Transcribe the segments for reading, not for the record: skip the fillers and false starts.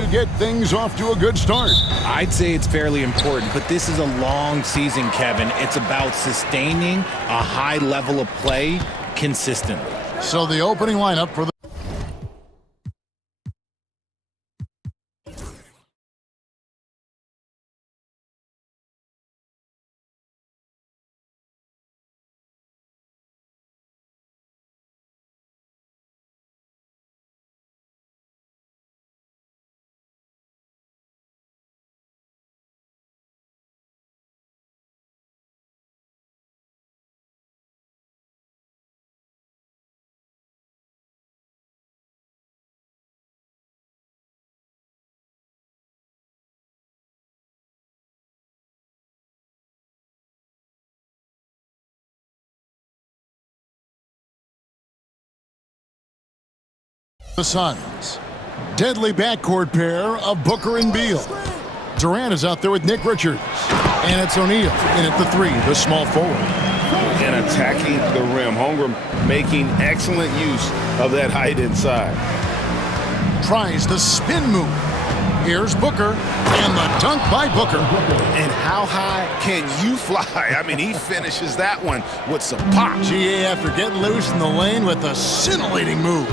to get things off to a good start? I'd say it's fairly important, but this is a long season, Kevin. It's about sustaining a high level of play consistently. So the opening lineup for the Suns. Deadly backcourt pair of Booker and Beal. Durant is out there with Nick Richards. And it's O'Neal in at the three, the small forward. And attacking the rim. Holmgren making excellent use of that height inside. Tries the spin move. Here's Booker, and the dunk by Booker. And how high can you fly? I mean, he finishes that one with some pop. GA after getting loose in the lane with a scintillating move.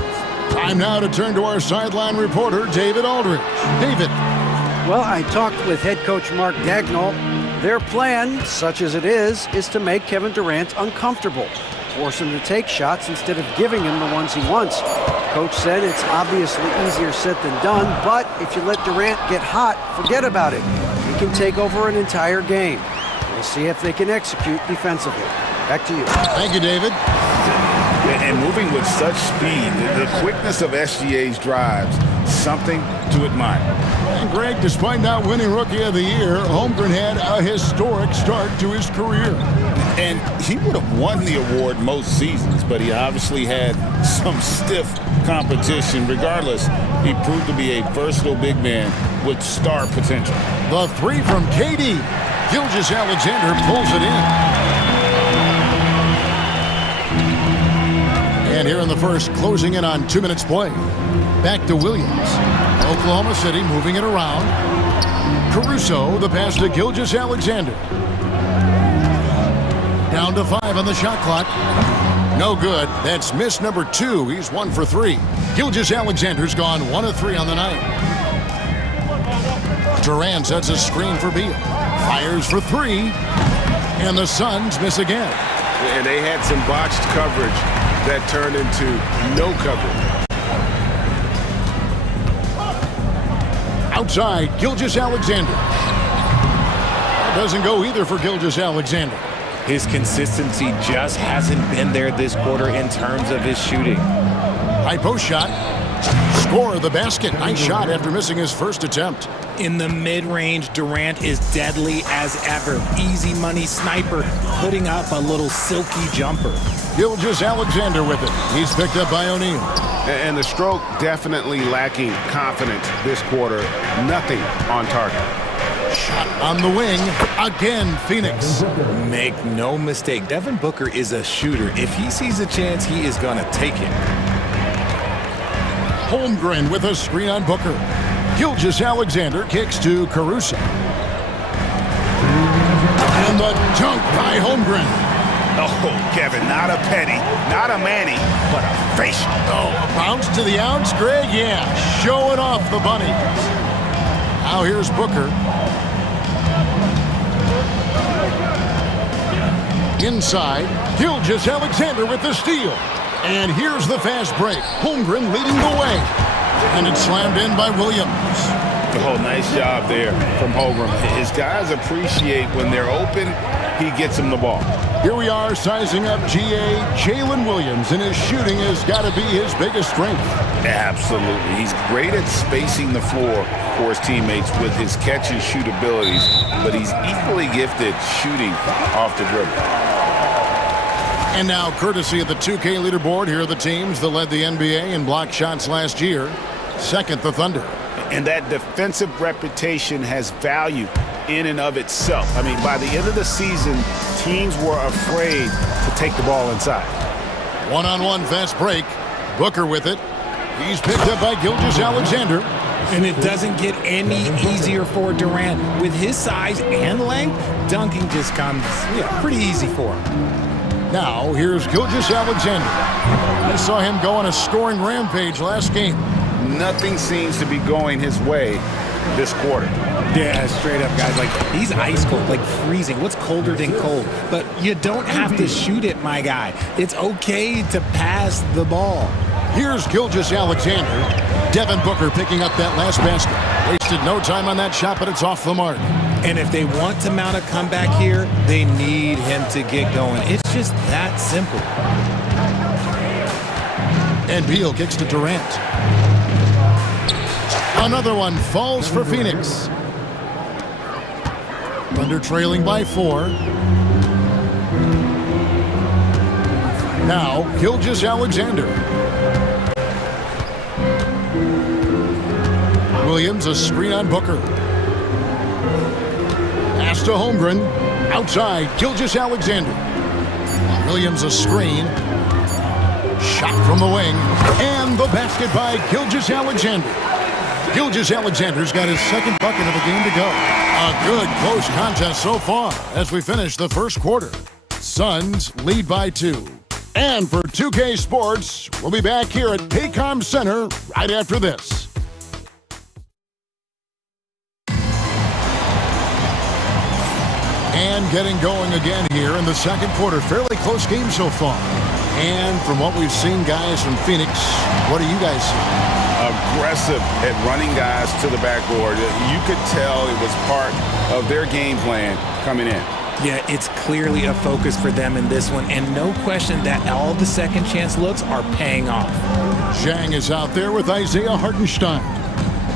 Time now to turn to our sideline reporter, David Aldridge. David. Well, I talked with head coach Mark Dagnall. Their plan, such as it is to make Kevin Durant uncomfortable. Force him to take shots instead of giving him the ones he wants. Coach said it's obviously easier said than done, but if you let Durant get hot, forget about it. He can take over an entire game. We'll see if they can execute defensively. Back to you. Thank you, David. And moving with such speed, the quickness of SGA's drives, something to admire. And Greg, despite not winning Rookie of the Year, Holmgren had a historic start to his career. And he would have won the award most seasons, but he obviously had some stiff competition. Regardless, he proved to be a versatile big man with star potential. The three from KD. Gilgeous-Alexander pulls it in. And here in the first, closing in on 2 minutes play. Back to Williams. Oklahoma City moving it around. Caruso, the pass to Gilgeous-Alexander. Down to 5 on the shot clock. No good. That's miss number 2. He's 1 for 3. Gilgeous-Alexander's gone 1 of 3 on the night. Durant sets a screen for Beal. Fires for 3. And the Suns miss again. And they had some botched coverage that turned into no coverage. Outside, Gilgeous-Alexander. That doesn't go either for Gilgeous-Alexander. His consistency just hasn't been there this quarter in terms of his shooting. High post shot. Score the basket. Nice shot after missing his first attempt. In the mid-range, Durant is deadly as ever. Easy money sniper, putting up a little silky jumper. Gilgeous-Alexander with it. He's picked up by O'Neal. And the stroke definitely lacking confidence this quarter. Nothing on target. Shot on the wing. Again, Phoenix. Make no mistake, Devin Booker is a shooter. If he sees a chance, he is going to take it. Holmgren with a screen on Booker. Gilgeous-Alexander kicks to Caruso. And the dunk by Holmgren. Oh, Kevin, not a penny, not a Manny, but a facial. Oh, a bounce to the ounce, Greg? Yeah, showing off the bunny. Now here's Booker. Inside, Gilgeous-Alexander with the steal. And here's the fast break. Holmgren leading the way. And it's slammed in by Williams. Oh, nice job there from Holmgren. His guys appreciate when they're open, he gets them the ball. Here we are sizing up GA. Jalen Williams, and his shooting has got to be his biggest strength. Absolutely. He's great at spacing the floor for his teammates with his catch and shoot abilities, but he's equally gifted shooting off the dribble. And now, courtesy of the 2K leaderboard, here are the teams that led the NBA in block shots last year. Second, the Thunder. And that defensive reputation has value in and of itself. I mean, by the end of the season, teams were afraid to take the ball inside. One-on-one fast break. Booker with it. He's picked up by Gilgeous-Alexander. And it doesn't get any easier for Durant. With his size and length, dunking just comes pretty easy for him. Now, here's Gilgeous-Alexander. I saw him go on a scoring rampage last game. Nothing seems to be going his way this quarter. Yeah, straight up, guys. Like, he's ice cold, like freezing. What's colder than cold? But you don't have to shoot it, my guy. It's okay to pass the ball. Here's Gilgeous-Alexander. Devin Booker picking up that last basket. Wasted no time on that shot, but it's off the mark. And if they want to mount a comeback here, they need him to get going. It's just that simple. And Beal kicks to Durant. Another one falls for Phoenix. Thunder trailing by 4. Now, Gilgeous-Alexander. Williams, a screen on Booker. Pass to Holmgren. Outside, Gilgeous-Alexander. Williams, a screen. Shot from the wing. And the basket by Gilgeous-Alexander. Gilgeous-Alexander's got his second bucket of the game to go. A good close contest so far as we finish the first quarter. Suns lead by 2. And for 2K Sports, we'll be back here at Paycom Center right after this. And getting going again here in the second quarter. Fairly close game so far. And from what we've seen, guys, from Phoenix, what do you guys see? Aggressive at running guys to the backboard. You could tell it was part of their game plan coming in. Yeah, it's clearly a focus for them in this one, and no question that all the second chance looks are paying off. Zhang is out there with Isaiah Hartenstein.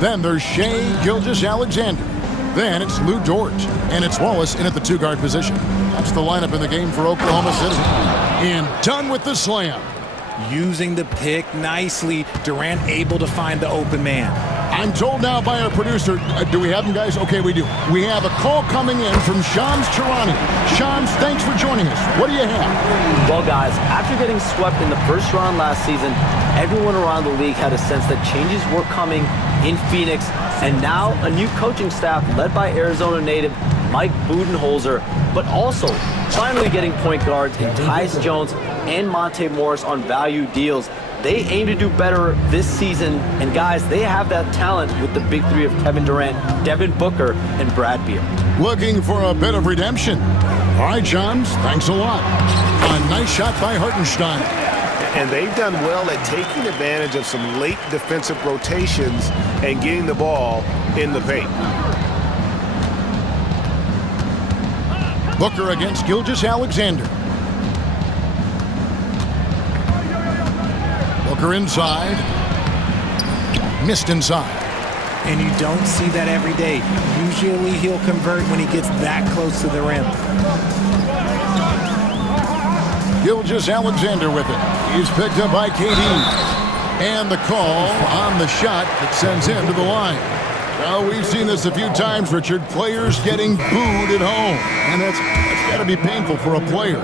Then there's Shea Gilgeous-Alexander. Then it's Lou Dort, and it's Wallace in at the 2-guard position. That's the lineup in the game for Oklahoma City. And done with the slam. Using the pick nicely, Durant able to find the open man. I'm told now by our producer, do we have them, guys? Okay, we do. We have a call coming in from Shams Charania. Shams, thanks for joining us. What do you have? Well, guys, after getting swept in the first round last season, everyone around the league had a sense that changes were coming in Phoenix, and now a new coaching staff led by Arizona native Mike Budenholzer, but also finally getting point guards in Tyus Jones and Monte Morris on value deals. They aim to do better this season, and guys, they have that talent with the big three of Kevin Durant, Devin Booker, and Brad Beal. Looking for a bit of redemption. All right, Shams, thanks a lot. A nice shot by Hartenstein. And they've done well at taking advantage of some late defensive rotations and getting the ball in the paint. Booker against Gilgeous-Alexander. Booker inside. Missed inside. And you don't see that every day. Usually he'll convert when he gets that close to the rim. Gilgeous-Alexander with it. He's picked up by KD. And the call on the shot that sends him to the line. Well, we've seen this a few times, Richard. Players getting booed at home. And that's got to be painful for a player.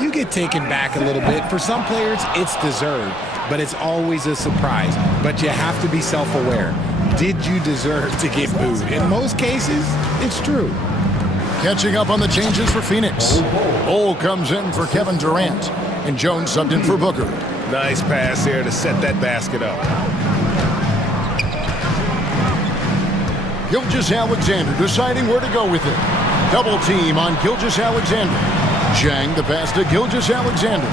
You get taken back a little bit. For some players, it's deserved. But it's always a surprise. But you have to be self-aware. Did you deserve to get booed? In most cases, it's true. Catching up on the changes for Phoenix. Ole comes in for Kevin Durant. And Jones subbed in for Booker. Nice pass there to set that basket up. Gilgeous-Alexander deciding where to go with it. Double team on Gilgeous-Alexander. Zhang the pass to Gilgeous-Alexander.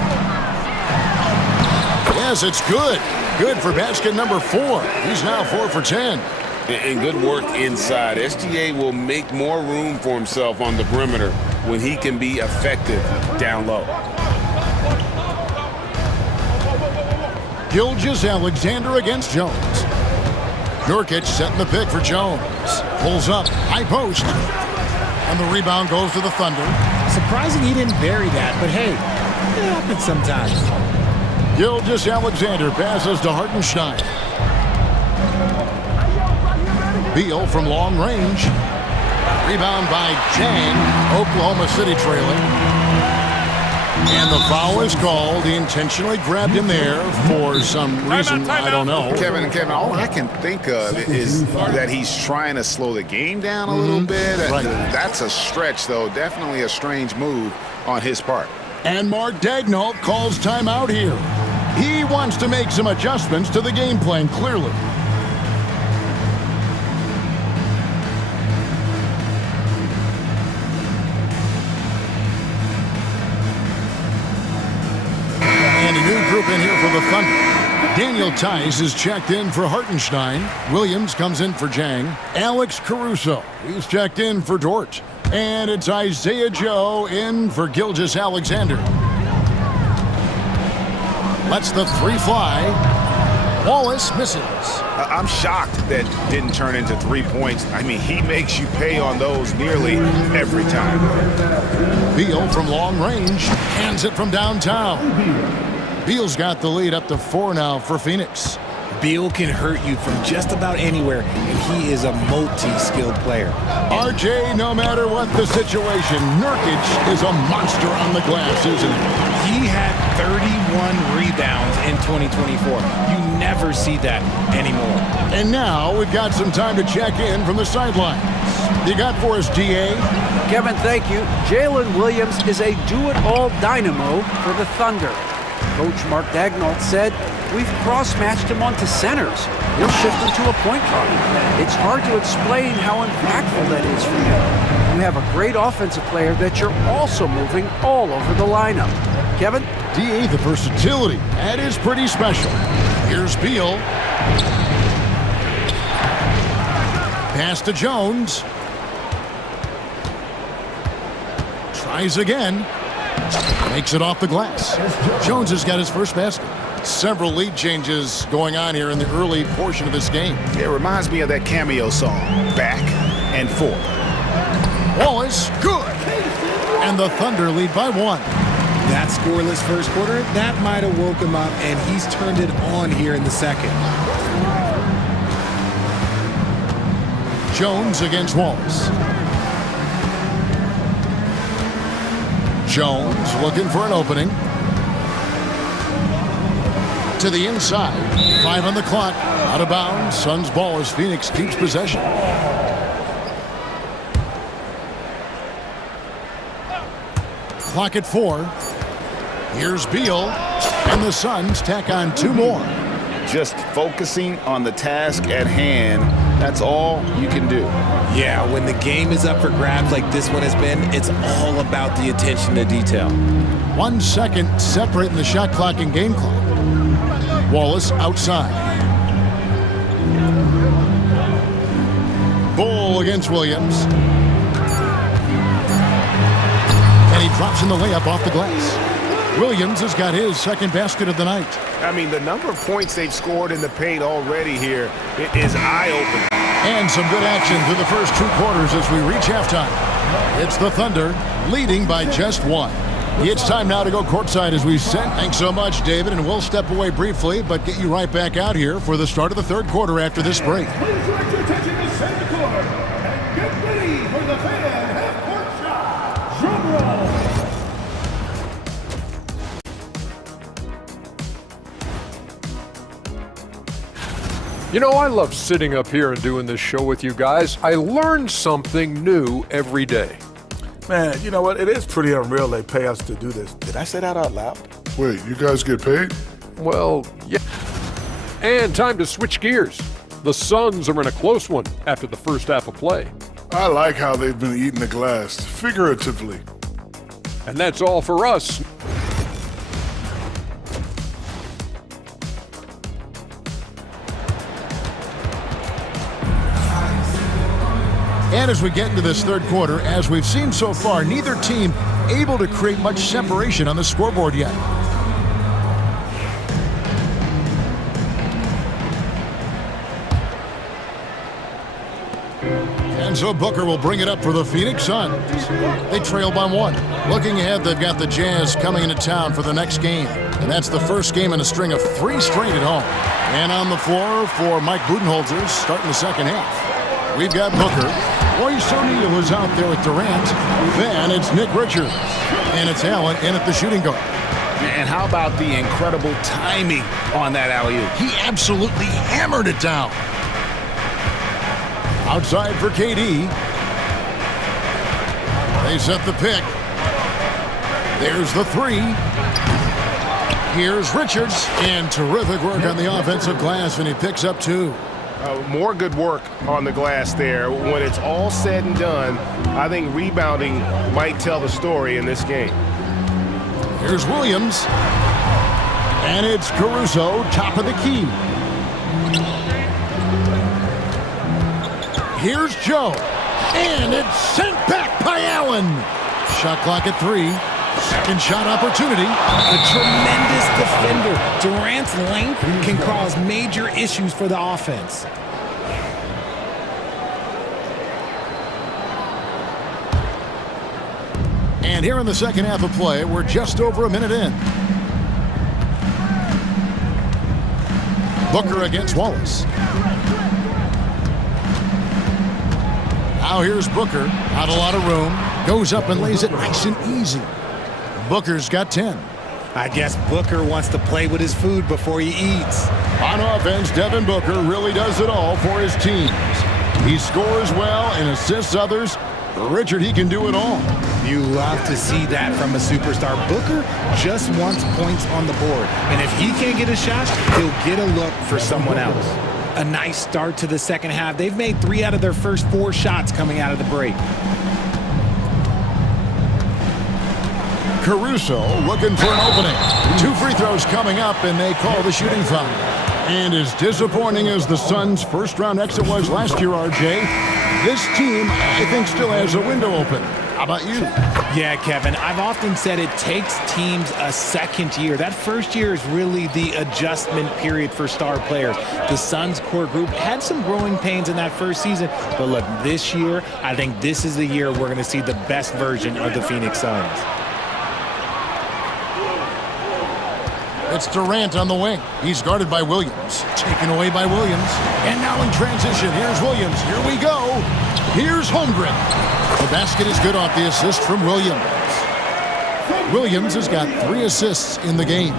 Yes, it's good. Good for basket number 4. He's now 4 for 10. And good work inside. SGA will make more room for himself on the perimeter when he can be effective down low. Gilgeous-Alexander against Jones. Nurkic setting the pick for Jones. Pulls up, high post. And the rebound goes to the Thunder. Surprising he didn't bury that, but hey, it happens sometimes. Gilgeous-Alexander passes to Hartenstein. Beal from long range. Rebound by Zhang. Oklahoma City trailing. And the foul is called. He intentionally grabbed him there for some reason, I don't know. Kevin, all I can think of is that he's trying to slow the game down a little bit. Right. That's a stretch, though. Definitely a strange move on his part. And Mark Daigneault calls timeout here. He wants to make some adjustments to the game plan, clearly. And a new group in here for the Thunder. Daniel Tice is checked in for Hartenstein. Williams comes in for Jang. Alex Caruso, he's checked in for Dort. And it's Isaiah Joe in for Gilgeous-Alexander. Lets the three fly. Wallace misses. I'm shocked that didn't turn into 3 points. I mean, he makes you pay on those nearly every time. Beal from long range hands it from downtown. Beal's got the lead up to 4 now for Phoenix. Beal can hurt you from just about anywhere, and he is a multi-skilled player. RJ, no matter what the situation, Nurkic is a monster on the glass, isn't he? He had 31 rebounds in 2024. You never see that anymore. And now we've got some time to check in from the sidelines. You got for us, DA? Kevin, thank you. Jalen Williams is a do-it-all dynamo for the Thunder. Coach Mark Daigneault said, "We've cross-matched him onto centers. He'll shift into a point guard. It's hard to explain how impactful that is for you. You have a great offensive player that you're also moving all over the lineup." Kevin? DA, the versatility. That is pretty special. Here's Beal. Pass to Jones. Tries again. Makes it off the glass. Jones has got his first basket. Several lead changes going on here in the early portion of this game. It reminds me of that cameo song, Back and Forth. Wallace, good. And the Thunder lead by 1. That scoreless first quarter, that might have woke him up, and he's turned it on here in the second. Jones against Wallace. Jones looking for an opening. To the inside. 5 on the clock. Out of bounds. Suns ball as Phoenix keeps possession. Clock at 4. Here's Beal. And the Suns tack on 2 more. Just focusing on the task at hand. That's all you can do. Yeah, when the game is up for grabs like this one has been, it's all about the attention to detail. 1 second separating the shot clock and game clock. Wallace outside. Bull against Williams. And he drops in the layup off the glass. Williams has got his second basket of the night. I mean, the number of points they've scored in the paint already here is eye-opening. And some good action through the first 2 quarters as we reach halftime. It's the Thunder leading by just 1. It's time now to go courtside as we set. Thanks so much, David, and we'll step away briefly, but get you right back out here for the start of the 3rd quarter after this break. Please direct your attention to center court and get ready for the fan half-court shot. Drum roll. You know, I love sitting up here and doing this show with you guys. I learn something new every day. Man, you know what? It is pretty unreal they pay us to do this. Did I say that out loud? Wait, you guys get paid? Well, yeah. And time to switch gears. The Suns are in a close one after the first half of play. I like how they've been eating the glass, figuratively. And that's all for us. And as we get into this 3rd quarter, as we've seen so far, neither team able to create much separation on the scoreboard yet. And so Booker will bring it up for the Phoenix Suns. They trail by 1. Looking ahead, they've got the Jazz coming into town for the next game. And that's the first game in a string of 3 straight at home. And on the floor for Mike Budenholzer starting the second half. We've got Booker. Royce O'Neal is out there with Durant. Then it's Nick Richards. And it's Allen in at the shooting guard. And how about the incredible timing on that alley-oop? He absolutely hammered it down. Outside for KD. They set the pick. There's the three. Here's Richards. And terrific work on the offensive glass, and he picks up 2. More good work on the glass there. When it's all said and done, I think rebounding might tell the story in this game. Here's Williams. And it's Caruso, top of the key. Here's Joe. And it's sent back by Allen. Shot clock at 3. Second shot opportunity. A tremendous defender. Durant's length can cause major issues for the offense. And here in the second half of play, we're just over a minute in. Booker against Wallace. Now here's Booker. Not a lot of room. Goes up and lays it nice and easy. Booker's got 10. I guess Booker wants to play with his food before he eats. On offense, Devin Booker really does it all for his teams. He scores well and assists others. Richard, he can do it all. You love to see that from a superstar. Booker just wants points on the board. And if he can't get a shot, he'll get a look for someone else. A nice start to the second half. They've made 3 out of their first 4 shots coming out of the break. Caruso looking for an opening. 2 free throws coming up, and they call the shooting foul. And as disappointing as the Suns' first-round exit was last year, RJ, this team, I think, still has a window open. How about you? Yeah, Kevin, I've often said it takes teams a second year. That first year is really the adjustment period for star players. The Suns core group had some growing pains in that first season, but look, this year, I think this is the year we're going to see the best version of the Phoenix Suns. It's Durant on the wing. He's guarded by Williams. Taken away by Williams. And now in transition, here's Williams. Here we go. Here's Holmgren. The basket is good off the assist from Williams. Williams has got 3 assists in the game.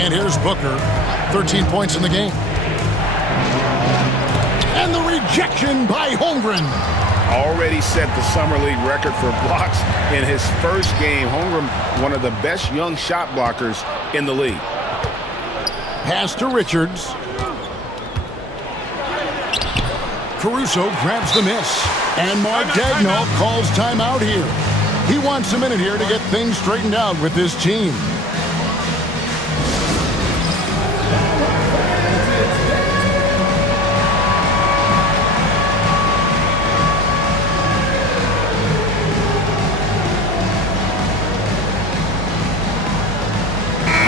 And here's Booker. 13 points in the game. And the rejection by Holmgren. Already set the Summer League record for blocks in his first game. Holmgren, one of the best young shot blockers in the league. Pass to Richards. Caruso grabs the miss. And Mark Daigneault calls timeout here. He wants a minute here to get things straightened out with his team.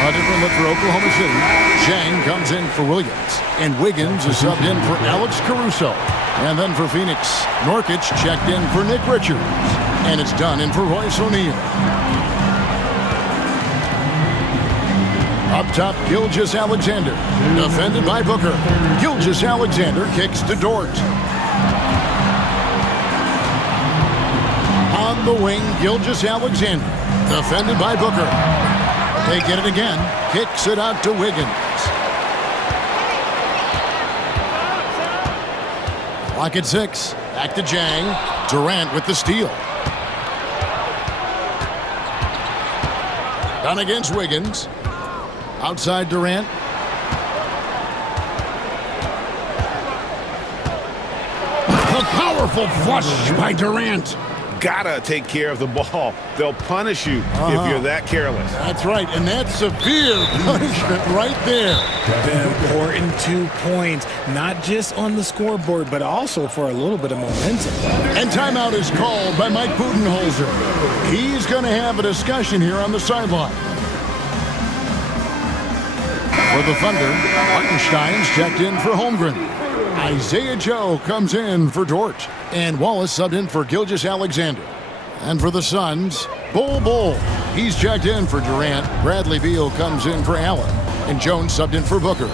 A different look for Oklahoma City. Chang comes in for Williams. And Wiggins is subbed in for Alex Caruso. And then for Phoenix, Nurkic checked in for Nick Richards. And it's done in for Royce O'Neal. Up top, Gilgeous-Alexander. Defended by Booker. Gilgeous-Alexander kicks to Dort. On the wing, Gilgeous-Alexander. Defended by Booker. They get it again. Kicks it out to Wiggins. Clock at 6. Back to Jang. Durant with the steal. Done against Wiggins. Outside Durant. A powerful flush by Durant. Gotta take care of the ball. They'll punish you if you're that careless. That's right, and that's severe punishment right there. The important 2 points, not just on the scoreboard, but also for a little bit of momentum. And timeout is called by Mike Budenholzer. He's going to have a discussion here on the sideline. For the Thunder, Hartenstein's checked in for Holmgren. Isaiah Joe comes in for Dort. And Wallace subbed in for Gilgeous-Alexander. And for the Suns, Bull. He's checked in for Durant. Bradley Beal comes in for Allen. And Jones subbed in for Booker.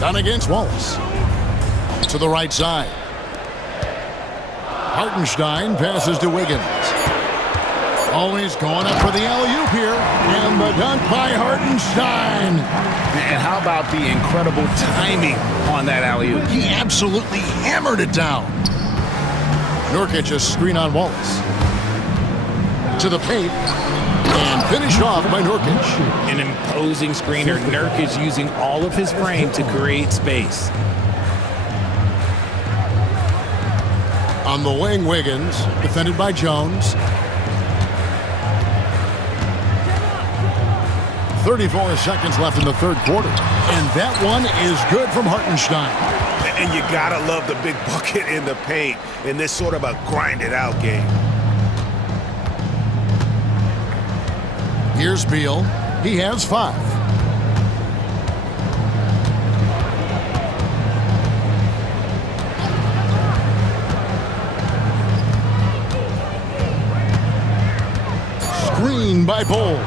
Done against Wallace. To the right side. Hartenstein passes to Wiggins. Always going up for the alley-oop here. And the dunk by Hartenstein. And how about the incredible timing on that alley-oop? He absolutely hammered it down. Nurkic a screen on Wallace. To the paint. And finished off by Nurkic. An imposing screener. Nurkic using all of his frame to create space. On the wing, Wiggins, defended by Jones. 34 seconds left in the third quarter. And that one is good from Hartenstein. And you gotta love the big bucket in the paint in this sort of a grind-it-out game. Here's Beal. He has 5. Screen by Bull.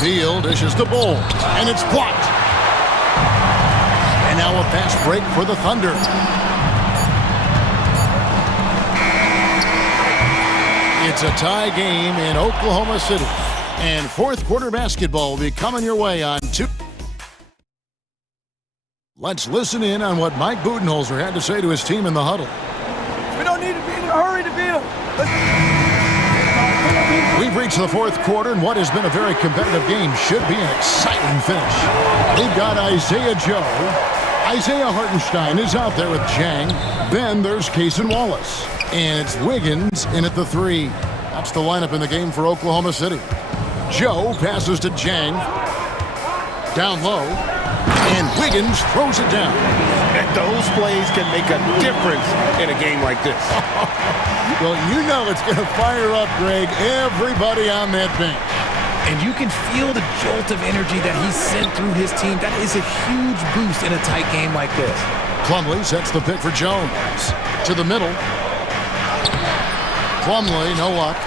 Beal dishes to Bull, and it's blocked. And now a fast break for the Thunder. It's a tie game in Oklahoma City. And fourth quarter basketball will be coming your way on 2. Let's listen in on what Mike Budenholzer had to say to his team in the huddle. We don't need to be in a hurry to Beal. We've reached the fourth quarter, and what has been a very competitive game should be an exciting finish. We've got Isaiah Joe. Isaiah Hartenstein is out there with Jang. Then there's Cason Wallace. And it's Wiggins in at the 3. That's the lineup in the game for Oklahoma City. Joe passes to Jang. Down low. And Wiggins throws it down. And those plays can make a difference in a game like this. Well, you know it's going to fire up, Greg, everybody on that bench. And you can feel the jolt of energy that he sent through his team. That is a huge boost in a tight game like this. Plumlee sets the pick for Jones. To the middle. Plumlee, no luck.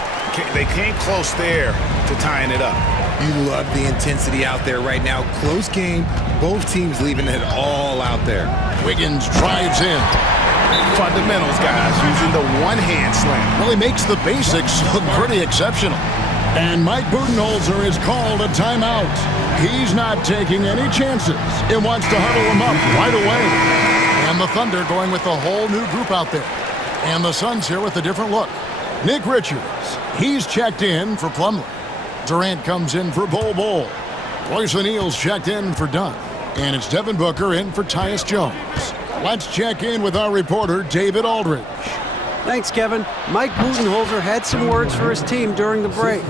They came close there to tying it up. You love the intensity out there right now. Close game. Both teams leaving it all out there. Wiggins drives in. Fundamentals, guys, using the one-hand slam. Well, he makes the basics look pretty exceptional. And Mike Budenholzer has called a timeout. He's not taking any chances. He wants to huddle him up right away. And the Thunder going with a whole new group out there. And the Suns here with a different look. Nick Richards, he's checked in for Plumlee. Durant comes in for Bol. Royce O'Neal's checked in for Dunn. And it's Devin Booker in for Tyus Jones. Let's check in with our reporter, David Aldridge. Thanks, Kevin. Mike Budenholzer had some words for his team during the break.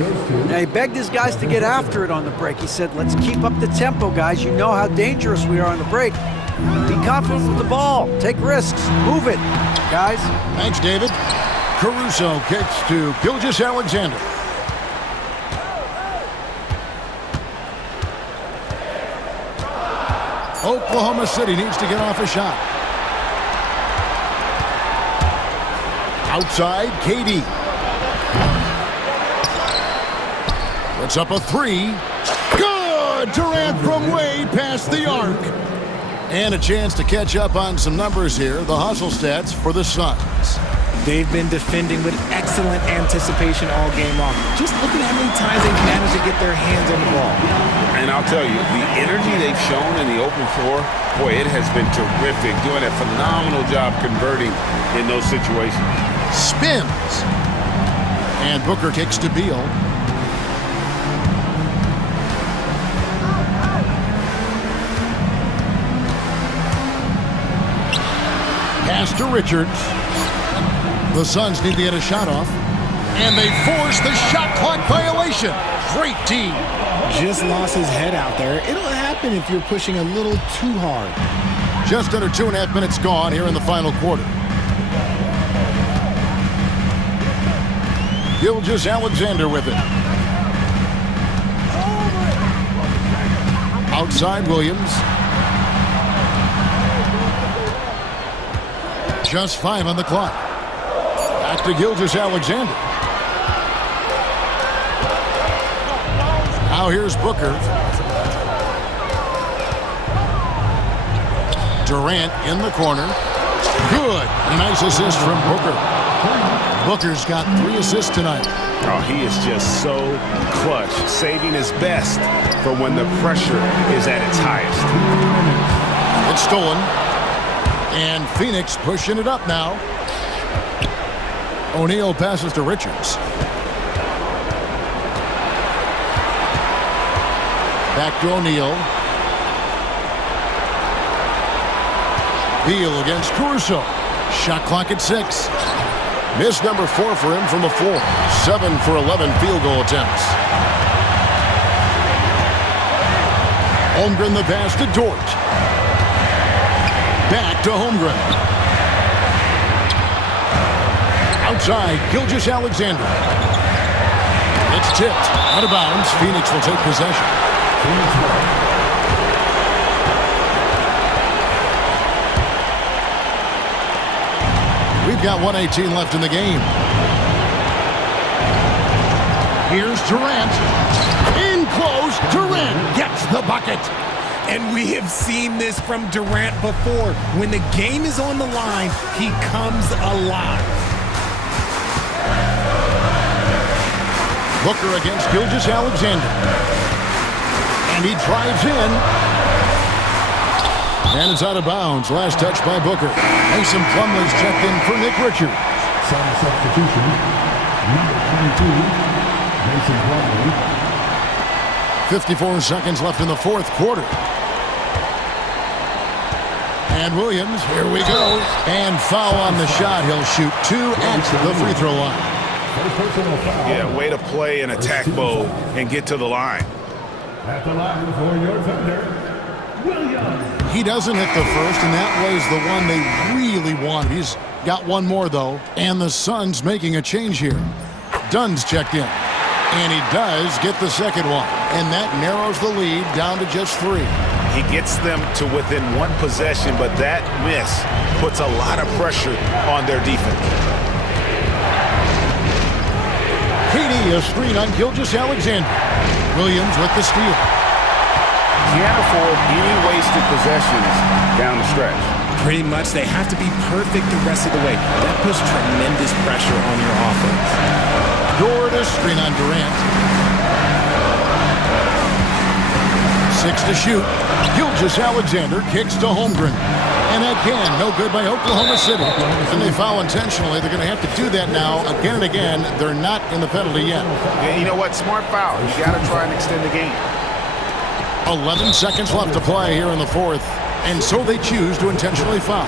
Now, he begged his guys to get after it on the break. He said, let's keep up the tempo, guys. You know how dangerous we are on the break. Be confident with the ball. Take risks. Move it, guys. Thanks, David. Caruso kicks to Gilgeous-Alexander. Oklahoma City needs to get off a shot. Outside, KD. Puts up a 3. Good! Durant from way past the arc. And a chance to catch up on some numbers here. The hustle stats for the Suns. They've been defending with excellent anticipation all game long. Just look at how many times they've managed to get their hands on the ball. And I'll tell you, the energy they've shown in the open floor, boy, it has been terrific. Doing a phenomenal job converting in those situations. Spins. And Booker kicks to Beal. Pass to Richards. The Suns need to get a shot off. And they force the shot clock violation. Great team. Just lost his head out there. It'll happen if you're pushing a little too hard. Just under 2.5 minutes gone here in the final quarter. Gilgeous-Alexander with it. Outside Williams. Just 5 on the clock. Back to Gilgeous-Alexander. Now here's Booker. Durant in the corner. Good. A nice assist from Booker. Booker's got 3 assists tonight. Oh, he is just so clutch, saving his best for when the pressure is at its highest. It's stolen. And Phoenix pushing it up now. O'Neal passes to Richards. Back to O'Neal. Beal against Caruso. Shot clock at 6. Miss number 4 for him from the floor. 7 for 11 field goal attempts. Holmgren the pass to Dort. Back to Holmgren. Outside, Gilgeous-Alexander. It's tipped. Out of bounds. Phoenix will take possession. We've got 1:18 left in the game. Here's Durant. In close. Durant gets the bucket. And we have seen this from Durant before. When the game is on the line, he comes alive. Booker against Gilgeous-Alexander. And he drives in. And it's out of bounds. Last touch by Booker. Mason Plumlee's checked in for Nick Richards. Some substitution. Number 22, Mason Plumlee. 54 seconds left in the 4th quarter. And Williams, here we go. And foul on the shot. He'll shoot 2 at the free throw line. Yeah, way to play in attack mode and get to the line. At the line for your defender, Williams. He doesn't hit the first, and that was the one they really wanted. He's got one more, though, and the Suns making a change here. Dunn's checked in, and he does get the second one, and that narrows the lead down to just 3. He gets them to within 1 possession, but that miss puts a lot of pressure on their defense. KD a screen on Gilgeous-Alexander. Williams with the steal. Can't afford any wasted possessions down the stretch. Pretty much, they have to be perfect the rest of the way. That puts tremendous pressure on your offense. Dort a screen on Durant. 6 to shoot. Gilgeous-Alexander kicks to Holmgren. And again, no good by Oklahoma City. And they foul intentionally. They're going to have to do that now again and again. They're not in the penalty yet. Yeah, you know what? Smart foul. You got to try and extend the game. 11 seconds left to play here in the 4th. And so they choose to intentionally foul.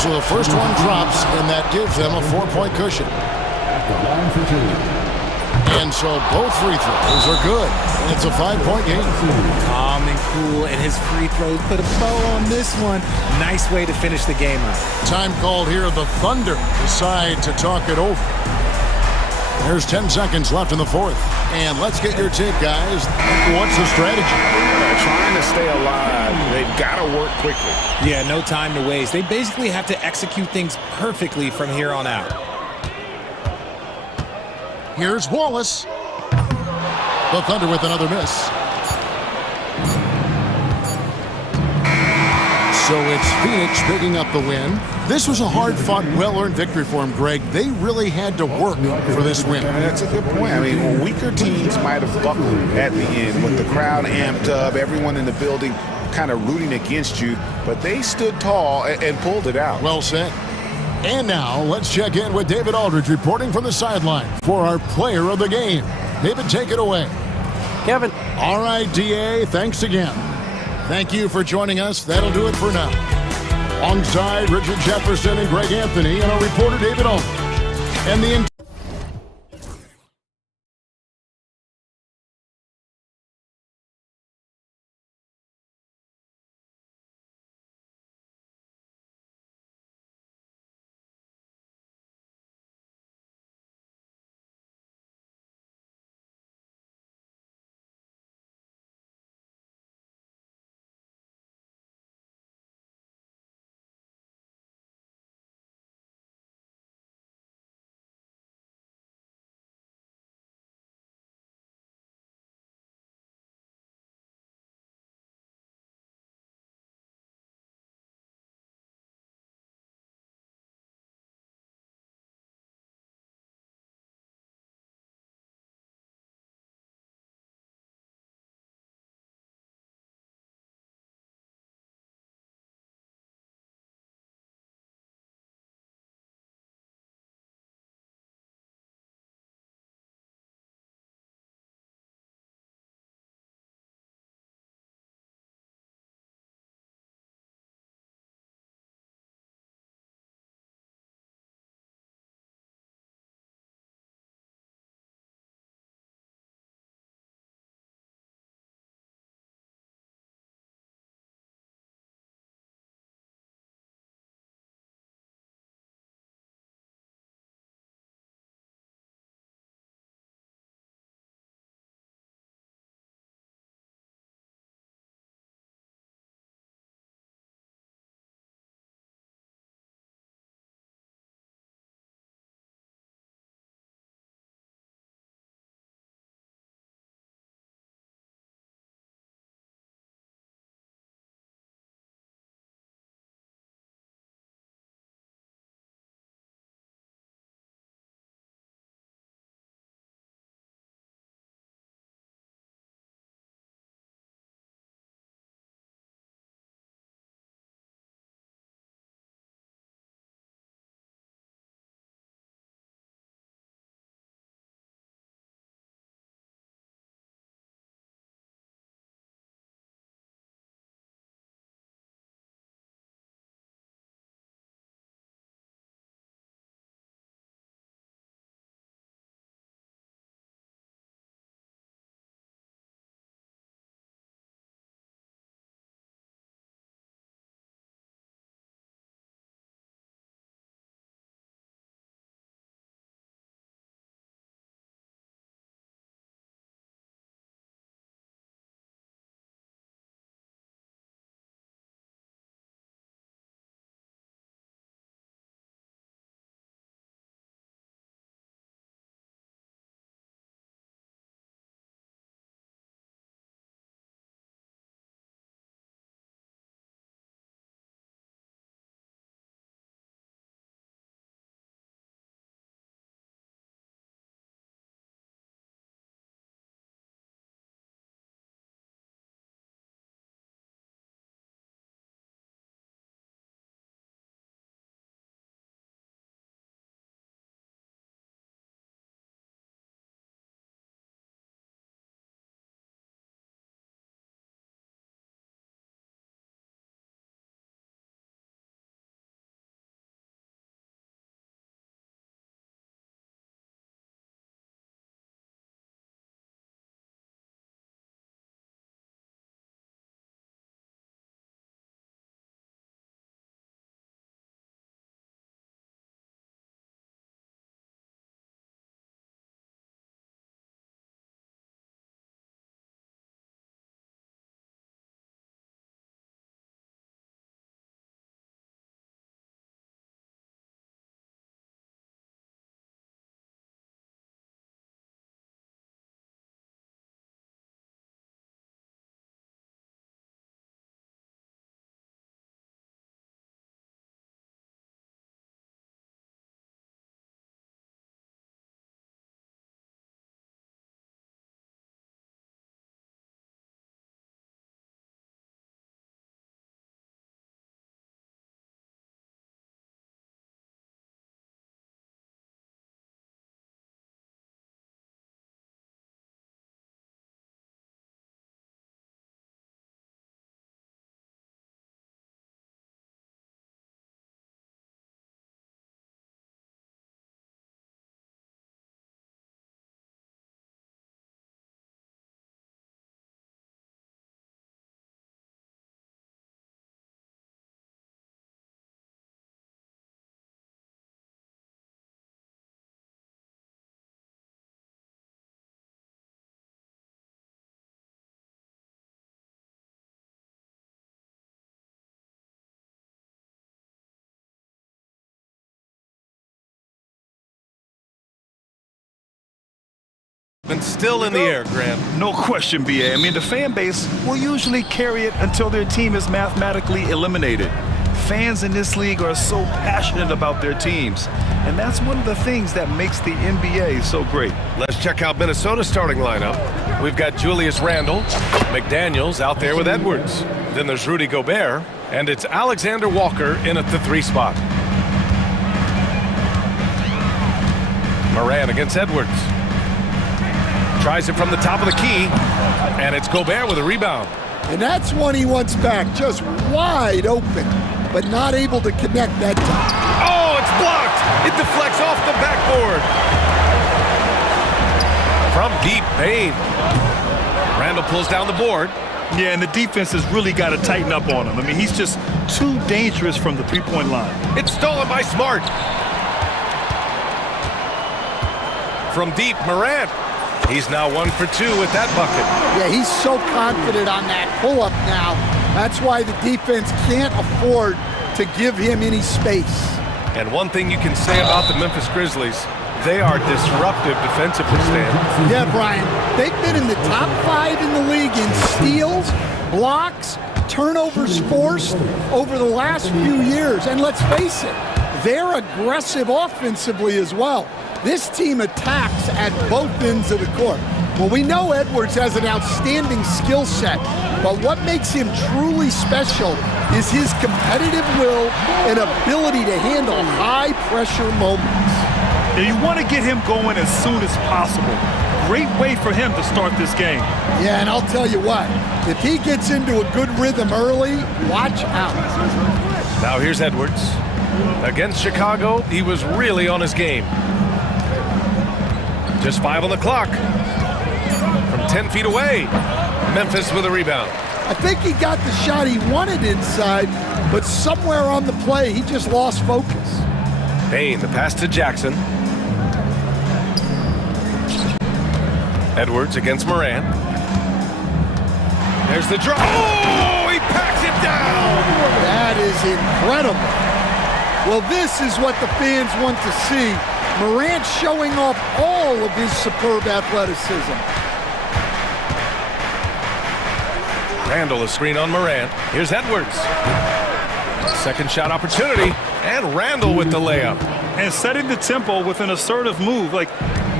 So the first one drops, and that gives them a 4-point cushion. And so both free throws are good. And it's a 5-point game. Calm and cool, and his free throws put a bow on this one. Nice way to finish the game out. Time called here. The Thunder decide to talk it over. There's 10 seconds left in the 4th. And let's get your take, guys. What's the strategy? Trying to stay alive. They've got to work quickly. Yeah, no time to waste. They basically have to execute things perfectly from here on out. Here's Wallace. The Thunder with another miss. So it's Phoenix picking up the win. This was a hard-fought, well-earned victory for them, Greg. They really had to work for this win. That's a good point. I mean, weaker teams might have buckled at the end with the crowd amped up, everyone in the building kind of rooting against you, but they stood tall and pulled it out. Well said. And now, let's check in with David Aldridge reporting from the sideline for our player of the game. David, take it away. Kevin. All right, DA, thanks again. Thank you for joining us. That'll do it for now. Alongside Richard Jefferson and Greg Anthony and our reporter David Aldridge. And the excitement still in the air, Grant. No question, BA. I mean, the fan base will usually carry it until their team is mathematically eliminated. Fans in this league are so passionate about their teams, and that's one of the things that makes the NBA so great. Let's check out Minnesota's starting lineup. We've got Julius Randle, McDaniels out there with Edwards. Then there's Rudy Gobert, and it's Alexander Walker in at the 3 spot. Moran against Edwards. Tries it from the top of the key, and it's Gobert with a rebound. And that's one he wants back, just wide open, but not able to connect that time. Oh, it's blocked! It deflects off the backboard. From deep, Bane. Randle pulls down the board. Yeah, and the defense has really got to tighten up on him. I mean, he's just too dangerous from the three-point line. It's stolen by Smart. From deep, Morant. He's now 1 for 2 with that bucket. Yeah, he's so confident on that pull-up now. That's why the defense can't afford to give him any space. And one thing you can say about the Memphis Grizzlies, they are disruptive defensively, Stan. Yeah, Brian. They've been in the top 5 in the league in steals, blocks, turnovers forced over the last few years. And let's face it, they're aggressive offensively as well. This team attacks at both ends of the court. Well, we know Edwards has an outstanding skill set, but what makes him truly special is his competitive will and ability to handle high-pressure moments. And you want to get him going as soon as possible. Great way for him to start this game. Yeah, and I'll tell you what, if he gets into a good rhythm early, watch out. Now here's Edwards. Against Chicago, he was really on his game. Just 5 on the clock. From 10 feet away, Memphis with a rebound. I think he got the shot he wanted inside, but somewhere on the play, he just lost focus. Bane, the pass to Jackson. Edwards against Moran. There's the drop. Oh, he packs it down. That is incredible. Well, this is what the fans want to see. Morant showing off all of his superb athleticism. Randle a screen on Morant. Here's Edwards. Second shot opportunity, and Randle with the layup. And setting the tempo with an assertive move. Like,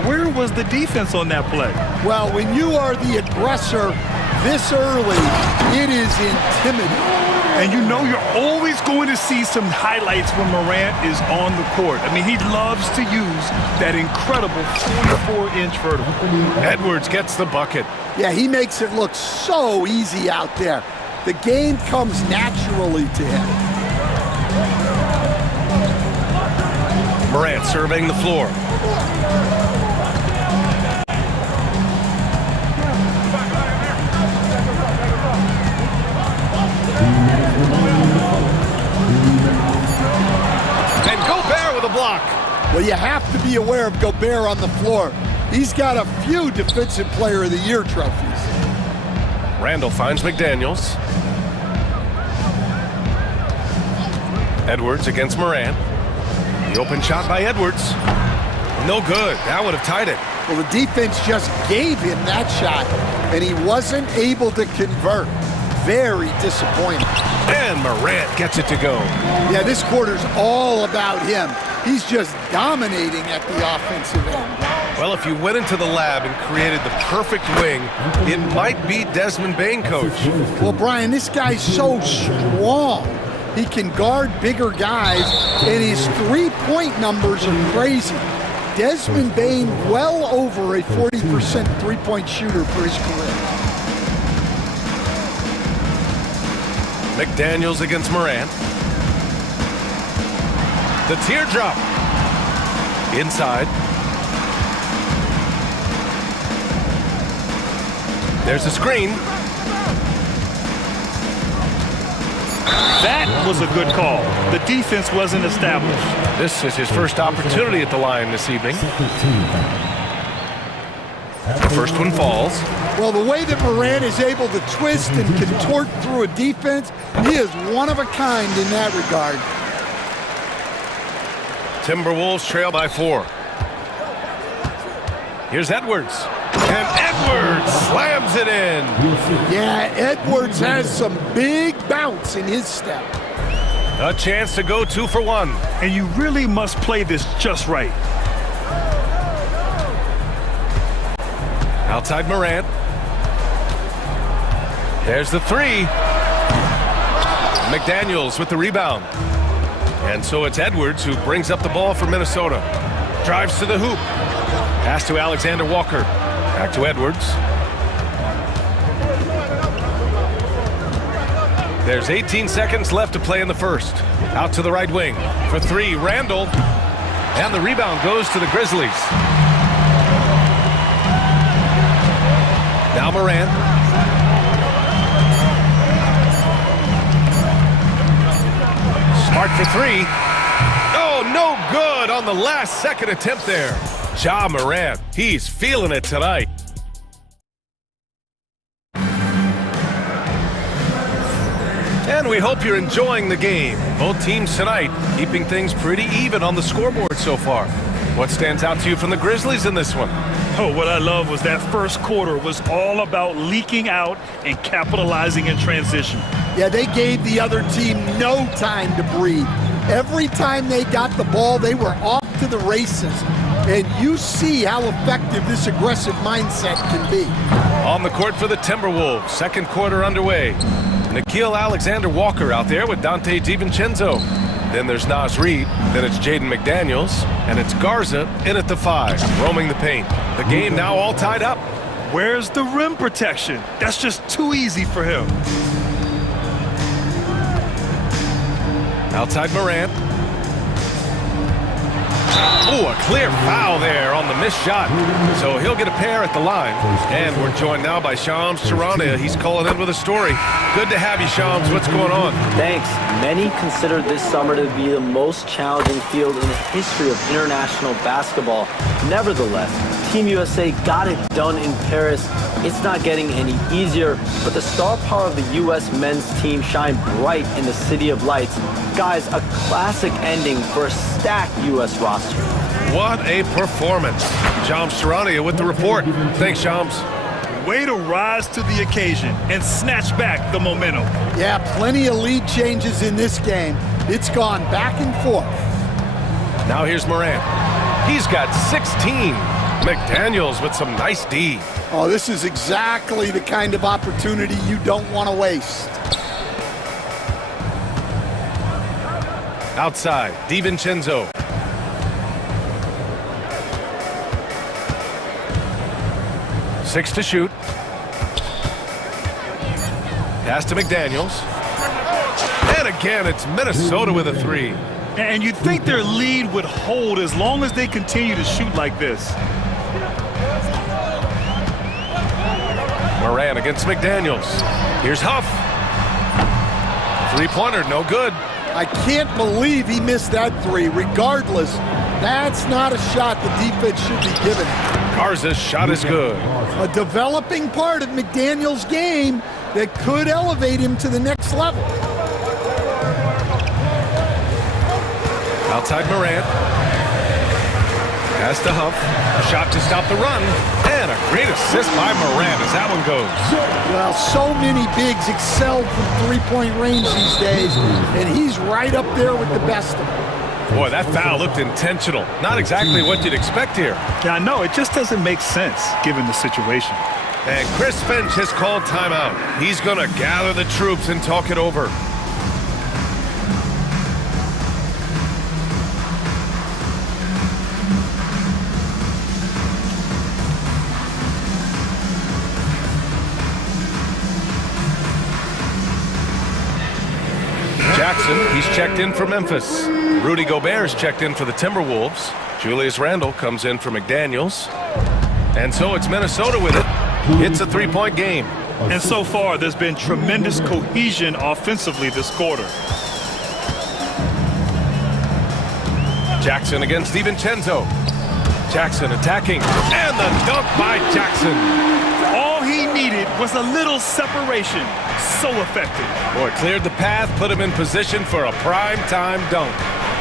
where was the defense on that play? Well, when you are the aggressor this early, it is intimidating. And you know you're always going to see some highlights when Morant is on the court. I mean, he loves to use that incredible 44-inch vertical. Edwards gets the bucket. Yeah, he makes it look so easy out there. The game comes naturally to him. Morant surveying the floor. And Gobert with a block. Well, you have to be aware of Gobert on the floor. He's got a few Defensive Player of the Year trophies. Randle finds McDaniels. Edwards against Moran. The open shot by Edwards. No good. That would have tied it. Well, the defense just gave him that shot, and he wasn't able to convert. Very disappointing. And Morant gets it to go. Yeah, this quarter's all about him. He's just dominating at the offensive end. Well, if you went into the lab and created the perfect wing, it might be Desmond Bane, coach. Well, Brian, this guy's so strong. He can guard bigger guys, and his three-point numbers are crazy. Desmond Bane well over a 40% three-point shooter for his career. McDaniels against Morant. The teardrop. Inside. There's a screen. That was a good call. The defense wasn't established. This is his first opportunity at the line this evening. The first one falls. Well, the way that Morant is able to twist and contort through a defense, he is one of a kind in that regard. Timberwolves trail by 4. Here's Edwards. And Edwards slams it in. Yeah, Edwards has some big bounce in his step. A chance to go 2 for 1. And you really must play this just right. Outside Morant. There's the 3. McDaniels with the rebound. And so it's Edwards who brings up the ball for Minnesota. Drives to the hoop. Pass to Alexander Walker. Back to Edwards. There's 18 seconds left to play in the first. Out to the right wing. For 3, Randall. And the rebound goes to the Grizzlies. Now Morant. Smart for 3. Oh, no good on the last second attempt there. Ja Morant, he's feeling it tonight. And we hope you're enjoying the game. Both teams tonight keeping things pretty even on the scoreboard so far. What stands out to you from the Grizzlies in this one? Oh, what I love was that first quarter was all about leaking out and capitalizing in transition. Yeah, they gave the other team no time to breathe. Every time they got the ball, they were off to the races. And you see how effective this aggressive mindset can be. On the court for the Timberwolves, second quarter underway. Nickeil Alexander-Walker out there with Dante DiVincenzo. Then there's Naz Reid, then it's Jaden McDaniels, and it's Garza in at the 5, roaming the paint. The game now all tied up. Where's the rim protection? That's just too easy for him. Outside Morant. Oh, a clear foul there on the missed shot. So he'll get a pair at the line. And we're joined now by Shams Charania. He's calling in with a story. Good to have you, Shams. What's going on? Thanks. Many consider this summer to be the most challenging field in the history of international basketball. Nevertheless, Team USA got it done in Paris. It's not getting any easier, but the star power of the U.S. men's team shined bright in the City of Lights. Guys, a classic ending for a stacked U.S. roster. What a performance. Shams Charania with the report. Thanks, Shams. Way to rise to the occasion and snatch back the momentum. Yeah, plenty of lead changes in this game. It's gone back and forth. Now here's Morant. He's got 16. McDaniels with some nice D. Oh, this is exactly the kind of opportunity you don't want to waste. Outside, DiVincenzo. Six to shoot. Pass to McDaniels. And again, it's Minnesota with a 3. And you'd think their lead would hold as long as they continue to shoot like this. Morant against McDaniels. Here's Huff. Three-pointer, no good. I can't believe he missed that 3. Regardless, that's not a shot the defense should be given. Garza's shot is good. A developing part of McDaniels' game that could elevate him to the next level. Outside Morant. Pass to Huff. A shot to stop the run. And a great assist by Morant as that one goes. Well, so many bigs excel from three-point range these days, and he's right up there with the best of them. Boy, that foul looked intentional. Not exactly what you'd expect here. Yeah, I know. It just doesn't make sense given the situation. And Chris Finch has called timeout. He's going to gather the troops and talk it over. Jackson, he's checked in for Memphis. Rudy Gobert's checked in for the Timberwolves. Julius Randle comes in for McDaniels. And so it's Minnesota with it. It's a three-point game. And so far, there's been tremendous cohesion offensively this quarter. Jackson against DiVincenzo. Jackson attacking. And the dunk by Jackson. All he needed was a little separation. So effective. Boy, cleared the path, put him in position for a prime-time dunk.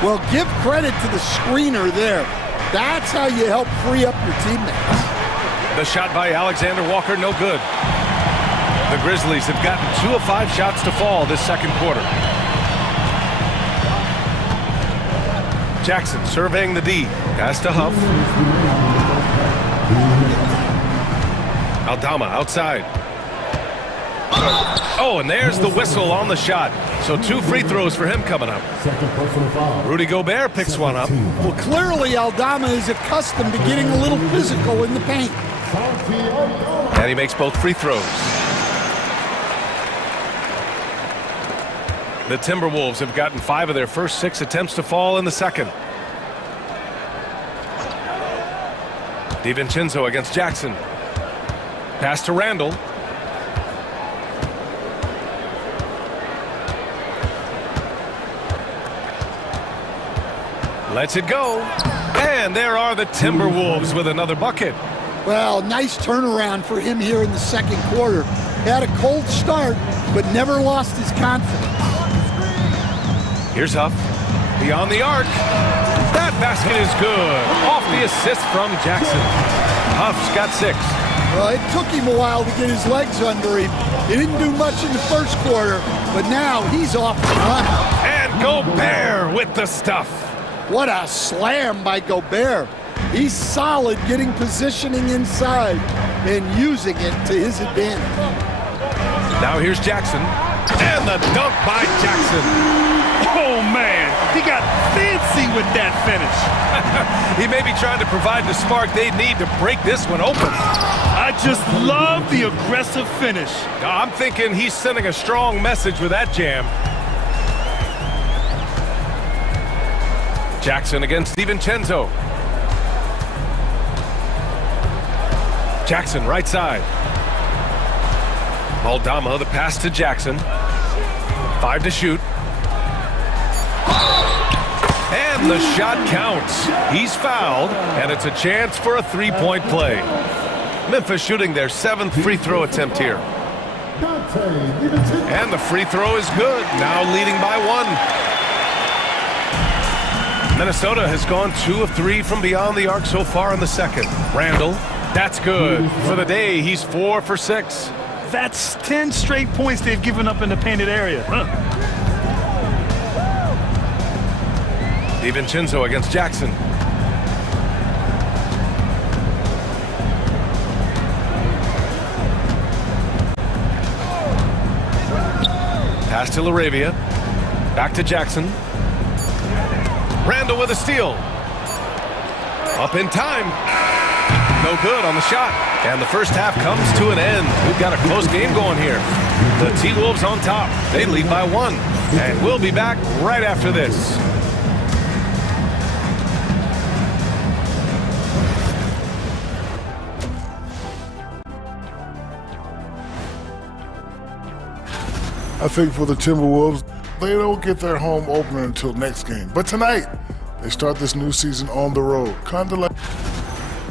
Well, give credit to the screener there. That's how you help free up your teammates. The shot by Alexander Walker, no good. The Grizzlies have gotten 2 of 5 shots to fall this second quarter. Jackson surveying the D. Pass to Huff. Aldama outside. Oh, and there's the whistle on the shot. So 2 free throws for him coming up. Rudy Gobert picks one up. Well, clearly Aldama is accustomed to getting a little physical in the paint. And he makes both free throws. The Timberwolves have gotten 5 of their first 6 attempts to fall in the second. DiVincenzo against Jackson. Pass to Randall. Lets it go. And there are the Timberwolves with another bucket. Well, nice turnaround for him here in the second quarter. Had a cold start, but never lost his confidence. Here's Huff. Beyond the arc. That basket is good. Off the assist from Jackson. Huff's got 6. Well, it took him a while to get his legs under him. He didn't do much in the first quarter, but now he's off the run. And Gobert with the stuff. What a slam by Gobert. He's solid getting positioning inside and using it to his advantage. Now here's Jackson. And the dunk by Jackson. Oh, man, he got fancy with that finish. He may be trying to provide the spark they need to break this one open. I just love the aggressive finish. I'm thinking he's sending a strong message with that jam. Jackson against DiVincenzo. Jackson right side. Aldama, the pass to Jackson. 5 to shoot. And the shot counts. He's fouled, and it's a chance for a 3-point play. Memphis shooting their 7th free throw attempt here. And the free throw is good, now leading by 1. Minnesota has gone 2 of 3 from beyond the arc so far in the second. Randall, that's good. For the day, he's 4 for 6. That's 10 straight points they've given up in the painted area. DiVincenzo against Jackson. Pass to LaRavia. Back to Jackson. Randall with a steal. Up in time. No good on the shot. And the first half comes to an end. We've got a close game going here. The T-Wolves on top. They lead by 1. And we'll be back right after this. I think for the Timberwolves, they don't get their home opener until next game. But tonight, they start this new season on the road. Kind of like...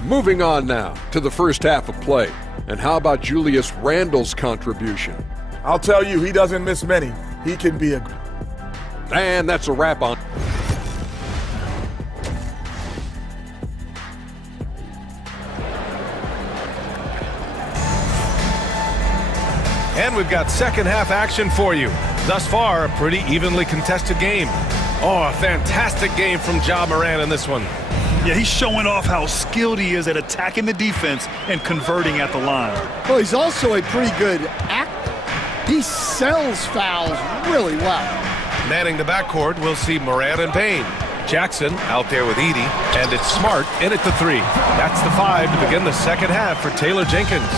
Moving on now to the first half of play. And how about Julius Randle's contribution? I'll tell you, he doesn't miss many. He can be a... And that's a wrap on. And we've got second half action for you. Thus far, a pretty evenly contested game. Oh, a fantastic game from Ja Morant in this one. Yeah, he's showing off how skilled he is at attacking the defense and converting at the line. Well, he's also a pretty good actor. He sells fouls really well. Manning the backcourt, we'll see Morant and Payne. Jackson out there with Edey, and it's Smart in at the 3. That's the 5 to begin the second half for Taylor Jenkins.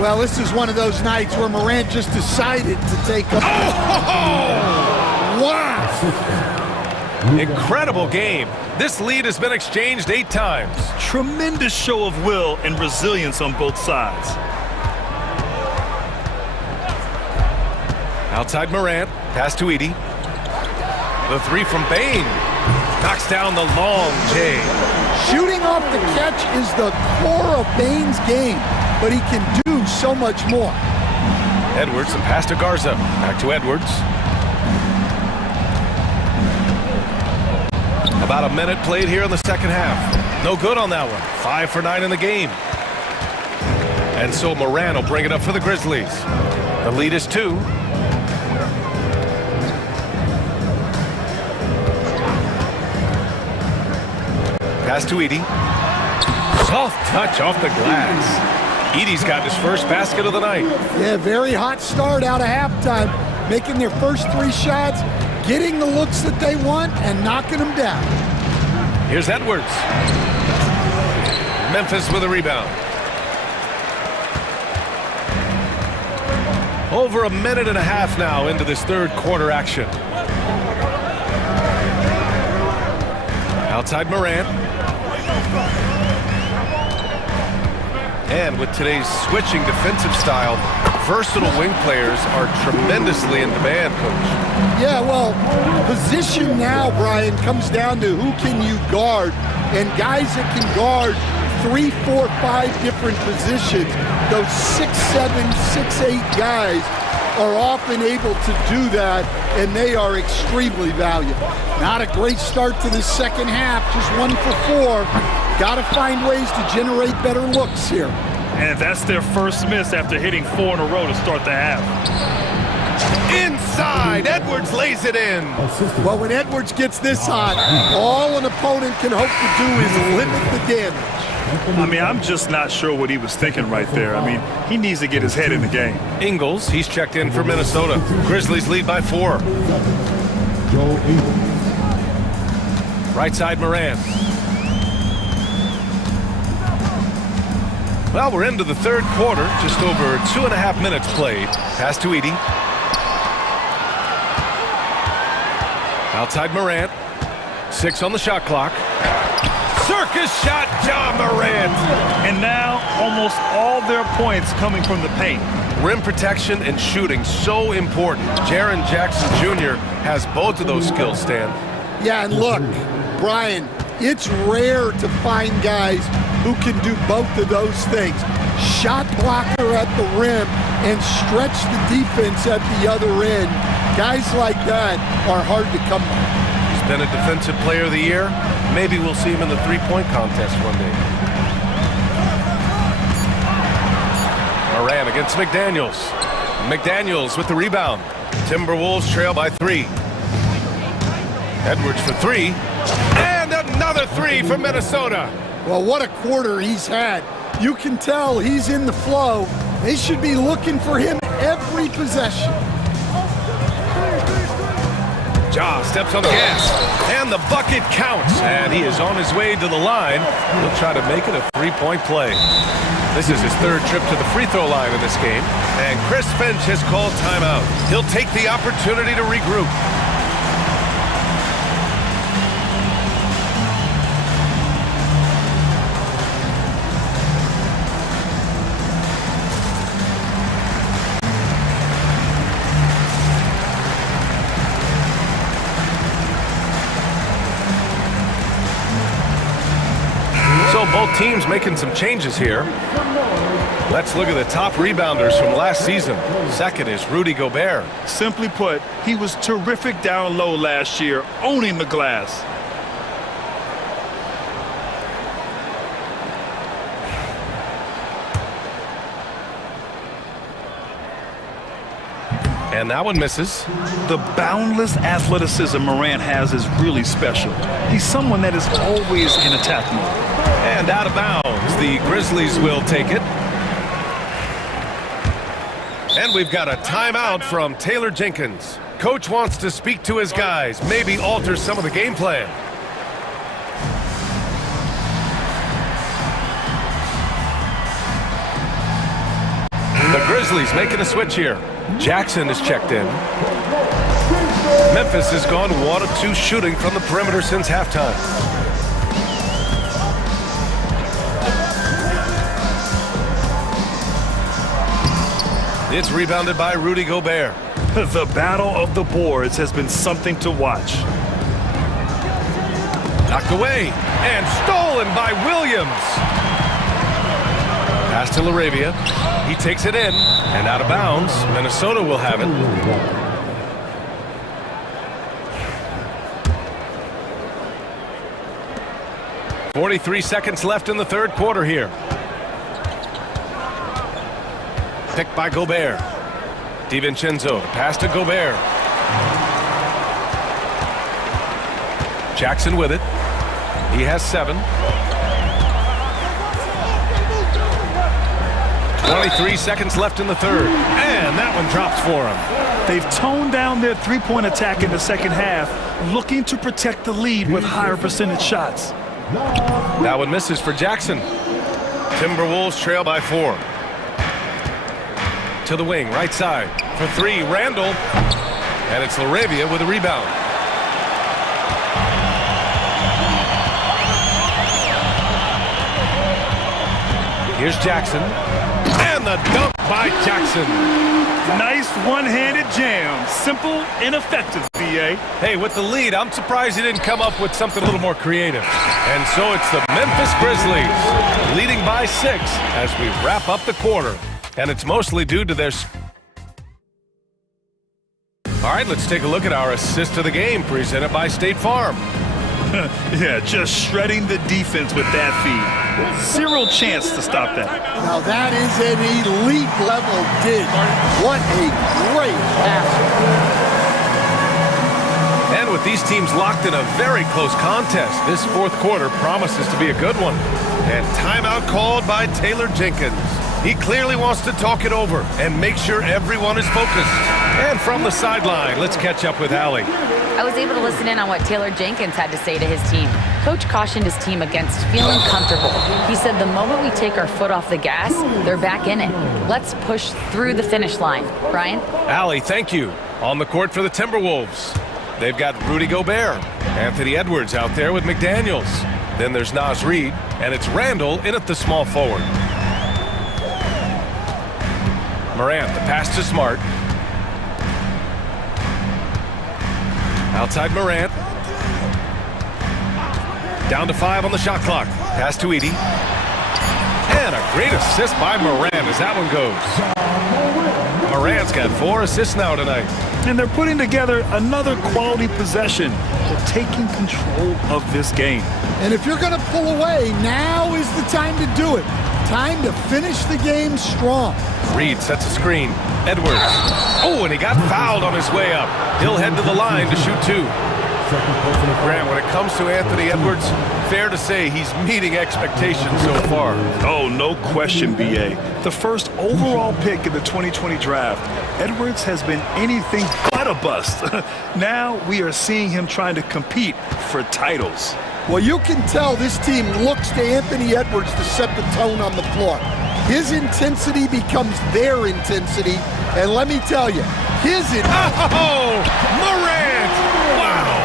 Well, this is one of those nights where Morant just decided to take a... Wow! Incredible game. This lead has been exchanged 8 times. Tremendous show of will and resilience on both sides. Outside Morant, pass to Edey. The 3 from Payne. Knocks down the long J. Shooting off the catch is the core of Payne's game, but he can do so much more. Edwards and pass to Garza. Back to Edwards. About a minute played here in the second half. No good on that one. 5 for 9 in the game. And so Moran will bring it up for the Grizzlies. The lead is 2. Pass to Edey. Soft touch off the glass. Edey's got his first basket of the night. Yeah, very hot start out of halftime. Making their first 3 shots, getting the looks that they want, and knocking them down. Here's Edwards. Memphis with a rebound. Over a minute and a half now into this third quarter action. Outside Moran. And with today's switching defensive style, versatile wing players are tremendously in demand, Coach. Yeah, well, position now, Brian, comes down to who can you guard. And guys that can guard 3, 4, 5 different positions, those 6'7", 6'8" guys are often able to do that, and they are extremely valuable. Not a great start to the second half, just 1 for 4. Got to find ways to generate better looks here. And that's their first miss after hitting 4 in a row to start the half. Inside, Edwards lays it in. Well, when Edwards gets this hot, all an opponent can hope to do is limit the damage. I mean, I'm just not sure what he was thinking right there. I mean, he needs to get his head in the game. Ingles, he's checked in for Minnesota. Grizzlies lead by 4. Right side, Moran. Well, we're into the third quarter. Just over 2.5 minutes played. Pass to Edey. Outside Morant. 6 on the shot clock. Circus shot, Ja Morant. And now almost all their points coming from the paint. Rim protection and shooting so important. Jaren Jackson Jr. has both of those skills, Stan. Yeah, and look, Brian, it's rare to find guys who can do both of those things. Shot blocker at the rim and stretch the defense at the other end. Guys like that are hard to come by. He's been a defensive player of the year. Maybe we'll see him in the three-point contest one day. Moran against McDaniels. McDaniels with the rebound. Timberwolves trail by 3. Edwards for 3. And another 3 for Minnesota. Well, what a quarter he's had. You can tell he's in the flow. They should be looking for him every possession. Ja steps on the gas, and the bucket counts, and he is on his way to the line. He'll try to make it a three-point play. This is his third trip to the free throw line in this game, and Chris Finch has called timeout. He'll take the opportunity to regroup. Both teams making some changes here. Let's look at the top rebounders from last season. Second is Rudy Gobert. Simply put, he was terrific down low last year, owning the glass. And that one misses. The boundless athleticism Morant has is really special. He's someone that is always in attack mode. And out of bounds, the Grizzlies will take it. And we've got a timeout from Taylor Jenkins. Coach wants to speak to his guys, maybe alter some of the game plan. The Grizzlies making a switch here. Jackson is checked in. Memphis has gone 1 of 2 shooting from the perimeter since halftime. It's rebounded by Rudy Gobert. The battle of the boards has been something to watch. Knocked away and stolen by Williams. Pass to LaRavia. He takes it in and out of bounds. Minnesota will have it. .43 seconds left in the third quarter here. picked by Gobert. DiVincenzo, pass to Gobert. Jackson with it. He has 7. 23 seconds left in the third. And that one drops for him. They've toned down their three-point attack in the second half, looking to protect the lead with higher percentage shots. That one misses for Jackson. Timberwolves trail by 4. To the wing, right side. For 3, Randall. And it's LaRavia with a rebound. Here's Jackson. And the dunk by Jackson. Nice one-handed jam. Simple and effective, B.A. Hey, with the lead, I'm surprised he didn't come up with something a little more creative. And so it's the Memphis Grizzlies leading by 6 as we wrap up the quarter. And it's mostly due to their... All right, let's take a look at our assist of the game presented by State Farm. Yeah, just shredding the defense with that feed. Zero chance to stop that. Now that is an elite level dig. What a great pass. And with these teams locked in a very close contest, this fourth quarter promises to be a good one. And timeout called by Taylor Jenkins. He clearly wants to talk it over and make sure everyone is focused. And from the sideline, let's catch up with Allie. I was able to listen in on what Taylor Jenkins had to say to his team. Coach cautioned his team against feeling comfortable. He said the moment we take our foot off the gas, they're back in it. Let's push through the finish line. Brian? Allie, thank you. On the court for the Timberwolves. They've got Rudy Gobert, Anthony Edwards out there with McDaniels. Then there's Naz Reid, and it's Randall in at the small forward. Morant, the pass to Smart. Outside Morant. Down to 5 on the shot clock. Pass to Edey. And a great assist by Morant as that one goes. Morant's got 4 assists now tonight. And they're putting together another quality possession. They're taking control of this game. And if you're going to pull away, now is the time to do it. Time to finish the game strong. Reid sets a screen. Edwards. Oh, and he got fouled on his way up. He'll head to the line to shoot 2. Grant, when it comes to Anthony Edwards, fair to say he's meeting expectations so far. Oh, no question, B.A. The first overall pick in the 2020 draft, Edwards has been anything but a bust. Now we are seeing him trying to compete for titles. Well, you can tell this team looks to Anthony Edwards to set the tone on the floor. His intensity becomes their intensity, and let me tell you, his intensity... Oh, Morant! Wow!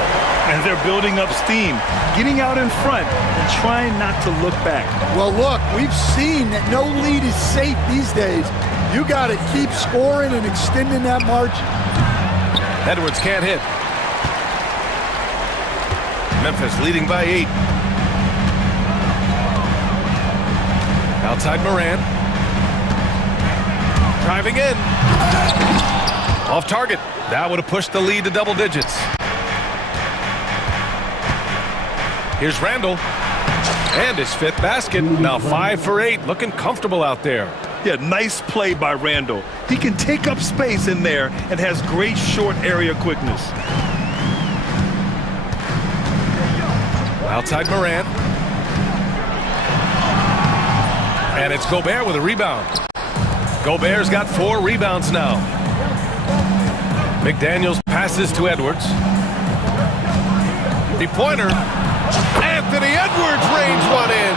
And they're building up steam, getting out in front, and trying not to look back. Well, look, we've seen that no lead is safe these days. You got to keep scoring and extending that margin. Edwards can't hit. Memphis leading by 8. Outside Morant. Driving in. Off target. That would have pushed the lead to double digits. Here's Randall. And his 5th basket. Now 5 for 8. Looking comfortable out there. Yeah, nice play by Randall. He can take up space in there and has great short area quickness. Outside Morant. And it's Gobert with a rebound. Gobert's got 4 rebounds now. McDaniels passes to Edwards. Three-pointer. Anthony Edwards rains one in.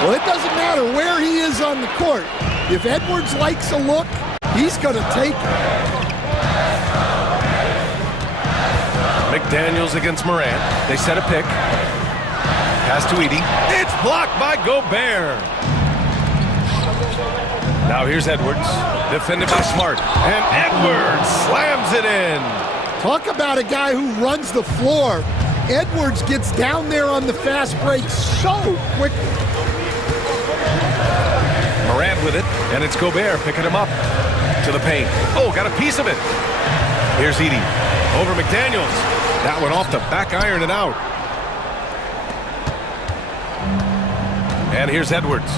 Well, it doesn't matter where he is on the court. If Edwards likes a look, he's going to take it. McDaniels against Morant. They set a pick. Pass to Edey. It's blocked by Gobert. Now here's Edwards. Defended by Smart. And Edwards slams it in. Talk about a guy who runs the floor. Edwards gets down there on the fast break so quickly. Morant with it. And it's Gobert picking him up to the paint. Oh, got a piece of it. Here's Edey. Over McDaniels. That one off the back iron and out. And here's Edwards.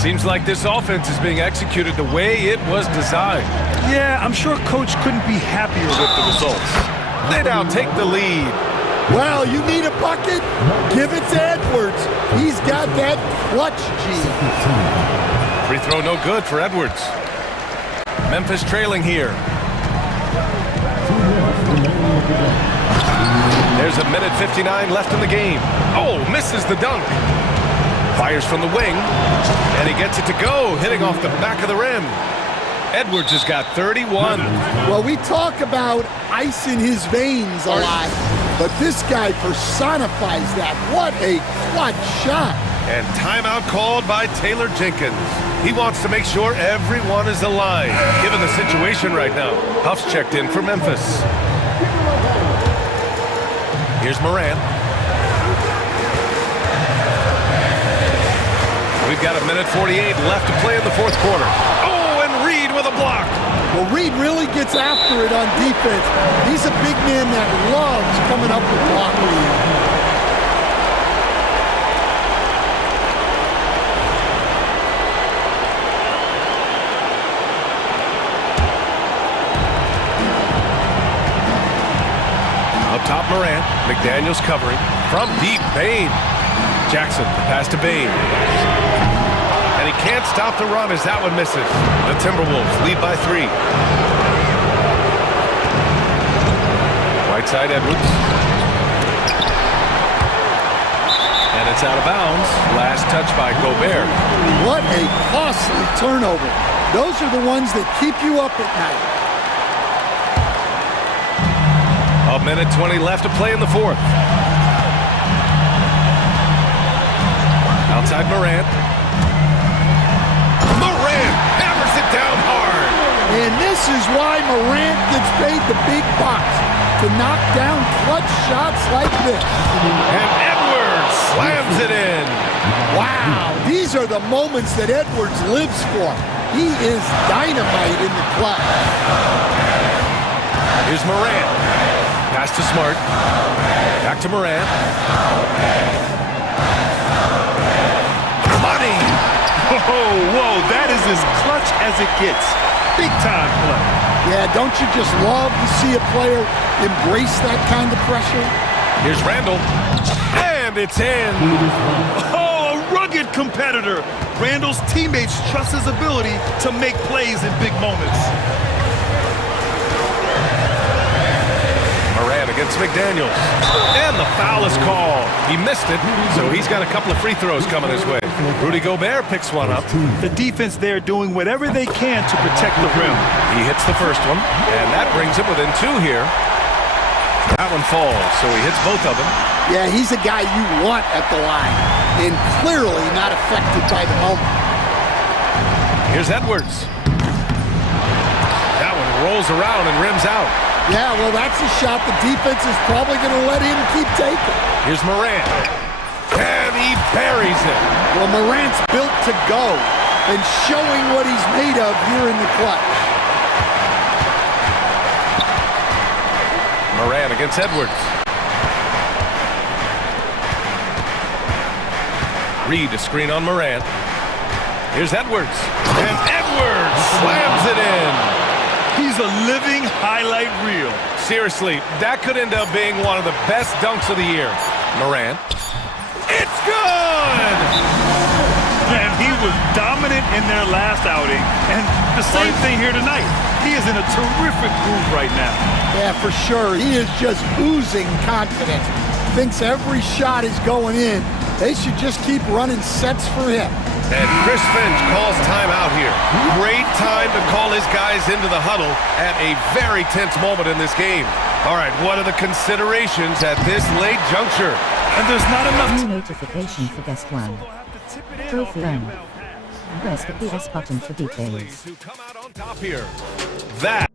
Seems like this offense is being executed the way it was designed. Yeah, I'm sure Coach couldn't be happier with the results. They now take the lead. Well, you need a bucket? Give it to Edwards. He's got that clutch gene. Free throw no good for Edwards. Memphis trailing here. There's a minute 59 left in the game. Oh, misses the dunk. Fires from the wing, and he gets it to go, hitting off the back of the rim. Edwards has got 31. Well, we talk about ice in his veins a lot, but this guy personifies that. What a clutch shot. And timeout called by Taylor Jenkins. He wants to make sure everyone is aligned, given the situation right now. Huff's checked in for Memphis. Here's Morant. We've got a minute 48 left to play in the fourth quarter. Oh, and Reed with a block. Well, Reed really gets after it on defense. He's a big man that loves coming up with blocks. Top Morant, McDaniels covering from deep. Bain. Jackson, the pass to Bain. And he can't stop the run as that one misses. The Timberwolves lead by 3. Right side Edwards. And it's out of bounds. Last touch by Gobert. What a costly turnover. Those are the ones that keep you up at night. A minute 20 left to play in the fourth. Outside Morant. Morant hammers it down hard. And this is why Morant gets paid the big bucks, to knock down clutch shots like this. And Edwards slams it in. Wow, these are the moments that Edwards lives for. He is dynamite in the clutch. Here's Morant. Pass to Smart. Back to Morant. Money! Whoa, that is as clutch as it gets. Big time play. Yeah, don't you just love to see a player embrace that kind of pressure? Here's Randall. And it's in. Oh, a rugged competitor. Randall's teammates trust his ability to make plays in big moments. Against McDaniels. And the foul is called. He missed it, so he's got a couple of free throws coming his way. Rudy Gobert picks one up. The defense there doing whatever they can to protect the rim. He hits the first one, and that brings him within 2 here. That one falls, so he hits both of them. Yeah, he's a guy you want at the line, and clearly not affected by the moment. Here's Edwards. That one rolls around and rims out. Yeah, well, that's a shot the defense is probably going to let him keep taking. Here's Morant. And he buries it. Well, Morant's built to go and showing what he's made of here in the clutch. Morant against Edwards. Reed, a screen on Morant. Here's Edwards. And Edwards slams it in. He's a living highlight reel. Seriously, that could end up being one of the best dunks of the year. Morant. It's good! And he was dominant in their last outing. And the same thing here tonight. He is in a terrific groove right now. Yeah, for sure. He is just oozing confidence. Thinks every shot is going in. They should just keep running sets for him. And Chris Finch calls timeout here. Great time to call his guys into the huddle at a very tense moment in this game. All right, what are the considerations at this late juncture? And there's not enough notification for guest one. Confirm. Press the PS button for details. That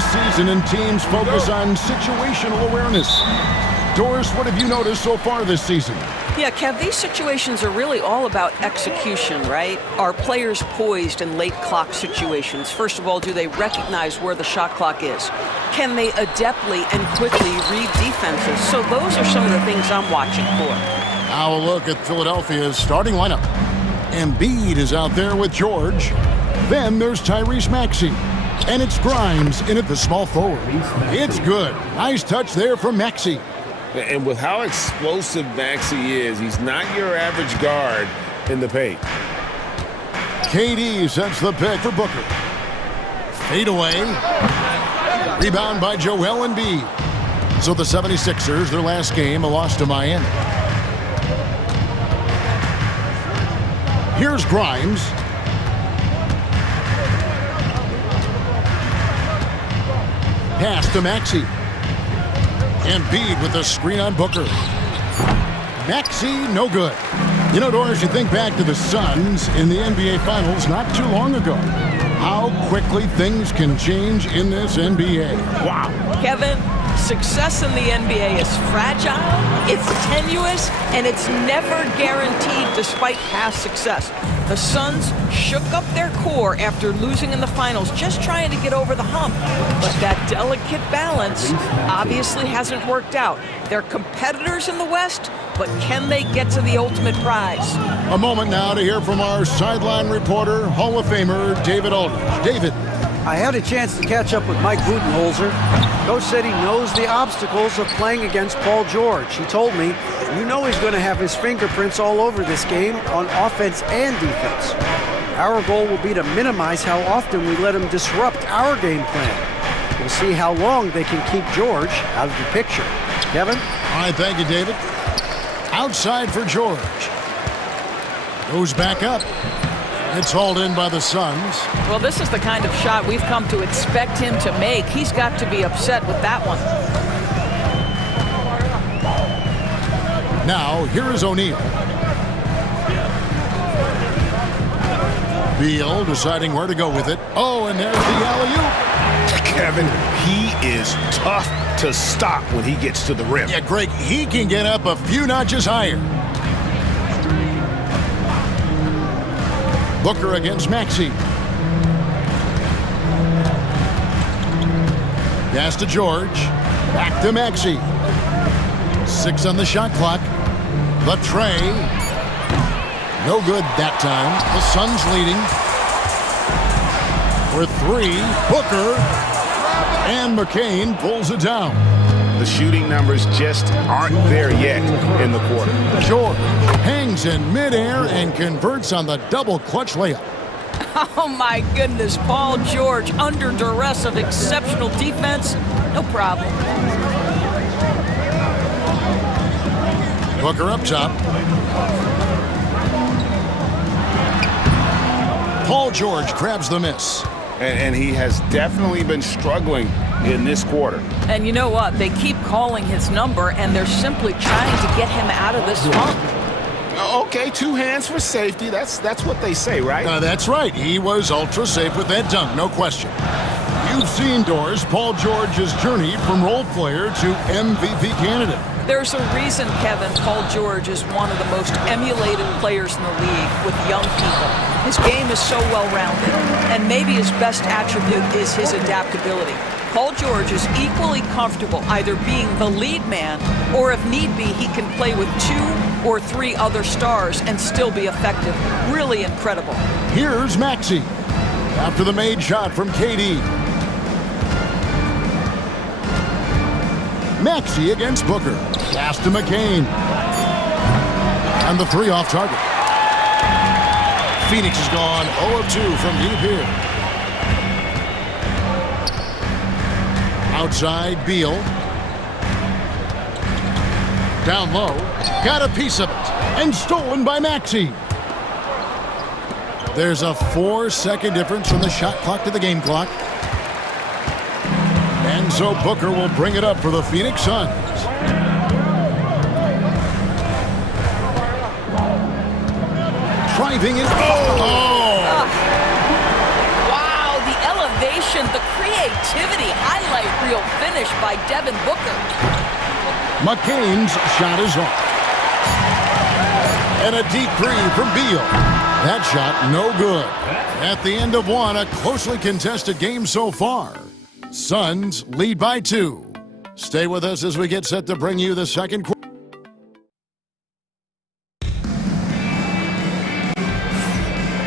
this season, and teams focus on situational awareness. Doris, what have you noticed so far this season? Yeah, Kev, these situations are really all about execution, right? Are players poised in late clock situations? First of all, do they recognize where the shot clock is? Can they adeptly and quickly read defenses? So those are some of the things I'm watching for. Now a look at Philadelphia's starting lineup. Embiid is out there with George. Then there's Tyrese Maxey. And it's Grimes in at the small forward. It's good. Nice touch there from Maxey. And with how explosive Maxey is, he's not your average guard in the paint. KD sets the pick for Booker. Fade away. Rebound by Joel Embiid. So the 76ers, their last game, a loss to Miami. Here's Grimes. Pass to Maxey. Embiid with a screen on Booker. Maxey, no good. You know, Doris, you think back to the Suns in the NBA Finals not too long ago. How quickly things can change in this NBA. Wow. Kevin, success in the NBA is fragile, it's tenuous, and it's never guaranteed despite past success. The Suns shook up their core after losing in the finals, just trying to get over the hump. But that delicate balance obviously hasn't worked out. They're competitors in the West, but can they get to the ultimate prize? A moment now to hear from our sideline reporter, Hall of Famer David Aldridge. David. I had a chance to catch up with Mike Budenholzer. Coach said he knows the obstacles of playing against Paul George. He told me, you know he's going to have his fingerprints all over this game on offense and defense. Our goal will be to minimize how often we let him disrupt our game plan. We'll see how long they can keep George out of the picture. Kevin? All right, thank you, David. Outside for George. Goes back up. It's hauled in by the Suns. Well, this is the kind of shot we've come to expect him to make. He's got to be upset with that one. Now, here is O'Neal. Beal deciding where to go with it. Oh, and there's the alley-oop. Kevin, he is tough to stop when he gets to the rim. Yeah, Greg, he can get up a few notches higher. Booker against Maxey. Pass to George. Back to Maxey. 6 on the shot clock. The tray. No good that time. The Suns leading. For 3. Booker. And McCain pulls it down. The shooting numbers just aren't there yet in the quarter. George hangs in midair and converts on the double clutch layup. Oh my goodness, Paul George under duress of exceptional defense. No problem. Booker up top. Paul George grabs the miss. And he has definitely been struggling in this quarter. And you know what? They keep calling his number, and they're simply trying to get him out of this funk. Okay, 2 hands for safety. That's what they say, right? That's right. He was ultra safe with that dunk, no question. You've seen, Doris, Paul George's journey from role player to MVP candidate. There's a reason, Kevin, Paul George is one of the most emulated players in the league with young people. His game is so well-rounded, and maybe his best attribute is his adaptability. Paul George is equally comfortable either being the lead man, or if need be, he can play with 2 or 3 other stars and still be effective. Really incredible. Here's Maxey after the made shot from KD. Maxey against Booker. Pass to McCain. And the 3 off target. Phoenix is gone 0 of 2 from deep here. Outside, Beal. Down low. Got a piece of it. And stolen by Maxey. There's a 4-second difference from the shot clock to the game clock. And so Booker will bring it up for the Phoenix Suns. Driving it. Oh! Wow, the elevation execution, the creativity, highlight reel finish by Devin Booker. McCain's shot is off. And a deep three from Beal. That shot no good. At the end of one, a closely contested game so far. Suns lead by 2. Stay with us as we get set to bring you the second quarter.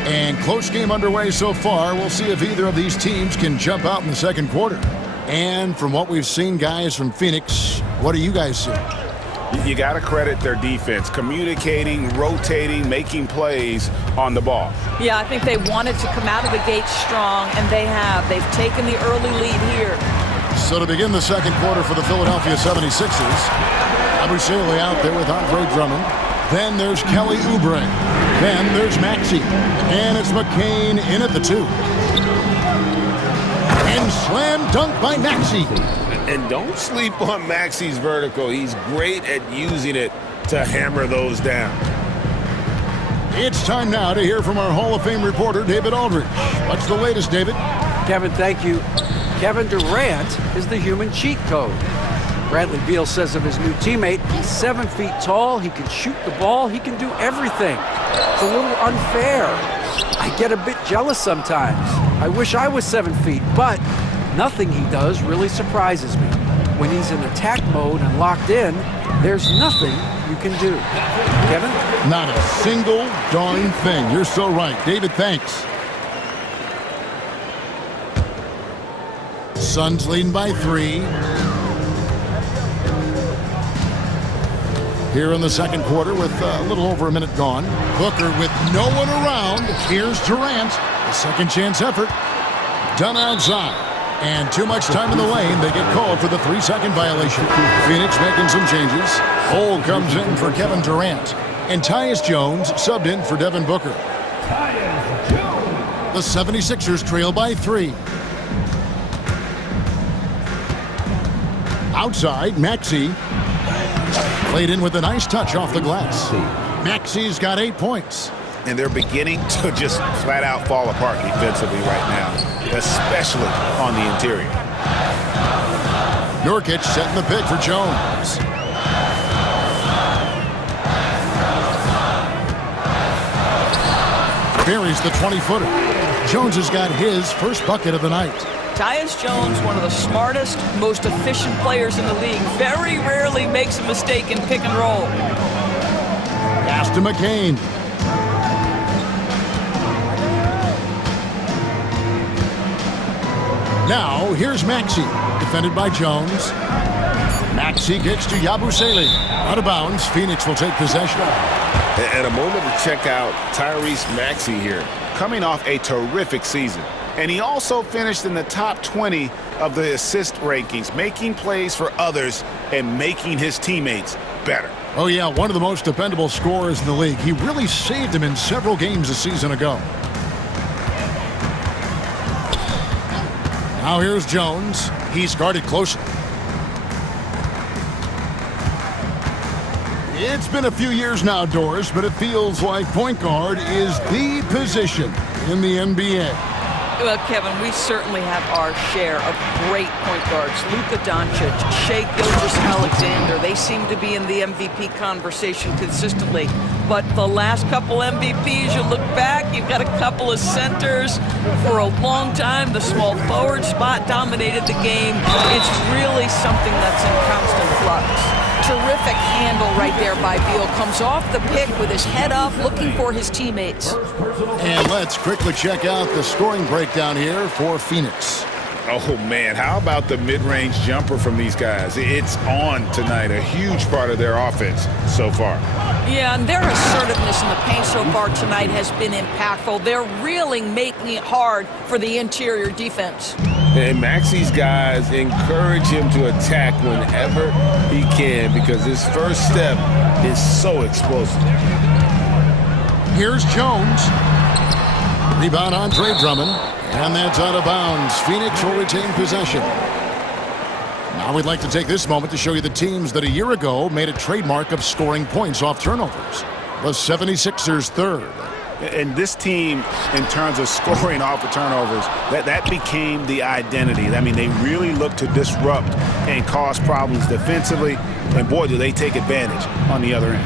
And close game underway so far. We'll see if either of these teams can jump out in the second quarter. And from what we've seen, guys, from Phoenix, what do you guys see? You got to credit their defense, communicating, rotating, making plays on the ball. Yeah, I think they wanted to come out of the gate strong, and they have. They've taken the early lead here. So to begin the second quarter for the Philadelphia 76ers, Abusele out there with Andre Drummond. Then there's Kelly Oubre. Then there's Maxey. And it's McCain in at the 2. And slam dunk by Maxey. And don't sleep on Maxey's vertical. He's great at using it to hammer those down. It's time now to hear from our Hall of Fame reporter, David Aldridge. What's the latest, David? Kevin, thank you. Kevin Durant is the human cheat code. Bradley Beal says of his new teammate, he's 7 feet tall, he can shoot the ball, he can do everything. It's a little unfair. I get a bit jealous sometimes. I wish I was 7 feet, but nothing he does really surprises me. When he's in attack mode and locked in, there's nothing you can do. Kevin? Not a single darn thing. You're so right. David, thanks. Suns leading by 3. Here in the second quarter with a little over a minute gone. Booker with no one around. Here's Durant. A second chance effort. Done outside. And too much time in the lane. They get called for the 3-second violation. Phoenix making some changes. Hole comes in for Kevin Durant. And Tyus Jones subbed in for Devin Booker. The 76ers trail by 3. Outside, Maxey. Played in with a nice touch off the glass. Maxey's got 8 points. And they're beginning to just flat out fall apart defensively right now, especially on the interior. Nurkic setting the pick for Jones. Buries the 20-footer. Jones has got his first bucket of the night. Tyus Jones, one of the smartest, most efficient players in the league, very rarely makes a mistake in pick and roll. Pass to McCain. Now, here's Maxey, defended by Jones. Maxey kicks to Yabusele. Out of bounds, Phoenix will take possession. And a moment to check out Tyrese Maxey here, coming off a terrific season. And he also finished in the top 20 of the assist rankings, making plays for others and making his teammates better. Oh, yeah, one of the most dependable scorers in the league. He really saved him in several games a season ago. Now here's Jones. He's guarded closely. It's been a few years now, Doris, but it feels like point guard is the position in the NBA. Well, Kevin, we certainly have our share of great point guards. Luka Doncic, Shai Gilgeous-Alexander, they seem to be in the MVP conversation consistently. But the last couple MVPs, you look back, you've got a couple of centers. For a long time, the small forward spot dominated the game. It's really something that's in constant flux. Terrific handle right there by Beal. Comes off the pick with his head up, looking for his teammates. And let's quickly check out the scoring breakdown here for Phoenix. Oh, man, how about the mid-range jumper from these guys? It's on tonight, a huge part of their offense so far. Yeah, and their assertiveness in the paint so far tonight has been impactful. They're really making it hard for the interior defense. And Maxey's guys encourage him to attack whenever he can because his first step is so explosive. Here's Jones. Rebound Andre Drummond. And that's out of bounds. Phoenix will retain possession. Now we'd like to take this moment to show you the teams that a year ago made a trademark of scoring points off turnovers. The 76ers third, And this team, in terms of scoring off of turnovers, that became the identity. I mean, they really look to disrupt and cause problems defensively. And boy, do they take advantage on the other end.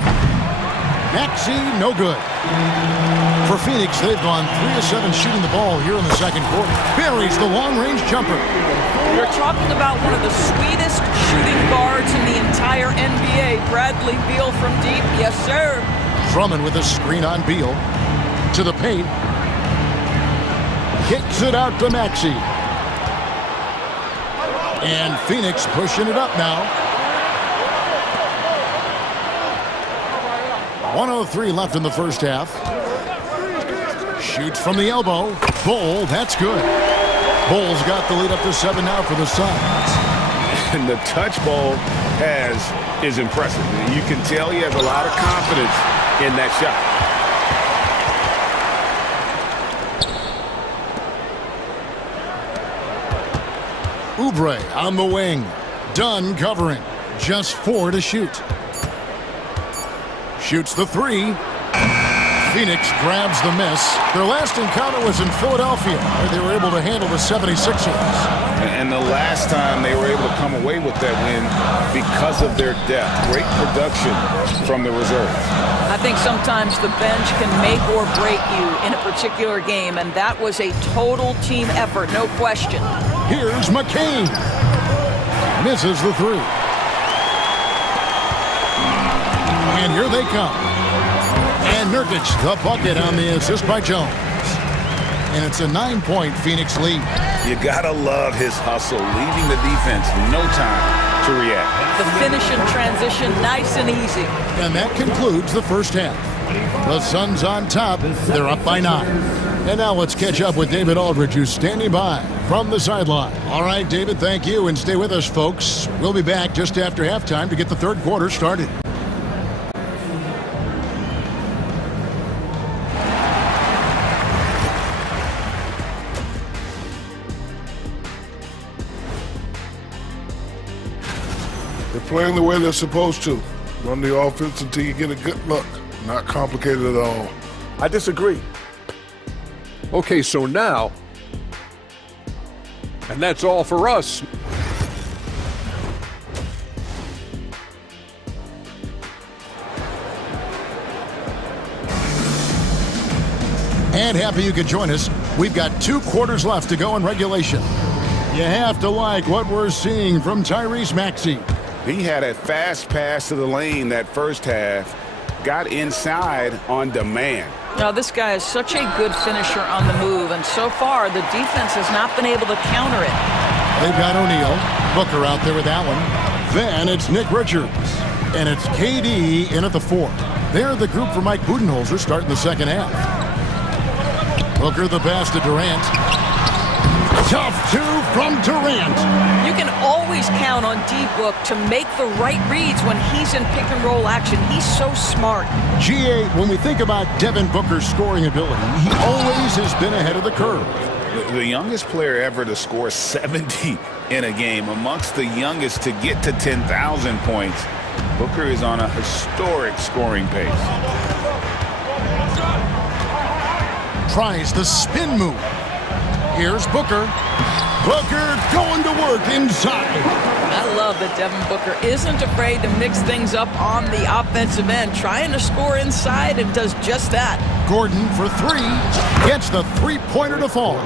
Maxey, no good. For Phoenix, they've gone 3 of 7 shooting the ball here in the second quarter. Buries the long-range jumper. You're talking about one of the sweetest shooting guards in the entire NBA. Bradley Beal from deep. Yes, sir. Drummond with a screen on Beal. To the paint. Kicks it out to Maxey. And Phoenix pushing it up now. 1:03 left in the first half. Shoots from the elbow. Bull, that's good. Bull's got the lead up to 7 now for the Suns. And the touch Bull is impressive. You can tell he has a lot of confidence in that shot. Oubre on the wing. Dunn covering. Just 4 to shoot. Shoots the 3. Phoenix grabs the miss. Their last encounter was in Philadelphia, where they were able to handle the 76ers. And the last time they were able to come away with that win because of their depth. Great production from the reserves. I think sometimes the bench can make or break you in a particular game, and that was a total team effort, no question. Here's McCain. Misses the 3. And here they come. And Nurkic, the bucket on the assist by Jones. And it's a 9-point Phoenix lead. You gotta love his hustle, leaving the defense no time to react. The finish in transition, nice and easy. And that concludes the first half. The Suns on top. They're up by 9. And now let's catch up with David Aldridge, who's standing by from the sideline. All right, David, thank you. And stay with us, folks. We'll be back just after halftime to get the third quarter started. Playing the way they're supposed to. Run the offense until you get a good look. Not complicated at all. I disagree. Okay, so now, and that's all for us. And happy you could join us. We've got 2 quarters left to go in regulation. You have to like what we're seeing from Tyrese Maxey. He had a fast pass to the lane that first half, got inside on demand. Now, this guy is such a good finisher on the move, and so far, the defense has not been able to counter it. They've got O'Neal, Booker out there with that one. Then it's Nick Richards, and it's KD in at the 4. They're the group for Mike Budenholzer starting the second half. Booker the pass to Durant. Tough 2 from Durant. You can always count on D-Book to make the right reads when he's in pick-and-roll action. He's so smart. GA, when we think about Devin Booker's scoring ability, he always has been ahead of the curve. The youngest player ever to score 70 in a game, amongst the youngest to get to 10,000 points. Booker is on a historic scoring pace. Tries the spin move. Here's Booker. Booker going to work inside. I love that Devin Booker isn't afraid to mix things up on the offensive end, trying to score inside and does just that. Gordon for 3. Gets the 3-pointer to fall.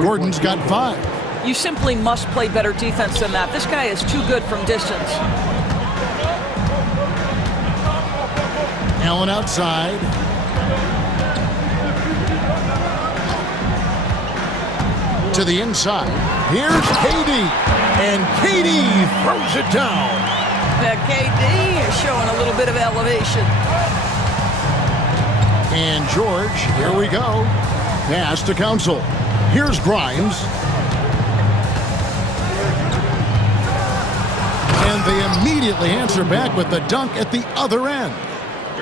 Gordon's got 5. You simply must play better defense than that. This guy is too good from distance. Allen outside. To the inside. Here's KD. And KD throws it down. KD is showing a little bit of elevation. And George, here we go. Pass to Council. Here's Grimes. And they immediately answer back with the dunk at the other end.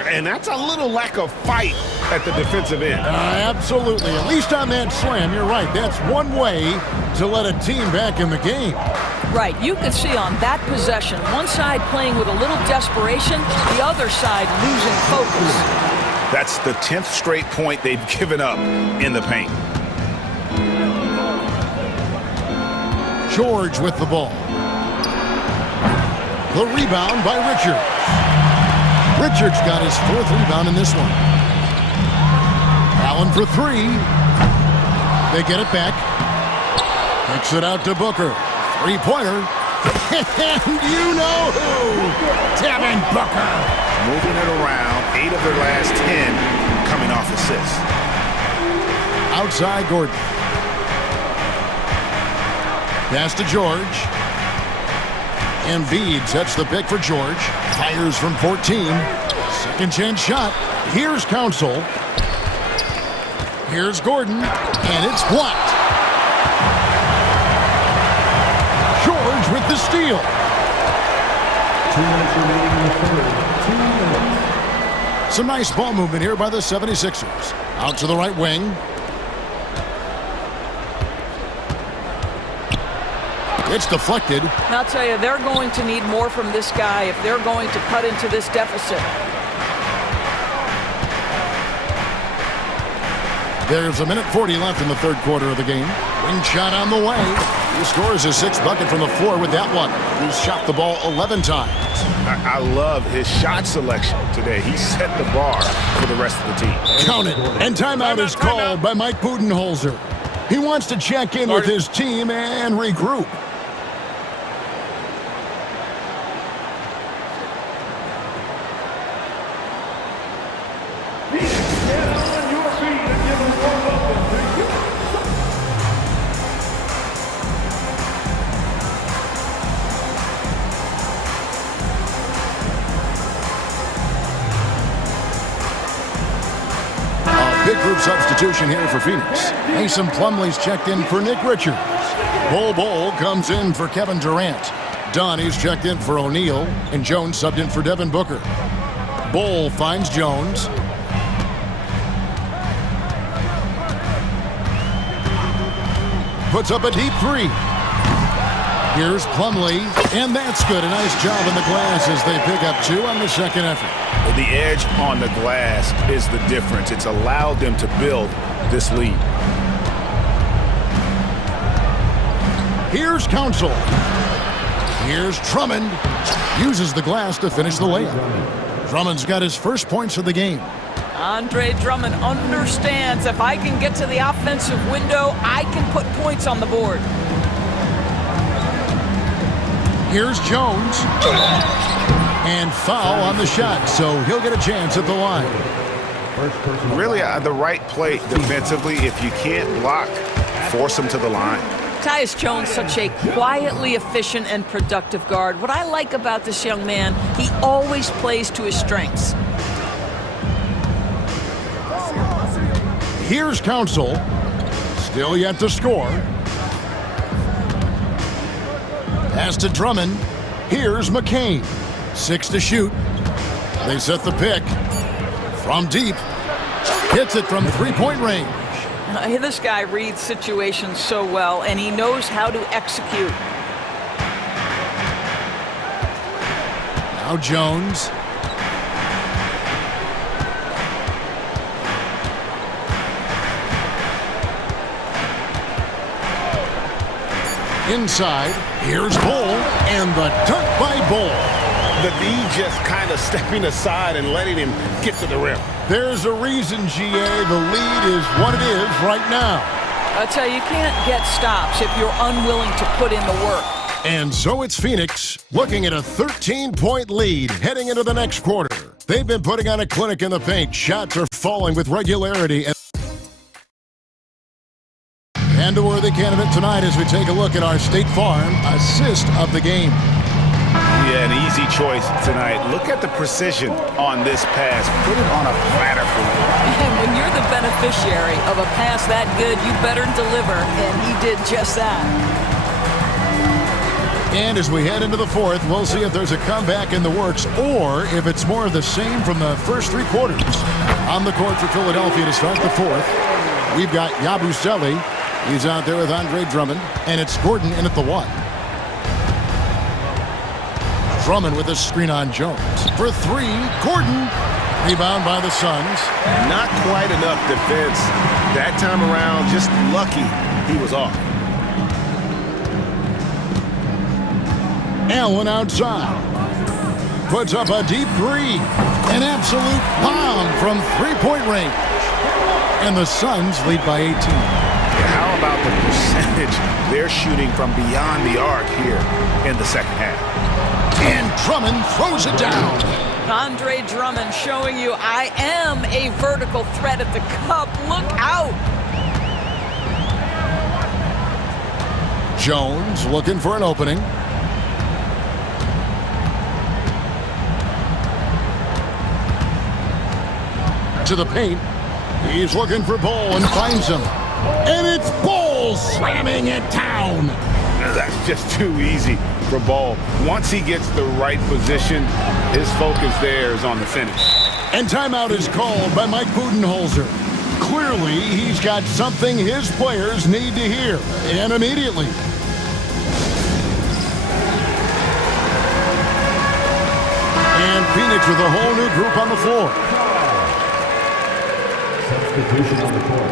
And that's a little lack of fight at the defensive end. Absolutely. At least on that slam, you're right. That's one way to let a team back in the game. Right. You could see on that possession, one side playing with a little desperation, the other side losing focus. That's the 10th straight point they've given up in the paint. George with the ball. The rebound by Richards. Richards got his 4th rebound in this one. Allen for 3. They get it back. Kicks it out to Booker. 3-pointer. And you know who? Devin Booker. Moving it around. 8 of their last 10 coming off assists. Outside Gordon. Pass to George. Embiid sets the pick for George. Fires from 14. Second chance shot. Here's Council. Here's Gordon. And it's blocked. George with the steal. 2 minutes remaining in the third. 2 minutes. Some nice ball movement here by the 76ers. Out to the right wing. It's deflected. I'll tell you, they're going to need more from this guy if they're going to cut into this deficit. There's a minute 40 left in the third quarter of the game. Wing shot on the way. He scores his 6th bucket from the floor with that one. He's shot the ball 11 times. I love his shot selection today. He set the bar for the rest of the team. Count it. And timeout is called by Mike Budenholzer. He wants to check in with his team and regroup. Big group substitution here for Phoenix. Mason Plumlee's checked in for Nick Richards. Bol comes in for Kevin Durant. Donnie's checked in for O'Neal. And Jones subbed in for Devin Booker. Bol finds Jones. Puts up a deep 3. Here's Plumlee, and that's good. A nice job in the glass as they pick up 2 on the second effort. The edge on the glass is the difference. It's allowed them to build this lead. Here's Council. Here's Drummond. Uses the glass to finish the layup. Drummond's got his first points of the game. Andre Drummond understands if I can get to the offensive window, I can put points on the board. Here's Jones. And foul on the shot, so he'll get a chance at the line. Really, the right play defensively. If you can't block, force him to the line. Tyus Jones, such a quietly efficient and productive guard. What I like about this young man, he always plays to his strengths. Here's Council. Still yet to score. Pass to Drummond. Here's McCain. 6 to shoot. They set the pick. From deep. Hits it from 3-point range. This guy reads situations so well, and he knows how to execute. Now Jones. Inside, here's Bol, and the dunk by Bol. The D just kind of stepping aside and letting him get to the rim. There's a reason, GA, the lead is what it is right now. I tell you, you can't get stops if you're unwilling to put in the work. And so it's Phoenix looking at a 13-point lead heading into the next quarter. They've been putting on a clinic in the paint. Shots are falling with regularity. And a worthy candidate tonight as we take a look at our State Farm assist of the game. Yeah, an easy choice tonight. Look at the precision on this pass. Put it on a platter for me. And when you're the beneficiary of a pass that good, you better deliver, and he did just that. And as we head into the fourth, we'll see if there's a comeback in the works or if it's more of the same from the first 3 quarters. On the court for Philadelphia to start the fourth, we've got Yabusele. He's out there with Andre Drummond, and it's Gordon in at the 1. Drummond with a screen on Jones. For 3, Gordon. Rebound by the Suns. Not quite enough defense. That time around, just lucky he was off. Allen outside. Puts up a deep three. An absolute bomb from three-point range. And the Suns lead by 18. How about the percentage they're shooting from beyond the arc here in the second half? And Drummond throws it down. Andre Drummond showing you I am a vertical threat at the cup. Look out. Jones looking for an opening. To the paint. He's looking for Ball and finds him. And it's Ball slamming it down. That's just too easy for Ball. Once he gets the right position, his focus there is on the finish. And timeout is called by Mike Budenholzer. Clearly, he's got something his players need to hear, and immediately. And Phoenix with a whole new group on the floor. Substitution on the court.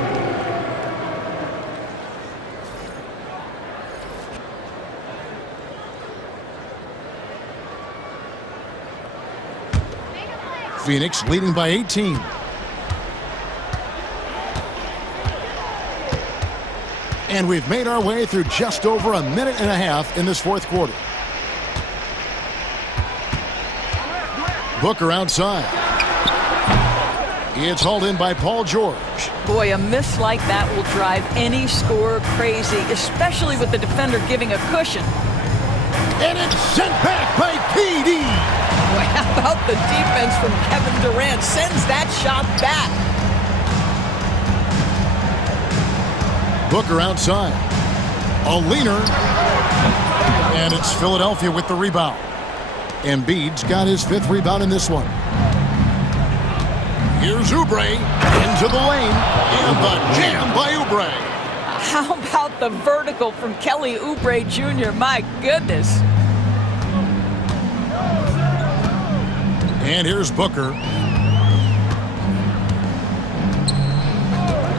Phoenix leading by 18. And we've made our way through just over a minute and a half in this fourth quarter. Booker outside. It's hauled in by Paul George. Boy, a miss like that will drive any scorer crazy, especially with the defender giving a cushion. And it's sent back by KD. Boy, how about the defense from Kevin Durant? Sends that shot back. Booker outside. A leaner. And it's Philadelphia with the rebound. Embiid's got his 5th rebound in this one. Here's Oubre into the lane. And the jam by Oubre. How about the vertical from Kelly Oubre Jr.? My goodness. And here's Booker.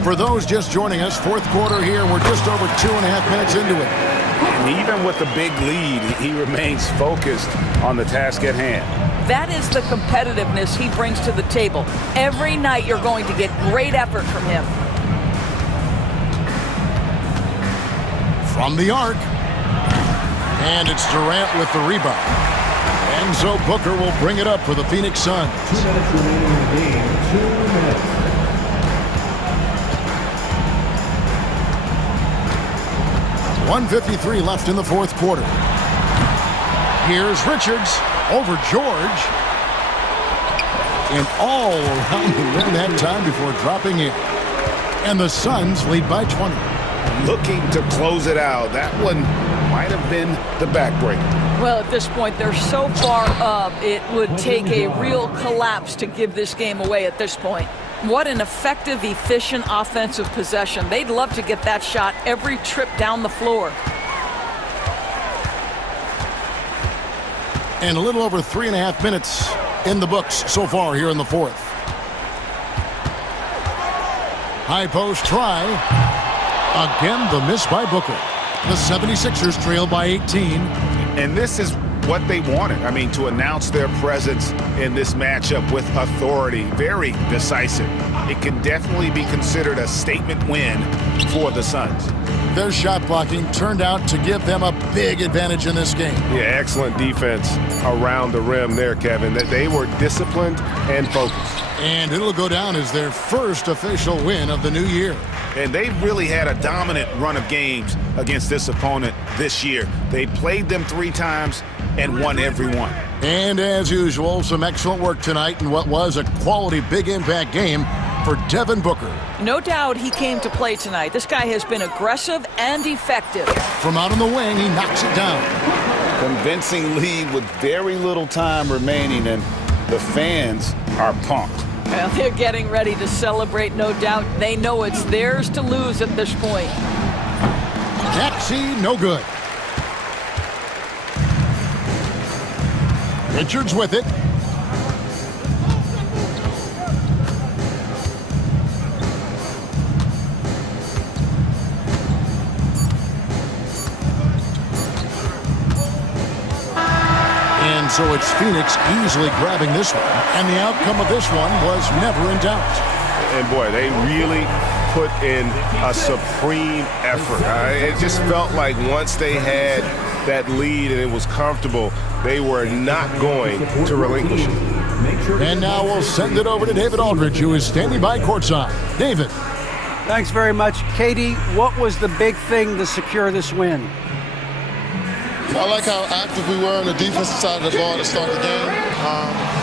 For those just joining us, fourth quarter here. We're just over 2.5 minutes into it. And even with the big lead, he remains focused on the task at hand. That is the competitiveness he brings to the table. Every night you're going to get great effort from him. From the arc. And it's Durant with the rebound. And so Booker will bring it up for the Phoenix Suns. 2 minutes remaining in the game. 2 minutes. .153 left in the fourth quarter. Here's Richards over George. And all around the rim that time before dropping in. And the Suns lead by 20. Looking to close it out. That one might have been the backbreaker. Well, at this point, they're so far up, it would take a real collapse to give this game away at this point. What an effective, efficient offensive possession. They'd love to get that shot every trip down the floor. And a little over 3.5 minutes in the books so far here in the fourth. High post try. Again, the miss by Booker. The 76ers trail by 18. And this is what they wanted. I mean, to announce their presence in this matchup with authority. Very decisive. It can definitely be considered a statement win for the Suns. Their shot blocking turned out to give them a big advantage in this game. Yeah, excellent defense around the rim there, Kevin. That they were disciplined and focused. And it'll go down as their first official win of the new year. And they've really had a dominant run of games against this opponent this year. They played them 3 times and won every one. And as usual, some excellent work tonight in what was a quality big impact game for Devin Booker. No doubt he came to play tonight. This guy has been aggressive and effective. From out on the wing, he knocks it down. Convincing lead with very little time remaining, and the fans are pumped. Well, they're getting ready to celebrate, no doubt. They know it's theirs to lose at this point. Maxey, no good. Richards with it. so it's Phoenix easily grabbing this one. And the outcome of this one was never in doubt. And boy, they really put in a supreme effort. It just felt like once they had that lead and it was comfortable, they were not going to relinquish it. And now we'll send it over to David Aldridge, who is standing by courtside. David. Thanks very much. Katie, what was the big thing to secure this win? I like how active we were on the defensive side of the ball to start the game.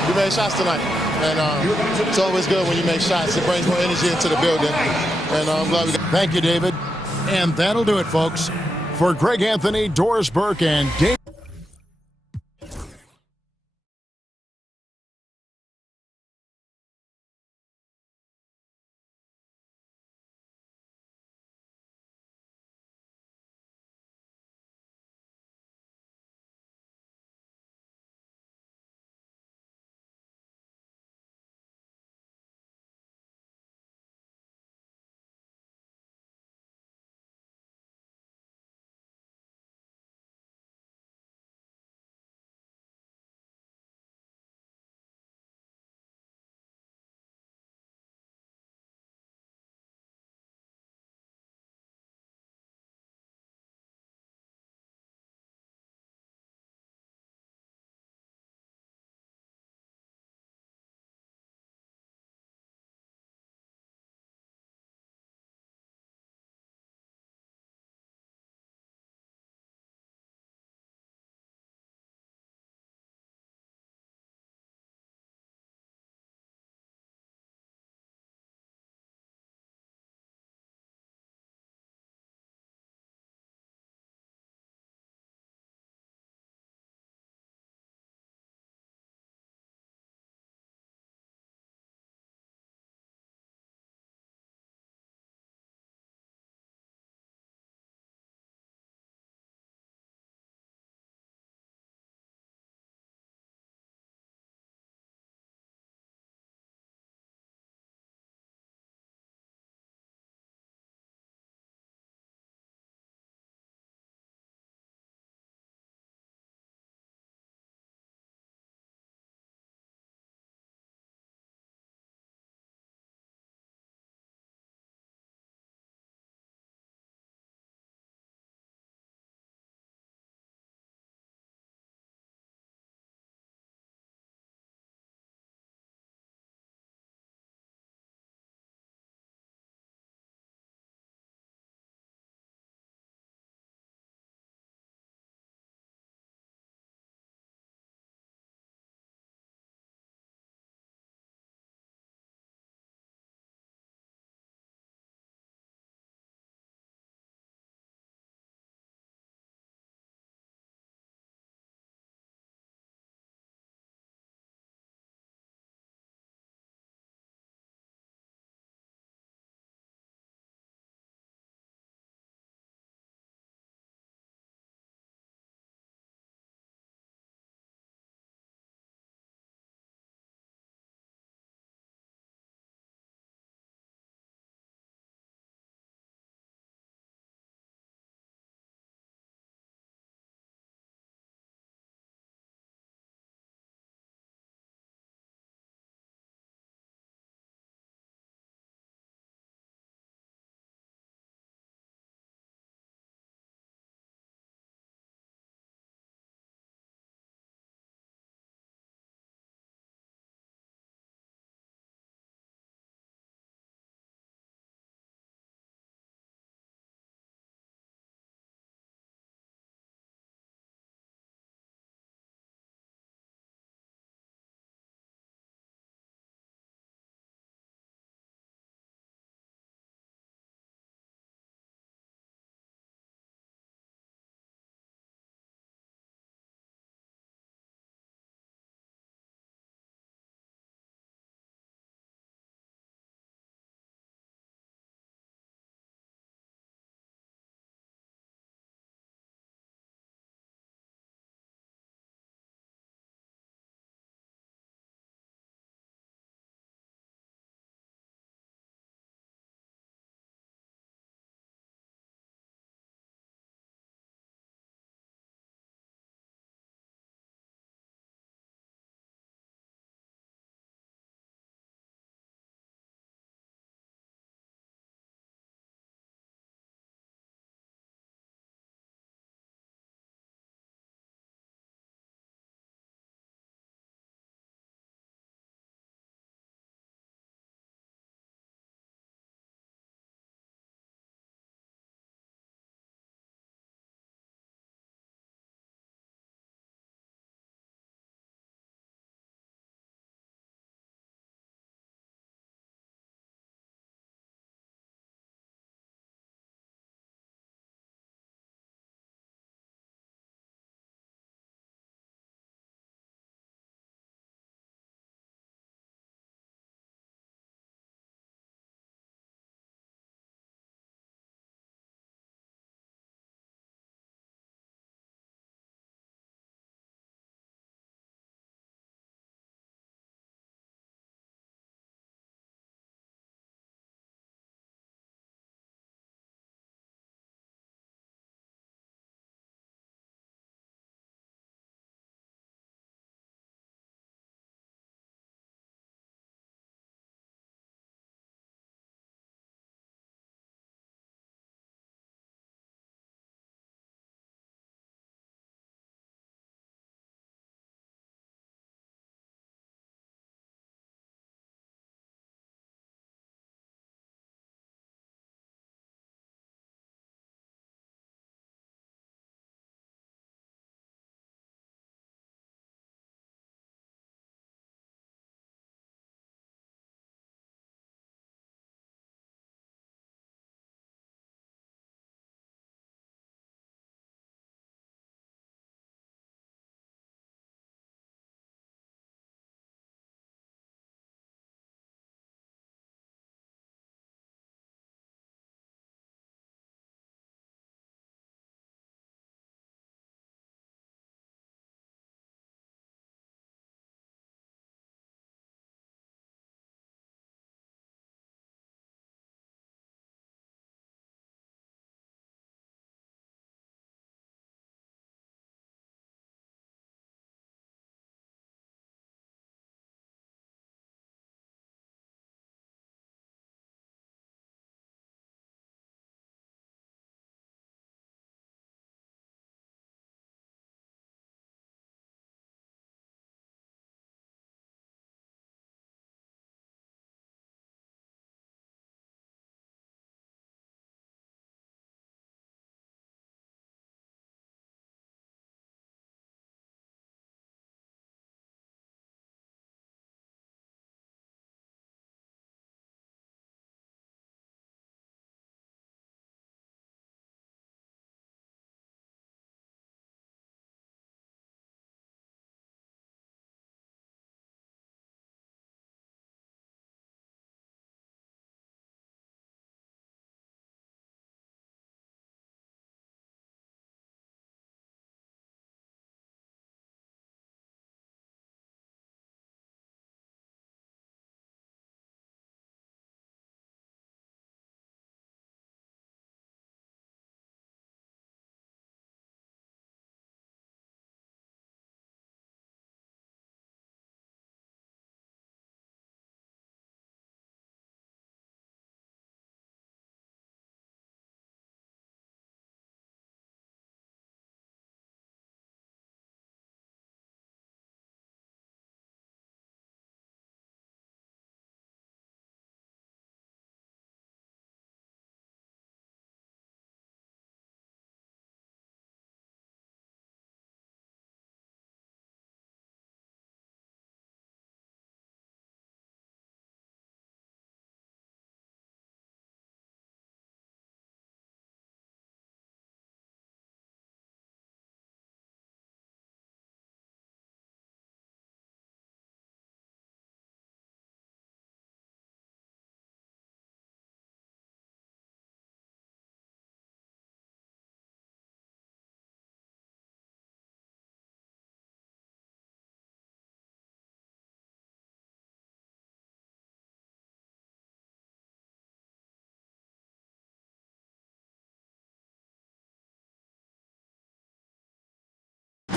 We made shots tonight, and it's always good when you make shots. It brings more energy into the building, and I'm glad we got. Thank you, David. And that'll do it, folks. For Greg Anthony, Doris Burke, and Dave.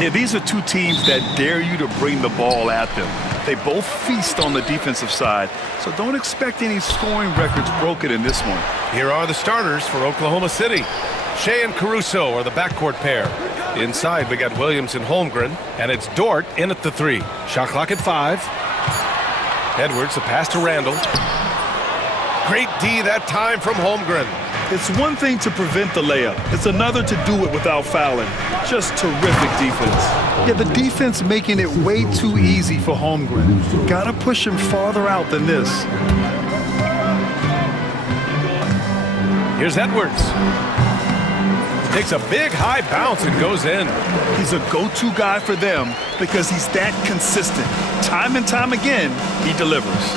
Yeah, these are two teams that dare you to bring the ball at them. They both feast on the defensive side, so don't expect any scoring records broken in this one. Here are the starters for Oklahoma City. Shea and Caruso are the backcourt pair. Inside, we got Williams and Holmgren, and it's Dort in at the 3. Shot clock at 5. Edwards, the pass to Randall. Great D that time from Holmgren. It's one thing to prevent the layup. It's another to do it without fouling. Just terrific defense. Yeah, the defense making it way too easy for Holmgren. Gotta push him farther out than this. Here's Edwards. Takes a big high bounce and goes in. He's a go-to guy for them because he's that consistent. Time and time again, he delivers.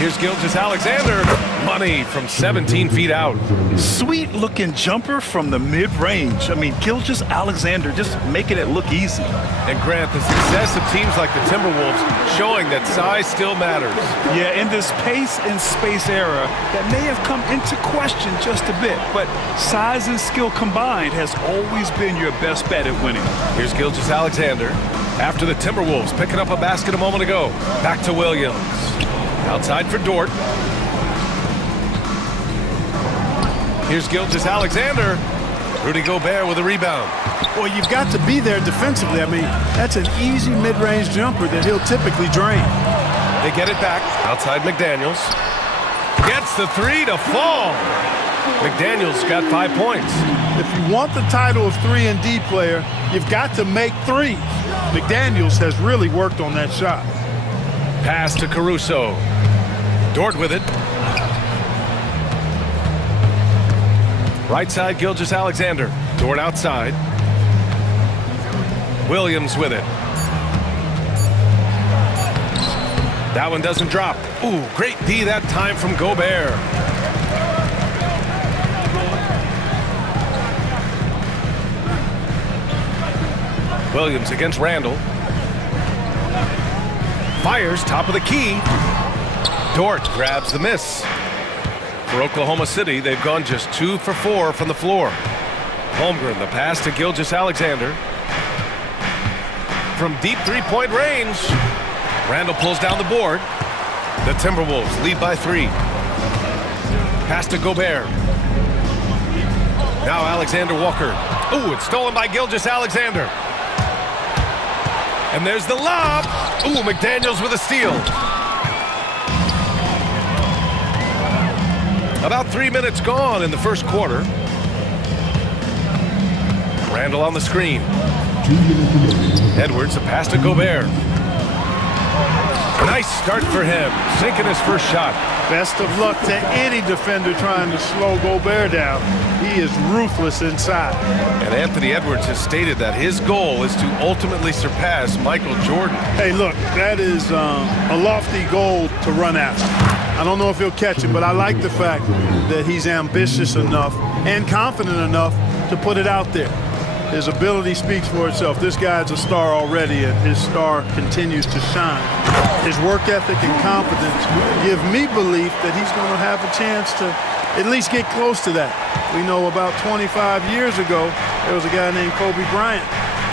Here's Gilgeous-Alexander. Money from 17 feet out. Sweet-looking jumper from the mid-range. I mean, Gilgeous-Alexander just making it look easy. And Grant, the success of teams like the Timberwolves showing that size still matters. Yeah, in this pace and space era, that may have come into question just a bit, but size and skill combined has always been your best bet at winning. Here's Gilgeous-Alexander. After the Timberwolves picking up a basket a moment ago. Back to Williams. Outside for Dort. Here's Gilgeous-Alexander. Rudy Gobert with a rebound. Well, you've got to be there defensively. I mean, that's an easy mid-range jumper that he'll typically drain. They get it back. Outside McDaniels. Gets the 3 to fall. McDaniels got 5 points. If you want the title of 3-and-D player, you've got to make threes. McDaniels has really worked on that shot. Pass to Caruso. Dort with it. Right side, Gilgeous-Alexander. Dort outside. Williams with it. That one doesn't drop. Ooh, great D that time from Gobert. Williams against Randall. Fires top of the key. Dort grabs the miss. For Oklahoma City, they've gone just 2 for 4 from the floor. Holmgren, the pass to Gilgeous-Alexander. From deep three-point range, Randall pulls down the board. The Timberwolves lead by 3. Pass to Gobert. Now Alexander Walker. Ooh, it's stolen by Gilgeous-Alexander. And there's the lob. Ooh, McDaniels with a steal. About 3 minutes gone in the first quarter. Randall on the screen. Edwards, a pass to Gobert. Nice start for him, sinking his first shot. Best of luck to any defender trying to slow Gobert down. He is ruthless inside. And Anthony Edwards has stated that his goal is to ultimately surpass Michael Jordan. Hey, look, that is a lofty goal to run after. I don't know if he'll catch it, but I like the fact that he's ambitious enough and confident enough to put it out there. His ability speaks for itself. This guy's a star already, and his star continues to shine. His work ethic and confidence give me belief that he's going to have a chance to at least get close to that. We know about 25 years ago, there was a guy named Kobe Bryant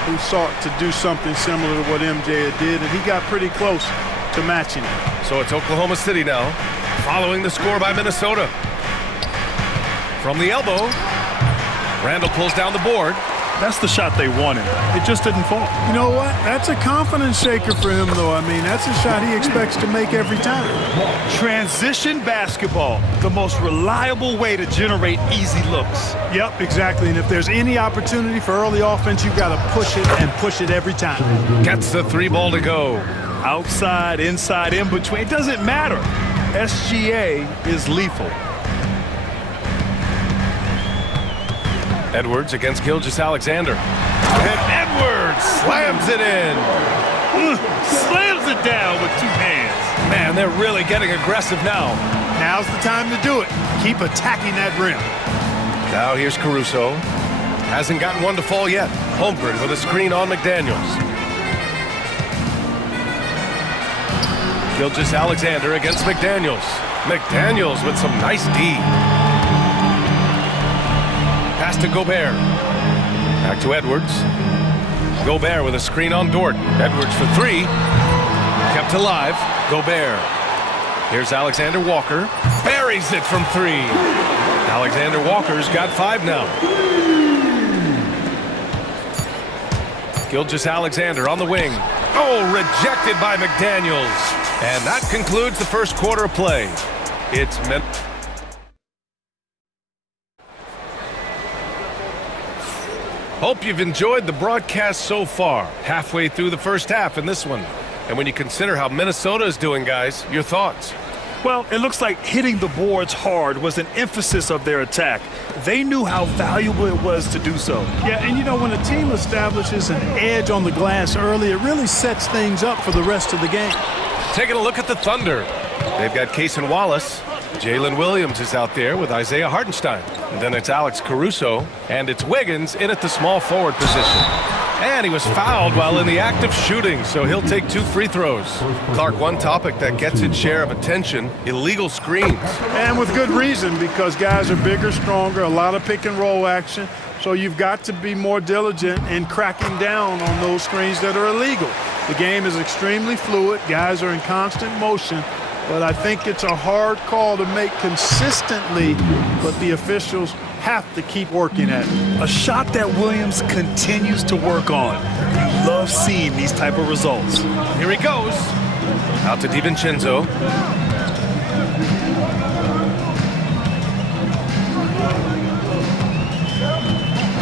who sought to do something similar to what MJ did, and he got pretty close to matching it. So it's Oklahoma City now, following the score by Minnesota. From the elbow, Randall pulls down the board. That's the shot they wanted. It just didn't fall. You know what? That's a confidence shaker for him, though. I mean, that's a shot he expects to make every time. Transition basketball, the most reliable way to generate easy looks. Yep, exactly. And if there's any opportunity for early offense, you've got to push it and push it every time. Gets the 3 ball to go. Outside, inside, in between. It doesn't matter. SGA is lethal. Edwards against Gilgeous-Alexander. And Edwards slams it in. Slams it down with 2 hands. Man, they're really getting aggressive now. Now's the time to do it. Keep attacking that rim. Now here's Caruso. Hasn't gotten one to fall yet. Holmgren with a screen on McDaniels. Gilgeous-Alexander against McDaniels. McDaniels with some nice D. Pass to Gobert. Back to Edwards. Gobert with a screen on Dort. Edwards for three. Kept alive. Gobert. Here's Alexander Walker. Buries it from three. Alexander Walker's got 5 now. Gilgeous-Alexander on the wing. Oh, rejected by McDaniels. And that concludes the first quarter of play. It's meant. Hope you've enjoyed the broadcast so far. Halfway through the first half in this one. And when you consider how Minnesota is doing, guys, your thoughts? Well, it looks like hitting the boards hard was an emphasis of their attack. They knew how valuable it was to do so. Yeah, and you know, when a team establishes an edge on the glass early, it really sets things up for the rest of the game. Taking a look at the Thunder. They've got Cason Wallace. Jalen Williams is out there with Isaiah Hartenstein. And then it's Alex Caruso. And it's Wiggins in at the small forward position. And he was fouled while in the act of shooting, so he'll take 2 free throws. Clark, one topic that gets its share of attention, illegal screens. And with good reason, because guys are bigger, stronger, a lot of pick and roll action. So you've got to be more diligent in cracking down on those screens that are illegal. The game is extremely fluid. Guys are in constant motion. But I think it's a hard call to make consistently, but the officials have to keep working at it. A shot that Williams continues to work on. You love seeing these type of results. Here he goes. Out to DiVincenzo.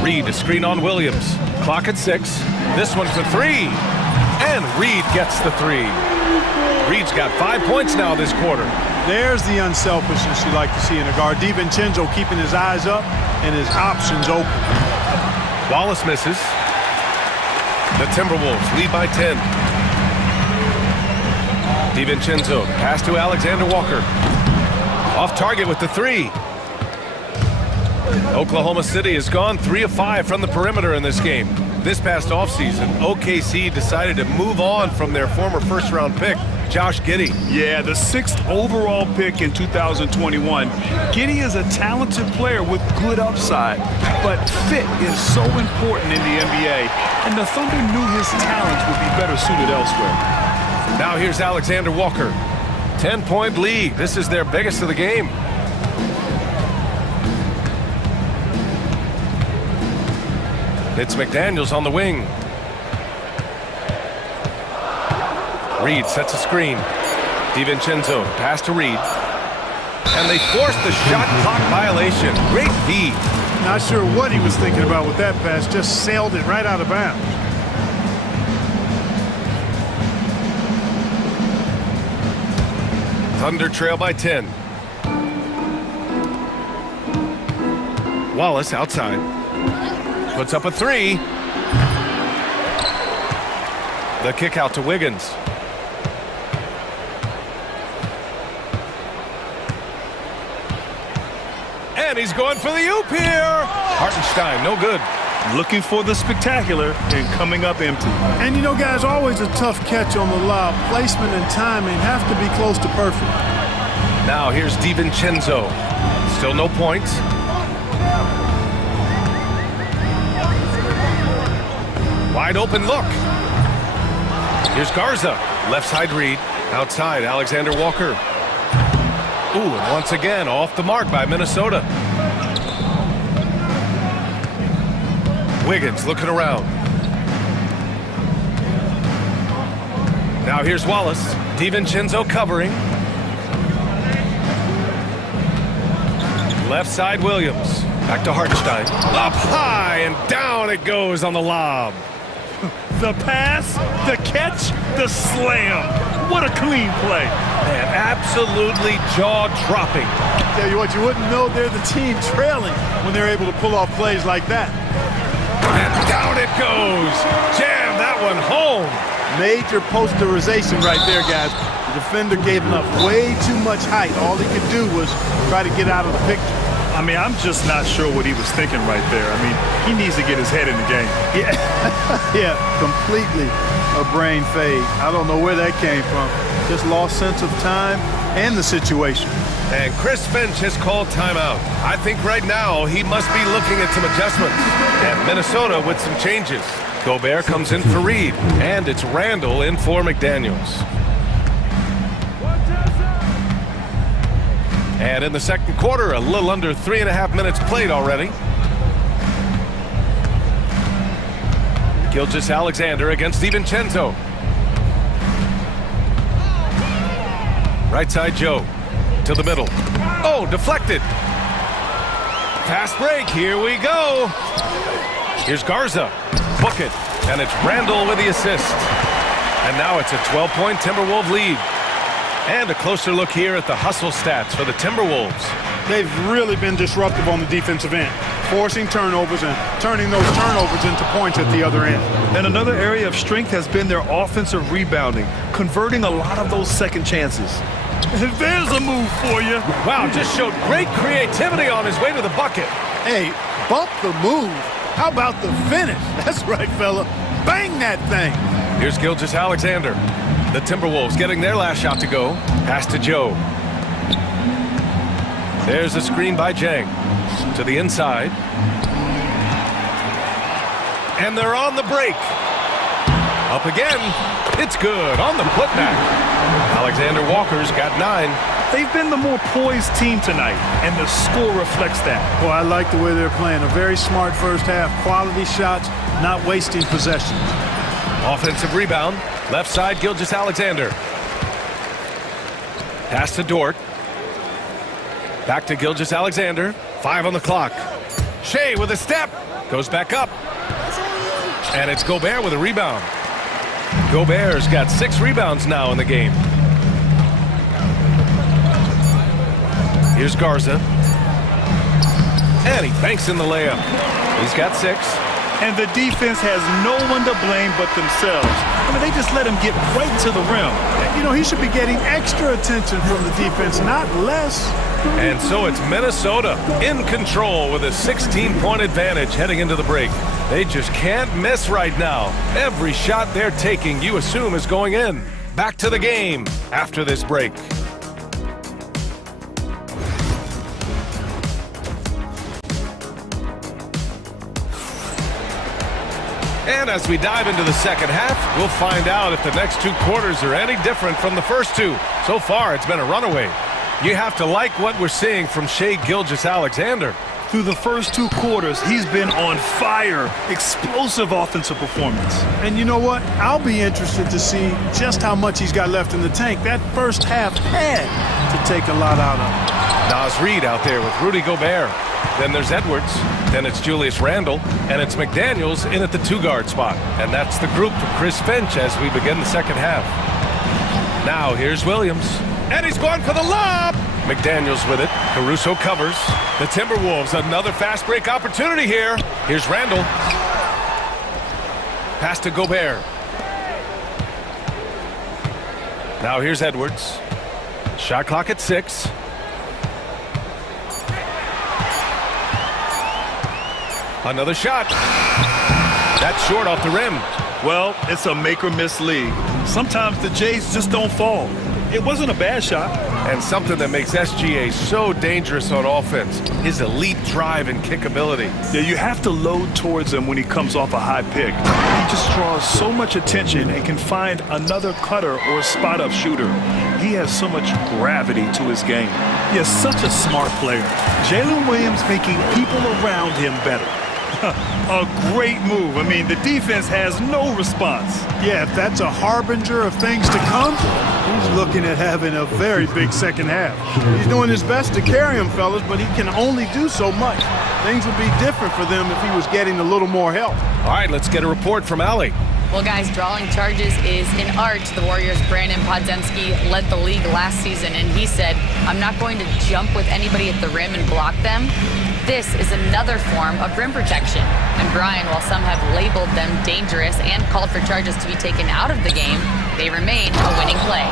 Reed, a screen on Williams. Clock at 6. This one for 3. And Reed gets the 3. Reed's got 5 points now this quarter. There's the unselfishness you like to see in a guard. DiVincenzo keeping his eyes up and his options open. Wallace misses. The Timberwolves lead by 10. DiVincenzo, pass to Alexander Walker. Off target with the 3. Oklahoma City has gone 3 of 5 from the perimeter in this game. This past offseason, OKC decided to move on from their former first-round pick, Josh Giddey. Yeah, the 6th overall pick in 2021. Giddey is a talented player with good upside, but fit is so important in the NBA, and the Thunder knew his talents would be better suited elsewhere. Now here's Alexander Walker. 10-point lead. This is their biggest of the game. It's McDaniels on the wing. Reed sets a screen. DiVincenzo, pass to Reed. And they forced the shot clock violation. Great feed. Not sure what he was thinking about with that pass. Just sailed it right out of bounds. Thunder trail by 10. Wallace outside. Puts up a 3. The kick out to Wiggins. And he's going for the oop here. Hartenstein, no good. Looking for the spectacular and coming up empty. And you know, guys, always a tough catch on the lob. Placement and timing have to be close to perfect. Now here's DiVincenzo. Still no points. Wide open look. Here's Garza. Left side Reed. Outside Alexander Walker. Ooh, and once again off the mark by Minnesota. Wiggins looking around. Now here's Wallace. DiVincenzo covering. Left side Williams. Back to Hartenstein. Up high and down it goes on the lob. The pass, the catch, the slam. What a clean play. Man, absolutely jaw-dropping. Tell you what, you wouldn't know they're the team trailing when they're able to pull off plays like that. And down it goes. Jam that one home. Major posterization right there, guys. The defender gave enough way too much height. All he could do was try to get out of the picture. I mean, I'm just not sure what he was thinking right there. I mean, he needs to get his head in the game. Yeah, yeah, completely a brain fade. I don't know where that came from. Just lost sense of time and the situation. And Chris Finch has called timeout. I think right now he must be looking at some adjustments. And Minnesota with some changes. Gobert comes in for Reed, and it's Randall in for McDaniels. And in the second quarter, a little under 3.5 minutes played already. Gilgeous-Alexander against DiVincenzo. Right side Joe to the middle. Oh, deflected. Fast break, here we go. Here's Garza. Book it, and it's Randall with the assist. And now it's a 12-point Timberwolves lead. And a closer look here at the hustle stats for the Timberwolves. They've really been disruptive on the defensive end, forcing turnovers and turning those turnovers into points at the other end. And another area of strength has been their offensive rebounding, converting a lot of those second chances. There's a move for you. Wow, just showed great creativity on his way to the bucket. Hey, bump the move. How about the finish? That's right, fella. Bang that thing. Here's Gilgeous-Alexander. The Timberwolves getting their last shot to go. Pass to Joe. There's a screen by Jang. To the inside. And they're on the break. Up again. It's good on the putback. Alexander Walker's got 9. They've been the more poised team tonight, and the score reflects that. Well, I like the way they're playing. A very smart first half. Quality shots, not wasting possessions. Offensive rebound. Left side, Gilgeous-Alexander. Pass to Dort. Back to Gilgeous-Alexander. 5 on the clock. Shea with a step. Goes back up. And it's Gobert with a rebound. Gobert's got 6 rebounds now in the game. Here's Garza. And he banks in the layup. He's got 6. And the defense has no one to blame but themselves. I mean, they just let him get right to the rim. You know, he should be getting extra attention from the defense, not less. And so it's Minnesota in control with a 16-point advantage heading into the break. They just can't miss right now. Every shot they're taking, you assume, is going in. Back to the game after this break. And as we dive into the second half, we'll find out if the next 2 quarters are any different from the first 2. So far, it's been a runaway. You have to like what we're seeing from Shea Gilgeous-Alexander. Through the first 2 quarters, he's been on fire. Explosive offensive performance. And you know what? I'll be interested to see just how much he's got left in the tank. That first half had to take a lot out of him. Naz Reid out there with Rudy Gobert. Then there's Edwards. Then it's Julius Randle. And it's McDaniels in at the 2-guard spot. And that's the group for Chris Finch as we begin the second half. Now here's Williams. And he's going for the lob. McDaniels with it. Caruso covers. The Timberwolves, another fast break opportunity here. Here's Randle. Pass to Gobert. Now here's Edwards. Shot clock at 6. Another shot. That's short off the rim. Well, it's a make-or-miss league. Sometimes the Jays just don't fall. It wasn't a bad shot. And something that makes SGA so dangerous on offense, his elite drive and kickability. Yeah, you have to load towards him when he comes off a high pick. He just draws so much attention and can find another cutter or spot-up shooter. He has so much gravity to his game. He is such a smart player. Jalen Williams making people around him better. A great move. I mean, the defense has no response. Yeah, if that's a harbinger of things to come, he's looking at having a very big second half. He's doing his best to carry him, fellas, but he can only do so much. Things would be different for them if he was getting a little more help. All right, let's get a report from Allie. Well, guys, drawing charges is an art. The Warriors' Brandon Podziemski led the league last season, and he said, I'm not going to jump with anybody at the rim and block them. This is another form of rim protection. And Brian, while some have labeled them dangerous and called for charges to be taken out of the game, they remain a winning play.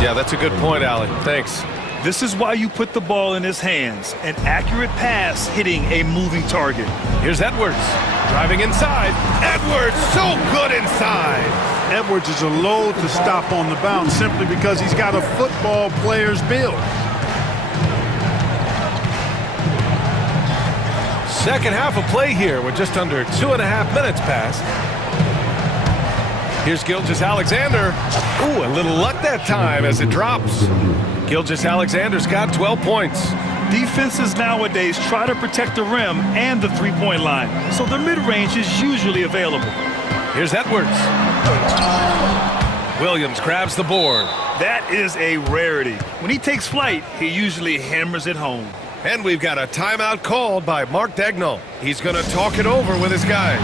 Yeah, that's a good point, Allie. Thanks. This is why you put the ball in his hands. An accurate pass hitting a moving target. Here's Edwards. Driving inside. Edwards, so good inside. Edwards is a load to stop on the bounce simply because he's got a football player's build. Second half of play here with just under 2.5 minutes passed. Here's Gilgeous-Alexander. Ooh, a little luck that time as it drops. Gilgeous-Alexander's got 12 points. Defenses nowadays try to protect the rim and the three-point line, so the mid-range is usually available. Here's Edwards. Williams grabs the board. That is a rarity. When he takes flight, he usually hammers it home. And we've got a timeout called by Mark Dagnall. He's going to talk it over with his guys.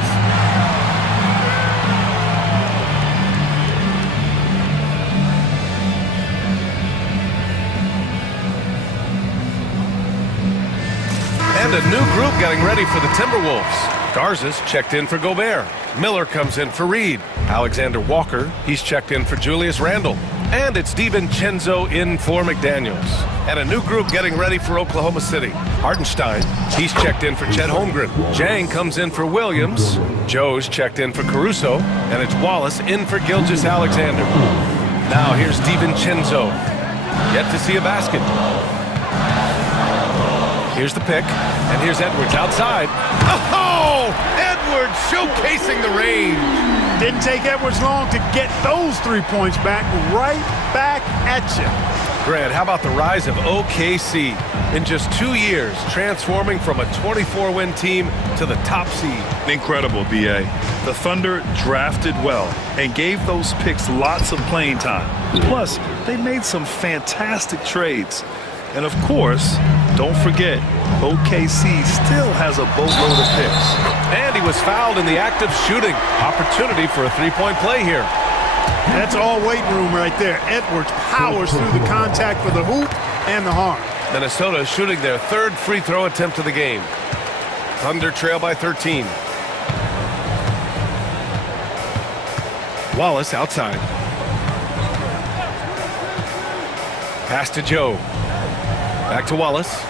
And a new group getting ready for the Timberwolves. Garza's checked in for Gobert. Miller comes in for Reed. Alexander Walker, he's checked in for Julius Randle. And it's DiVincenzo in for McDaniels. And a new group getting ready for Oklahoma City. Hartenstein, he's checked in for Chet Holmgren. Jang comes in for Williams. Joe's checked in for Caruso. And it's Wallace in for Gilgeous-Alexander. Now here's DiVincenzo. Yet to see a basket. Here's the pick, and here's Edwards outside. Oh! Edwards showcasing the range. Didn't take Edwards long to get those 3 points back, right back at you. Grant, how about the rise of OKC? In just 2 years, transforming from a 24-win team to the top seed. Incredible, B.A. The Thunder drafted well and gave those picks lots of playing time. Plus, they made some fantastic trades. And of course, don't forget, OKC still has a boatload of picks. And he was fouled in the act of shooting. Opportunity for a three-point play here. That's all weight room right there. Edwards powers through the contact for the hoop and the harm. Minnesota is shooting their third free throw attempt of the game. Thunder trail by 13. Wallace outside. Pass to Joe. Back to Wallace.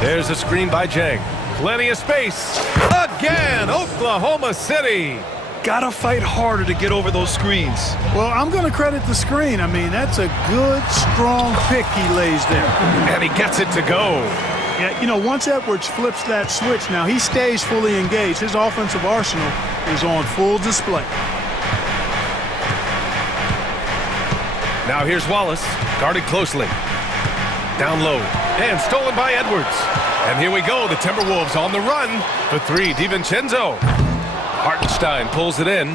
There's a screen by Jang. Plenty of space. Again, Oklahoma City. Gotta fight harder to get over those screens. Well, I'm going to credit the screen. I mean, that's a good, strong pick he lays there. And he gets it to go. Yeah, you know, once Edwards flips that switch, now he stays fully engaged. His offensive arsenal is on full display. Now here's Wallace, guarded closely. Down low, and stolen by Edwards. And here we go, the Timberwolves on the run for three, DiVincenzo. Hartenstein pulls it in.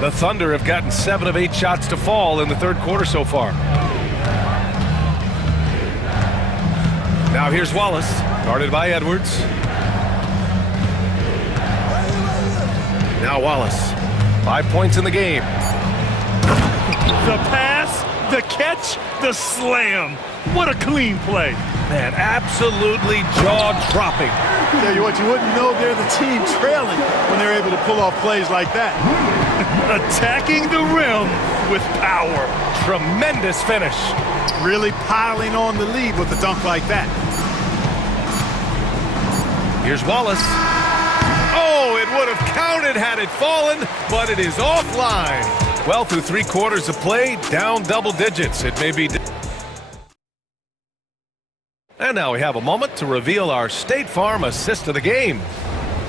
The Thunder have gotten 7 of 8 shots to fall in the third quarter so far. Now here's Wallace, guarded by Edwards. Now Wallace, 5 points in the game. The pass, the catch, the slam. What a clean play. Man, absolutely jaw-dropping. Tell you what, you wouldn't know they're the team trailing when they're able to pull off plays like that. Attacking the rim with power. Tremendous finish. Really piling on the lead with a dunk like that. Here's Wallace. Oh, it would have counted had it fallen, but it is offline. Well, through 3 quarters of play, down double digits. It may be... And now we have a moment to reveal our State Farm assist of the game.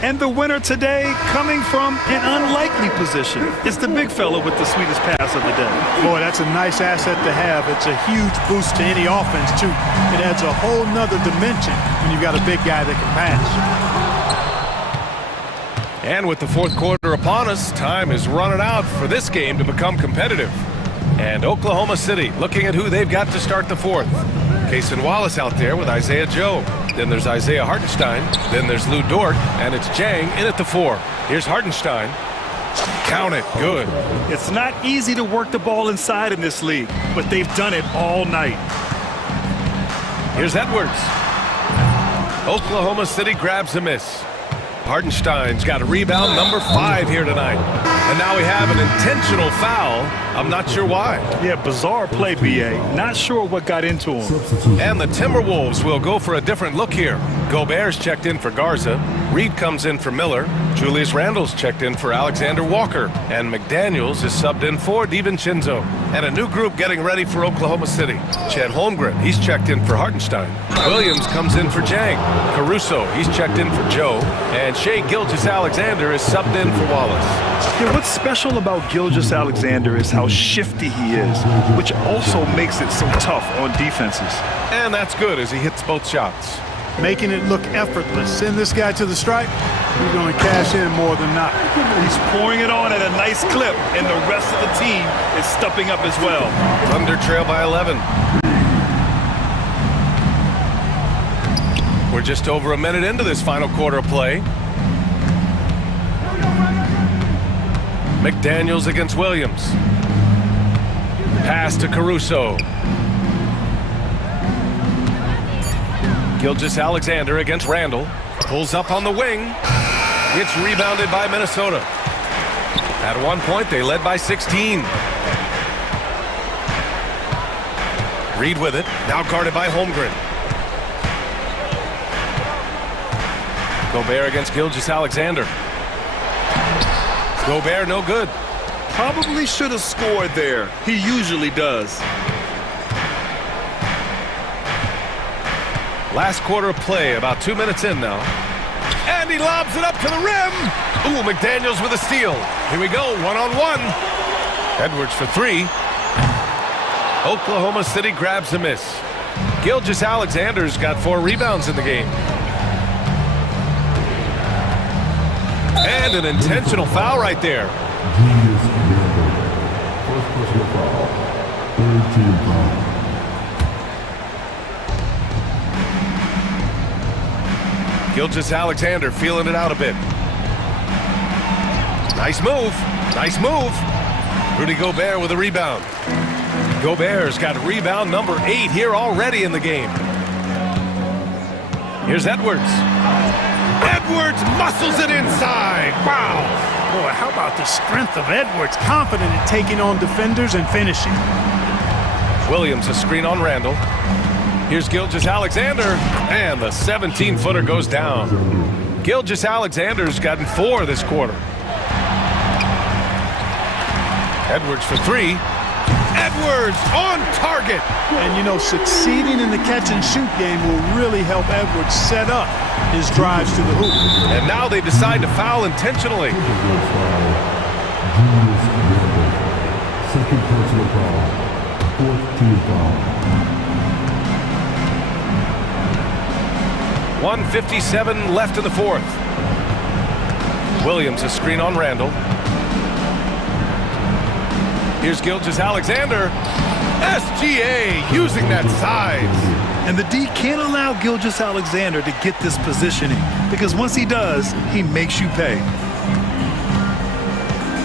And the winner today coming from an unlikely position. It's the big fella with the sweetest pass of the day. Boy, that's a nice asset to have. It's a huge boost to any offense, too. It adds a whole nother dimension when you've got a big guy that can pass. And with the fourth quarter upon us, time is running out for this game to become competitive. And Oklahoma City looking at who they've got to start the fourth. Cason Wallace out there with Isaiah Joe. Then there's Isaiah Hartenstein. Then there's Lou Dort. And it's Jang in at the 4. Here's Hartenstein. Count it. Good. It's not easy to work the ball inside in this league, but they've done it all night. Here's Edwards. Oklahoma City grabs a miss. Hartenstein's got a rebound number 5 here tonight. And now we have an intentional foul I'm not sure why. Yeah, bizarre play, B.A. Not sure what got into him. And the Timberwolves will go for a different look here. Gobert's checked in for Garza. Reed comes in for Miller. Julius Randle's checked in for Alexander Walker. And McDaniels is subbed in for DiVincenzo. And a new group getting ready for Oklahoma City. Chet Holmgren, he's checked in for Hartenstein. Williams comes in for Jang. Caruso, he's checked in for Joe. And Shai Gilgeous-Alexander is subbed in for Wallace. Yeah, what's special about Gilgeous-Alexander is how shifty he is, which also makes it so tough on defenses. And that's good as he hits both shots. Making it look effortless. Send this guy to the stripe, he's going to cash in more than not. He's pouring it on at a nice clip, and the rest of the team is stepping up as well. Thunder trail by 11. We're just over a minute into this final quarter of play. McDaniels against Williams. Pass to Caruso. Gilgeous-Alexander against Randle. Pulls up on the wing. It's rebounded by Minnesota. At one point, they led by 16. Reed with it. Now guarded by Holmgren. Gobert against Gilgeous-Alexander. Gobert no good. Probably should have scored there. He usually does. Last quarter of play, about 2 minutes in now. And he lobs it up to the rim. Ooh, McDaniels with a steal. Here we go, one-on-one. Edwards for three. Oklahoma City grabs a miss. Gilgeous-Alexander's got 4 rebounds in the game. And an intentional foul right there. First personal foul. Third team foul. Gilgeous-Alexander feeling it out a bit. Nice move. Nice move. Rudy Gobert with a rebound. Gobert's got rebound number 8 here already in the game. Here's Edwards. Edwards muscles it inside. Wow. Boy, how about the strength of Edwards? Confident in taking on defenders and finishing. Williams a screen on Randle. Here's Gilgeous-Alexander, and the 17-footer goes down. Gilgeous-Alexander's gotten 4 this quarter. Edwards for 3. Edwards on target. And you know, succeeding in the catch-and-shoot game will really help Edwards set up his drives to the hoop. And now they decide to foul intentionally. Second personal foul. Fourth team foul. 1:57 left in the fourth. Williams a screen on Randle. Here's Gilgeous-Alexander. SGA using that size. And the D can't allow Gilgeous-Alexander to get this positioning, because once he does, he makes you pay.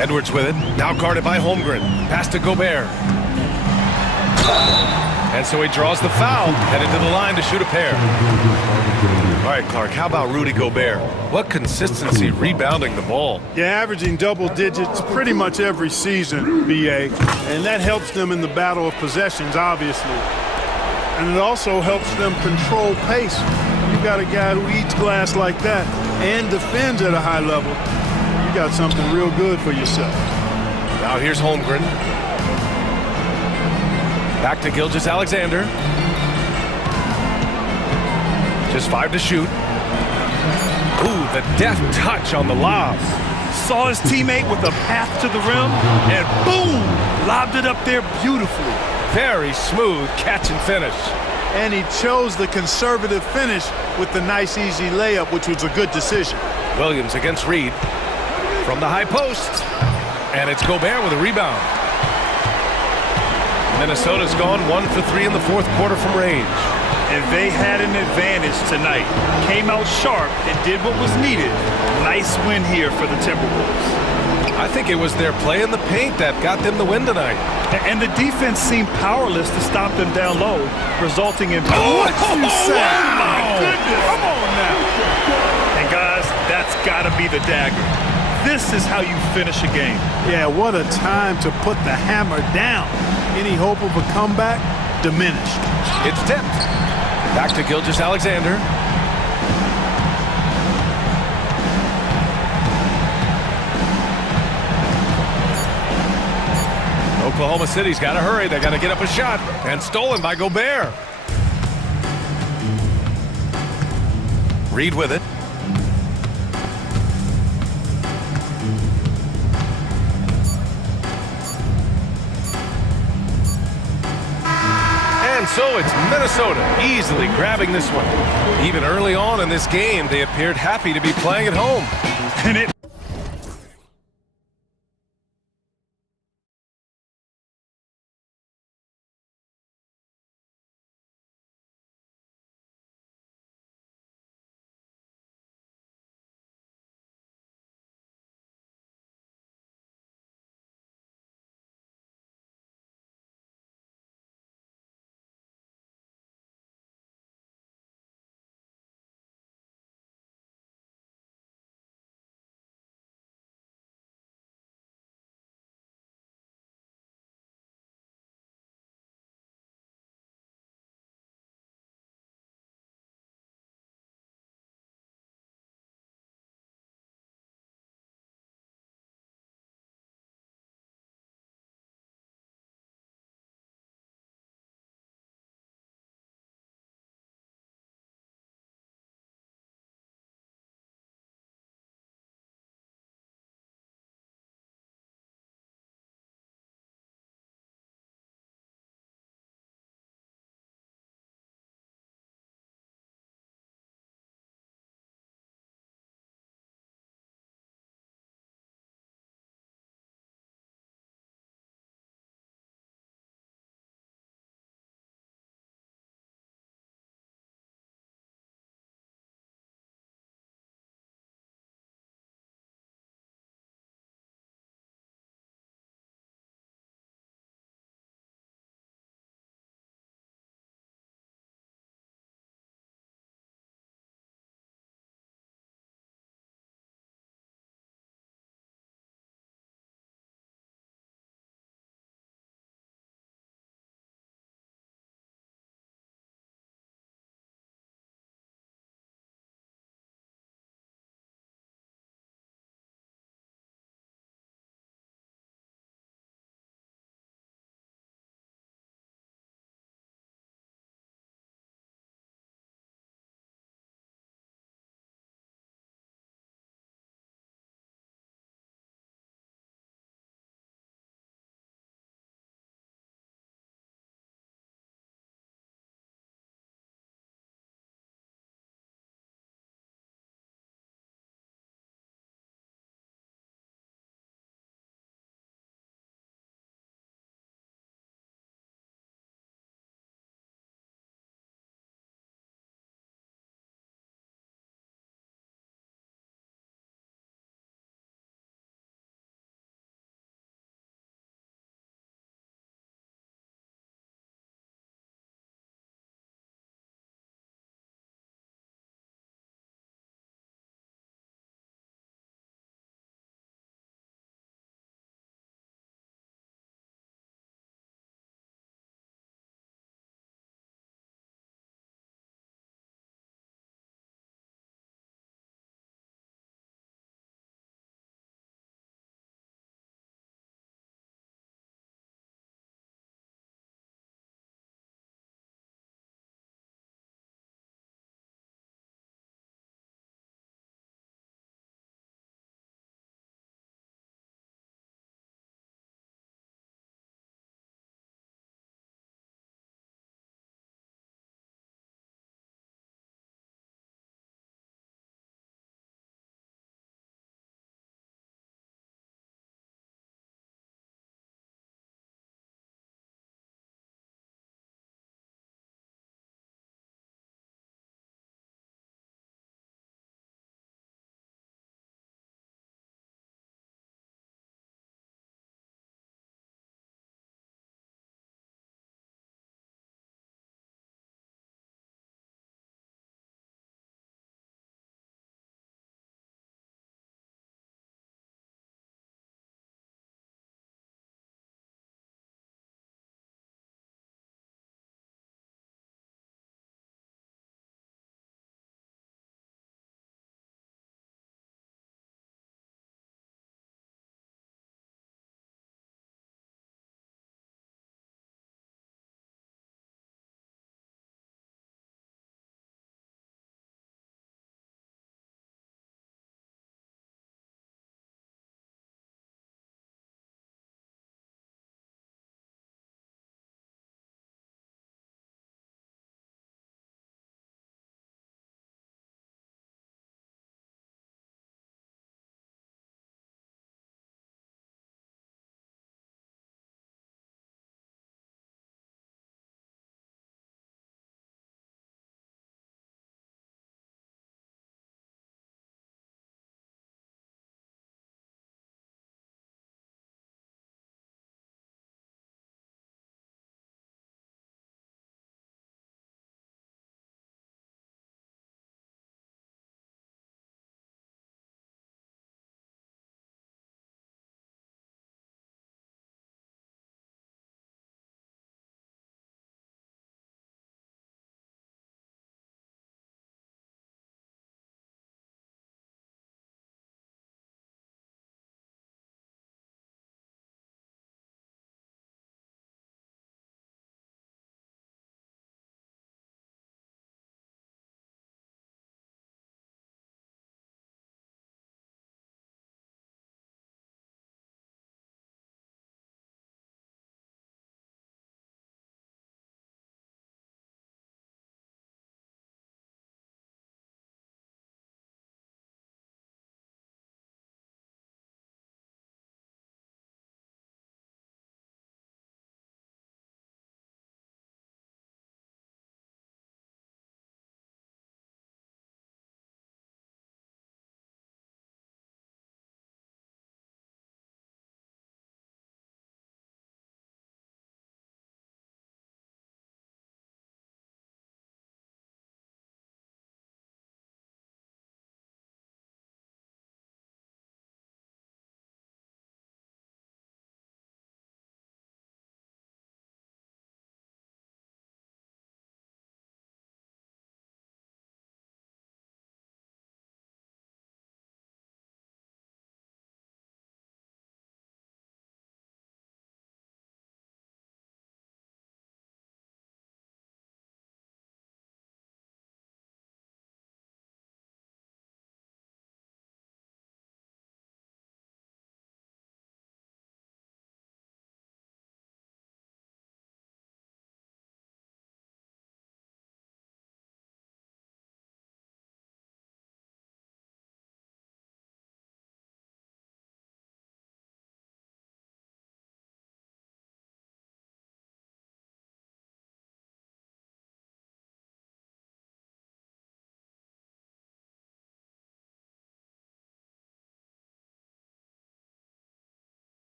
Edwards with it. Now guarded by Holmgren. Pass to Gobert. And so he draws the foul, headed to the line to shoot a pair. All right, Clark, how about Rudy Gobert? What consistency rebounding the ball. Yeah, averaging double digits pretty much every season, BA. And that helps them in the battle of possessions, obviously. And it also helps them control pace. You got a guy who eats glass like that and defends at a high level. You got something real good for yourself. Now here's Holmgren. Back to Gilgeous-Alexander. Just 5 to shoot. Ooh, the deft touch on the lob. Saw his teammate with a path to the rim, and boom, lobbed it up there beautifully. Very smooth catch and finish. And he chose the conservative finish with the nice, easy layup, which was a good decision. Williams against Reed. From the high post. And it's Gobert with a rebound. Minnesota's gone 1 for 3 in the fourth quarter from range. And they had an advantage tonight. Came out sharp and did what was needed. Nice win here for the Timberwolves. I think it was their play in the paint that got them the win tonight. And the defense seemed powerless to stop them down low, resulting in... What you say? Oh, my goodness. Come on now. And guys, that's got to be the dagger. This is how you finish a game. Yeah, what a time to put the hammer down. Any hope of a comeback? Diminished. It's tipped. Back to Gilgeous-Alexander. Oklahoma City's got to hurry. They got to get up a shot. And stolen by Gobert. Reed with it. And so it's Minnesota easily grabbing this one. Even early on in this game, they appeared happy to be playing at home. And it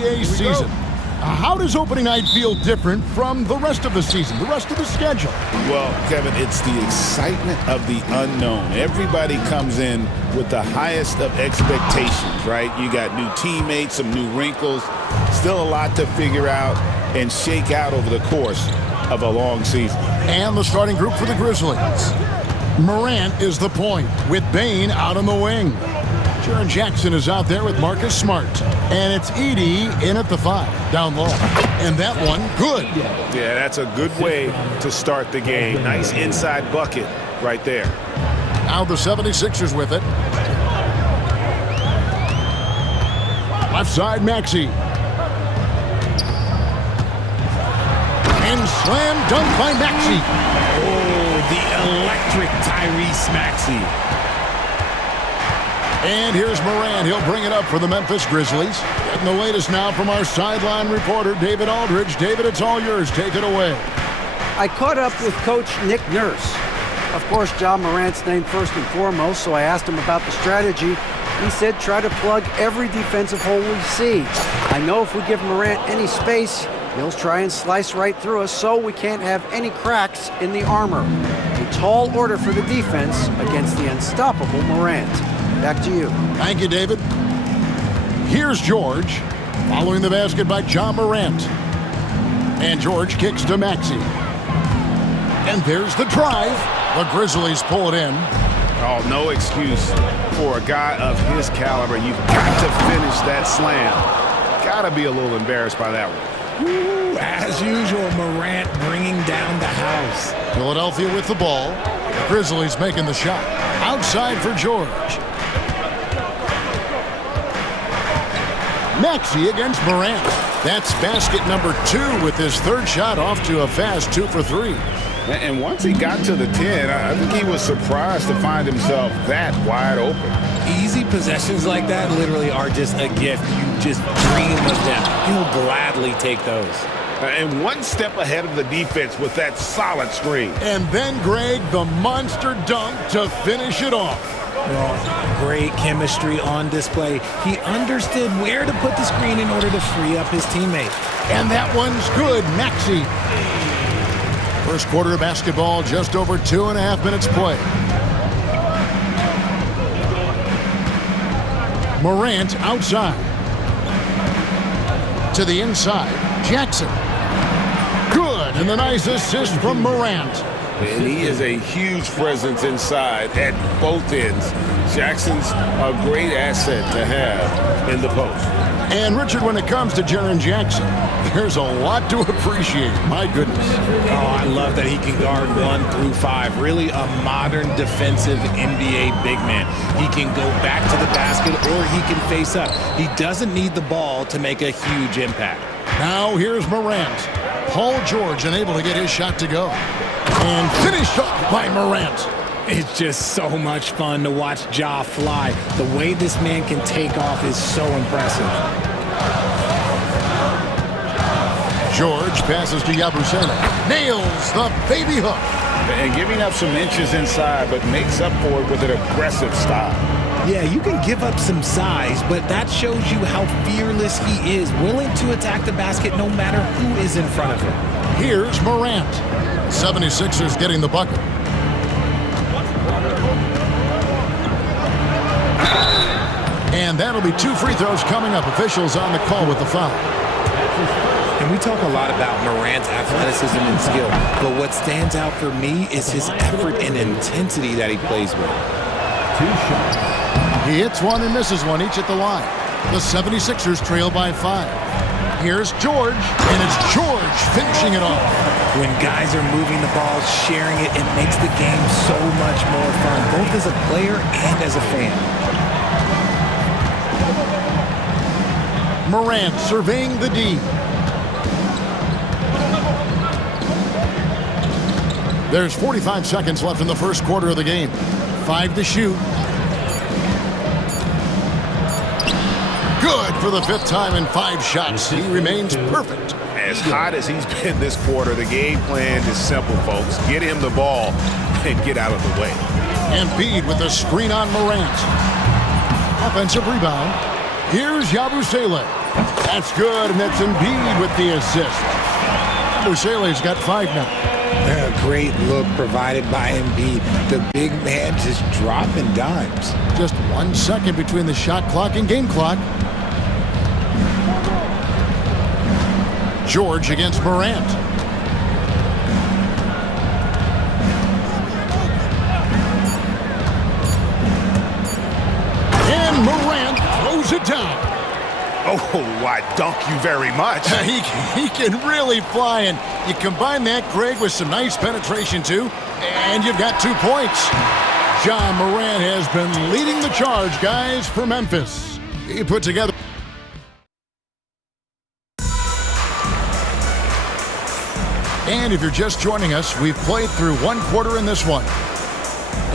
NBA season. How does opening night feel different from the rest of the season, the rest of the schedule? Well, Kevin, it's the excitement of the unknown. Everybody comes in with the highest of expectations, right? You got new teammates, some new wrinkles, still a lot to figure out and shake out over the course of a long season. And the starting group for the Grizzlies. Morant is the point, with Bane out on the wing. Jaren Jackson is out there with Marcus Smart. And it's Edey in at the 5, down low. And that one, good. Yeah, that's a good way to start the game. Nice inside bucket right there. Now the 76ers with it. Left side, Maxey. And slam dunk by Maxey. Oh, the electric Tyrese Maxey. And here's Morant. He'll bring it up for the Memphis Grizzlies. Getting the latest now from our sideline reporter, David Aldridge. David, it's all yours. Take it away. I caught up with Coach Nick Nurse. Of course, Ja Morant's named first and foremost, so I asked him about the strategy. He said try to plug every defensive hole we see. I know if we give Morant any space, he'll try and slice right through us, so we can't have any cracks in the armor. A tall order for the defense against the unstoppable Morant. Back to you. Thank you, David. Here's George, following the basket by Ja Morant. And George kicks to Maxey. And there's the drive. The Grizzlies pull it in. Oh, no excuse for a guy of his caliber. You've got to finish that slam. Got to be a little embarrassed by that one. Ooh, as usual, Morant bringing down the house. Philadelphia with the ball. The Grizzlies making the shot. Outside for George. Maxey against Morant. That's basket number 2 with his third shot off to a fast 2 for 3. And once he got to the 10, I think he was surprised to find himself that wide open. Easy possessions like that literally are just a gift. You just dream of them. He'll gladly take those. And one step ahead of the defense with that solid screen. And then Greg, the monster dunk to finish it off. Well, great chemistry on display. He understood where to put the screen in order to free up his teammate. And that one's good, Maxey. First quarter of basketball, just over 2.5 minutes play. Morant outside. To the inside, Jackson. Good, and a nice assist from Morant. And he is a huge presence inside at both ends. Jackson's a great asset to have in the post. And Richard, when it comes to Jaren Jackson, there's a lot to appreciate. My goodness. Oh, I love that he can guard 1 through 5. Really a modern defensive NBA big man. He can go back to the basket or he can face up. He doesn't need the ball to make a huge impact. Now here's Morant. Paul George unable to get his shot to go. And finished off by Morant. It's just so much fun to watch Ja fly. The way this man can take off is so impressive. George passes to Yabusele. Nails the baby hook. And giving up some inches inside, but makes up for it with an aggressive style. Yeah, you can give up some size, but that shows you how fearless he is, willing to attack the basket no matter who is in front of him. Here's Morant. 76ers getting the bucket. And that'll be 2 free throws coming up. Officials on the call with the foul. And we talk a lot about Morant's athleticism and skill, but what stands out for me is his effort and intensity that he plays with. 2 shots. He hits one and misses one, each at the line. The 76ers trail by 5. Here's George, and it's George finishing it off. When guys are moving the ball, sharing it, it makes the game so much more fun, both as a player and as a fan. Morant surveying the D. There's 45 seconds left in the first quarter of the game. 5 to shoot. Good for the 5th time in 5 shots. He remains perfect. As hot as he's been this quarter, the game plan is simple, folks. Get him the ball and get out of the way. Embiid with the screen on Morant. Offensive rebound. Here's Yabusele. That's good, and that's Embiid with the assist. Buscele's got 5 now. A great look provided by Embiid. The big man just dropping dimes. Just 1 second between the shot clock and game clock. George against Morant. And Morant throws it down. Oh, I dunk you very much. He can really fly, and you combine that, Greg, with some nice penetration, too, and you've got 2 points. John Morant has been leading the charge, guys, for Memphis. He put together. And if you're just joining us, we've played through 1 quarter in this one.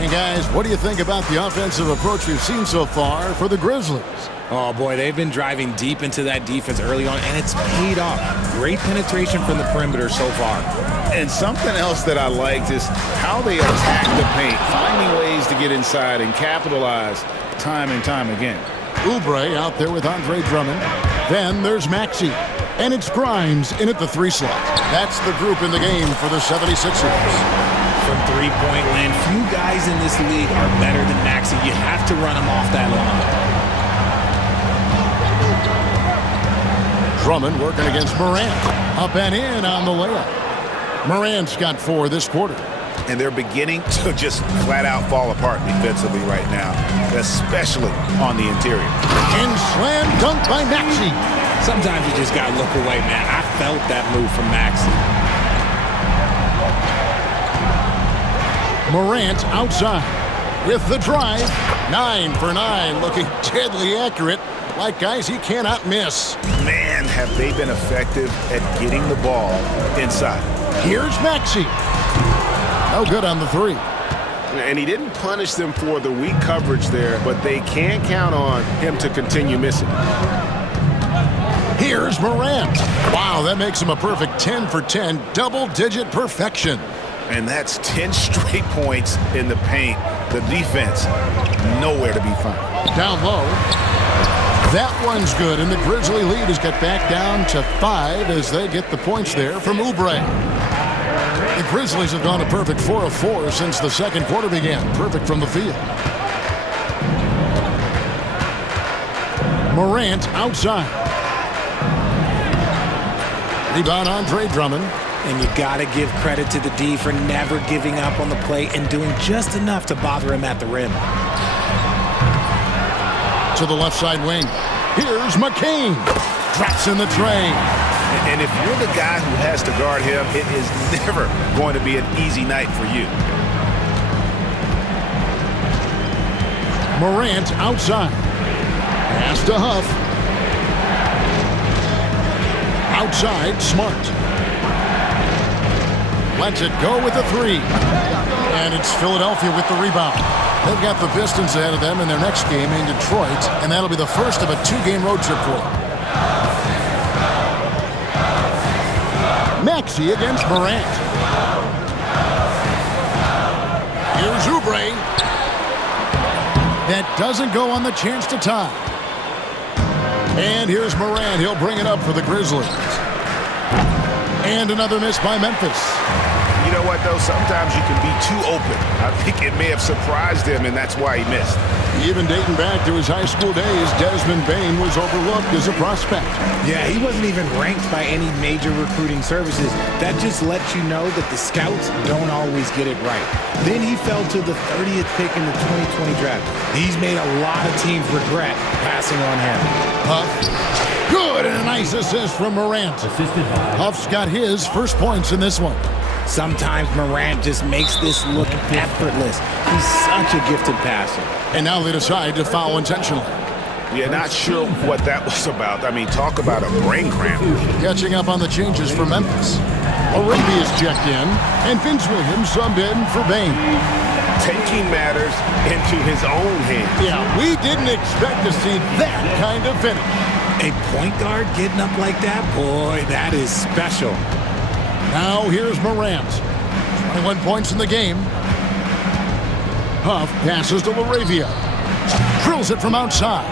And, guys, what do you think about the offensive approach we've seen so far for the Grizzlies? Oh, boy, they've been driving deep into that defense early on, and it's paid off. Great penetration from the perimeter so far. And something else that I liked is how they attack the paint, finding ways to get inside and capitalize time and time again. Oubre out there with Andre Drummond. Then there's Maxey. And it's Grimes in at the 3 slot. That's the group in the game for the 76ers. From three-point land, few guys in this league are better than Maxey. You have to run him off that line. Drummond working against Morant. Up and in on the layup. Morant's got 4 this quarter. And they're beginning to just flat-out fall apart defensively right now, especially on the interior. And slam dunk by Maxey. Sometimes you just got to look away, man. I felt that move from Maxey. Morant outside with the drive. 9 for 9, looking deadly accurate. Like guys he cannot miss. Man, have they been effective at getting the ball inside. Here's Maxey. No good on the 3. And he didn't punish them for the weak coverage there, but they can't count on him to continue missing. Here's Morant. Wow, that makes him a perfect 10 for 10, double-digit perfection. And that's 10 straight points in the paint. The defense, nowhere to be found. Down low. That one's good, and the Grizzly lead has got back down to 5 as they get the points there from Oubre. The Grizzlies have gone a perfect 4 of 4 since the second quarter began. Perfect from the field. Morant outside. Rebound Andre Drummond. And you got to give credit to the D for never giving up on the play and doing just enough to bother him at the rim. To the left side wing. Here's McCain. Drops in the tray. And if you're the guy who has to guard him, it is never going to be an easy night for you. Morant outside. Pass to Huff. Outside, Smart. Lets it go with a 3. And it's Philadelphia with the rebound. They've got the Pistons ahead of them in their next game in Detroit, and that'll be the first of a 2-game road trip for them. Maxey against Morant. Here's Oubre. That doesn't go on the chance to tie. And here's Morant. He'll bring it up for the Grizzlies. And another miss by Memphis. You know what, though? Sometimes you can be too open. I think it may have surprised him, and that's why he missed. Even dating back to his high school days, Desmond Bane was overlooked as a prospect. Yeah, he wasn't even ranked by any major recruiting services. That just lets you know that the scouts don't always get it right. Then he fell to the 30th pick in the 2020 draft. He's made a lot of teams regret passing on him. Huff. Good, and a nice assist from Morant. Huff's got his first points in this one. Sometimes Morant just makes this look effortless. He's such a gifted passer. And now they decide to foul intentionally. Yeah, not sure what that was about. I mean, talk about a brain cramp. Catching up on the changes for Memphis. Arabia's checked in, and Vince Williams subbed in for Bane. Taking matters into his own hands. Yeah, we didn't expect to see that kind of finish. A point guard getting up like that? Boy, that is special. Now here's Morant. 21 points in the game. Huff passes to LaRavia. Drills it from outside.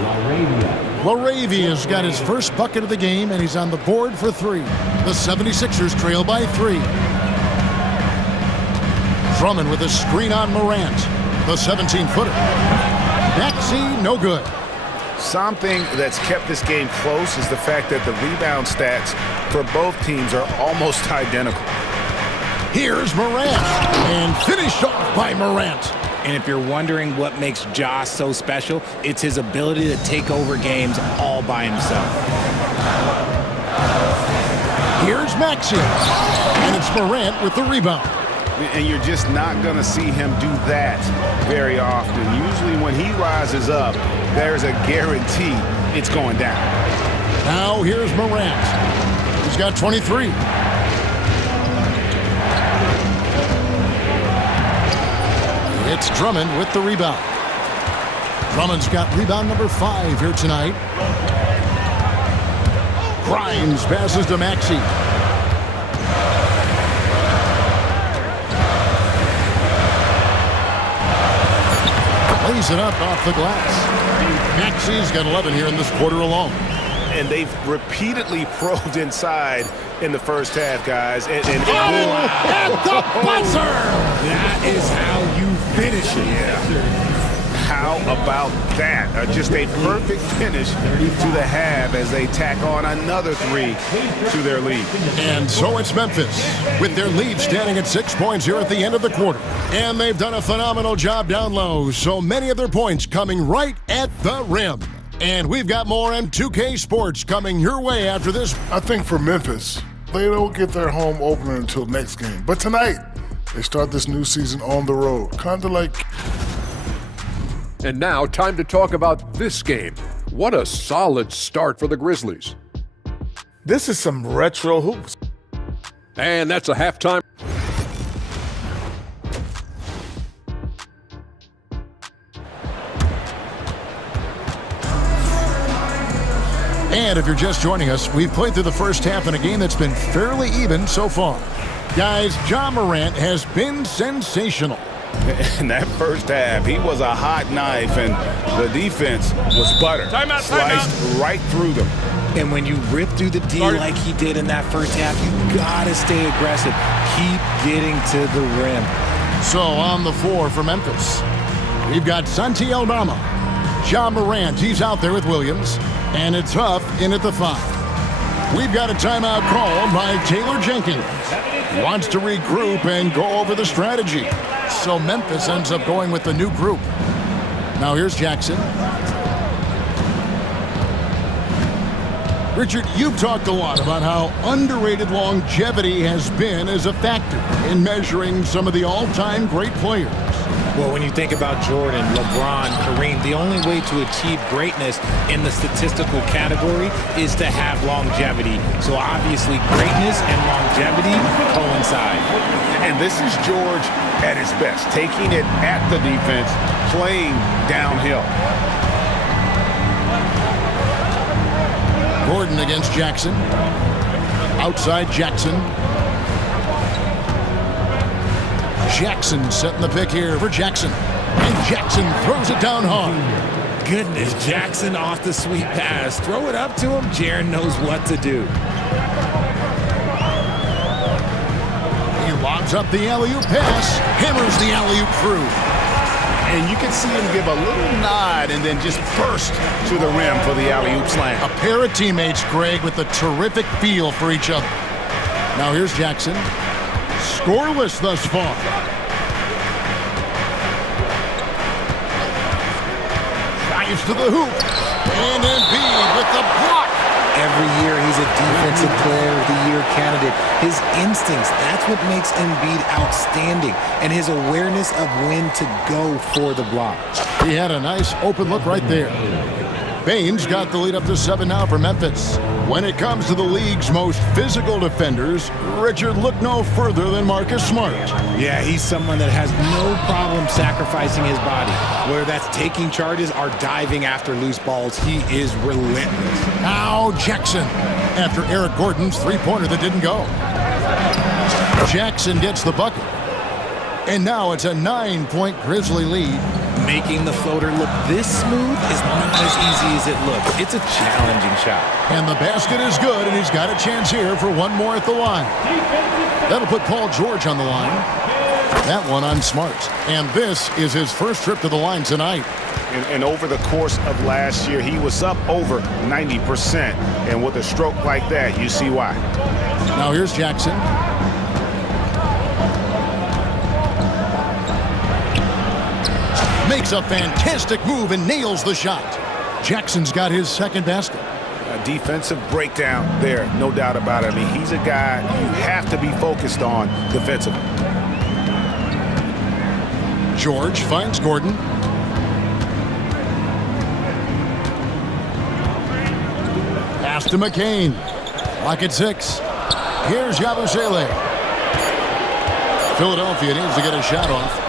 Laravia's got his first bucket of the game, and he's on the board for 3. The 76ers trail by 3. Drummond with a screen on Morant. The 17-footer. Maxey, no good. Something that's kept this game close is the fact that the rebound stats for both teams are almost identical. Here's Morant, and finished off by Morant. And if you're wondering what makes Ja so special, it's his ability to take over games all by himself. Here's Maxey, and it's Morant with the rebound. And you're just not going to see him do that very often. Usually when he rises up, there's a guarantee it's going down. Now here's Morant. He's got 23. It's Drummond with the rebound. Drummond's got rebound number 5 here tonight. Grimes passes to Maxey. Lays it up off the glass. Maxey's got 11 here in this quarter alone. And they've repeatedly probed inside in the first half, guys. And at the buzzer! That is how you finish it. Yeah. How about that? Just a perfect finish to the half as they tack on another 3 to their lead. And so it's Memphis with their lead standing at 6 points here at the end of the quarter. And they've done a phenomenal job down low. So many of their points coming right at the rim. And we've got more M2K Sports coming your way after this. I think for Memphis, they don't get their home opener until next game. But tonight, they start this new season on the road. Kind of like... And now, time to talk about this game. What a solid start for the Grizzlies. This is some retro hoops. And that's a halftime. And if you're just joining us, we've played through the first half in a game that's been fairly even so far. Guys, Ja Morant has been sensational. In that first half, he was a hot knife, and the defense was butter. Sliced right through them. And when you rip through the D like he did in that first half, you gotta stay aggressive. Keep getting to the rim. So on the floor for Memphis, we've got Santi Aldama. Ja Morant, he's out there with Williams, and it's Huff in at the 5. We've got a timeout called by Taylor Jenkins. He wants to regroup and go over the strategy. So Memphis ends up going with the new group. Now here's Jackson. Richard, you've talked a lot about how underrated longevity has been as a factor in measuring some of the all-time great players. Well, when you think about Jordan, LeBron, Kareem, the only way to achieve greatness in the statistical category is to have longevity. So obviously greatness and longevity coincide. And this is George at his best, taking it at the defense, playing downhill. Gordon against Jackson. Outside Jackson. Jackson setting the pick here for Jackson. And Jackson throws it down hard. Goodness, Jackson off the sweet pass. Throw it up to him. Jaren knows what to do. He lobs up the alley-oop pass. Hammers the alley-oop through. And you can see him give a little nod and then just burst to the rim for the alley-oop slam. A pair of teammates, Greg, with a terrific feel for each other. Now here's Jackson. Scoreless thus far. Drives to the hoop. And Embiid with the block. Every year he's a Defensive Player of the Year candidate. His instincts, that's what makes Embiid outstanding. And his awareness of when to go for the block. He had a nice open look right there. Baines got the lead up to 7 now for Memphis. When it comes to the league's most physical defenders, Richard, look no further than Marcus Smart. Yeah, he's someone that has no problem sacrificing his body. Whether that's taking charges or diving after loose balls, he is relentless. Now Jackson, after Eric Gordon's three-pointer that didn't go. Jackson gets the bucket. And now it's a 9-point Grizzly lead Making the floater look this smooth is not as easy as it looks. It's a challenging shot. And the basket is good, and he's got a chance here for one more at the line. That'll put Paul George on the line. That one on Smart. And this is his first trip to the line tonight. And over the course of last year, he was up over 90%. And with a stroke like that, you see why. Now here's Jackson. Makes a fantastic move and nails the shot. Jackson's got his second basket. A defensive breakdown there, no doubt about it. I mean, he's a guy you have to be focused on defensively. George finds Gordon. Pass to McCain. Lock at 6. Here's Yabusele. Philadelphia needs to get a shot off.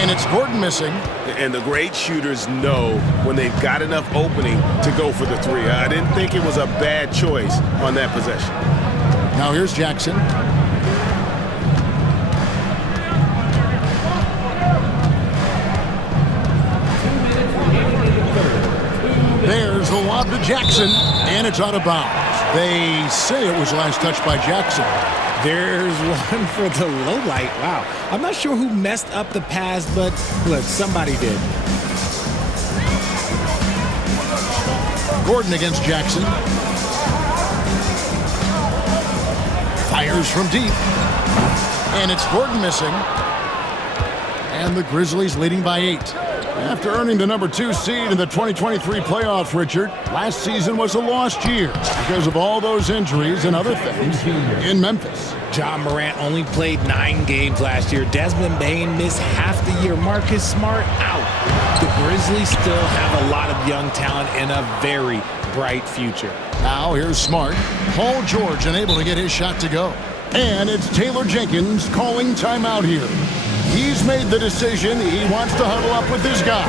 And it's Gordon missing. And the great shooters know when they've got enough opening to go for the 3. I didn't think it was a bad choice on that possession. Now here's Jackson. There's the lob to Jackson, and it's out of bounds. They say it was last touched by Jackson. There's one for the low light. Wow. I'm not sure who messed up the pass, but look, somebody did. Gordon against Jackson. Fires from deep. And it's Gordon missing. And the Grizzlies leading by 8. After earning the number 2 seed in the 2023 playoffs, Richard, last season was a lost year because of all those injuries and other things in Memphis. John Morant only played 9 games last year. Desmond Bane missed half the year. Marcus Smart out. The Grizzlies still have a lot of young talent and a very bright future. Now here's Smart. Paul George unable to get his shot to go. And it's Taylor Jenkins calling timeout here. He's made the decision. He wants to huddle up with his guys.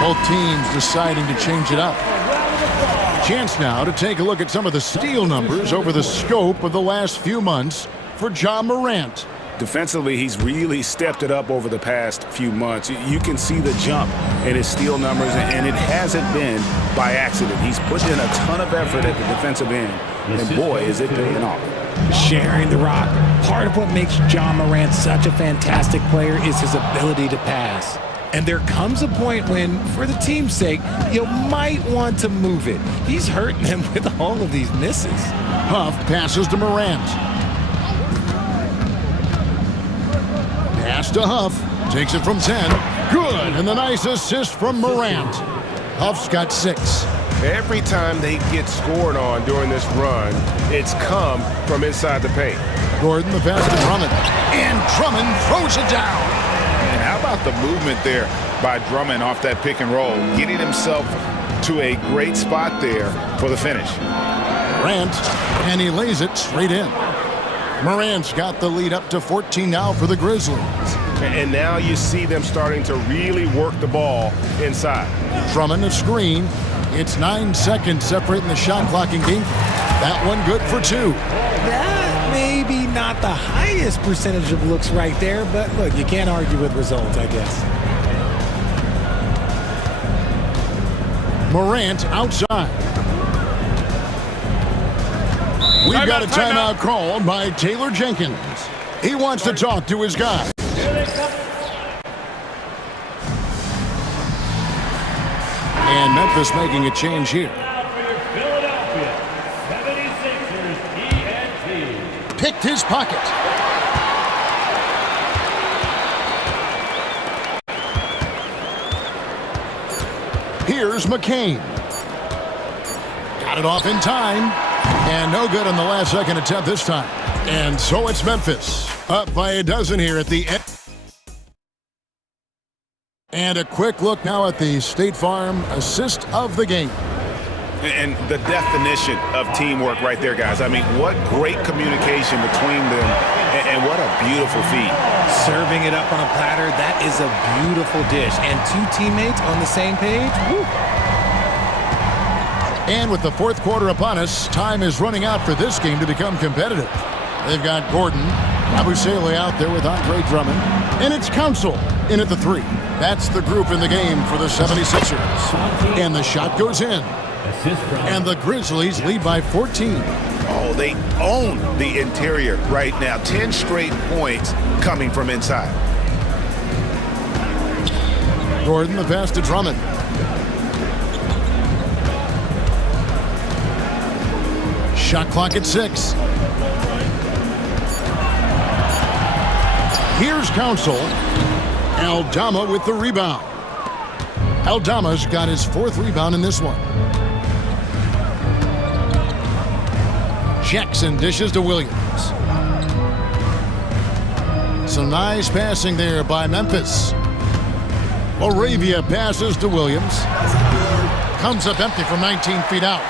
Both teams deciding to change it up. Chance now to take a look at some of the steal numbers over the scope of the last few months for John Morant. Defensively, he's really stepped it up over the past few months. You can see the jump in his steal numbers, and it hasn't been by accident. He's put in a ton of effort at the defensive end, and boy, is it paying off. Sharing the rock. Part of what makes John Morant such a fantastic player is his ability to pass. And there comes a point when, for the team's sake, you might want to move it. He's hurting them with all of these misses. Huff passes to Morant. Pass to Huff. Takes it from 10. Good. And the nice assist from Morant. Huff's got 6. Every time they get scored on during this run, it's come from inside the paint. Gordon, the pass to Drummond. And Drummond throws it down. And how about the movement there by Drummond off that pick and roll, getting himself to a great spot there for the finish. Morant, and he lays it straight in. Morant's got the lead up to 14 now for the Grizzlies. And now you see them starting to really work the ball inside. Drummond a screen. It's 9 seconds separating the shot clock and game. That one good for 2. That may be not the highest percentage of looks right there, but look, you can't argue with results, I guess. Morant outside. We've got a timeout called by Taylor Jenkins. He wants to talk to his guy. And Memphis making a change here. Picked his pocket. Here's McCain. Got it off in time. And no good on the last second attempt this time. And so it's Memphis. Up by a dozen here at the end. And a quick look now at the State Farm assist of the game. And the definition of teamwork right there, guys. I mean, what great communication between them And what a beautiful feed. Serving it up on a platter, that is a beautiful dish. And two teammates on the same page, woo. And with the fourth quarter upon us, time is running out for this game to become competitive. They've got Gordon, Abusele out there with Andre Drummond, and it's Council in at the 3. That's the group in the game for the 76ers. And the shot goes in. And the Grizzlies lead by 14. Oh, they own the interior right now. 10 straight points coming from inside. Gordon, the pass to Drummond. Shot clock at 6. Here's Council. Aldama with the rebound. Aldama's got his 4th rebound in this one. Jackson dishes to Williams. Some nice passing there by Memphis. Moravia passes to Williams. Comes up empty from 19 feet out.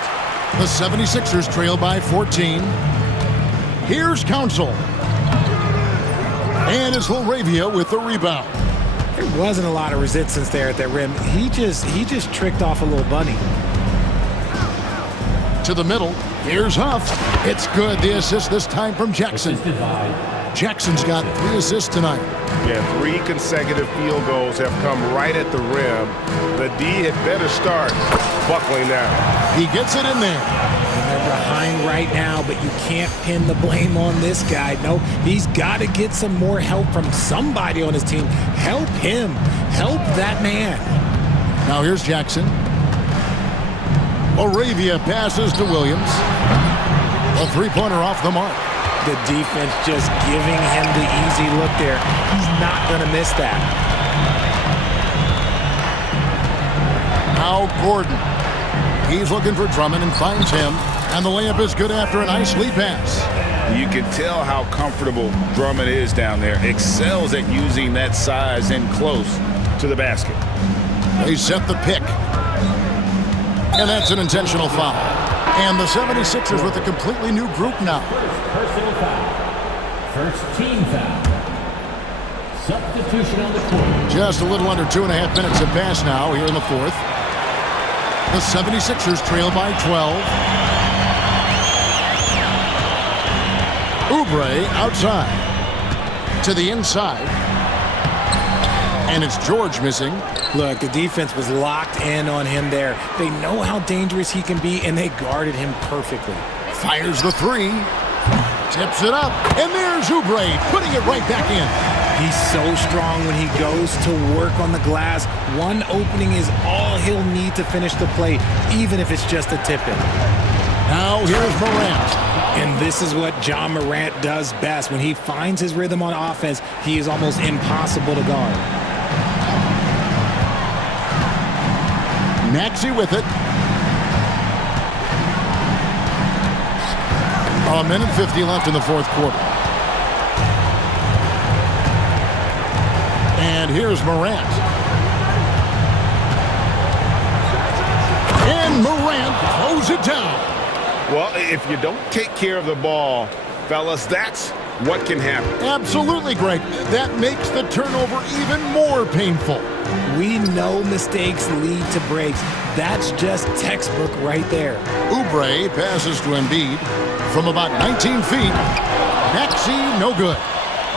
The 76ers trail by 14. Here's Council. And it's Moravia with the rebound. There wasn't a lot of resistance there at that rim. He just tricked off a little bunny. To the middle. Here's Huff. It's good. The assist this time from Jackson. Jackson's got 3 assists tonight. Yeah, 3 consecutive field goals have come right at the rim. The D had better start buckling now. He gets it in there. And they're behind right now, but you can't pin the blame on this guy. No, he's got to get some more help from somebody on his team. Help him. Help that man. Now here's Jackson. Moravia passes to Williams. A 3-pointer off the mark. The defense just giving him the easy look there. He's not going to miss that. Now Gordon. He's looking for Drummond and finds him. And the layup is good after a nice lead pass. You can tell how comfortable Drummond is down there. Excels at using that size in close to the basket. They set the pick. And that's an intentional foul. And the 76ers with a completely new group now. Personal foul. First team foul. Substitution on the court. Just a little under 2.5 minutes have passed now here in the 4th. The 76ers trail by 12. Oubre outside. To the inside. And it's George missing. Look, the defense was locked in on him there. They know how dangerous he can be, and they guarded him perfectly. Fires the 3. Tips it up. And there's Oubre putting it right back in. He's so strong when he goes to work on the glass. One opening is all he'll need to finish the play, even if it's just a tip-in. Now here's Morant. And this is what John Morant does best. When he finds his rhythm on offense, he is almost impossible to guard. Maxey with it. A minute 50 left in the 4th quarter. And here's Morant. And Morant throws it down. Well, if you don't take care of the ball, fellas, that's what can happen. Absolutely, Greg. That makes the turnover even more painful. We know mistakes lead to breaks. That's just textbook right there. Oubre passes to Embiid from about 19 feet. Maxey, no good.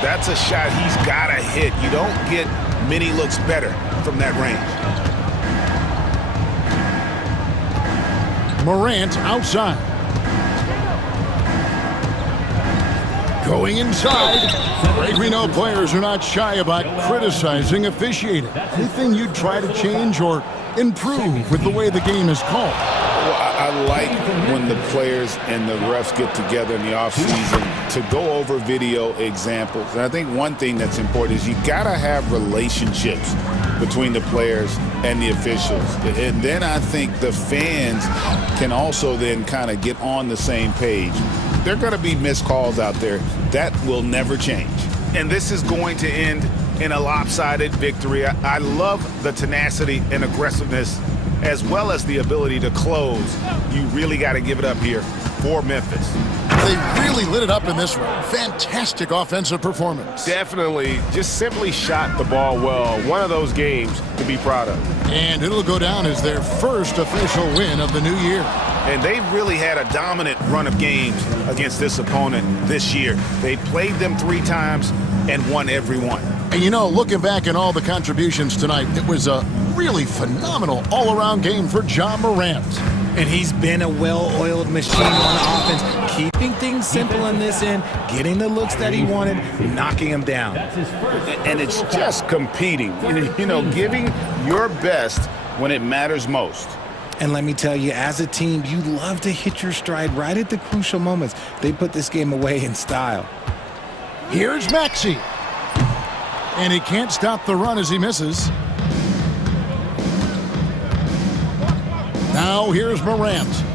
That's a shot he's got to hit. You don't get many looks better from that range. Morant outside. Going inside. Greg, we know players are not shy about criticizing officiating. Anything you'd try to change or improve with the way the game is called? Well, I like when the players and the refs get together in the offseason to go over video examples. And I think one thing that's important is you got to have relationships between the players and the officials. And then I think the fans can also then kind of get on the same page. There are going to be missed calls out there. That will never change. And this is going to end in a lopsided victory. I love the tenacity and aggressiveness as well as the ability to close. You really got to give it up here for Memphis. They really lit it up in this one. Fantastic offensive performance. Definitely. Just simply shot the ball well. One of those games to be proud of. And it'll go down as their first official win of the new year. And they've really had a dominant run of games against this opponent this year. They played them 3 times and won every one. And you know, looking back at all the contributions tonight, it was a really phenomenal all-around game for Ja Morant. And he's been a well-oiled machine on offense, keeping things simple on this end, getting the looks that he wanted, knocking them down. And it's just competing, you know, giving your best when it matters most. And let me tell you, as a team, you love to hit your stride right at the crucial moments. They put this game away in style. Here's Maxey. And he can't stop the run as he misses. Now here's Morant.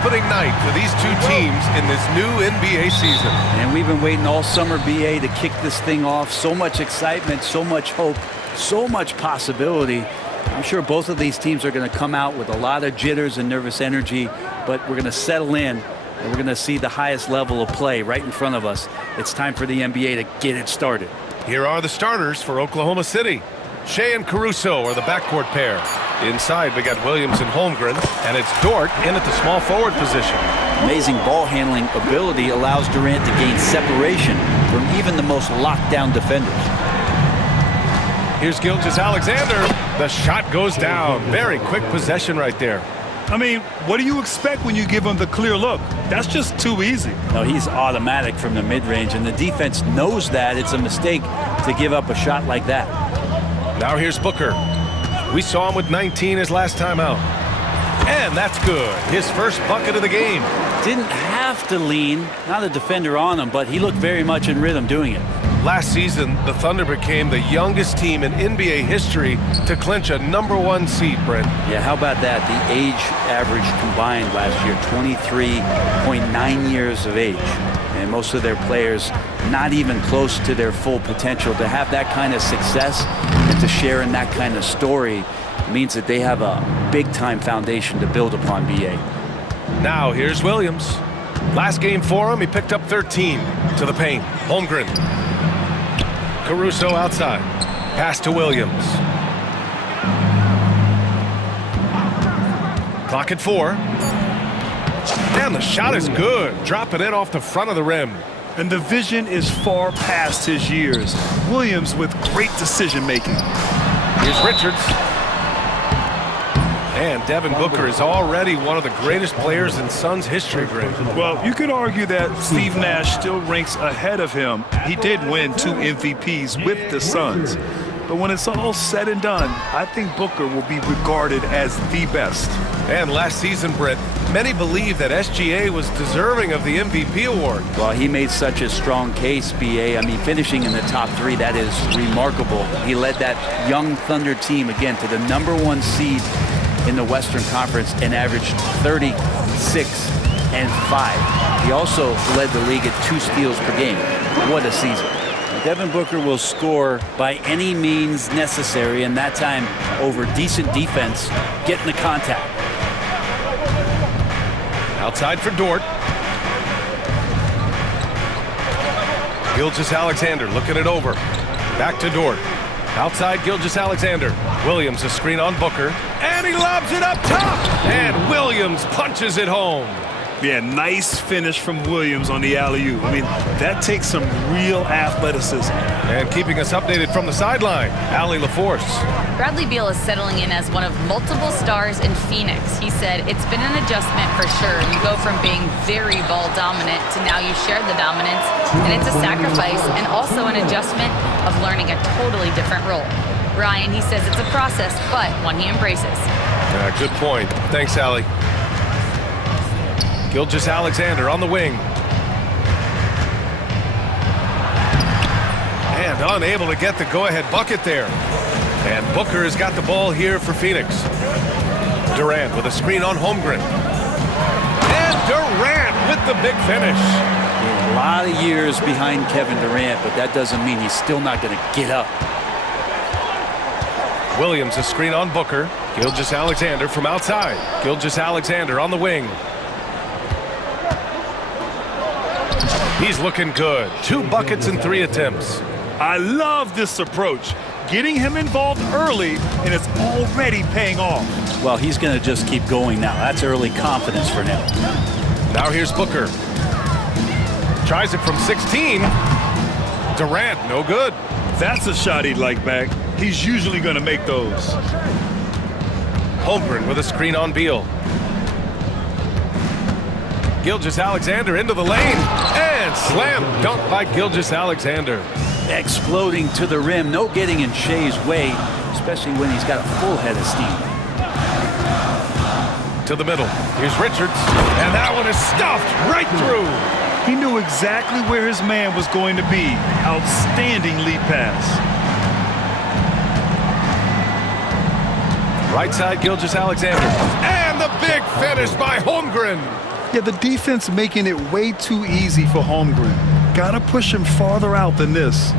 Opening night for these two teams in this new NBA season. And we've been waiting all summer, BA, to kick this thing off. So much excitement, so much hope, so much possibility. I'm sure both of these teams are going to come out with a lot of jitters and nervous energy, but we're going to settle in, and we're going to see the highest level of play right in front of us. It's time for the NBA to get it started. Here are the starters for Oklahoma City. Shea and Caruso are the backcourt pair. Inside, we got Williams and Holmgren, and it's Dort in at the small forward position. Amazing ball handling ability allows Durant to gain separation from even the most locked down defenders. Here's Gilgeous-Alexander. The shot goes down. Very quick possession right there. I mean, what do you expect when you give him the clear look? That's just too easy. No, he's automatic from the mid-range, and the defense knows that it's a mistake to give up a shot like that. Now here's Booker. We saw him with 19 his last time out. And that's good. His first bucket of the game. Didn't have to lean, not a defender on him, but he looked very much in rhythm doing it. Last season, the Thunder became the youngest team in NBA history to clinch a #1 seed, Brent. Yeah, how about that? The age average combined last year, 23.9 years of age. And most of their players not even close to their full potential. To have that kind of success and to share in that kind of story means that they have a big-time foundation to build upon, BA. Now here's Williams. Last game for him, he picked up 13 to the paint. Holmgren. Caruso outside. Pass to Williams. Clock at 4. And the shot is good. Dropping it off the front of the rim. And the vision is far past his years. Williams with great decision making. Here's Richards. And Devin Booker is already one of the greatest players in Suns history, Greg. Well, you could argue that Steve Nash still ranks ahead of him. He did win 2 MVPs with the Suns. But when it's all said and done, I think Booker will be regarded as the best. And last season, Britt, many believe that SGA was deserving of the MVP award. Well, he made such a strong case, BA. I mean, finishing in the top 3, that is remarkable. He led that young Thunder team, again, to the #1 seed in the Western Conference and averaged 36 and 5. He also led the league at 2 steals per game. What a season. Devin Booker will score by any means necessary, and that time over decent defense, getting the contact. Outside for Dort. Gilgeous-Alexander looking it over. Back to Dort. Outside Gilgeous-Alexander. Williams a screen on Booker. And he lobs it up top. And Williams punches it home. Yeah, nice finish from Williams on the alley-oop. I mean, that takes some real athleticism. And keeping us updated from the sideline, Allie LaForce. Bradley Beal is settling in as one of multiple stars in Phoenix. He said, it's been an adjustment for sure. You go from being very ball dominant to now you share the dominance. And it's a sacrifice and also an adjustment of learning a totally different role. Brian, he says it's a process, but one he embraces. Good point. Thanks, Allie. Gilgeous-Alexander on the wing. And unable to get the go-ahead bucket there. And Booker has got the ball here for Phoenix. Durant with a screen on Holmgren. And Durant with the big finish. A lot of years behind Kevin Durant, but that doesn't mean he's still not going to get up. Williams a screen on Booker. Gilgeous-Alexander from outside. Gilgeous-Alexander on the wing. He's looking good. 2 buckets in 3 attempts. I love this approach. Getting him involved early, and it's already paying off. Well, he's going to just keep going now. That's early confidence for him. Now here's Booker. Tries it from 16. Durant, no good. That's a shot he'd like back. He's usually going to make those. Holmgren with a screen on Beal. Gilgeous-Alexander into the lane. And slam dunk by Gilgeous-Alexander. Exploding to the rim. No getting in Shea's way, especially when he's got a full head of steam. To the middle. Here's Richards. And that one is stuffed right through. He knew exactly where his man was going to be. Outstanding lead pass. Right side, Gilgeous-Alexander. And the big finish by Holmgren. Yeah, the defense making it way too easy for Holmgren. Gotta push him farther out than this.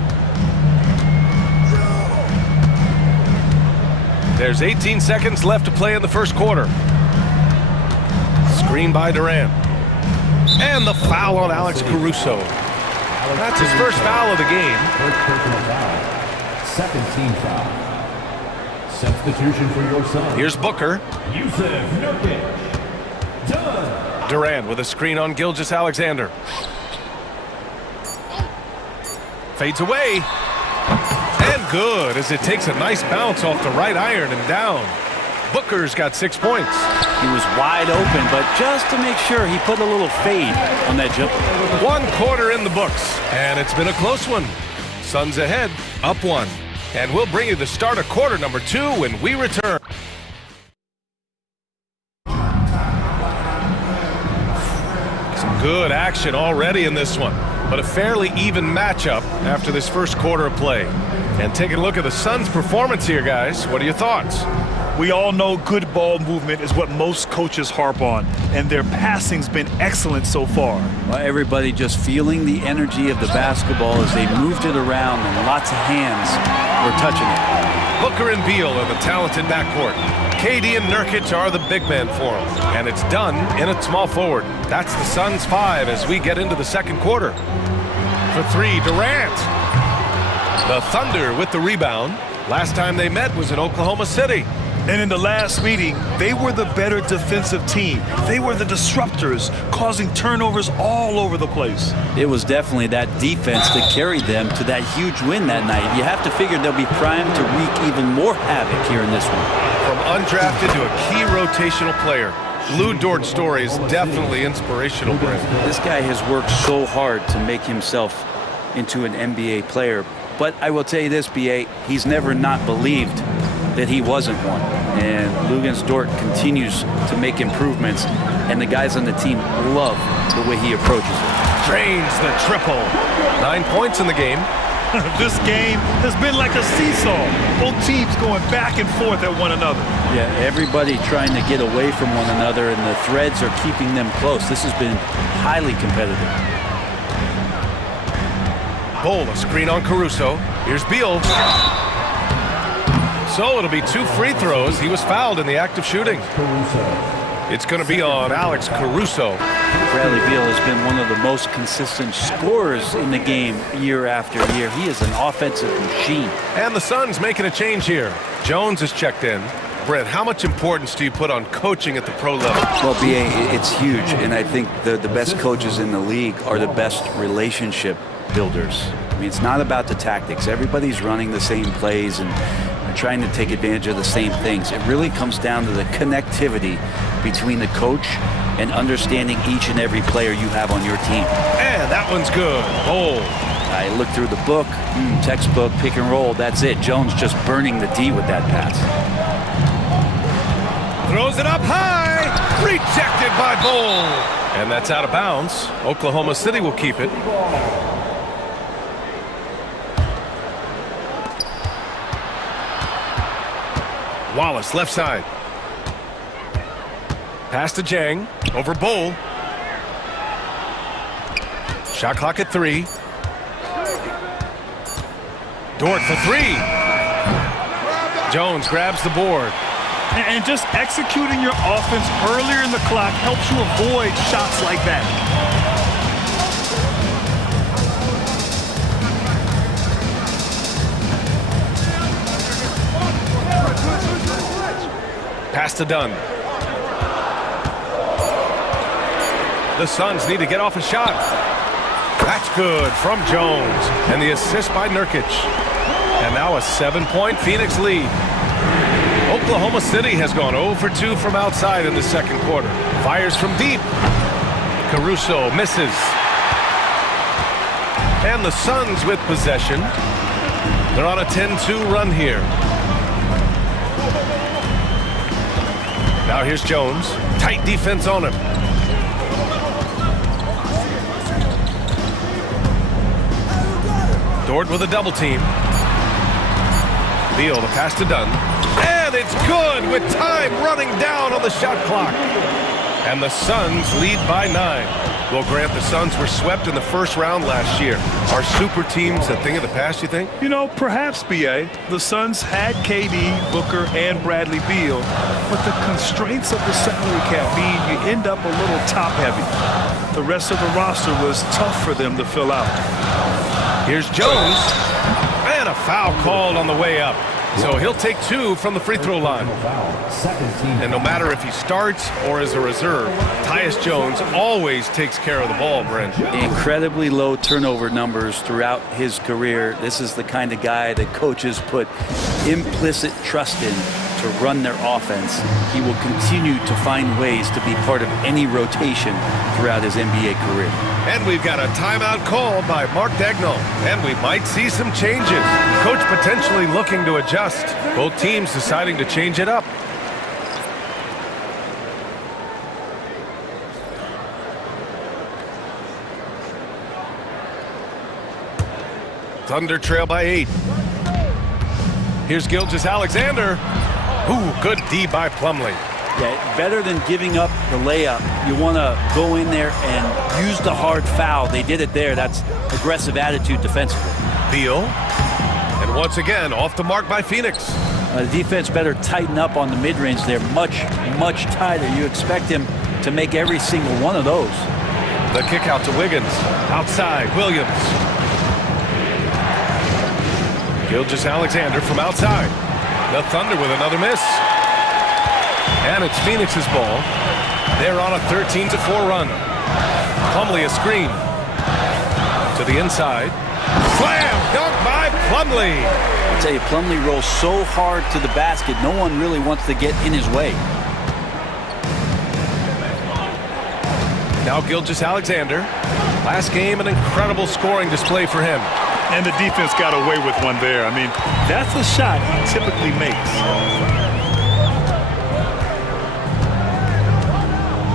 There's 18 seconds left to play in the first quarter. Screen by Durant. And the foul on Alex Caruso. That's his first foul of the game. First personal foul. Second team foul. Substitution for your son. Here's Booker. Yusuf Nurkic. Done. Durant with a screen on Gilgeous-Alexander. Fades away. And good as it takes a nice bounce off the right iron and down. Booker's got 6 points. He was wide open, but just to make sure, he put a little fade on that jump. 1 quarter in the books, and it's been a close one. Suns ahead, up 1. And we'll bring you the start of quarter number 2 when we return. Some good action already in this one, but a fairly even matchup after this first quarter of play. And taking a look at the Suns' performance here, guys. What are your thoughts? We all know good ball movement is what most coaches harp on, and their passing's been excellent so far. Well, everybody just feeling the energy of the basketball as they moved it around, and lots of hands were touching it. Booker and Beal are the talented backcourt. KD and Nurkic are the big man for them, and it's done in a small forward. That's the Suns' 5 as we get into the second quarter. For 3, Durant. The Thunder with the rebound. Last time they met was in Oklahoma City. And in the last meeting, they were the better defensive team. They were the disruptors, causing turnovers all over the place. It was definitely that defense that carried them to that huge win that night. You have to figure they'll be primed to wreak even more havoc here in this one. From undrafted to a key rotational player, Lou Dort's story is definitely inspirational, Brent. This guy has worked so hard to make himself into an NBA player. But I will tell you this, B.A., he's never not believed that he wasn't one. And Luguentz Dort continues to make improvements, and the guys on the team love the way he approaches it. Drains the triple. 9 points in the game. This game has been like a seesaw. Both teams going back and forth at one another. Yeah, everybody trying to get away from one another, and the threads are keeping them close. This has been highly competitive. Bull, a screen on Caruso. Here's Beal. So it'll be 2 free throws. He was fouled in the act of shooting. It's going to be on Alex Caruso. Bradley Beal has been one of the most consistent scorers in the game year after year. He is an offensive machine. And the Suns making a change here. Jones is checked in. Brent, how much importance do you put on coaching at the pro level? Well, B.A., it's huge, and I think the best coaches in the league are the best relationship builders. I mean, it's not about the tactics. Everybody's running the same plays and trying to take advantage of the same things. It really comes down to the connectivity between the coach and understanding each and every player you have on your team. And that one's good. Oh. I looked through the book, textbook, pick and roll. That's it. Jones just burning the D with that pass. Throws it up high. Rejected by Bull. And that's out of bounds. Oklahoma City will keep it. Wallace, left side. Pass to Jang. Over Bull. Shot clock at 3. Dort for 3. Jones grabs the board. And just executing your offense earlier in the clock helps you avoid shots like that. Pass to Dunn. The Suns need to get off a shot. That's good from Jones. And the assist by Nurkic. And now a 7-point Phoenix lead. Oklahoma City has gone 0 for 2 from outside in the second quarter. Fires from deep. Caruso misses. And the Suns with possession. They're on a 10-2 run here. Now here's Jones. Tight defense on him. Dort with a double team. Beal, the pass to Dunn. And it's good with time running down on the shot clock. And the Suns lead by 9. Well, Grant, the Suns were swept in the first round last year. Are super teams a thing of the past, you think? You know, perhaps, B.A. The Suns had KD, Booker, and Bradley Beal, but the constraints of the salary cap mean you end up a little top-heavy. The rest of the roster was tough for them to fill out. Here's Jones, and a foul called on the way up. So he'll take 2 from the free throw line. And no matter if he starts or is a reserve, Tyus Jones always takes care of the ball, Brent. Incredibly low turnover numbers throughout his career. This is the kind of guy that coaches put implicit trust in to run their offense. He will continue to find ways to be part of any rotation throughout his NBA career. And we've got a timeout called by Mark Daigneault, and we might see some changes. Coach potentially looking to adjust. Both teams deciding to change it up. Thunder trail by 8. Here's Gilgeous-Alexander. Ooh, good D by Plumlee. Yeah, better than giving up the layup. You want to go in there and use the hard foul. They did it there. That's aggressive attitude defensively. Beal. And once again, off the mark by Phoenix. The defense better tighten up on the mid-range. They're much, much tighter. You expect him to make every single one of those. The kick out to Wiggins. Outside, Williams. Gilgeous-Alexander from outside. The Thunder with another miss. And it's Phoenix's ball. They're on a 13-4 run. Plumlee a screen. To the inside. Slam dunk by Plumlee. I tell you, Plumlee rolls so hard to the basket, no one really wants to get in his way. Now Gilgeous-Alexander. Last game, an incredible scoring display for him. And the defense got away with one there. I mean, that's a shot he typically makes.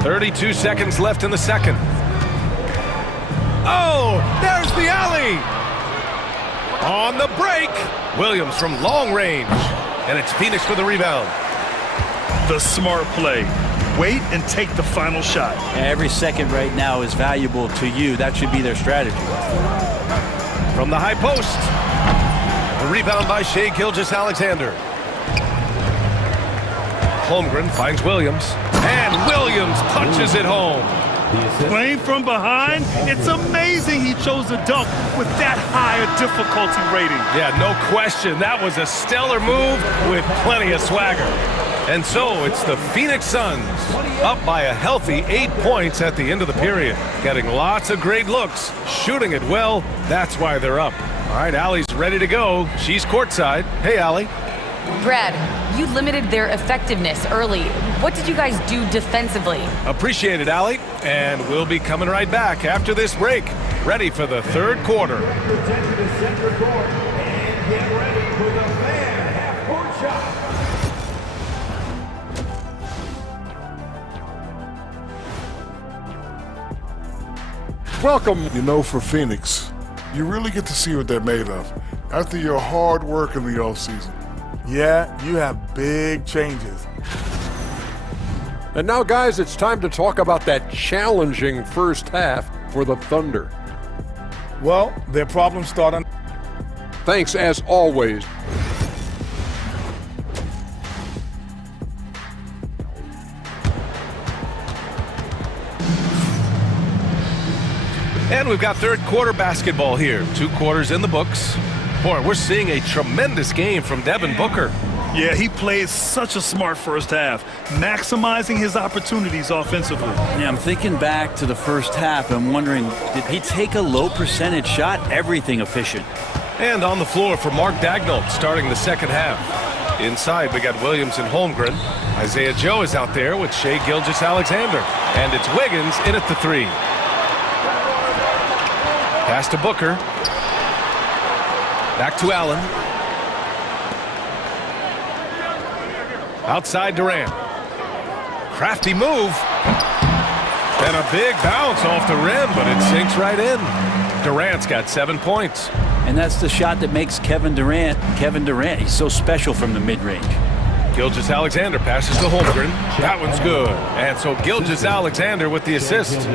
32 seconds left in the second. Oh, there's the alley. On the break, Williams from long range. And it's Phoenix with the rebound. The smart play. Wait and take the final shot. Every second right now is valuable to you. That should be their strategy. From the high post. The rebound by Shai Gilgeous-Alexander. Holmgren finds Williams. And Williams punches it home. Playing from behind, it's amazing he chose a dunk with that high a difficulty rating. Yeah, no question. That was a stellar move with plenty of swagger. And so it's the Phoenix Suns up by a healthy 8 points at the end of the period. Getting lots of great looks, shooting it well. That's why they're up. All right, Allie's ready to go. She's courtside. Hey, Allie. Brad, you limited their effectiveness early. What did you guys do defensively? Appreciate it, Allie. And we'll be coming right back after this break. Ready for the third quarter. Welcome. You know, for Phoenix, you really get to see what they're made of after your hard work in the offseason. Yeah, you have big changes. And now, guys, it's time to talk about that challenging first half for the Thunder. Well, their problems start on... Thanks, as always. And we've got third quarter basketball here. 2 quarters in the books. Boy, we're seeing a tremendous game from Devin Booker. Yeah, he played such a smart first half, maximizing his opportunities offensively. Yeah, I'm thinking back to the first half. I'm wondering, did he take a low percentage shot? Everything efficient. And on the floor for Mark Daigneault starting the second half. Inside, we got Williams and Holmgren. Isaiah Joe is out there with Shai Gilgeous-Alexander. And it's Wiggins in at the 3. Pass to Booker. Back to Allen. Outside Durant. Crafty move. And a big bounce off the rim, but it sinks right in. Durant's got 7 points. And that's the shot that makes Kevin Durant. He's so special from the mid-range. Gilgeous-Alexander passes to Holmgren. That one's good. And so Gilgeous-Alexander with the assist.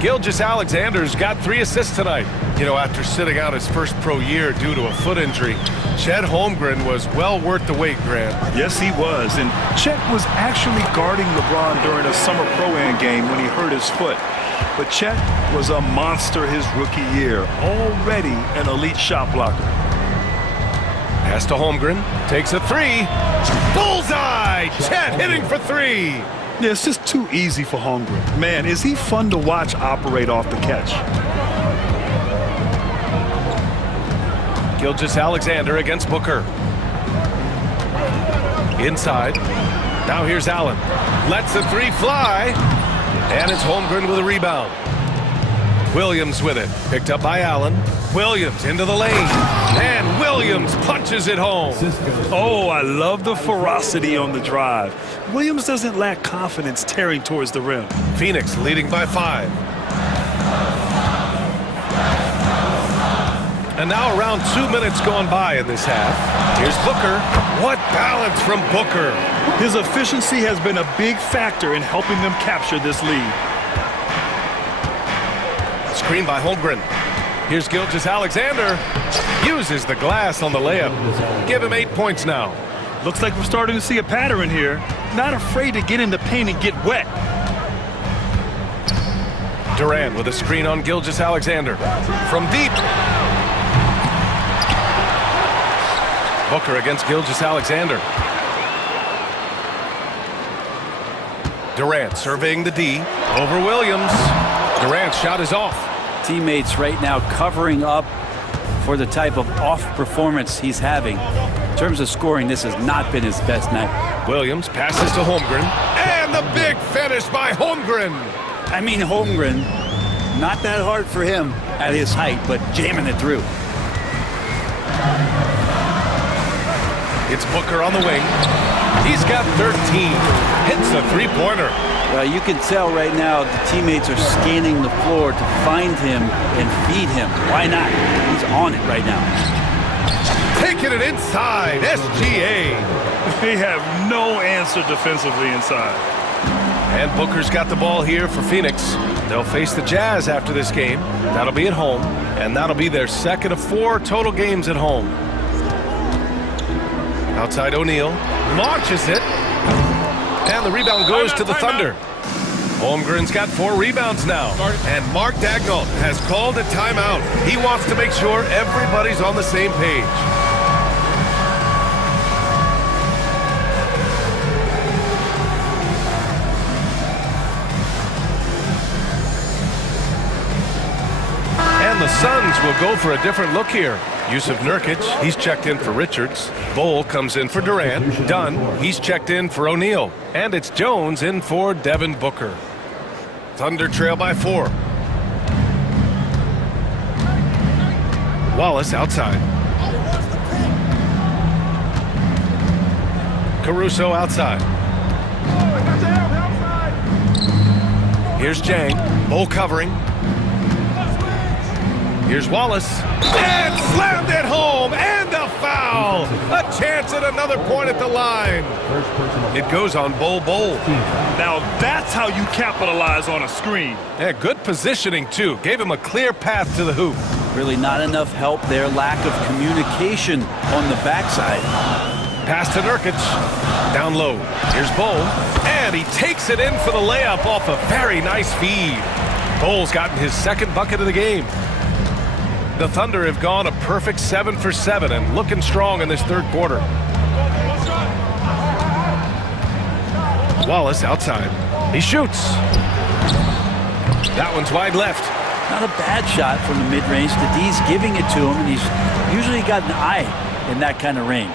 Gilgeous-Alexander's got 3 assists tonight. You know, after sitting out his first pro year due to a foot injury, Chet Holmgren was well worth the wait, Grant. Yes, he was. And Chet was actually guarding LeBron during a summer pro-am game when he hurt his foot. But Chet was a monster his rookie year, already an elite shot blocker. Pass to Holmgren, takes a 3. Bullseye! Chet hitting for 3. Yeah, it's just too easy for Holmgren. Man, is he fun to watch operate off the catch. Gilgeous-Alexander against Booker. Inside. Now here's Allen. Lets the 3 fly. And it's Holmgren with a rebound. Williams with it. Picked up by Allen. Williams into the lane. And Williams punches it home. Oh, I love the ferocity on the drive. Williams doesn't lack confidence tearing towards the rim. Phoenix leading by 5. And now around 2 minutes gone by in this half. Here's Booker. What balance from Booker. His efficiency has been a big factor in helping them capture this lead. Screen by Holmgren. Here's Gilgeous-Alexander. Uses the glass on the layup. Give him 8 points now. Looks like we're starting to see a pattern here. Not afraid to get in the paint and get wet. Durant with a screen on Gilgeous-Alexander. From deep. Booker against Gilgeous-Alexander. Durant surveying the D. Over Williams. Durant's shot is off. Teammates right now covering up for the type of off performance he's having. In terms of scoring, this has not been his best night. Williams passes to Holmgren. And the big finish by Holmgren. I mean, Holmgren, not that hard for him at his height, but jamming it through. It's Booker on the wing. He's got 13. Hits a 3-pointer. Well, you can tell right now the teammates are scanning the floor to find him and feed him. Why not? He's on it right now. Taking it inside. SGA. They have no answer defensively inside. And Booker's got the ball here for Phoenix. They'll face the Jazz after this game. That'll be at home. And that'll be their second of 4 total games at home. Outside O'Neal. Launches it. And the rebound goes to the Thunder. Holmgren's got 4 rebounds now. And Mark Daigneault has called a timeout. He wants to make sure everybody's on the same page. And the Suns will go for a different look here. Yusuf Nurkic, he's checked in for Richards. Bol comes in for Durant. Dunn, he's checked in for O'Neal. And it's Jones in for Devin Booker. Thunder trail by 4. Wallace outside. Caruso outside. Here's Jang. Bol covering. Here's Wallace. And slammed it home. And a foul. A chance at another point at the line. It goes on Bol. Now that's how you capitalize on a screen. Yeah, good positioning, too. Gave him a clear path to the hoop. Really not enough help there. Lack of communication on the backside. Pass to Nurkic. Down low. Here's Bol. And he takes it in for the layup off a very nice feed. Bol's gotten his second bucket of the game. The Thunder have gone a perfect 7 for 7 and looking strong in this third quarter. Wallace outside. He shoots. That one's wide left. Not a bad shot from the mid-range. The D's giving it to him, and he's usually got an eye in that kind of range.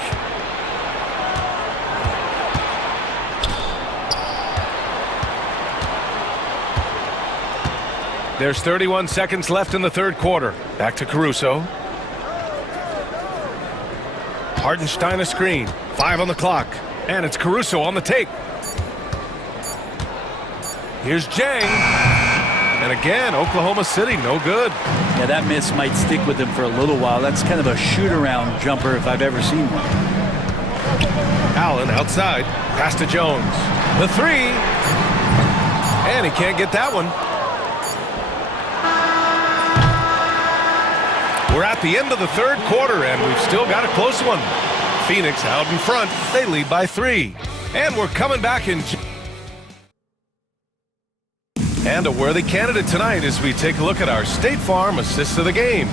There's 31 seconds left in the third quarter. Back to Caruso. Hartenstein a screen. 5 on the clock. And it's Caruso on the take. Here's Jang. And again, Oklahoma City, no good. Yeah, that miss might stick with him for a little while. That's kind of a shoot-around jumper if I've ever seen one. Allen outside. Pass to Jones. The three. And he can't get that one. We're at the end of the third quarter, and we've still got a close one. Phoenix out in front. They lead by 3. And we're coming back in. And a worthy candidate tonight as we take a look at our State Farm assist of the game.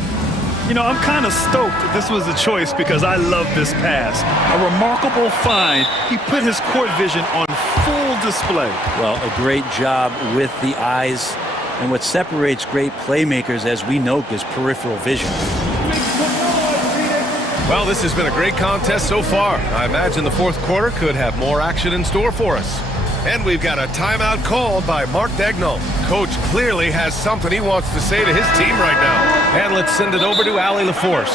You know, I'm kind of stoked that this was a choice because I love this pass. A remarkable find. He put his court vision on full display. Well, a great job with the eyes. And what separates great playmakers, as we know, is peripheral vision. Well, this has been a great contest so far. I imagine the fourth quarter could have more action in store for us. And we've got a timeout called by Mark Dagnall. Coach clearly has something he wants to say to his team right now. And let's send it over to Allie LaForce.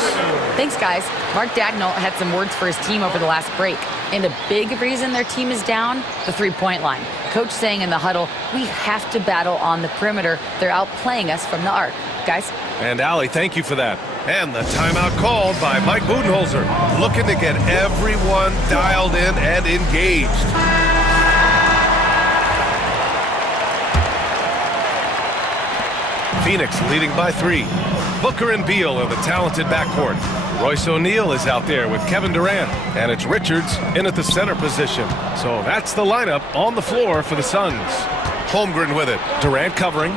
Thanks, guys. Mark Dagnall had some words for his team over the last break. And a big reason their team is down, the three-point line. Coach saying in the huddle, we have to battle on the perimeter. They're outplaying us from the arc. Guys? And Allie, thank you for that. And the timeout called by Mike Budenholzer, looking to get everyone dialed in and engaged. Phoenix leading by 3. Booker and Beal are the talented backcourt. Royce O'Neal is out there with Kevin Durant, and it's Richards in at the center position. So that's the lineup on the floor for the Suns. Holmgren with it. Durant covering.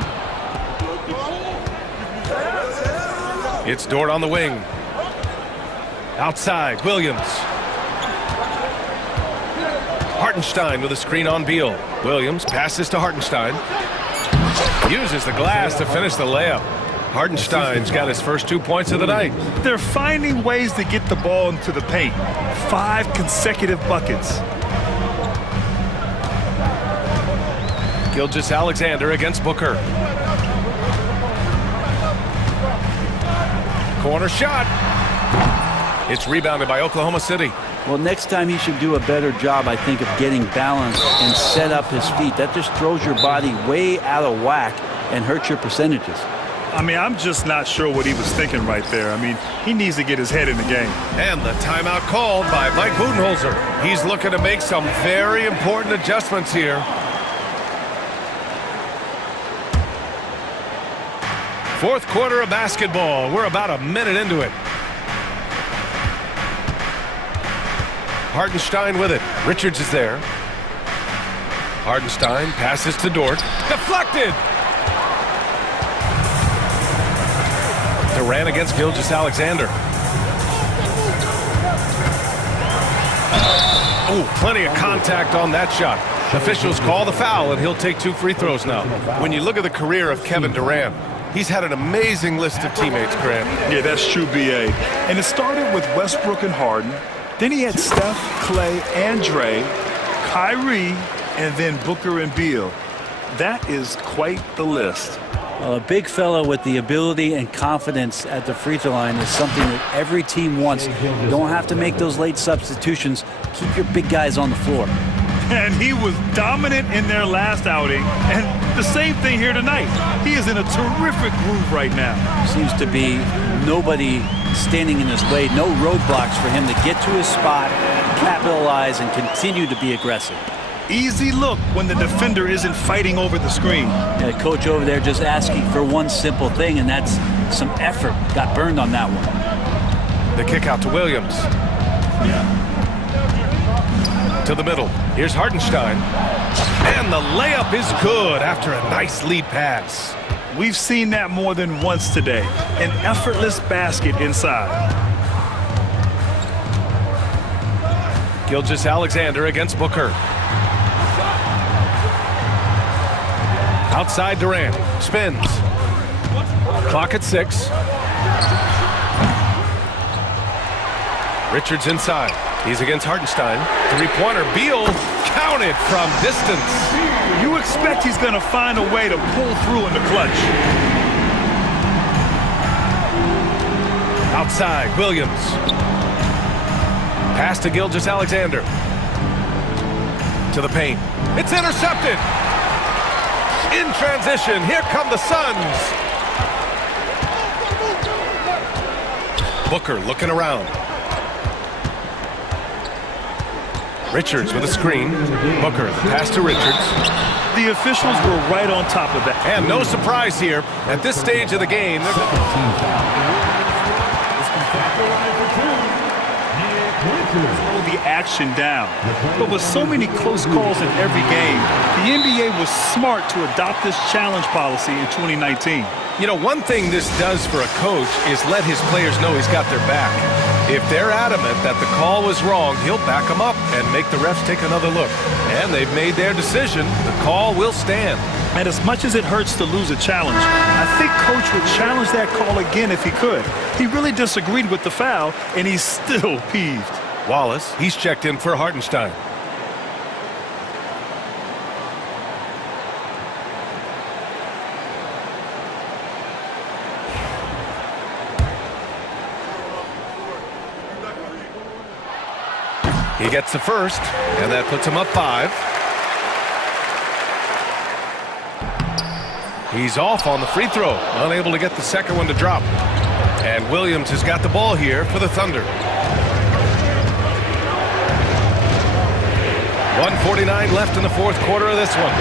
It's Dort on the wing. Outside, Williams. Hartenstein with a screen on Beal. Williams passes to Hartenstein. Uses the glass to finish the layup. Hartenstein's got his first 2 points of the night. They're finding ways to get the ball into the paint. 5 consecutive buckets. Gilgeous-Alexander against Booker. Corner shot. It's rebounded by Oklahoma City. Well, next time he should do a better job, I think, of getting balanced and set up his feet. That just throws your body way out of whack and hurts your percentages. I mean, I'm just not sure what he was thinking right there. I mean, he needs to get his head in the game. And the timeout called by Mike Budenholzer. He's looking to make some very important adjustments here. Fourth quarter of basketball. We're about a minute into it. Hartenstein with it. Richards is there. Hartenstein passes to Dort. Deflected! Durant against Gilgeous-Alexander. Oh, plenty of contact on that shot. Officials call the foul, and he'll take 2 free throws now. When you look at the career of Kevin Durant, he's had an amazing list of teammates, Grant. Yeah, that's true, B.A. And it started with Westbrook and Harden. Then he had Steph, Clay, and Dre, Kyrie, and then Booker and Beal. That is quite the list. Well, a big fellow with the ability and confidence at the free throw line is something that every team wants. You don't have to make those late substitutions. Keep your big guys on the floor. And he was dominant in their last outing. And the same thing here tonight. He is in a terrific groove right now. Seems to be nobody standing in his way. No roadblocks for him to get to his spot, capitalize, and continue to be aggressive. Easy look when the defender isn't fighting over the screen. Yeah, coach over there just asking for one simple thing, and that's some effort. Got burned on that one. The kick out to Williams. To the middle. Here's Hartenstein. And the layup is good after a nice lead pass. We've seen that more than once today. An effortless basket inside. Gilgeous-Alexander against Booker. Outside Durant. Spins. Clock at 6. Richards inside. He's against Hartenstein. Three-pointer. Beal counted from distance. You expect he's going to find a way to pull through in the clutch. Outside, Williams. Pass to Gilgeous-Alexander. To the paint. It's intercepted. In transition, here come the Suns. Booker looking around. Richards with a screen. Booker, the pass to Richards. The officials were right on top of that. And no surprise here. At this stage of the game, slow the action down. But with so many close calls in every game, the NBA was smart to adopt this challenge policy in 2019. You know, one thing this does for a coach is let his players know he's got their back. If they're adamant that the call was wrong, he'll back them up and make the refs take another look. And they've made their decision. The call will stand. And as much as it hurts to lose a challenge, I think Coach would challenge that call again if he could. He really disagreed with the foul, and he's still peeved. Wallace, he's checked in for Hartenstein. He gets the first, and that puts him up 5. He's off on the free throw, unable to get the second one to drop. And Williams has got the ball here for the Thunder. 1:49 left in the fourth quarter of this one.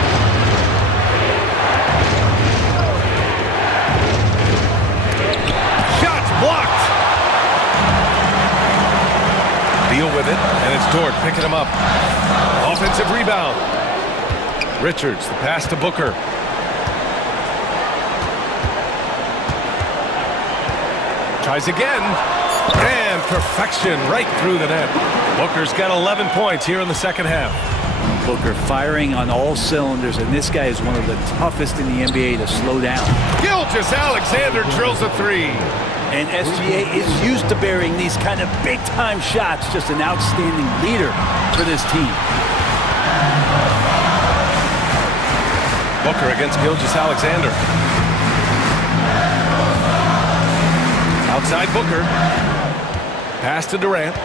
Shots blocked. Deal with it, and it's Dort picking him up. Offensive rebound. Richards, the pass to Booker. Tries again, and perfection right through the net. Booker's got 11 points here in the second half. Booker firing on all cylinders, and this guy is one of the toughest in the NBA to slow down. Gilgeous-Alexander drills a 3. And SGA is used to bearing these kind of big-time shots. Just an outstanding leader for this team. Booker against Gilgeous-Alexander. Outside Booker. Pass to Durant.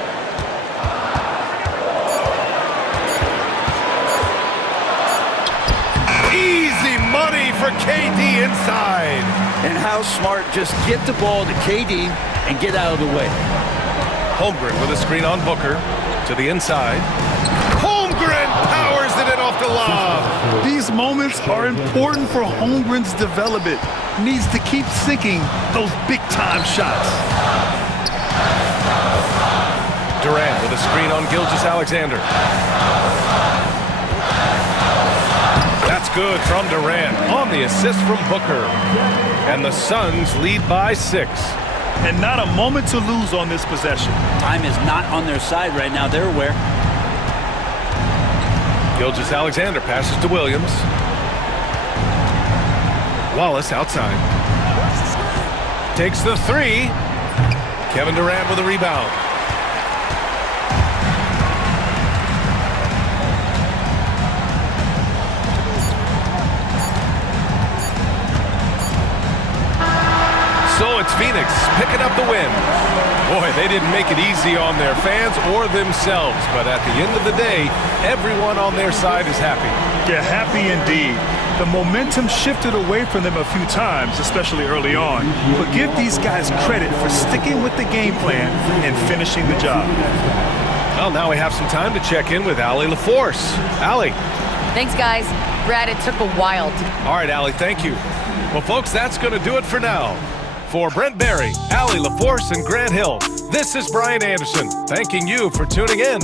Easy money for KD inside. And how smart, just get the ball to KD and get out of the way. Holmgren with a screen on Booker to the inside. Holmgren powers it in off the lob. These moments are important for Holmgren's development. Needs to keep sinking those big-time shots. Durant with a screen on Gilgeous-Alexander. That's good from Durant on the assist from Booker. And the Suns lead by 6. And not a moment to lose on this possession. Time is not on their side right now. They're aware. Gilgeous-Alexander passes to Williams. Wallace outside. Takes the 3. Kevin Durant with a rebound. So it's Phoenix picking up the win. Boy, they didn't make it easy on their fans or themselves, but at the end of the day, everyone on their side is happy. Yeah, happy indeed. The momentum shifted away from them a few times, especially early on. But give these guys credit for sticking with the game plan and finishing the job. Well, now we have some time to check in with Allie LaForce. Allie. Thanks, guys. Brad, it took a while. All right, Allie, thank you. Well, folks, that's going to do it for now. For Brent Barry, Allie LaForce, and Grant Hill, this is Brian Anderson, thanking you for tuning in.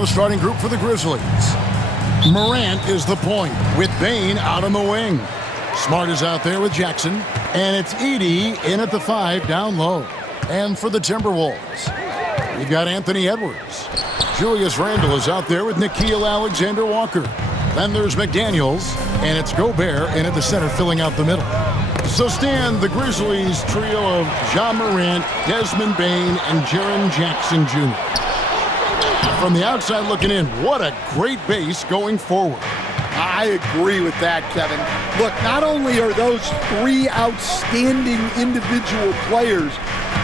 The starting group for the Grizzlies. Morant is the point with Bane out on the wing. Smart is out there with Jackson. And it's Edey in at the 5 down low. And for the Timberwolves, we've got Anthony Edwards. Julius Randle is out there with Nickeil Alexander-Walker. Then there's McDaniels, and it's Gobert in at the center filling out the middle. So stand the Grizzlies trio of Ja Morant, Desmond Bane, and Jaren Jackson Jr. From the outside looking in, what a great base going forward. I agree with that, Kevin. Look, not only are those 3 outstanding individual players,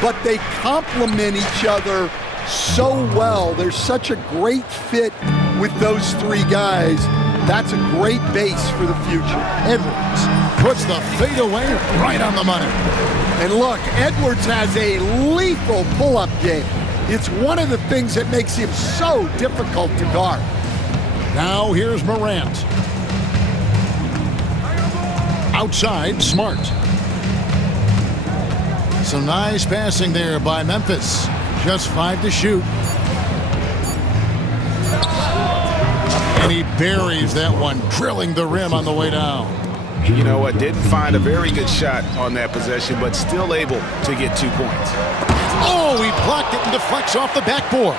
but they complement each other so well. There's such a great fit with those 3 guys. That's a great base for the future. Edwards puts the fadeaway right on the money. And look, Edwards has a lethal pull-up game. It's one of the things that makes him so difficult to guard. Now here's Morant. Outside, Smart. Some nice passing there by Memphis. Just 5 to shoot. And he buries that one, drilling the rim on the way down. You know what? Didn't find a very good shot on that possession, but still able to get 2 points. Oh, he blocked it and deflects off the backboard.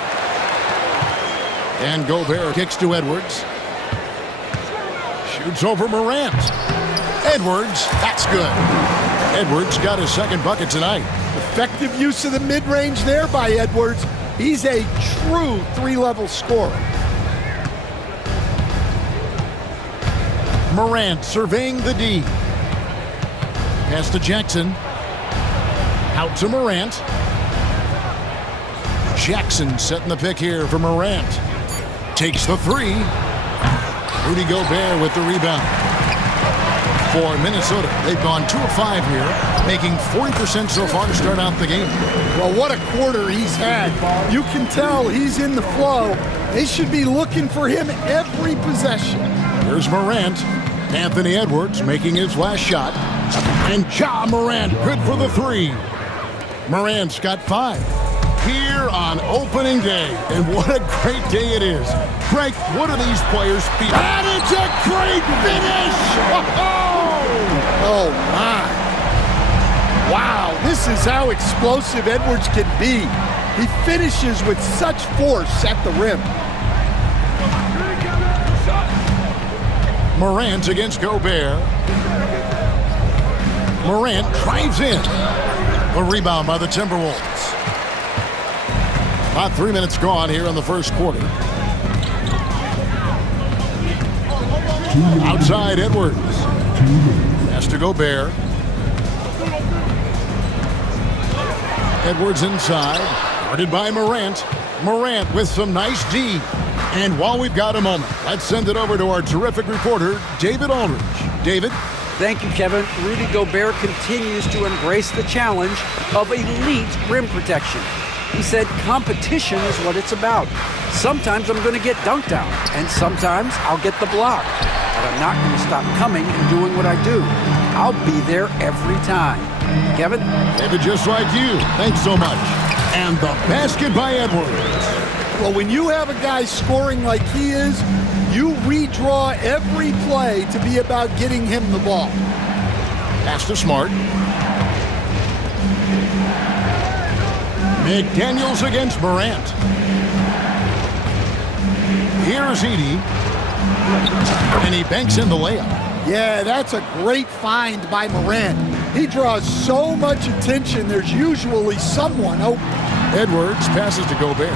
And Gobert kicks to Edwards. Shoots over Morant. Edwards, that's good. Edwards got his 2nd bucket tonight. Effective use of the mid-range there by Edwards. He's a true 3-level scorer. Morant surveying the D. Pass to Jackson. Out to Morant. Jackson setting the pick here for Morant. Takes the 3. Rudy Gobert with the rebound. For Minnesota, they've gone 2 of 5 here, making 40% so far to start out the game. Well, what a quarter he's had. You can tell he's in the flow. They should be looking for him every possession. Here's Morant. Anthony Edwards making his last shot. And Ja Morant, good for the 3. Morant's got 5 here on opening day. And what a great day it is. Greg, what do these players feel? And it's a great finish! Oh, my. Wow, this is how explosive Edwards can be. He finishes with such force at the rim. Morant against Gobert. Morant drives in. The rebound by the Timberwolves. About 3 minutes gone here in the first quarter. Outside Edwards. Pass to Gobert. Edwards inside. Guarded by Morant. Morant with some nice D. And while we've got a moment, let's send it over to our terrific reporter, David Aldridge. David? Thank you, Kevin. Rudy Gobert continues to embrace the challenge of elite rim protection. He said competition is what it's about. Sometimes I'm going to get dunked out, and sometimes I'll get the block. But I'm not going to stop coming and doing what I do. I'll be there every time. Kevin? David, just like you. Thanks so much. And the basket by Edwards. Well, when you have a guy scoring like he is, you redraw every play to be about getting him the ball. Pass to Smart. McDaniels against Morant. Here's Edey. And he banks in the layup. Yeah, that's a great find by Morant. He draws so much attention, there's usually someone open. Edwards passes to Gobert.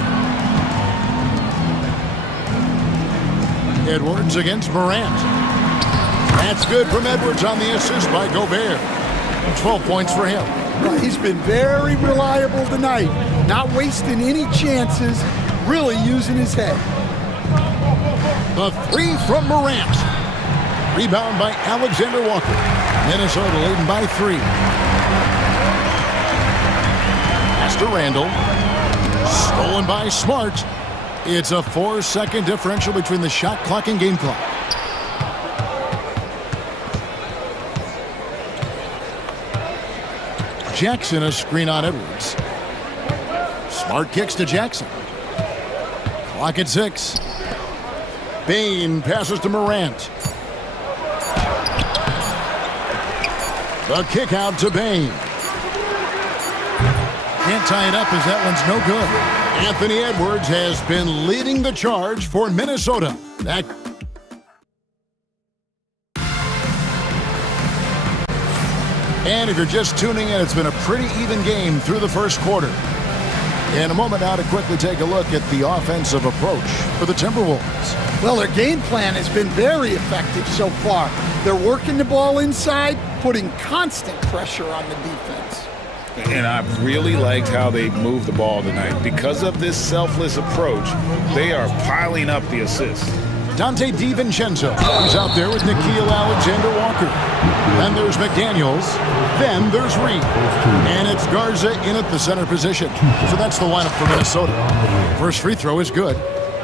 Edwards against Morant. That's good from Edwards on the assist by Gobert. 12 points for him. Well, he's been very reliable tonight. Not wasting any chances, really using his head. The 3 from Morant. Rebound by Alexander Walker. Minnesota leading by 3. Pass to Randle. Stolen by Smart. It's a 4-second differential between the shot clock and game clock. Jackson a screen on Edwards. Smart kicks to Jackson. Clock at 6. Bane passes to Morant. The kick out to Bane. Can't tie it up as that one's no good. Anthony Edwards has been leading the charge for Minnesota. And if you're just tuning in, it's been a pretty even game through the first quarter. In a moment now to quickly take a look at the offensive approach for the Timberwolves. Well, their game plan has been very effective so far. They're working the ball inside, putting constant pressure on the defense. And I really liked how they moved the ball tonight. Because of this selfless approach, they are piling up the assists. Dante DiVincenzo. He's out there with Nickeil Alexander-Walker. Then there's McDaniels. Then there's Reed. And it's Garza in at the center position. So that's the lineup for Minnesota. First free throw is good.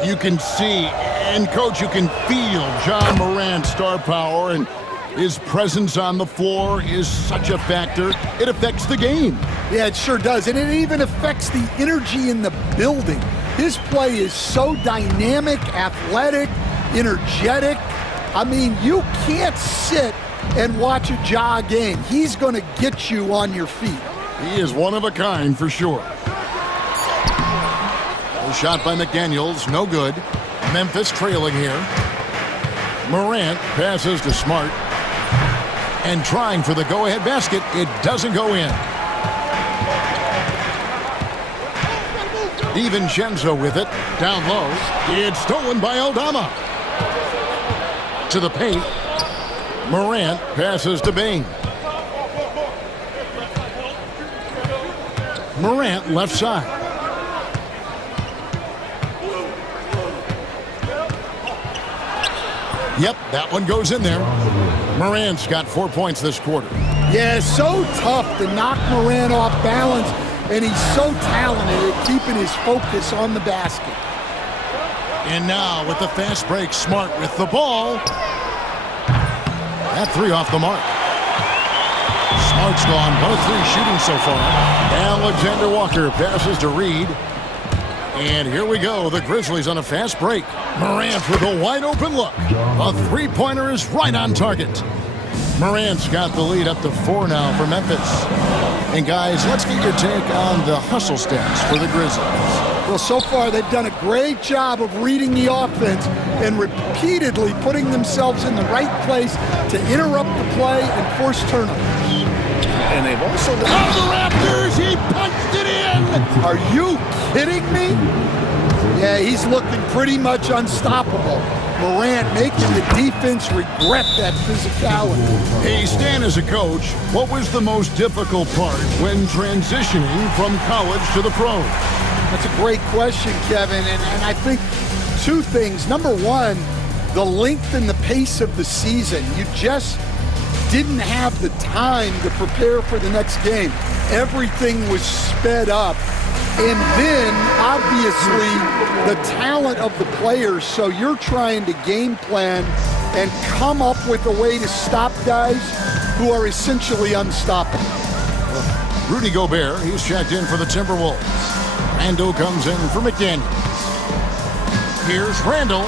You can see, and Coach, you can feel John Morant's star power, and his presence on the floor is such a factor. It affects the game. Yeah, it sure does. And it even affects the energy in the building. His play is so dynamic, athletic, energetic. I mean, you can't sit and watch a Ja game. He's going to get you on your feet. He is one of a kind for sure. A shot by McDaniels, no good. Memphis trailing here. Morant passes to Smart. And trying for the go-ahead basket, it doesn't go in. DiVincenzo with it, down low. It's stolen by Aldama. To the paint. Morant passes to Bane. Morant left side. Yep, that one goes in there. Morant's got 4 points this quarter. Yeah, so tough to knock Morant off balance, and he's so talented at keeping his focus on the basket. And now with the fast break, Smart with the ball. That three off the mark. Smart's gone 1 of 3 shooting so far. Alexander Walker passes to Reed. And here we go, the Grizzlies on a fast break. Morant with a wide open look. A three-pointer is right on target. Morant's got the lead up to 4 now for Memphis. And guys, let's get your take on the hustle stats for the Grizzlies. Well, so far they've done a great job of reading the offense and repeatedly putting themselves in the right place to interrupt the play and force turnovers. And they've also done... On the Raptors, he punched it in! Are you kidding me? Yeah, he's looking pretty much unstoppable. Morant making the defense regret that physicality. Hey, Stan, as a coach, what was the most difficult part when transitioning from college to the pros? That's a great question, Kevin, and I think 2 things. Number one, the length and the pace of the season. You just didn't have the time to prepare for the next game. Everything was sped up. And then, obviously, the talent of the players. So you're trying to game plan and come up with a way to stop guys who are essentially unstoppable. Rudy Gobert, he's checked in for the Timberwolves. Randall comes in for McDaniels. Here's Randall.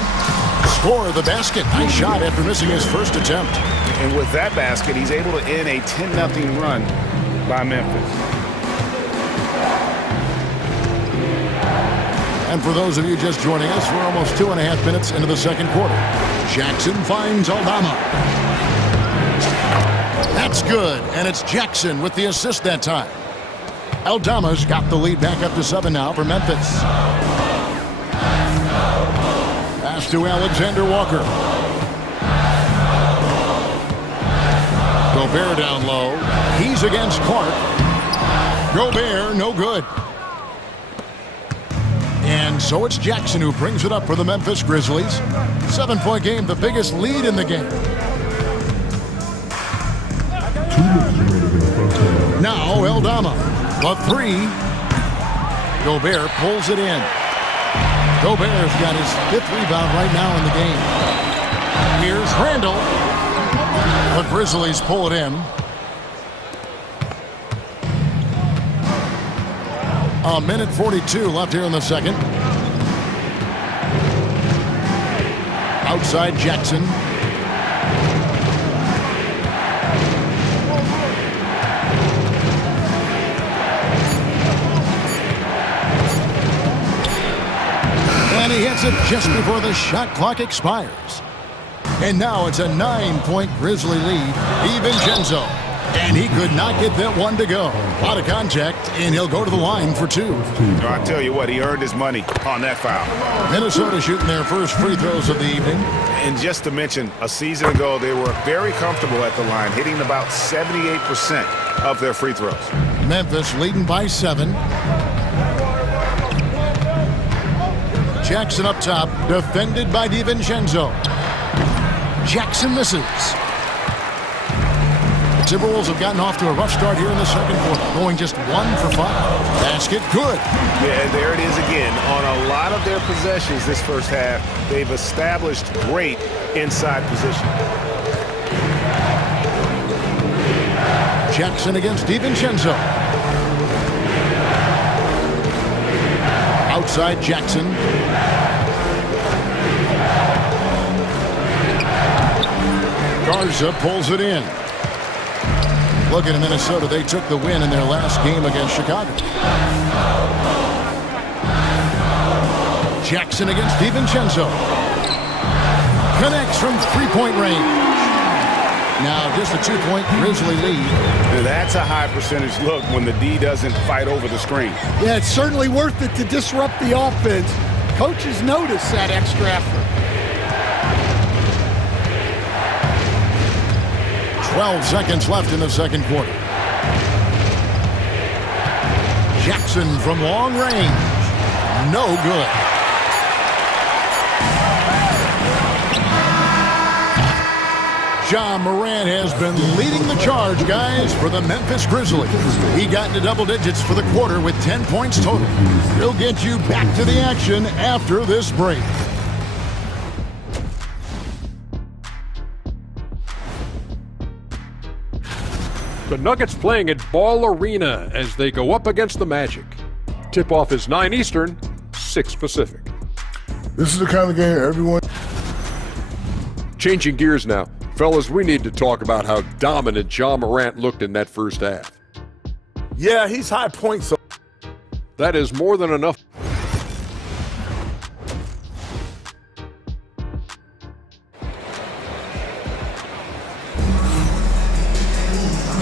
Score the basket. Nice shot after missing his first attempt. And with that basket, he's able to end a 10-0 run by Memphis. And for those of you just joining us, we're almost 2.5 minutes into the second quarter. Jackson finds Aldama. That's good, and it's Jackson with the assist that time. Aldama's got the lead back up to 7 now for Memphis. Pass to Alexander Walker. Gobert down low. He's against Clark. Gobert, no good. And so it's Jackson who brings it up for the Memphis Grizzlies. 7-point game, the biggest lead in the game. Now Aldama, the 3. Gobert pulls it in. Gobert's got his 5th rebound right now in the game. Here's Randall. The Grizzlies pull it in. A minute 42 left here in the second. Outside Jackson. And he hits it just before the shot clock expires. And now it's a 9-point Grizzly lead. DiVincenzo. And he could not get that one to go. Out of contact, and he'll go to the line for 2. I tell you what, he earned his money on that foul. Minnesota shooting their first free throws of the evening. And just to mention, a season ago, they were very comfortable at the line, hitting about 78% of their free throws. Memphis leading by 7. Jackson up top, defended by DiVincenzo. Jackson misses. The Timberwolves have gotten off to a rough start here in the second quarter, going just 1 for 5. Basket good. Yeah, and there it is again. On a lot of their possessions this first half, they've established great inside position. Jackson against DiVincenzo. Outside Jackson. Garza pulls it in. Looking at Minnesota, they took the win in their last game against Chicago. Jackson against DiVincenzo. Connects from three-point range. Now just a 2-point Grizzly lead. That's a high percentage look when the D doesn't fight over the screen. Yeah, it's certainly worth it to disrupt the offense. Coaches notice that extra effort. 12 seconds left in the second quarter. Jackson from long range. No good. Ja Morant has been leading the charge, guys, for the Memphis Grizzlies. He got into double digits for the quarter with 10 points total. He'll get you back to the action after this break. The Nuggets playing at Ball Arena as they go up against the Magic. Tip-off is 9 Eastern, 6 Pacific. This is the kind of game everyone... Changing gears now. Fellas, we need to talk about how dominant Ja Morant looked in that first half. Yeah, he's high points. So that is more than enough.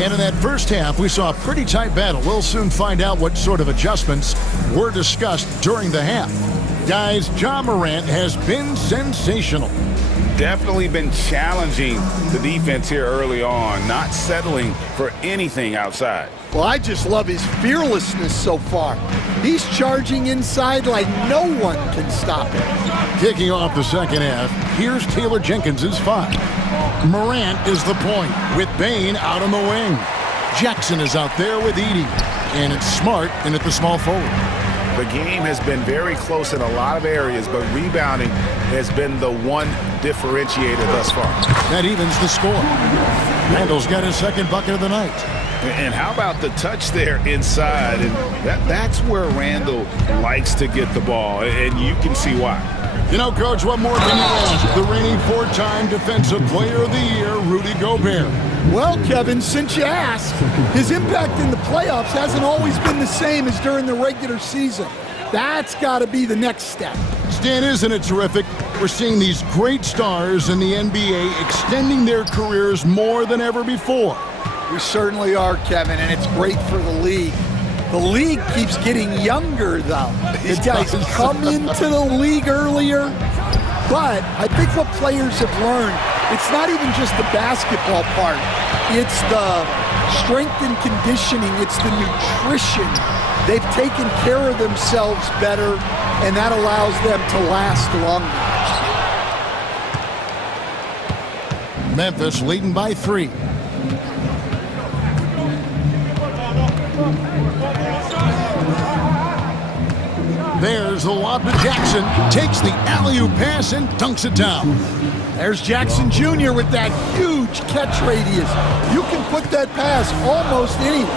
And in that first half, we saw a pretty tight battle. We'll soon find out what sort of adjustments were discussed during the half. Guys, Ja Morant has been sensational. Definitely been challenging the defense here early on, not settling for anything outside. Well, I just love his fearlessness so far. He's charging inside like no one can stop him. Kicking off the second half, here's Taylor Jenkins' 5. Morant is the point with Bane out on the wing. Jackson is out there with Edey. And it's Smart in at the small forward. The game has been very close in a lot of areas, but rebounding has been the one differentiator thus far. That evens the score. Randall's got his second bucket of the night. And how about the touch there inside? And that's where Randall likes to get the ball, and you can see why. You know, Coach, what more can you ask? The reigning 4-time Defensive Player of the Year, Rudy Gobert. Well, Kevin, since you asked, his impact in the playoffs hasn't always been the same as during the regular season. That's got to be the next step. Stan, isn't it terrific? We're seeing these great stars in the NBA extending their careers more than ever before. We certainly are, Kevin, and it's great for the league. The league keeps getting younger, though. The guys come into the league earlier, but I think what players have learned, it's not even just the basketball part. It's the strength and conditioning. It's the nutrition. They've taken care of themselves better, and that allows them to last longer. Memphis leading by 3. There's the lob to Jackson. Takes the alley-oop pass and dunks it down. There's Jackson Jr. with that huge catch radius. You can put that pass almost anywhere.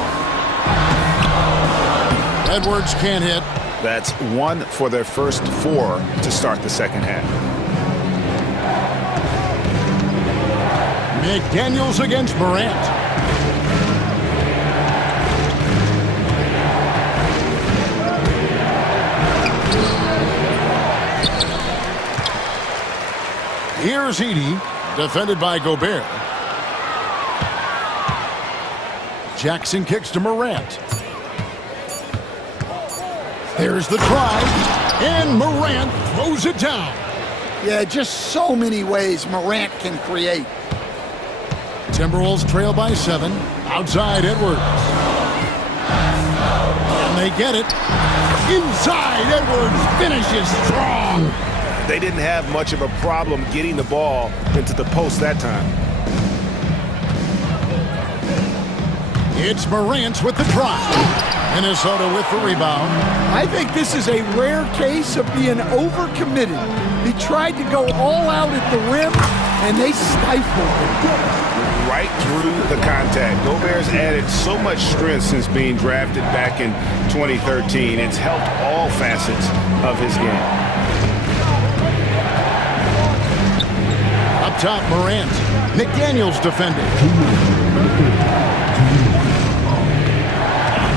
Edwards can't hit. That's 1 for their first 4 to start the second half. McDaniels against Morant. Here's Edey, defended by Gobert. Jackson kicks to Morant. There's the drive, and Morant throws it down. Yeah, just so many ways Morant can create. Timberwolves trail by 7. Outside Edwards. And they get it. Inside, Edwards finishes strong. They didn't have much of a problem getting the ball into the post that time. It's Morant with the drive. Minnesota with the rebound. I think this is a rare case of being overcommitted. He tried to go all out at the rim, and they stifled him. Right through the contact. Gobert's added so much strength since being drafted back in 2013. It's helped all facets of his game. Up top, Morant. McDaniels defending.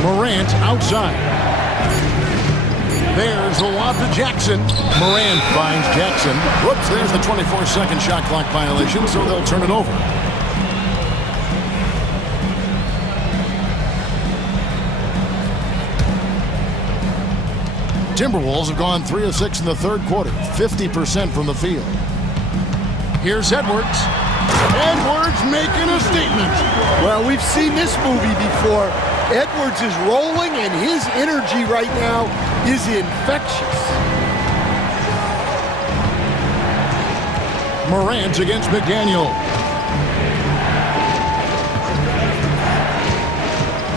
Morant outside. There's the lob to Jackson. Morant finds Jackson. Whoops, there's the 24-second shot clock violation, so they'll turn it over. Timberwolves have gone 3 of 6 in the third quarter, 50% from the field. Here's Edwards. Edwards making a statement. Well, we've seen this movie before. Edwards is rolling, and his energy right now is infectious. Morant against McDaniel.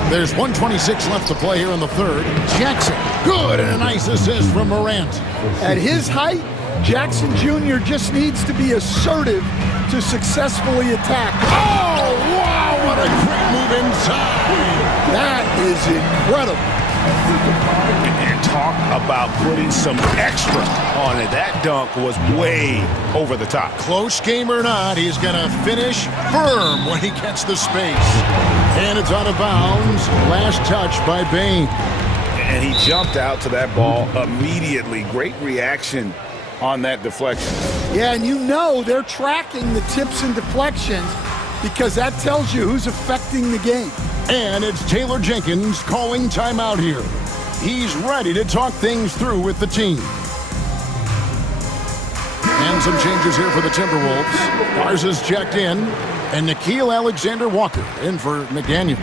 There's 1:26 left to play here in the third. Jackson, good, and a nice assist from Morant. At his height, Jackson Jr. just needs to be assertive to successfully attack. Oh, wow, what a great move inside. That is incredible. And talk about putting some extra on it. That dunk was way over the top. Close game or not, he's going to finish firm when he gets the space. And it's out of bounds. Last touch by Bane. And he jumped out to that ball immediately. Great reaction on that deflection. Yeah, and you know they're tracking the tips and deflections because that tells you who's affecting the game. And it's Taylor Jenkins calling timeout here. He's ready to talk things through with the team. And some changes here for the Timberwolves. Garza's checked in, and Nickeil Alexander-Walker in for McDaniels.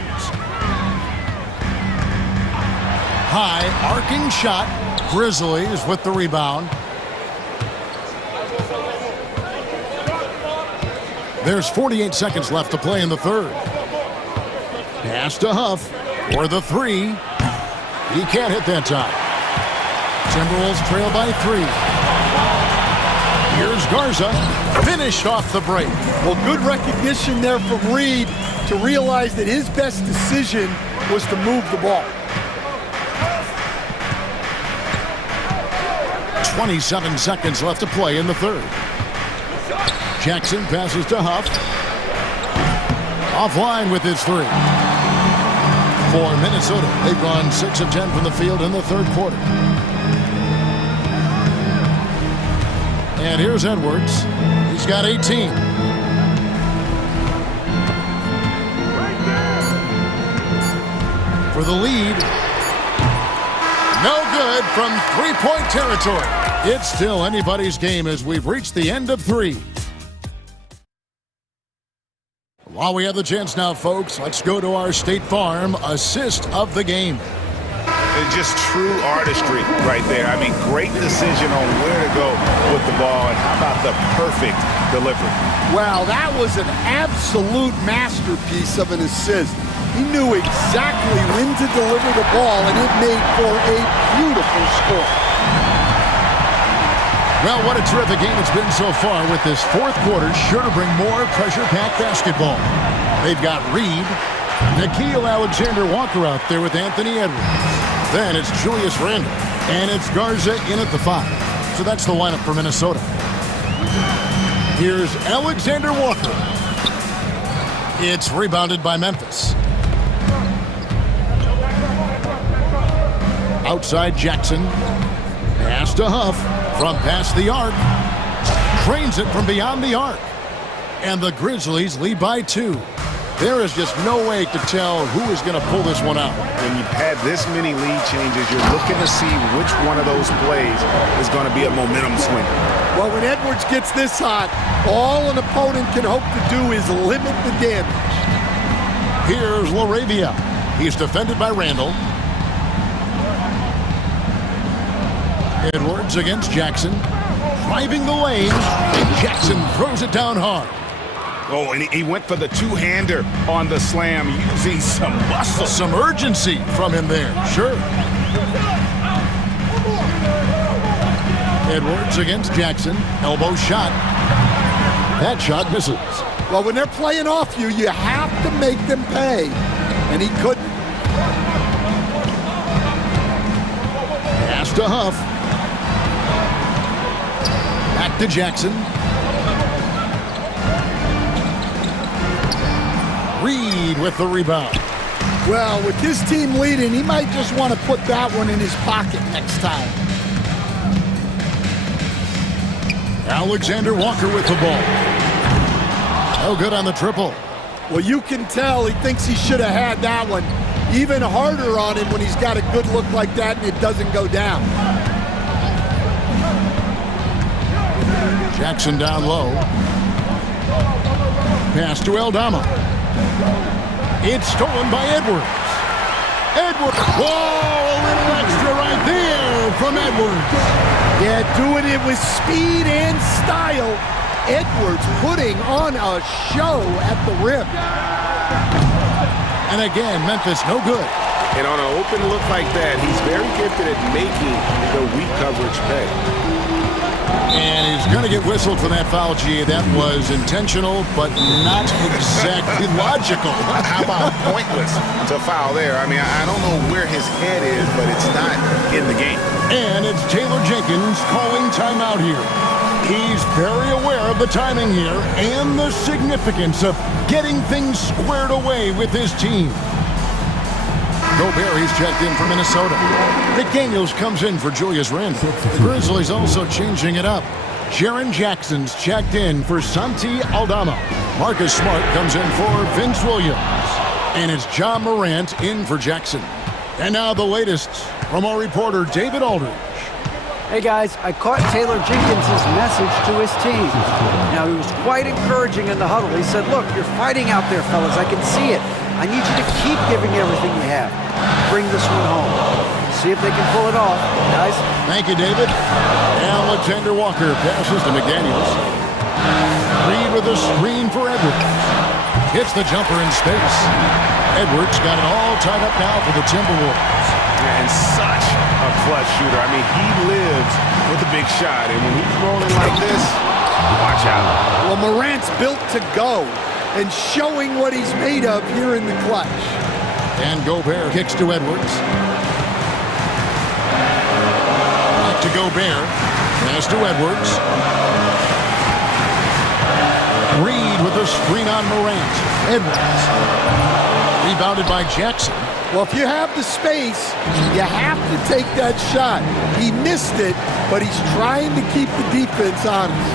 High arcing shot. Grizzlies with the rebound. There's 48 seconds left to play in the third. Pass to Huff for the three. He can't hit that time. Timberwolves trail by 3. Here's Garza. Finished off the break. Well, good recognition there from Reed to realize that his best decision was to move the ball. 27 seconds left to play in the third. Jackson passes to Huff. Offline with his 3. For Minnesota, they've gone 6 of 10 from the field in the third quarter. And here's Edwards. He's got 18. For the lead. No good from three-point territory. It's still anybody's game as we've reached the end of 3. While we have the chance now, folks, let's go to our State Farm assist of the game. And just true artistry right there. I mean, great decision on where to go with the ball, and how about the perfect delivery? Wow, that was an absolute masterpiece of an assist. He knew exactly when to deliver the ball, and it made for a beautiful score. Well, what a terrific game it's been so far, with this fourth quarter sure to bring more pressure-packed basketball. They've got Reed, Nickeil Alexander-Walker out there with Anthony Edwards. Then it's Julius Randle, and it's Garza in at the 5. So that's the lineup for Minnesota. Here's Alexander-Walker. It's rebounded by Memphis. Outside Jackson. Pass to Huff from past the arc. Trains it from beyond the arc. And the Grizzlies lead by 2. There is just no way to tell who is going to pull this one out. When you've had this many lead changes, you're looking to see which one of those plays is going to be a momentum swing. Well, when Edwards gets this hot, all an opponent can hope to do is limit the damage. Here's LaRavia. He's defended by Randall. Edwards against Jackson. Driving the lane, and Jackson throws it down hard. Oh, and he went for the two-hander on the slam, using some muscle. Some urgency from him there, sure. Edwards against Jackson. Elbow shot. That shot misses. Well, when they're playing off you, you have to make them pay. And he couldn't. Pass to Huff. Back to Jackson. Reed with the rebound. Well, with his team leading, he might just want to put that one in his pocket next time. Alexander Walker with the ball. No good on the triple. Well, you can tell he thinks he should have had that one. Even harder on him when he's got a good look like that and it doesn't go down. Jackson down low. Pass to Aldama. It's stolen by Edwards. Edwards. Whoa, a little extra right there from Edwards. Yeah, doing it with speed and style. Edwards putting on a show at the rim. And again, Memphis no good. And on an open look like that, he's very gifted at making the weak coverage pay. And he's going to get whistled for that foul, G. That was intentional, but not exactly logical. How about pointless to foul there? I mean, I don't know where his head is, but it's not in the game. And it's Taylor Jenkins calling timeout here. He's very aware of the timing here and the significance of getting things squared away with his team. Gobert, he's checked in for Minnesota. McDaniels comes in for Julius Randle. The Grizzlies also changing it up. Jaren Jackson's checked in for Santi Aldama. Marcus Smart comes in for Vince Williams. And it's John Morant in for Jackson. And now the latest from our reporter, David Aldridge. Hey guys, I caught Taylor Jenkins' message to his team. Now, he was quite encouraging in the huddle. He said, look, you're fighting out there, fellas. I can see it. I need you to keep giving everything you have. Bring this one home. See if they can pull it off, guys. Thank you, David. Alexander Walker passes to McDaniels. Reed with a screen for Edwards. Hits the jumper in space. Edwards got it all tied up now for the Timberwolves. And such a clutch shooter. I mean, he lives with a big shot. And when he's rolling like this, watch out. Well, Morant's built to go and showing what he's made of here in the clutch. And Gobert kicks to Edwards. Back to Gobert. Pass to Edwards. Reed with a screen on Morant. Edwards. Rebounded by Jackson. Well, if you have the space, you have to take that shot. He missed it, but he's trying to keep the defense honest.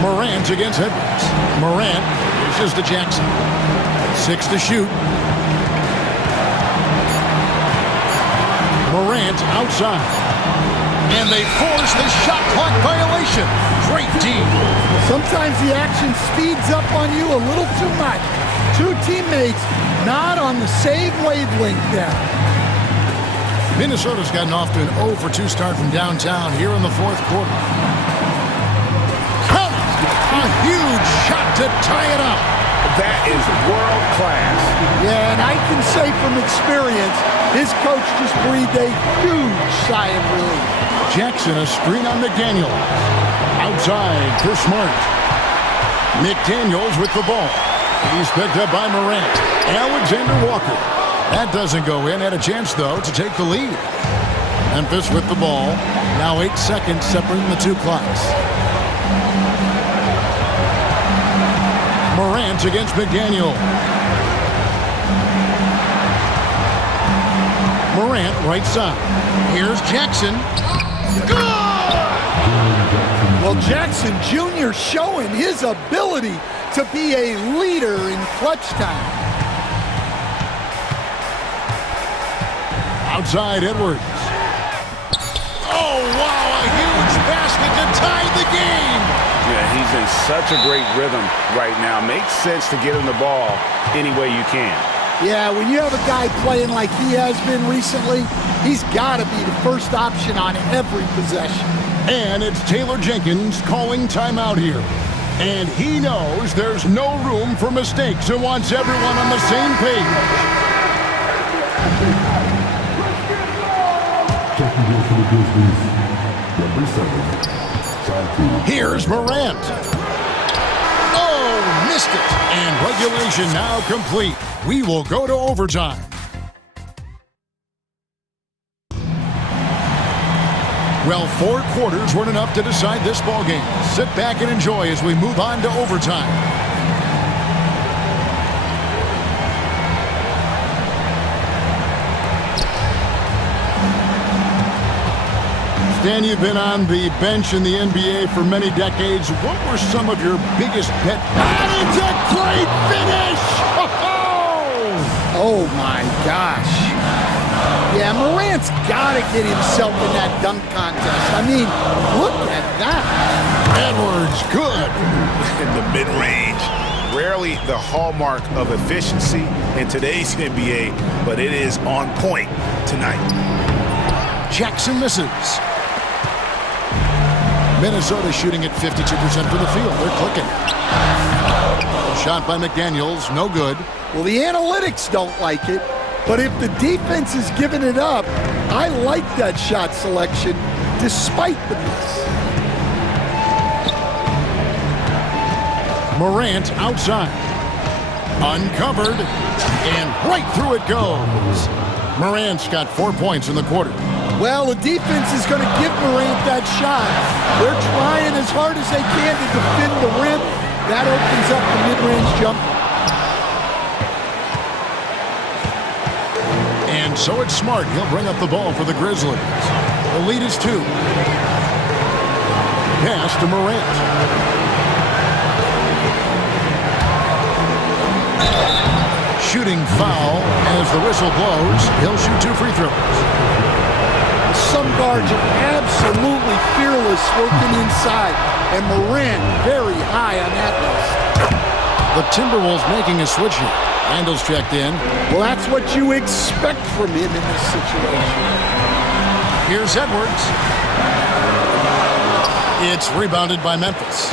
Morant against Edwards. Morant pushes to Jackson. 6 to shoot. Morant outside. And they force the shot clock violation. Great team. Sometimes the action speeds up on you a little too much. Two teammates not on the same wavelength there. Minnesota's gotten off to an 0 for 2 start from downtown here in the fourth quarter. A huge shot to tie it up. That is world class. Yeah, and I can say from experience, his coach just breathed a huge sigh of relief. Jackson, a screen on McDaniels. Outside for Smart. McDaniels with the ball. He's picked up by Morant. Alexander Walker. That doesn't go in. Had a chance, though, to take the lead. Memphis with the ball. Now 8 seconds separating the two clocks. Morant against McDaniel. Morant, right side. Here's Jackson. Good! Well, Jackson Jr. showing his ability to be a leader in clutch time. Outside Edwards. Oh, wow, a huge basket to tie the game. Yeah, he's in such a great rhythm right now. Makes sense to get him the ball any way you can. Yeah, when you have a guy playing like he has been recently, he's got to be the first option on every possession. And it's Taylor Jenkins calling timeout here. And he knows there's no room for mistakes and wants everyone on the same page. Here's Morant. Oh, missed it. And regulation now complete. We will go to overtime. Well, 4 quarters weren't enough to decide this ballgame. Sit back and enjoy as we move on to overtime. Stan, you've been on the bench in the NBA for many decades. What were some of your biggest pet? And it's a great finish! Oh, my gosh. Yeah, Morant's got to get himself in that dunk contest. I mean, look at that. Edwards, good. In the mid-range. Rarely the hallmark of efficiency in today's NBA, but it is on point tonight. Jackson misses. Minnesota shooting at 52% from the field. They're clicking. Shot by McDaniels, no good. Well, the analytics don't like it, but if the defense is giving it up, I like that shot selection despite the miss. Morant outside. Uncovered, and right through it goes. Morant's got 4 points in the quarter. Well, the defense is going to give Morant that shot. They're trying as hard as they can to defend the rim. That opens up the mid-range jumper. And so it's Smart. He'll bring up the ball for the Grizzlies. The lead is 2. Pass to Morant. Shooting foul as the whistle blows. He'll shoot 2 free throws. Some guards are absolutely fearless working inside, and Morant very high on that list. The Timberwolves making a switch here. Randall's checked in. Well, that's what you expect from him in this situation. Here's Edwards. It's rebounded by Memphis.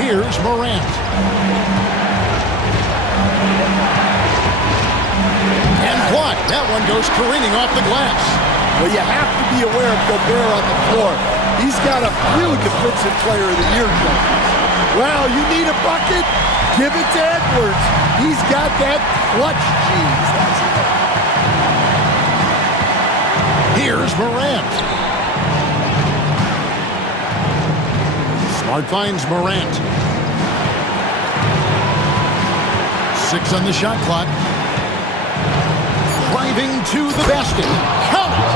Here's Morant. And blocked. That one goes careening off the glass. Well, you have to be aware of Gobert on the floor. He's got a few Defensive Player of the Year trophies. Well, you need a bucket? Give it to Edwards. He's got that clutch cheese. Here's Morant. Smart finds Morant. 6 on the shot clock. Driving to the basket. Count it!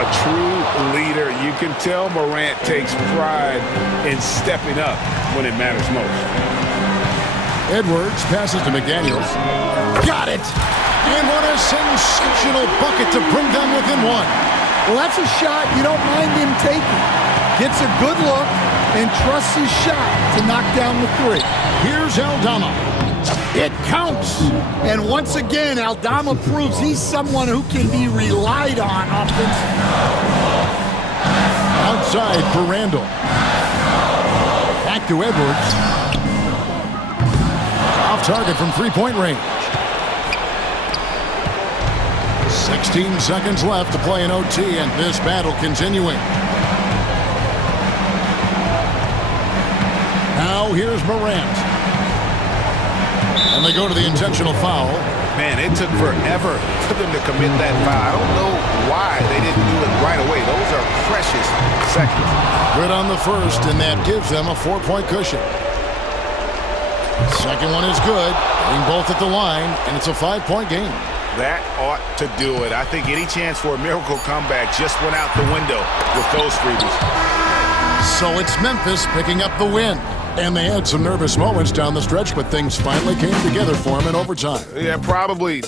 A true leader. You can tell Morant takes pride in stepping up when it matters most. Edwards passes to McDaniels. Got it! And what a sensational bucket to bring them within 1. Well, that's a shot you don't mind him taking. Gets a good look and trusts his shot to knock down the 3. Here's Aldama. It counts! And once again, Aldama proves he's someone who can be relied on offensively. Outside for Randall. Back to Edwards. Off target from 3-point range. 16 seconds left to play in OT, and this battle continuing. Now here's Morant. And they go to the intentional foul. Man, it took forever for them to commit that foul. I don't know why they didn't do it right away. Those are precious seconds. Good on the first, and that gives them a 4-point cushion. Second one is good, hitting both at the line, and it's a 5-point game. That ought to do it. I think any chance for a miracle comeback just went out the window with those freebies. So it's Memphis picking up the win. And they had some nervous moments down the stretch, but things finally came together for them in overtime. Yeah, probably.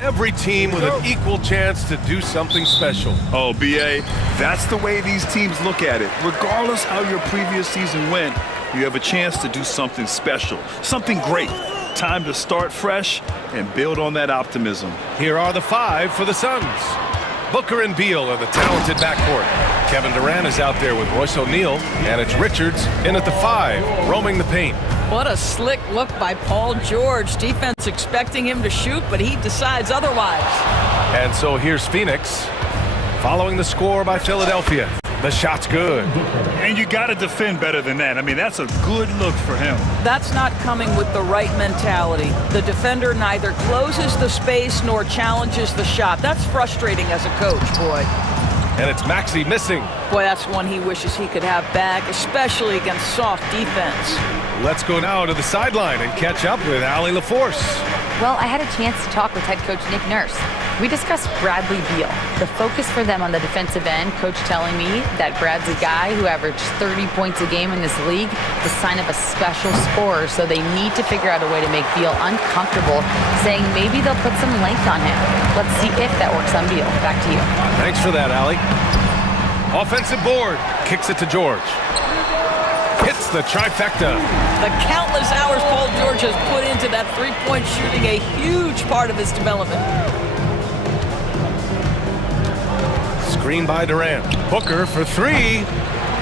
Every team with an equal chance to do something special. Oh, B.A., that's the way these teams look at it. Regardless how your previous season went, you have a chance to do something special, something great. Time to start fresh and build on that optimism. Here are the 5 for the Suns. Booker and Beal are the talented backcourt. Kevin Durant is out there with Royce O'Neal, and it's Richards in at the 5, roaming the paint. What a slick look by Paul George. Defense expecting him to shoot, but he decides otherwise. And so here's Phoenix, following the score by Philadelphia. The shot's good. And you got to defend better than that. I mean, that's a good look for him. That's not coming with the right mentality. The defender neither closes the space nor challenges the shot. That's frustrating as a coach, boy. And it's Maxey missing. Boy, that's one he wishes he could have back, especially against soft defense. Let's go now to the sideline and catch up with Allie LaForce. Well, I had a chance to talk with head coach Nick Nurse. We discussed Bradley Beal, the focus for them on the defensive end. Coach telling me that Brad's a guy who averaged 30 points a game in this league, the sign of a special scorer, so they need to figure out a way to make Beal uncomfortable, saying maybe they'll put some length on him. Let's see if that works on Beal. Back to you. Thanks for that, Allie. Offensive board, kicks it to George. Hits the trifecta. The countless hours Paul George has put into that three-point shooting, a huge part of his development. Screen by Durant. Booker for 3.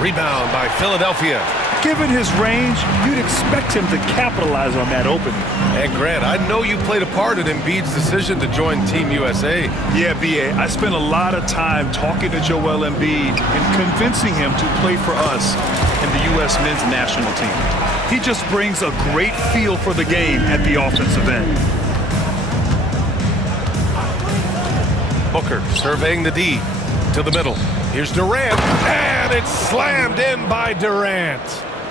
Rebound by Philadelphia. Given his range, you'd expect him to capitalize on that opening. And Grant, I know you played a part in Embiid's decision to join Team USA. Yeah, B.A., I spent a lot of time talking to Joel Embiid and convincing him to play for us in the U.S. men's national team. He just brings a great feel for the game at the offensive end. Booker surveying the D to the middle. Here's Durant, and it's slammed in by Durant.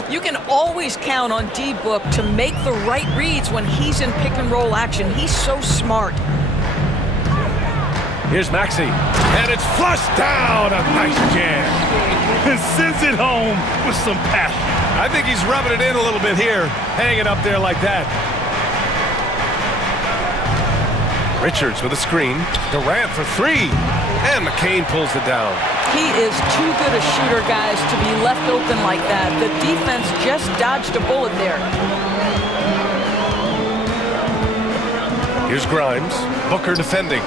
You can always count on D-Book to make the right reads when he's in pick-and-roll action. He's so smart. Here's Maxey, and it's flushed down. A nice jam. And sends it home with some passion. I think he's rubbing it in a little bit here, hanging up there like that. Richards with a screen. Durant for 3, and McCain pulls it down. He is too good a shooter, guys, to be left open like that. The defense just dodged a bullet there. Here's Grimes. Booker defending.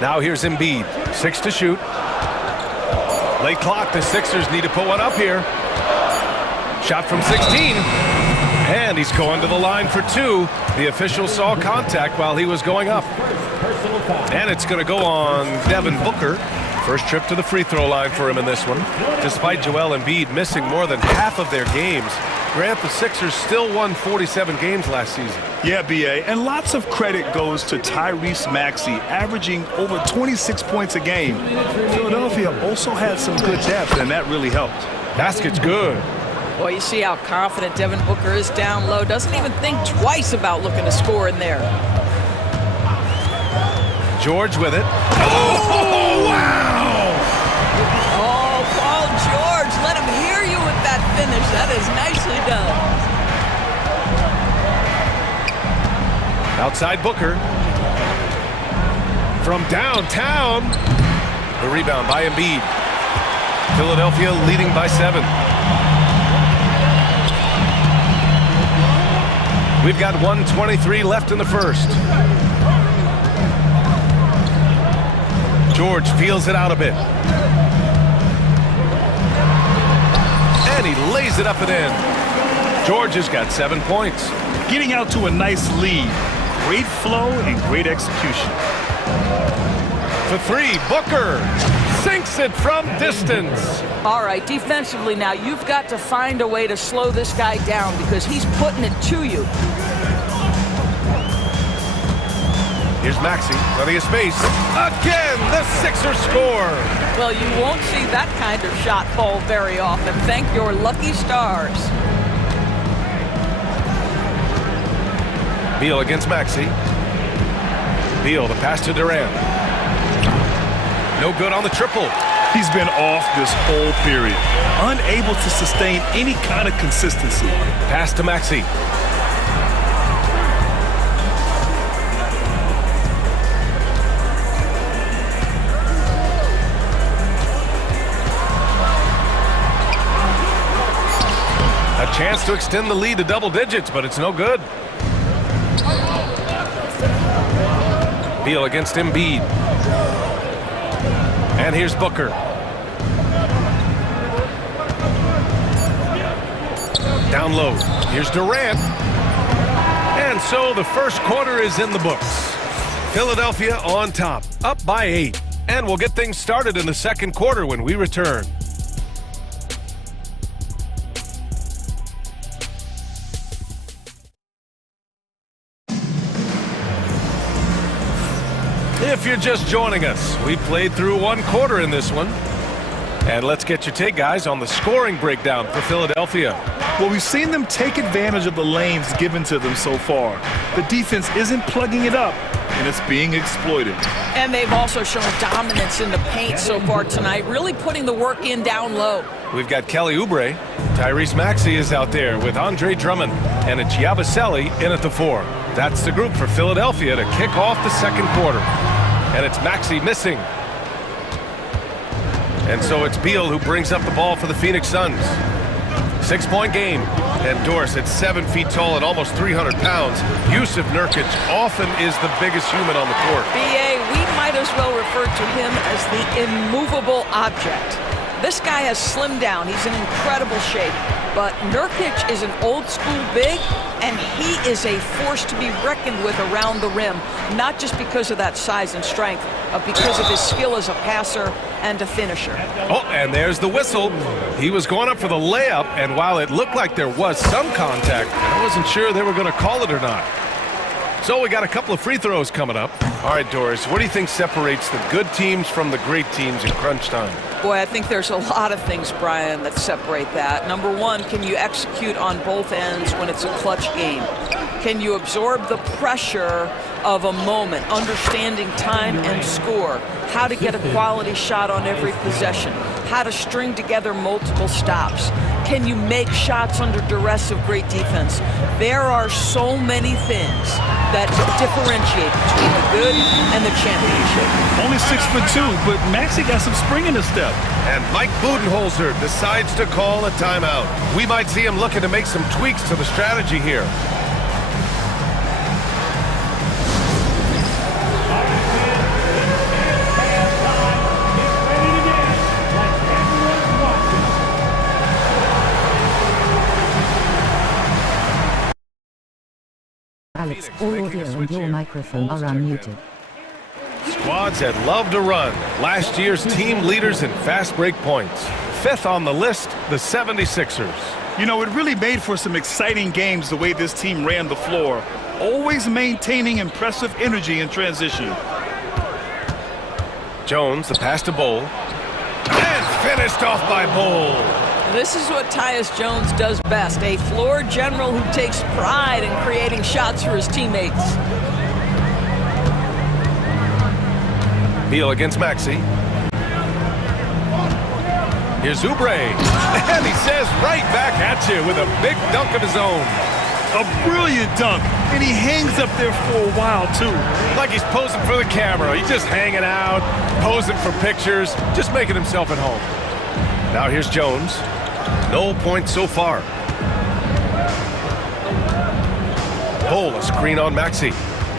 Now here's Embiid. 6 to shoot. Late clock. The Sixers need to put one up here. Shot from 16. And he's going to the line for 2. The official saw contact while he was going up. And it's going to go on Devin Booker. First trip to the free throw line for him in this one. Despite Joel Embiid missing more than half of their games, Grant, the Sixers still won 47 games last season. Yeah, B.A., and lots of credit goes to Tyrese Maxey, averaging over 26 points a game. Philadelphia also had some good depth, and that really helped. Basket's good. Boy, you see how confident Devin Booker is down low. Doesn't even think twice about looking to score in there. George with it. Oh, wow! Oh, Paul George, let him hear you with that finish. That is nicely done. Outside Booker. From downtown. The rebound by Embiid. Philadelphia leading by 7. We've got 1:23 left in the first. George feels it out a bit. And he lays it up and in. George has got 7 points. Getting out to a nice lead. Great flow and great execution. For 3, Booker sinks it from distance. All right, defensively now, you've got to find a way to slow this guy down because he's putting it to you. Here's Maxey, plenty of space. Again, the Sixers score. Well, you won't see that kind of shot fall very often. Thank your lucky stars. Beal against Maxey. Beal, the pass to Durant. No good on the triple. He's been off this whole period, unable to sustain any kind of consistency. Pass to Maxey. A Chance to extend the lead to double digits, but it's no good. Beal against Embiid. And here's Booker. Down low. Here's Durant. And so the first quarter is in the books. Philadelphia on top, up by 8. And we'll get things started in the second quarter when we return. If you're just joining us, we played through one quarter in this one. And let's get your take, guys, on the scoring breakdown for Philadelphia. Well, we've seen them take advantage of the lanes given to them so far. The defense isn't plugging it up, and it's being exploited. And they've also shown dominance in the paint so far tonight, really putting the work in down low. We've got Kelly Oubre. Tyrese Maxey is out there with Andre Drummond, and it's Yabusele in at the 4. That's the group for Philadelphia to kick off the second quarter. And it's Maxey missing. And so it's Beal who brings up the ball for the Phoenix Suns. 6-point game. And Doris at 7 feet tall and almost 300 pounds. Yusuf Nurkic often is the biggest human on the court. BA, we might as well refer to him as the immovable object. This guy has slimmed down. He's in incredible shape. But Nurkic is an old-school big, and he is a force to be reckoned with around the rim, not just because of that size and strength, but because of his skill as a passer and a finisher. Oh, and there's the whistle. He was going up for the layup, and while it looked like there was some contact, I wasn't sure they were going to call it or not. So we got a couple of free throws coming up. All right, Doris, what do you think separates the good teams from the great teams in crunch time? Boy, I think there's a lot of things, Brian, that separate that. Number one, can you execute on both ends when it's a clutch game? Can you absorb the pressure of a moment, understanding time and score, how to get a quality shot on every possession, how to string together multiple stops? Can you make shots under duress of great defense? There are so many things that differentiate between the good and the championship. Only 6'2", but Maxey got some spring in his step. And Mike Budenholzer decides to call a timeout. We might see him looking to make some tweaks to the strategy here. Alex, all audio and your microphone are unmuted. Squads that love to run. Last year's team leaders in fast break points. 5th on the list, the 76ers. You know, it really made for some exciting games the way this team ran the floor, always maintaining impressive energy in transition. Jones, the pass to Bol. And finished off by Bol. This is what Tyus Jones does best, a floor general who takes pride in creating shots for his teammates. Beal against Maxey. Here's Oubre. And he says right back at you with a big dunk of his own. A brilliant dunk, and he hangs up there for a while, too. Like he's posing for the camera. He's just hanging out, posing for pictures, just making himself at home. Now here's Jones. No points so far. Bol, a screen on Maxey.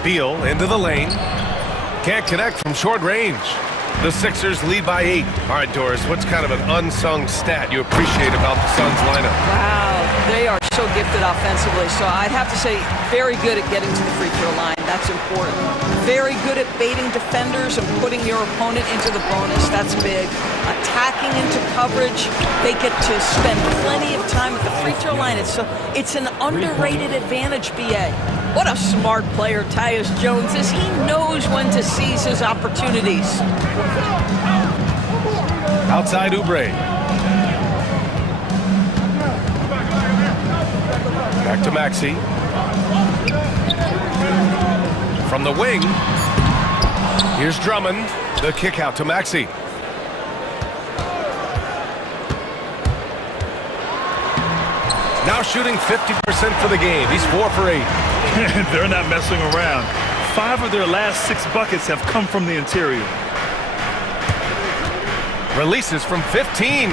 Beal into the lane. Can't connect from short range. The Sixers lead by 8. All right, Doris, what's kind of an unsung stat you appreciate about the Suns lineup? Wow, they are so gifted offensively. So I'd have to say very good at getting to the free throw line. That's important. Very good at baiting defenders and putting your opponent into the bonus. That's big. Attacking into coverage. They get to spend plenty of time at the free throw line. It's an underrated advantage, BA. What a smart player Tyus Jones is. He knows when to seize his opportunities. Outside Oubre. Back to Maxey. From the wing. Here's Drummond. The kick out to Maxey. Now shooting 50% for the game. He's 4 for 8. They're not messing around. 5 of their last 6 buckets have come from the interior. Releases from 15.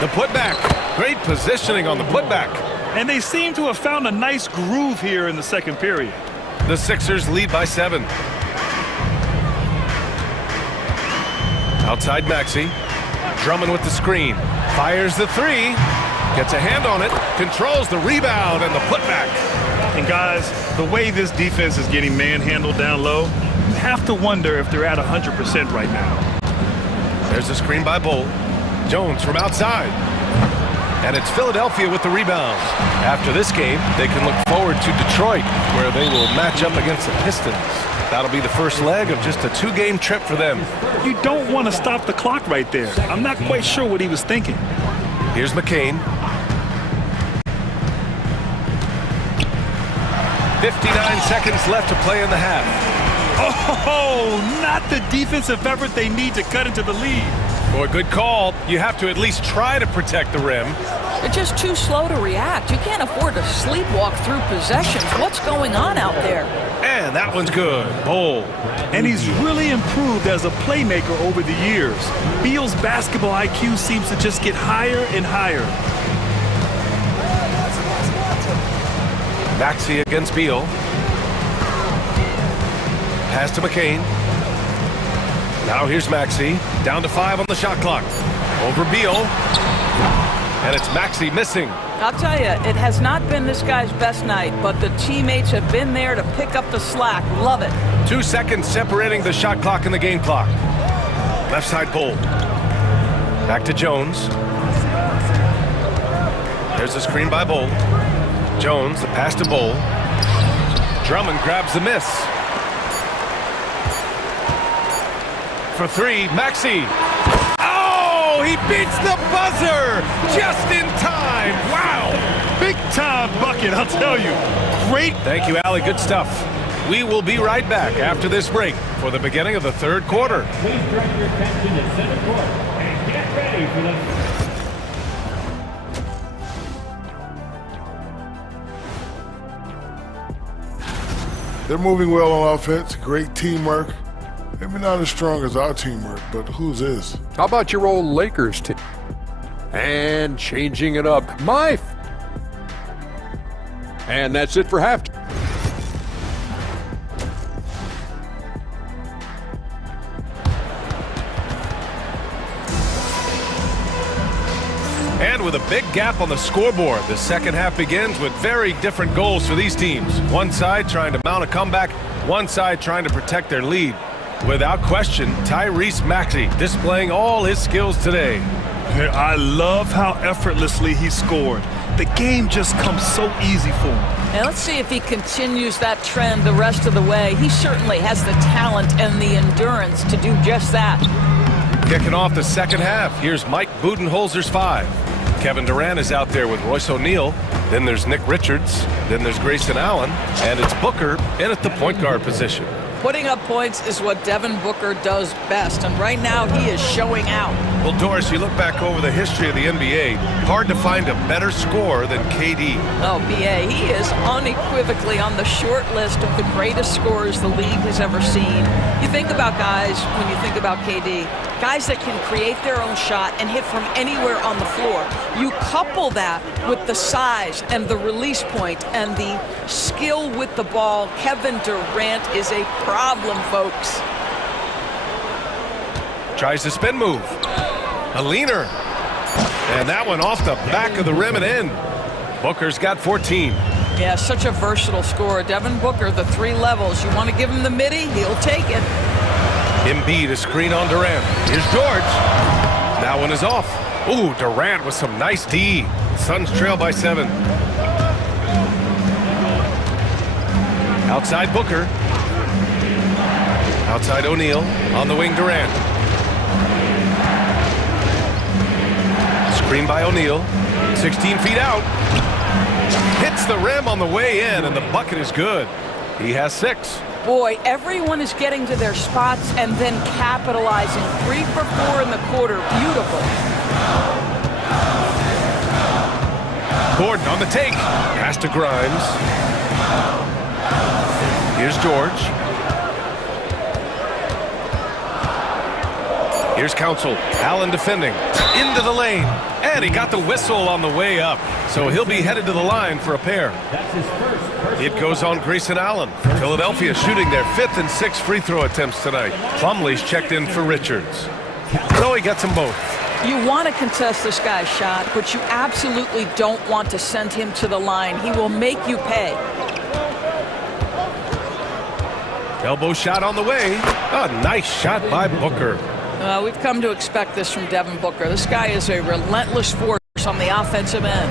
The putback. Great positioning on the putback. And they seem to have found a nice groove here in the second period. The Sixers lead by 7. Outside Maxey. Drummond with the screen. Fires the 3. Gets a hand on it. Controls the rebound and the putback. And guys, the way this defense is getting manhandled down low, you have to wonder if they're at 100% right now. There's a screen by Bull. Jones from outside. And it's Philadelphia with the rebound. After this game, they can look forward to Detroit, where they will match up against the Pistons. That'll be the first leg of just a 2-game trip for them. You don't want to stop the clock right there. I'm not quite sure what he was thinking. Here's McCain. 59 seconds left to play in the half. Oh, not the defensive effort they need to cut into the lead. Boy, good call. You have to at least try to protect the rim. They're just too slow to react. You can't afford to sleepwalk through possessions. What's going on out there? And that one's good. Bull. And he's really improved as a playmaker over the years. Beal's basketball IQ seems to just get higher and higher. Maxey against Beal. Pass to McCain. Now here's Maxey. Down to 5 on the shot clock. Over Beal. And it's Maxey missing. I'll tell you, it has not been this guy's best night, but the teammates have been there to pick up the slack. Love it. 2 seconds separating the shot clock and the game clock. Left side Bull. Back to Jones. There's a screen by Bull. Jones, the pass to Bull. Drummond grabs the miss. For 3, Maxey. Oh, he beats the buzzer just in time. Wow. Big time bucket, I'll tell you. Great. Thank you, Allie. Good stuff. We will be right back after this break for the beginning of the third quarter. Please direct your attention to center court and get ready for the... They're moving well on offense. Great teamwork. Maybe not as strong as our teamwork, but whose is? How about your old Lakers team? And changing it up. And that's it for halftime. And with a big gap on the scoreboard, the second half begins with very different goals for these teams. One side trying to mount a comeback, one side trying to protect their lead. Without question, Tyrese Maxey displaying all his skills today. I love how effortlessly he scored. The game just comes so easy for him. And let's see if he continues that trend the rest of the way. He certainly has the talent and the endurance to do just that. Kicking off the second half, here's Mike Budenholzer's 5. Kevin Durant is out there with Royce O'Neal. Then there's Nick Richards. Then there's Grayson Allen. And it's Booker in at the point guard position. Putting up points is what Devin Booker does best, and right now he is showing out. Well, Doris, you look back over the history of the NBA, hard to find a better scorer than KD. Oh, BA, he is unequivocally on the short list of the greatest scorers the league has ever seen. You think about guys, when you think about KD, guys that can create their own shot and hit from anywhere on the floor. You couple that with the size and the release point and the skill with the ball. Kevin Durant is a problem, folks. Tries to spin move. A leaner. And that one off the back of the rim and in. Booker's got 14. Yeah, such a versatile scorer. Devin Booker, the 3 levels. You want to give him the midi, he'll take it. Embiid, a screen on Durant. Here's George. That one is off. Ooh, Durant with some nice D. Suns trail by 7. Outside Booker. Outside O'Neal. On the wing, Durant. Screen by O'Neal. 16 feet out. Hits the rim on the way in, and the bucket is good. He has 6. Boy, everyone is getting to their spots and then capitalizing. 3 for 4 in the quarter. Beautiful. Gordon on the take. Pass to Grimes. Here's George. Here's Council. Allen defending. Into the lane. And he got the whistle on the way up. So he'll be headed to the line for a pair. It goes on Grayson Allen. Philadelphia shooting their 5th and 6th free throw attempts tonight. Plumlee's checked in for Richards. So he gets them both. You want to contest this guy's shot, but you absolutely don't want to send him to the line. He will make you pay. Elbow shot on the way. A nice shot by Booker. We've come to expect this from Devin Booker. This guy is a relentless force on the offensive end.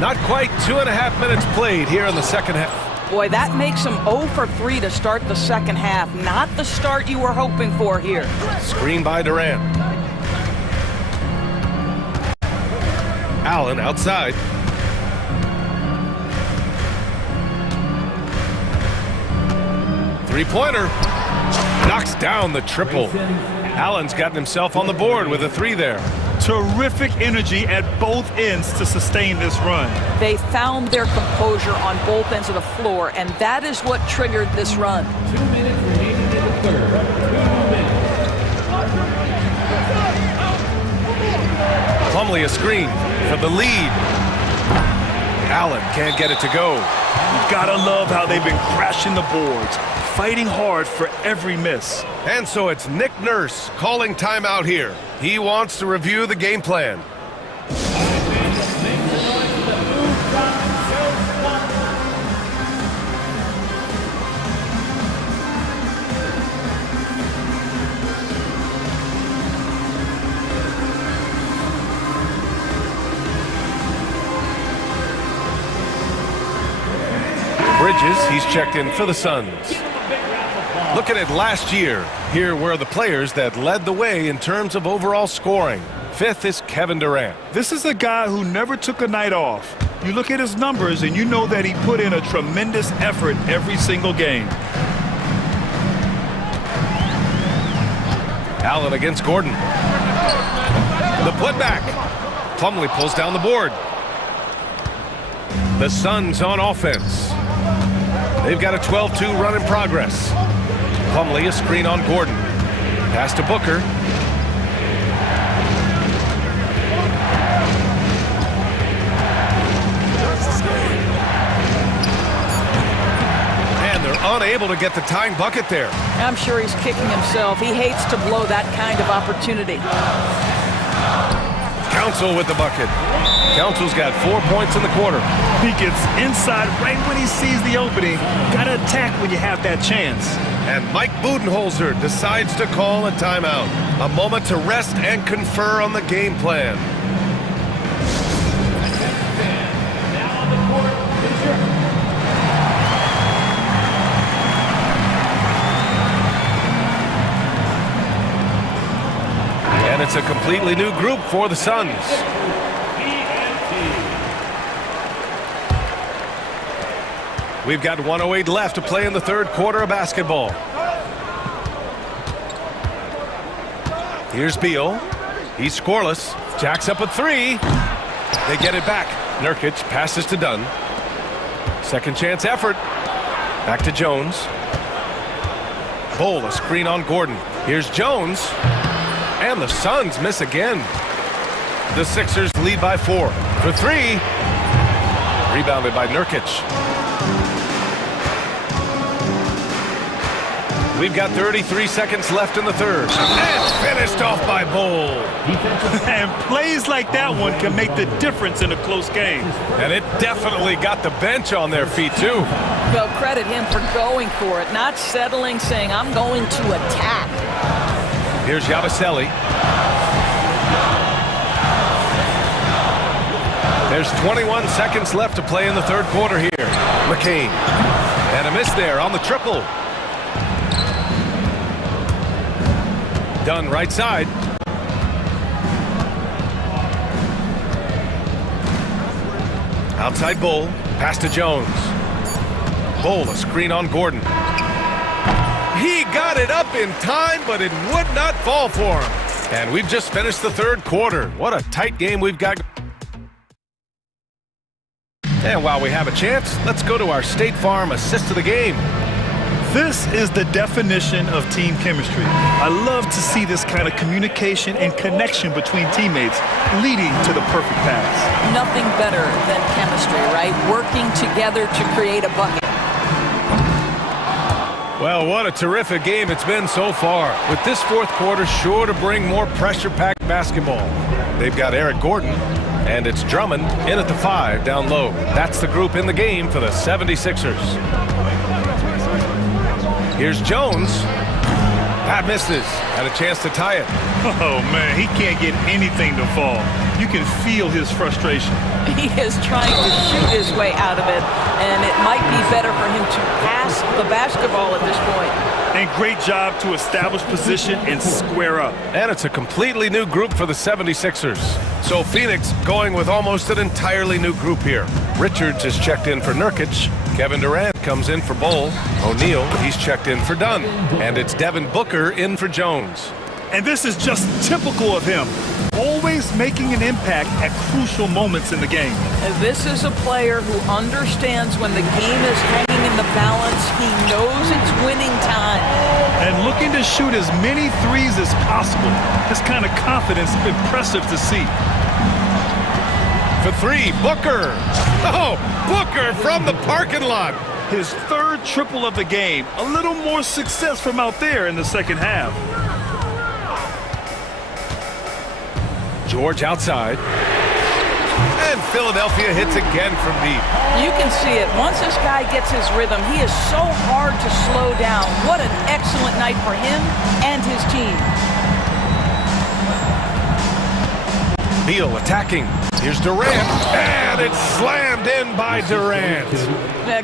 Not quite 2.5 minutes played here in the second half. Boy, that makes him 0 for 3 to start the second half. Not the start you were hoping for here. Screen by Durant. Allen outside. Three-pointer. Knocks down the triple. Allen's gotten himself on the board with a 3 there. Terrific energy at both ends to sustain this run. They found their composure on both ends of the floor, and that is what triggered this run. 2 minutes remaining in the third. 2 minutes. Plumlee a screen for the lead. Allen can't get it to go. You gotta love how they've been crashing the boards, fighting hard for every miss. And so it's Nick Nurse calling timeout here. He wants to review the game plan. Bridges, he's checked in for the Suns. Looking at last year, here were the players that led the way in terms of overall scoring. 5th is Kevin Durant. This is a guy who never took a night off. You look at his numbers and you know that he put in a tremendous effort every single game. Allen against Gordon. The putback. Plumlee pulls down the board. The Suns on offense. They've got a 12-2 run in progress. Plumlee a screen on Gordon. Pass to Booker. And they're unable to get the tying bucket there. I'm sure he's kicking himself. He hates to blow that kind of opportunity. Council with the bucket. Council's got 4 points in the quarter. He gets inside right when he sees the opening. Gotta attack when you have that chance. And Mike Budenholzer decides to call a timeout. A moment to rest and confer on the game plan. Now on the court, And it's a completely new group for the Suns. We've got 1:08 left to play in the third quarter of basketball. Here's Beal. He's scoreless. Jacks up a 3. They get it back. Nurkic passes to Dunn. Second chance effort. Back to Jones. Bowl a screen on Gordon. Here's Jones. And the Suns miss again. The Sixers lead by 4. For 3. Rebounded by Nurkic. We've got 33 seconds left in the third. And finished off by Bowl. And plays like that one can make the difference in a close game. And it definitely got the bench on their feet, too. Well, credit him for going for it, not settling, saying, I'm going to attack. Here's Yabusele. There's 21 seconds left to play in the third quarter here. McCain. And a miss there on the triple. Dunn right side. Outside Bull. Pass to Jones. Bull a screen on Gordon. He got it up in time, but it would not fall for him. And we've just finished the third quarter. What a tight game we've got. And while we have a chance, let's go to our State Farm assist of the game. This is the definition of team chemistry. I love to see this kind of communication and connection between teammates leading to the perfect pass. Nothing better than chemistry, right? Working together to create a bucket. Well, what a terrific game it's been so far. With this fourth quarter sure to bring more pressure-packed basketball. They've got Eric Gordon, and it's Drummond in at the 5 down low. That's the group in the game for the 76ers. Here's Jones. That misses. Had a chance to tie it. Oh, man, he can't get anything to fall. You can feel his frustration. He is trying to shoot his way out of it, and it might be better for him to pass the basketball at this point. And great job to establish position and square up. And it's a completely new group for the 76ers. So Phoenix going with almost an entirely new group here. Richards is checked in for Nurkic. Kevin Durant comes in for Bull. O'Neal, he's checked in for Dunn. And it's Devin Booker in for Jones. And this is just typical of him. Always making an impact at crucial moments in the game. And this is a player who understands when the game is hanging in the balance. He knows it's winning time. And looking to shoot as many threes as possible. This kind of confidence is impressive to see. For 3, Booker. Oh, Booker from the parking lot. His third triple of the game. A little more success from out there in the second half. George outside. And Philadelphia hits again from deep. You can see it. Once this guy gets his rhythm, he is so hard to slow down. What an excellent night for him and his team. Beal attacking. Here's Durant. And it's slammed in by Durant.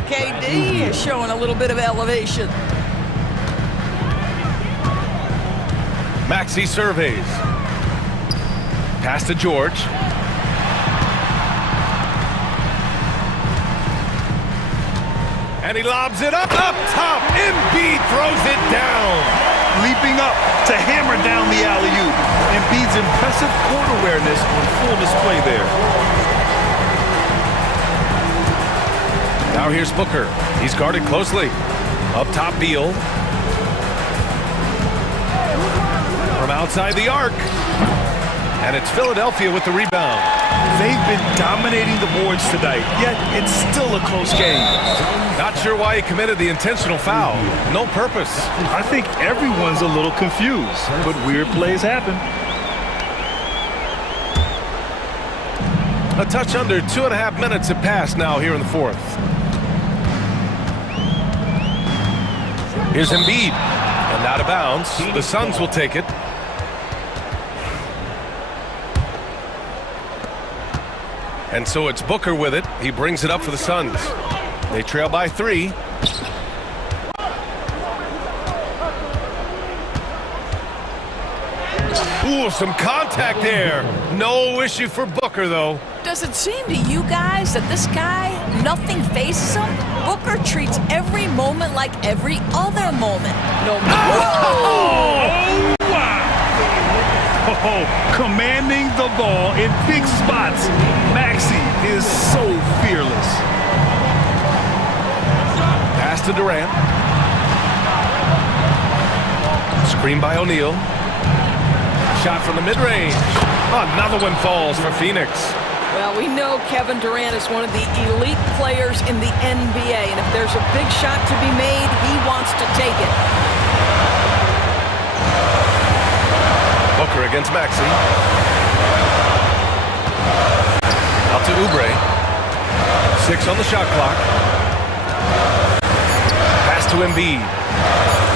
KD is showing a little bit of elevation. Maxey surveys. Pass to George. And he lobs it up top. Embiid throws it down. Leaping up to hammer down the alley-oop. Embiid's impressive court awareness on full display there. Now here's Booker. He's guarded closely. Up top, Beal. From outside the arc. And it's Philadelphia with the rebound. They've been dominating the boards tonight, yet it's still a close game. Not sure why he committed the intentional foul. No purpose. I think everyone's a little confused, but weird plays happen. A touch under 2.5 minutes have passed now here in the fourth. Here's Embiid. And out of bounds. The Suns will take it. And so it's Booker with it. He brings it up for the Suns. They trail by 3. Ooh, some contact there. No issue for Booker, though. Does it seem to you guys that this guy, nothing faces him? Booker treats every moment like every other moment. No matter. Oh, wow. Oh, commanding the ball in big spots. Maxey is so fearless. Pass to Durant. Screen by O'Neal. Shot from the mid-range. Another one falls for Phoenix. Well, we know Kevin Durant is one of the elite players in the NBA, and if there's a big shot to be made, he wants to take it. Booker against Maxey. Out to Oubre. 6 on the shot clock. Pass to Embiid.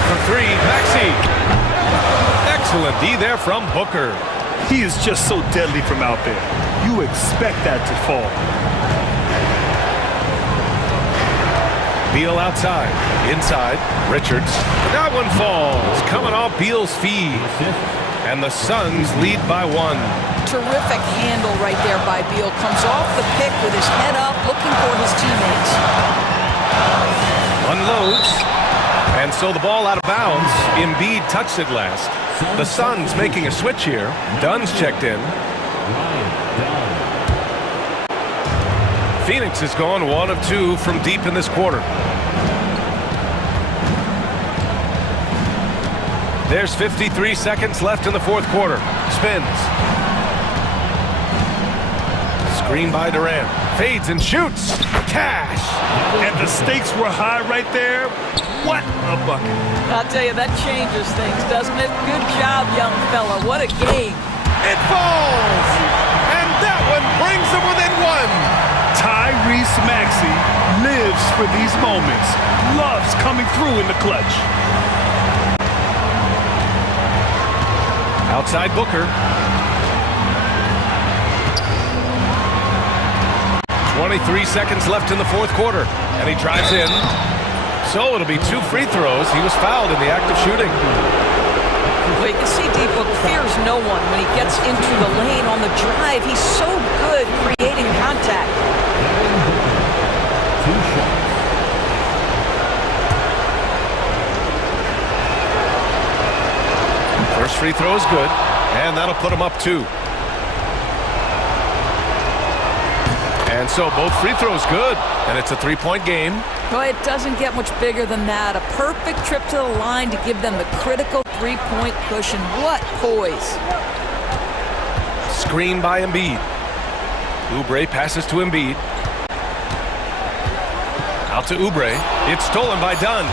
For 3, Maxey. Excellent D there from Booker. He is just so deadly from out there. You expect that to fall. Beal outside. Inside. Richards. That one falls. Coming off Beal's feed. And the Suns lead by 1. Terrific handle right there by Beal. Comes off the pick with his head up, looking for his teammates. Unloads. And so the ball out of bounds. Embiid touched it last. The Suns making a switch here. Dunn's checked in. Phoenix has gone 1 of 2 from deep in this quarter. There's 53 seconds left in the fourth quarter. Spins. Screen by Durant. Fades and shoots. Cash. And the stakes were high right there. What a bucket. I'll tell you, that changes things, doesn't it? Good job, young fella. What a game. It falls! And that one brings them within one. Tyrese Maxey lives for these moments. Loves coming through in the clutch. Outside Booker. 23 seconds left in the fourth quarter, and he drives in. So it'll be 2 free throws. He was fouled in the act of shooting. Well, you can see D-Book fears no one when he gets into the lane on the drive. He's so good creating contact. 2 shots. First free throw is good, and that'll put him up 2. And so both free throws good, and it's a 3-point game. Well, it doesn't get much bigger than that. A perfect trip to the line to give them the critical 3-point cushion. What poise. Screen by Embiid. Oubre passes to Embiid. Out to Oubre. It's stolen by Dunn.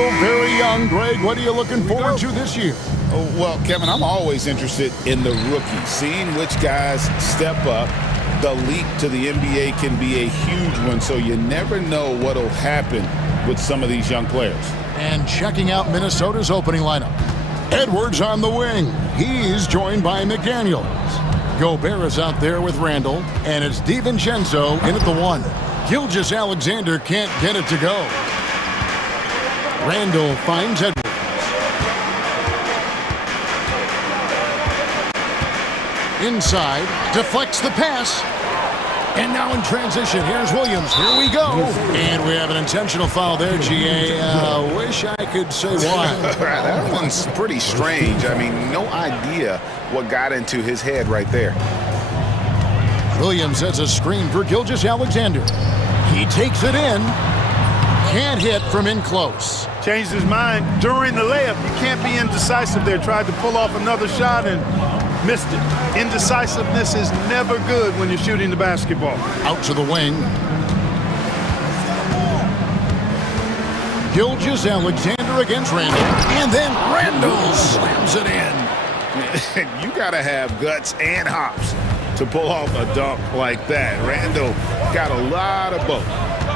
Still very young, Greg. What are you looking forward to this year? Oh, well, Kevin, I'm always interested in the rookies, seeing which guys step up. The leap to the NBA can be a huge one, so you never know what will happen with some of these young players. And checking out Minnesota's opening lineup. Edwards on the wing. He's joined by McDaniels. Gobert is out there with Randall, and it's DiVincenzo in at the 1. Gilgeous-Alexander can't get it to go. Randall finds Edwards. Inside, deflects the pass. And now in transition, here's Williams. Here we go. And we have an intentional foul there, GA. Wish I could say why. That one's pretty strange. I mean, no idea what got into his head right there. Williams sets a screen for Gilgeous-Alexander. He takes it in. Can't hit from in close. Changed his mind during the layup. You can't be indecisive there. Tried to pull off another shot and missed it. Indecisiveness is never good when you're shooting the basketball. Out to the wing. Gilgeous-Alexander against Randall. And then Randall slams it in. You got to have guts and hops to pull off a dunk like that. Randall got a lot of both.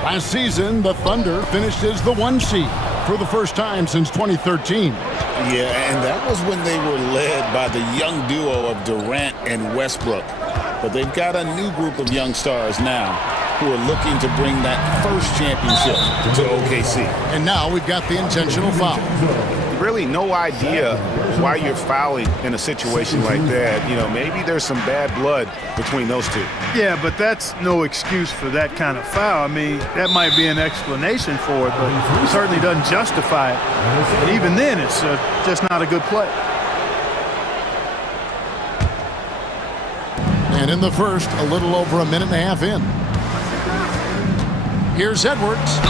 Last season, the Thunder finished as the 1 seed for the first time since 2013. Yeah, and that was when they were led by the young duo of Durant and Westbrook. But they've got a new group of young stars now who are looking to bring that first championship to OKC. And now we've got the intentional foul. Really no idea why you're fouling in a situation like that. You know, maybe there's some bad blood between those two. Yeah, but that's no excuse for that kind of foul. I mean, that might be an explanation for it, but it certainly doesn't justify it. And even then, it's just not a good play. And in the first, a little over a minute and a half in. Here's Edwards.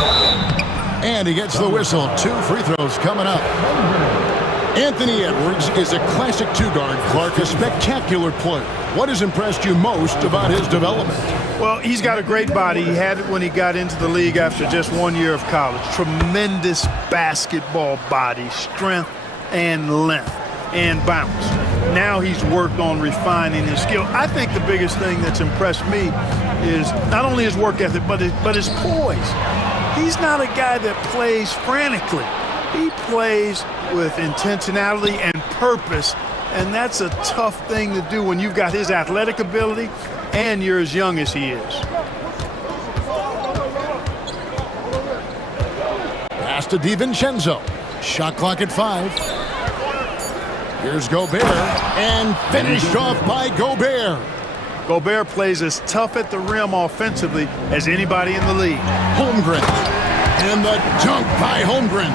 And he gets the whistle. 2 free throws coming up. Anthony Edwards is a classic 2-guard. Clark, a spectacular player. What has impressed you most about his development? Well, he's got a great body. He had it when he got into the league after just 1 year of college. Tremendous basketball body, strength and length and bounce. Now he's worked on refining his skill. I think the biggest thing that's impressed me is not only his work ethic, but his poise. He's not a guy that plays frantically. He plays with intentionality and purpose, and that's a tough thing to do when you've got his athletic ability and you're as young as he is. Pass to DiVincenzo. Shot clock at 5. Here's Gobert, and finished off by Gobert. Gobert plays as tough at the rim offensively as anybody in the league. Holmgren, and the dunk by Holmgren.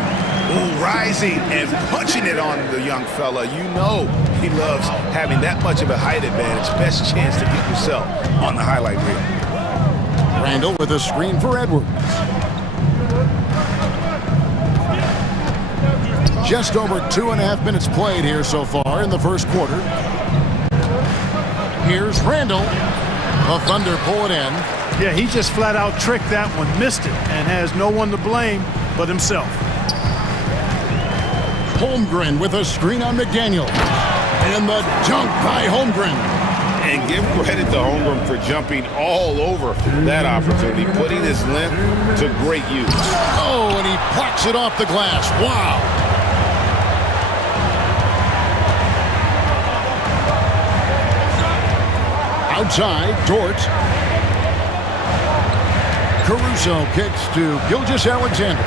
Ooh, rising and punching it on the young fella. You know he loves having that much of a height advantage. Best chance to get yourself on the highlight reel. Randall with a screen for Edwards. Just over 2.5 minutes played here so far in the first quarter. Here's Randall. The Thunder pull it in. Yeah, he just flat out tricked that one, missed it, and has no one to blame but himself. Holmgren with a screen on McDaniels. And the dunk by Holmgren. And give credit to Holmgren for jumping all over that opportunity, putting his length to great use. Oh, and he plucks it off the glass. Wow. Outside, Dort. Caruso kicks to Gilgeous-Alexander.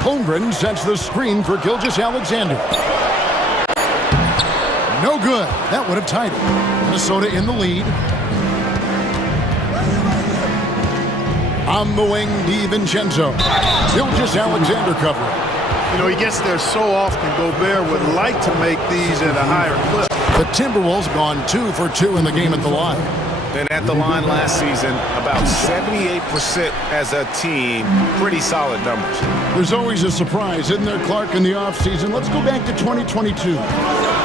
Holmgren sets the screen for Gilgeous-Alexander. No good. That would have tied it. Minnesota in the lead. On the wing, DiVincenzo. Gilgeous-Alexander covering. You know, he gets there so often. Gobert would like to make these at a higher clip. The Timberwolves gone 2 for 2 in the game at the line. And at the line last season, about 78% as a team. Pretty solid numbers. There's always a surprise, isn't there, Clark, in the offseason? Let's go back to 2022.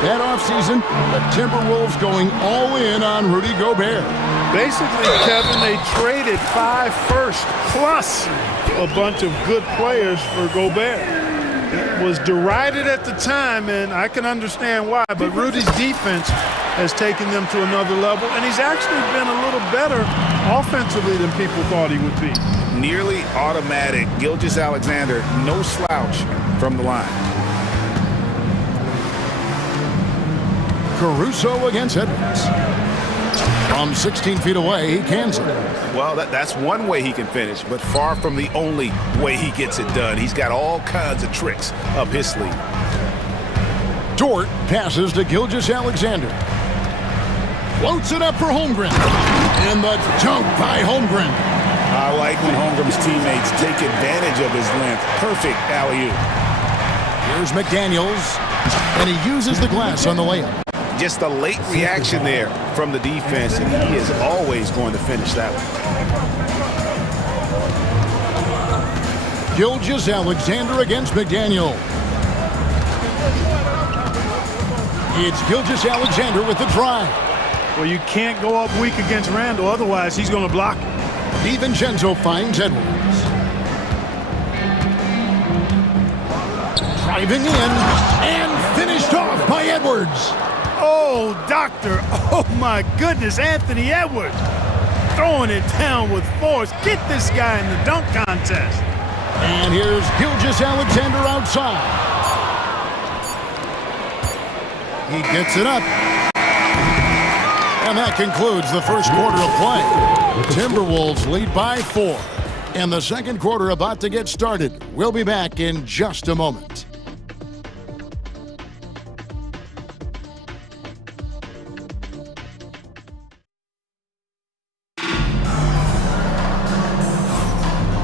That offseason, the Timberwolves going all in on Rudy Gobert. Basically, Kevin, they traded 5 firsts plus a bunch of good players for Gobert. It was derided at the time, and I can understand why, but Rudy's defense has taken them to another level, and he's actually been a little better offensively than people thought he would be. Nearly automatic. Gilgeous-Alexander, no slouch from the line. Caruso against Edwards. From 16 feet away, he cans it. Well, that's one way he can finish, but far from the only way he gets it done. He's got all kinds of tricks up his sleeve. Dort passes to Gilgeous-Alexander. Floats it up for Holmgren. And the dunk by Holmgren. I like when Holmgren's teammates take advantage of his length. Perfect alley-oop. Here's McDaniels, and he uses the glass on the layup. Just a late reaction there from the defense, and he is always going to finish that one. Gilgeous-Alexander against McDaniel. It's Gilgeous-Alexander with the drive. Well, you can't go up weak against Randall, otherwise he's going to block it. DiVincenzo finds Edwards. Driving in and finished off by Edwards. Oh, doctor. Oh, my goodness. Anthony Edwards throwing it down with force. Get this guy in the dunk contest. And here's Gilgeous-Alexander outside. He gets it up. And that concludes the first quarter of play. Timberwolves lead by 4. And the second quarter about to get started. We'll be back in just a moment.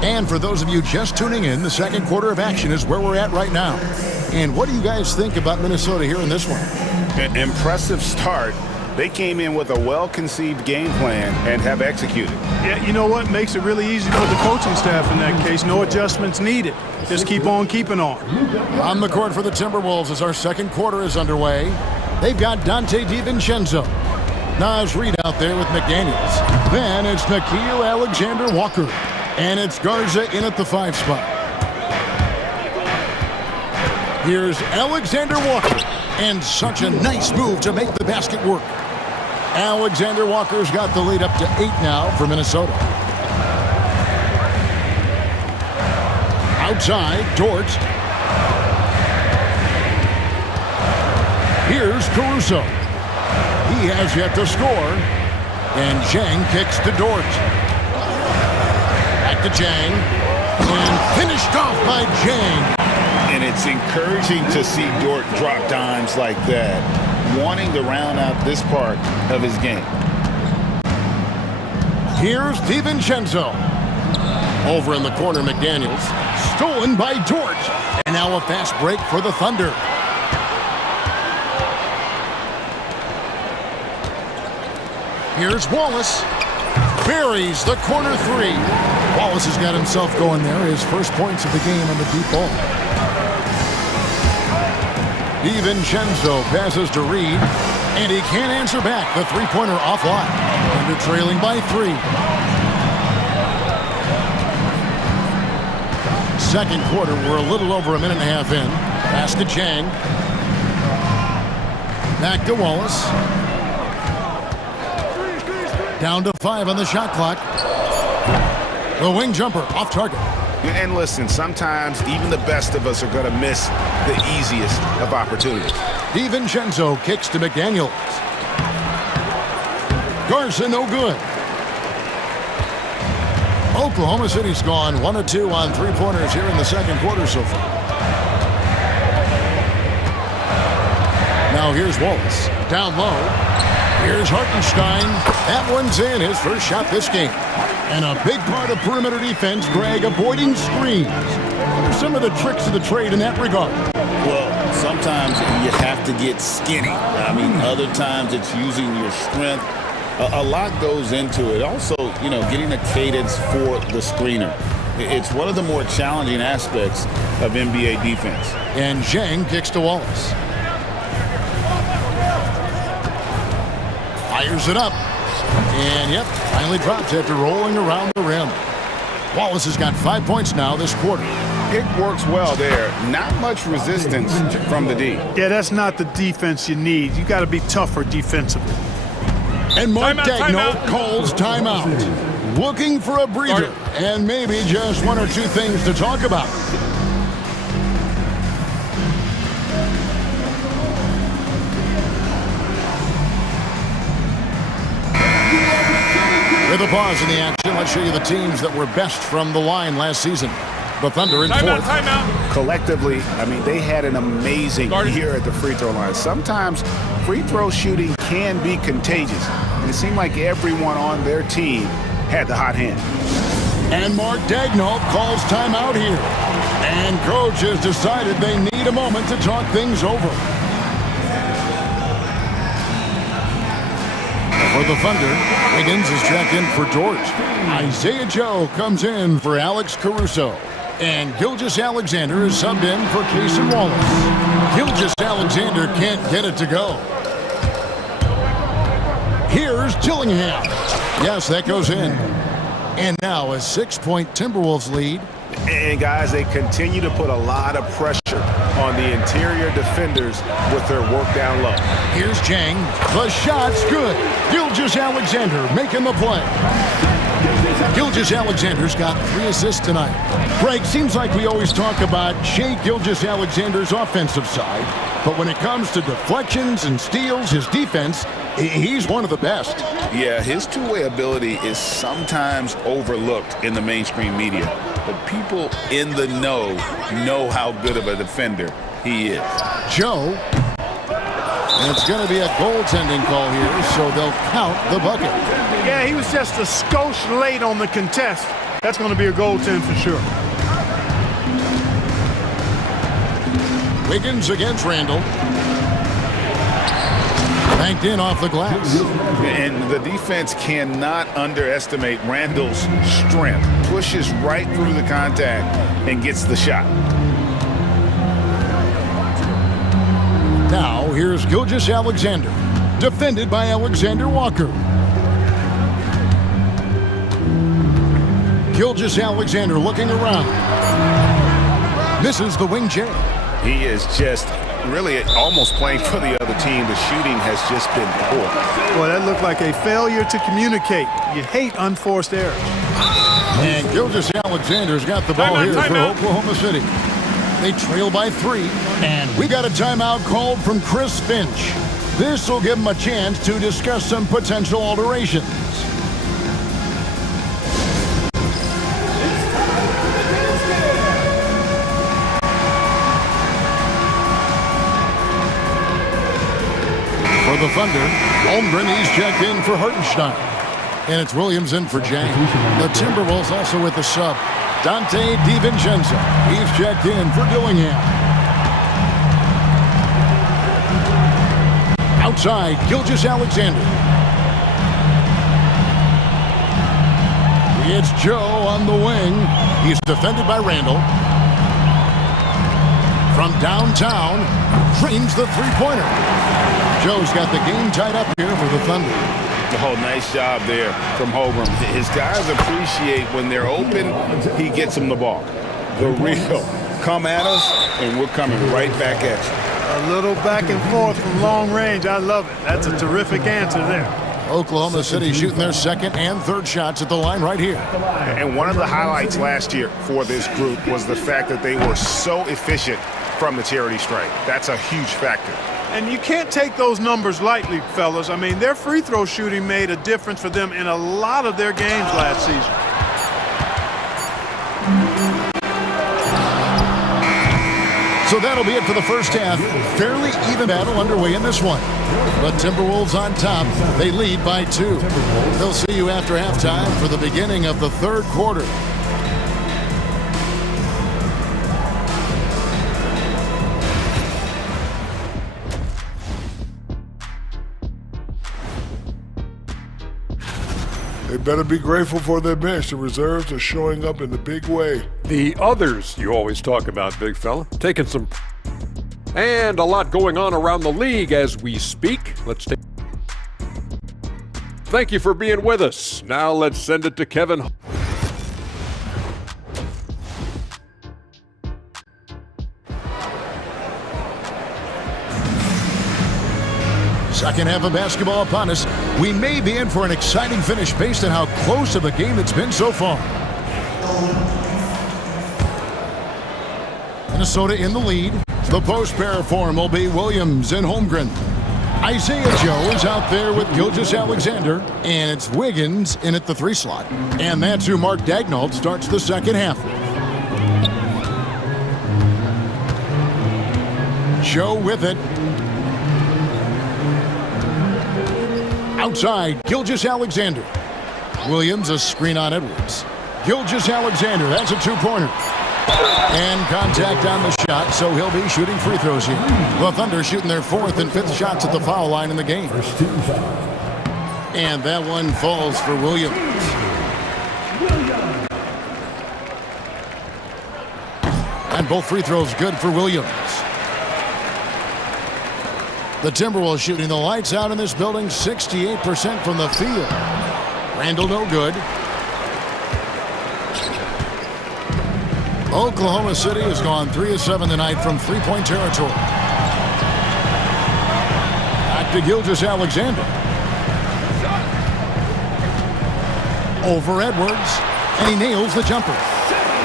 And for those of you just tuning in, the second quarter of action is where we're at right now. And what do you guys think about Minnesota here in this one? An impressive start. They came in with a well-conceived game plan and have executed. Yeah, you know what? Makes it really easy for the coaching staff in that case. No adjustments needed. Just keep on keeping on. On the court for the Timberwolves as our second quarter is underway. They've got Donte DiVincenzo. Naz Reid out there with McDaniels. Then it's Nickeil Alexander-Walker. And it's Garza in at the 5 spot. Here's Alexander Walker. And such a nice move to make the basket work. Alexander Walker's got the lead up to 8 now for Minnesota. Outside, Dort. Here's Caruso. He has yet to score. And Zhang kicks to Dort. Back to Zhang. And finished off by Zhang. And it's encouraging to see Dort drop dimes like that, wanting to round out this part of his game. Here's DiVincenzo. Over in the corner, McDaniels. Stolen by Dort. And now a fast break for the Thunder. Here's Wallace. Buries the corner 3. Wallace has got himself going there. His first points of the game on the deep ball. DiVincenzo passes to Reid, and he can't answer back. The three-pointer offline. And they're trailing by 3. Second quarter, we're a little over a minute and a half in. Pass to Zhang. Back to Wallace. Down to 5 on the shot clock. The wing jumper off target. And listen, sometimes even the best of us are going to miss the easiest of opportunities. DiVincenzo kicks to McDaniels. Garza no good. Oklahoma City's gone 1 of 2 on three-pointers here in the second quarter so far. Now here's Wallace. Down low. Here's Hartenstein. That one's in, his first shot this game. And a big part of perimeter defense, Greg, avoiding screens. What are some of the tricks of the trade in that regard? Well, sometimes you have to get skinny. I mean, other times it's using your strength. A lot goes into it. Also, you know, getting a cadence for the screener. It's one of the more challenging aspects of NBA defense. And Zhang kicks to Wallace. Fires it up. And, yep, finally drops after rolling around the rim. Wallace has got 5 points now this quarter. Pick works well there. Not much resistance from the D. Yeah, that's not the defense you need. You got to be tougher defensively. And Mark Daigneault calls timeout. Looking for a breather and maybe just one or two things to talk about. With a pause in the action, let's show you the teams that were best from the line last season. The Thunder in fourth. Collectively, I mean, they had an amazing year at the free throw line. Sometimes free throw shooting can be contagious, and it seemed like everyone on their team had the hot hand. And Mark Daigneault calls timeout here. And coach has decided they need a moment to talk things over. For the Thunder, Wiggins is checked in for George. Isaiah Joe comes in for Alex Caruso. And Gilgeous-Alexander is subbed in for Cason Wallace. Gilgeous-Alexander can't get it to go. Here's Dillingham. Yes, that goes in. And now a 6-point Timberwolves lead. And guys, they continue to put a lot of pressure on the interior defenders with their work down low. Here's Chang. The shot's good. Gilgeous-Alexander making the play. Gilgeous-Alexander's got 3 assists tonight. Greg, seems like we always talk about Shai Gilgeous-Alexander's offensive side, but when it comes to deflections and steals, his defense, he's one of the best. Yeah, his two-way ability is sometimes overlooked in the mainstream media, but people in the know how good of a defender he is. Joe. And it's going to be a goaltending call here, so they'll count the bucket. Yeah, he was just a skosh late on the contest. That's going to be a goaltend for sure. Wiggins against Randall. Banked in off the glass. And the defense cannot underestimate Randall's strength. Pushes right through the contact and gets the shot. Now, here's Gilgeous-Alexander, defended by Alexander Walker. Gilgeous-Alexander looking around. Misses the wing J. He is just really almost playing for the other team. The shooting has just been poor. Well, that looked like a failure to communicate. You hate unforced errors. And Gilgeous-Alexander's got the ball here for Oklahoma City. They trail by 3, and we got a timeout called from Chris Finch. This will give them a chance to discuss some potential alterations. For the Thunder, Holmgren, he's checked in for Hartenstein. And it's Williams in for Jang. The Timberwolves also with the sub. Dante DiVincenzo. He's checked in for Dillingham. Outside, Gilgeous-Alexander. It's Joe on the wing. He's defended by Randall. From downtown, drains the three-pointer. Joe's got the game tied up here for the Thunder. Oh, nice job there from Holmgren. His guys appreciate when they're open, he gets them the ball. The real come at us, and we're coming right back at you. A little back and forth from long range. I love it. That's a terrific answer there. Oklahoma City shooting their second and third shots at the line right here. And one of the highlights last year for this group was the fact that they were so efficient from the charity stripe. That's a huge factor. And you can't take those numbers lightly, fellas. I mean, their free throw shooting made a difference for them in a lot of their games last season. So that'll be it for the first half. Fairly even battle underway in this one. But Timberwolves on top. They lead by 2. They'll see you after halftime for the beginning of the third quarter. They better be grateful for their bench. The reserves are showing up in a big way. The others you always talk about, big fella. Taking some... And a lot going on around the league as we speak. Let's take... Thank you for being with us. Now let's send it to Kevin. Second half of basketball upon us. We may be in for an exciting finish based on how close of a game it's been so far. Minnesota in the lead. The post pair form will be Williams and Holmgren. Isaiah Joe is out there with Gilgeous-Alexander, and it's Wiggins in at the 3 slot. And that's who Mark Daigneault starts the second half. Joe with it. Outside, Gilgeous-Alexander. Williams, a screen on Edwards. Gilgeous-Alexander, that's a 2-pointer. And contact on the shot, so he'll be shooting free throws here. The Thunder shooting their 4th and 5th shots at the foul line in the game. And that one falls for Williams. And both free throws good for Williams. The Timberwolves shooting the lights out in this building, 68% from the field. Randall no good. Oklahoma City has gone 3 of 7 tonight from 3-point territory. Back to Gilgeous-Alexander. Over Edwards, and he nails the jumper.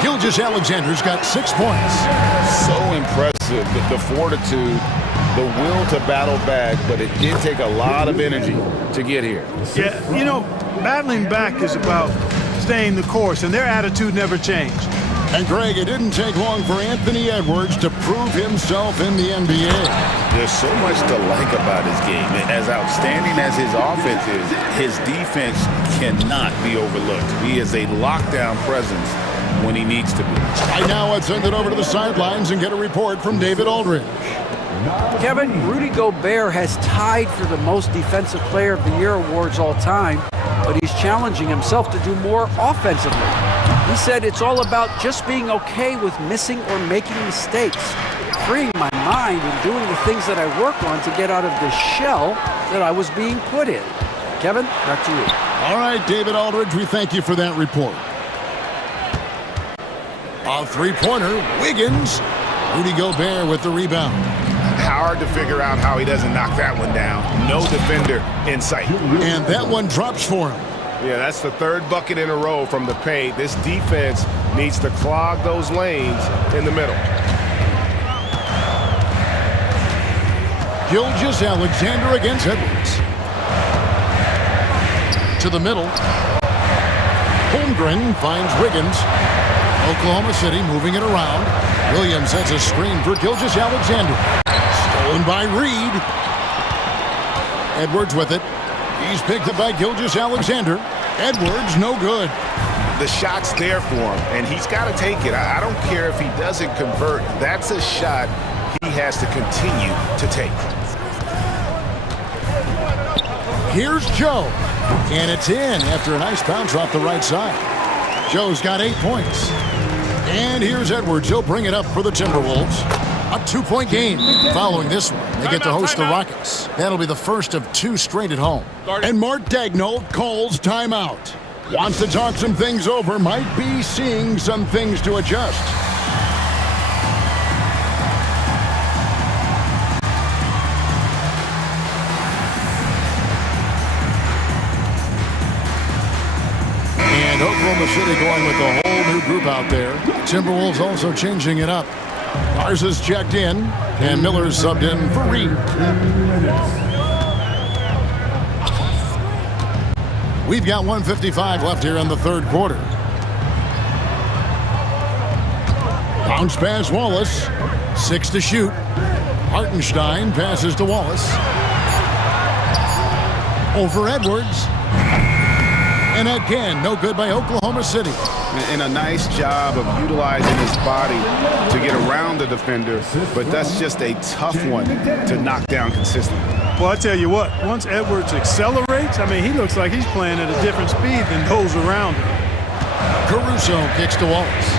Gilgeous-Alexander's got 6 points. So impressive, the fortitude, the will to battle back, but it did take a lot of energy to get here. Yeah, you know, battling back is about staying the course, and their attitude never changed. And Greg, it didn't take long for Anthony Edwards to prove himself in the NBA. There's so much to like about his game. As outstanding as his offense is, his defense cannot be overlooked. He is a lockdown presence when he needs to be. Right now, I'd send it over to the sidelines and get a report from David Aldridge. Kevin, Rudy Gobert has tied for the most Defensive Player of the Year awards all time, but he's challenging himself to do more offensively. He said it's all about just being okay with missing or making mistakes, freeing my mind and doing the things that I work on to get out of the shell that I was being put in. Kevin, back to you. All right, David Aldridge, we thank you for that report. A 3-pointer, Wiggins. Rudy Gobert with the rebound. Hard to figure out how he doesn't knock that one down. No defender in sight. And that one drops for him. Yeah, that's the 3rd bucket in a row from the paint. This defense needs to clog those lanes in the middle. Gilgeous-Alexander against Edwards. To the middle. Holmgren finds Wiggins. Oklahoma City moving it around. Williams sets a screen for Gilgeous-Alexander. Stolen by Reed. Edwards with it. He's picked up by Gilgeous-Alexander. Edwards, no good. The shot's there for him, and he's got to take it. I don't care if he doesn't convert. That's a shot he has to continue to take. Here's Joe. And it's in after a nice bounce off the right side. Joe's got 8 points. And here's Edwards. He'll bring it up for the Timberwolves. A 2-point game. Following this one, they get to host the Rockets. That'll be the first of 2 straight at home. And Mark Daigneault calls timeout. Wants to talk some things over. Might be seeing some things to adjust. And Oklahoma City going with a whole new group out there. Timberwolves also changing it up. Garza's checked in, and Miller's subbed in for Reed. We've got 1:55 left here in the 3rd quarter. Bounce pass Wallace. 6 to shoot. Hartenstein passes to Wallace. Over Edwards. And again, no good by Oklahoma City. And a nice job of utilizing his body to get around the defender, but that's just a tough one to knock down consistently. Well, I tell you what, once Edwards accelerates, I mean, he looks like he's playing at a different speed than those around him. Caruso kicks to Wallace.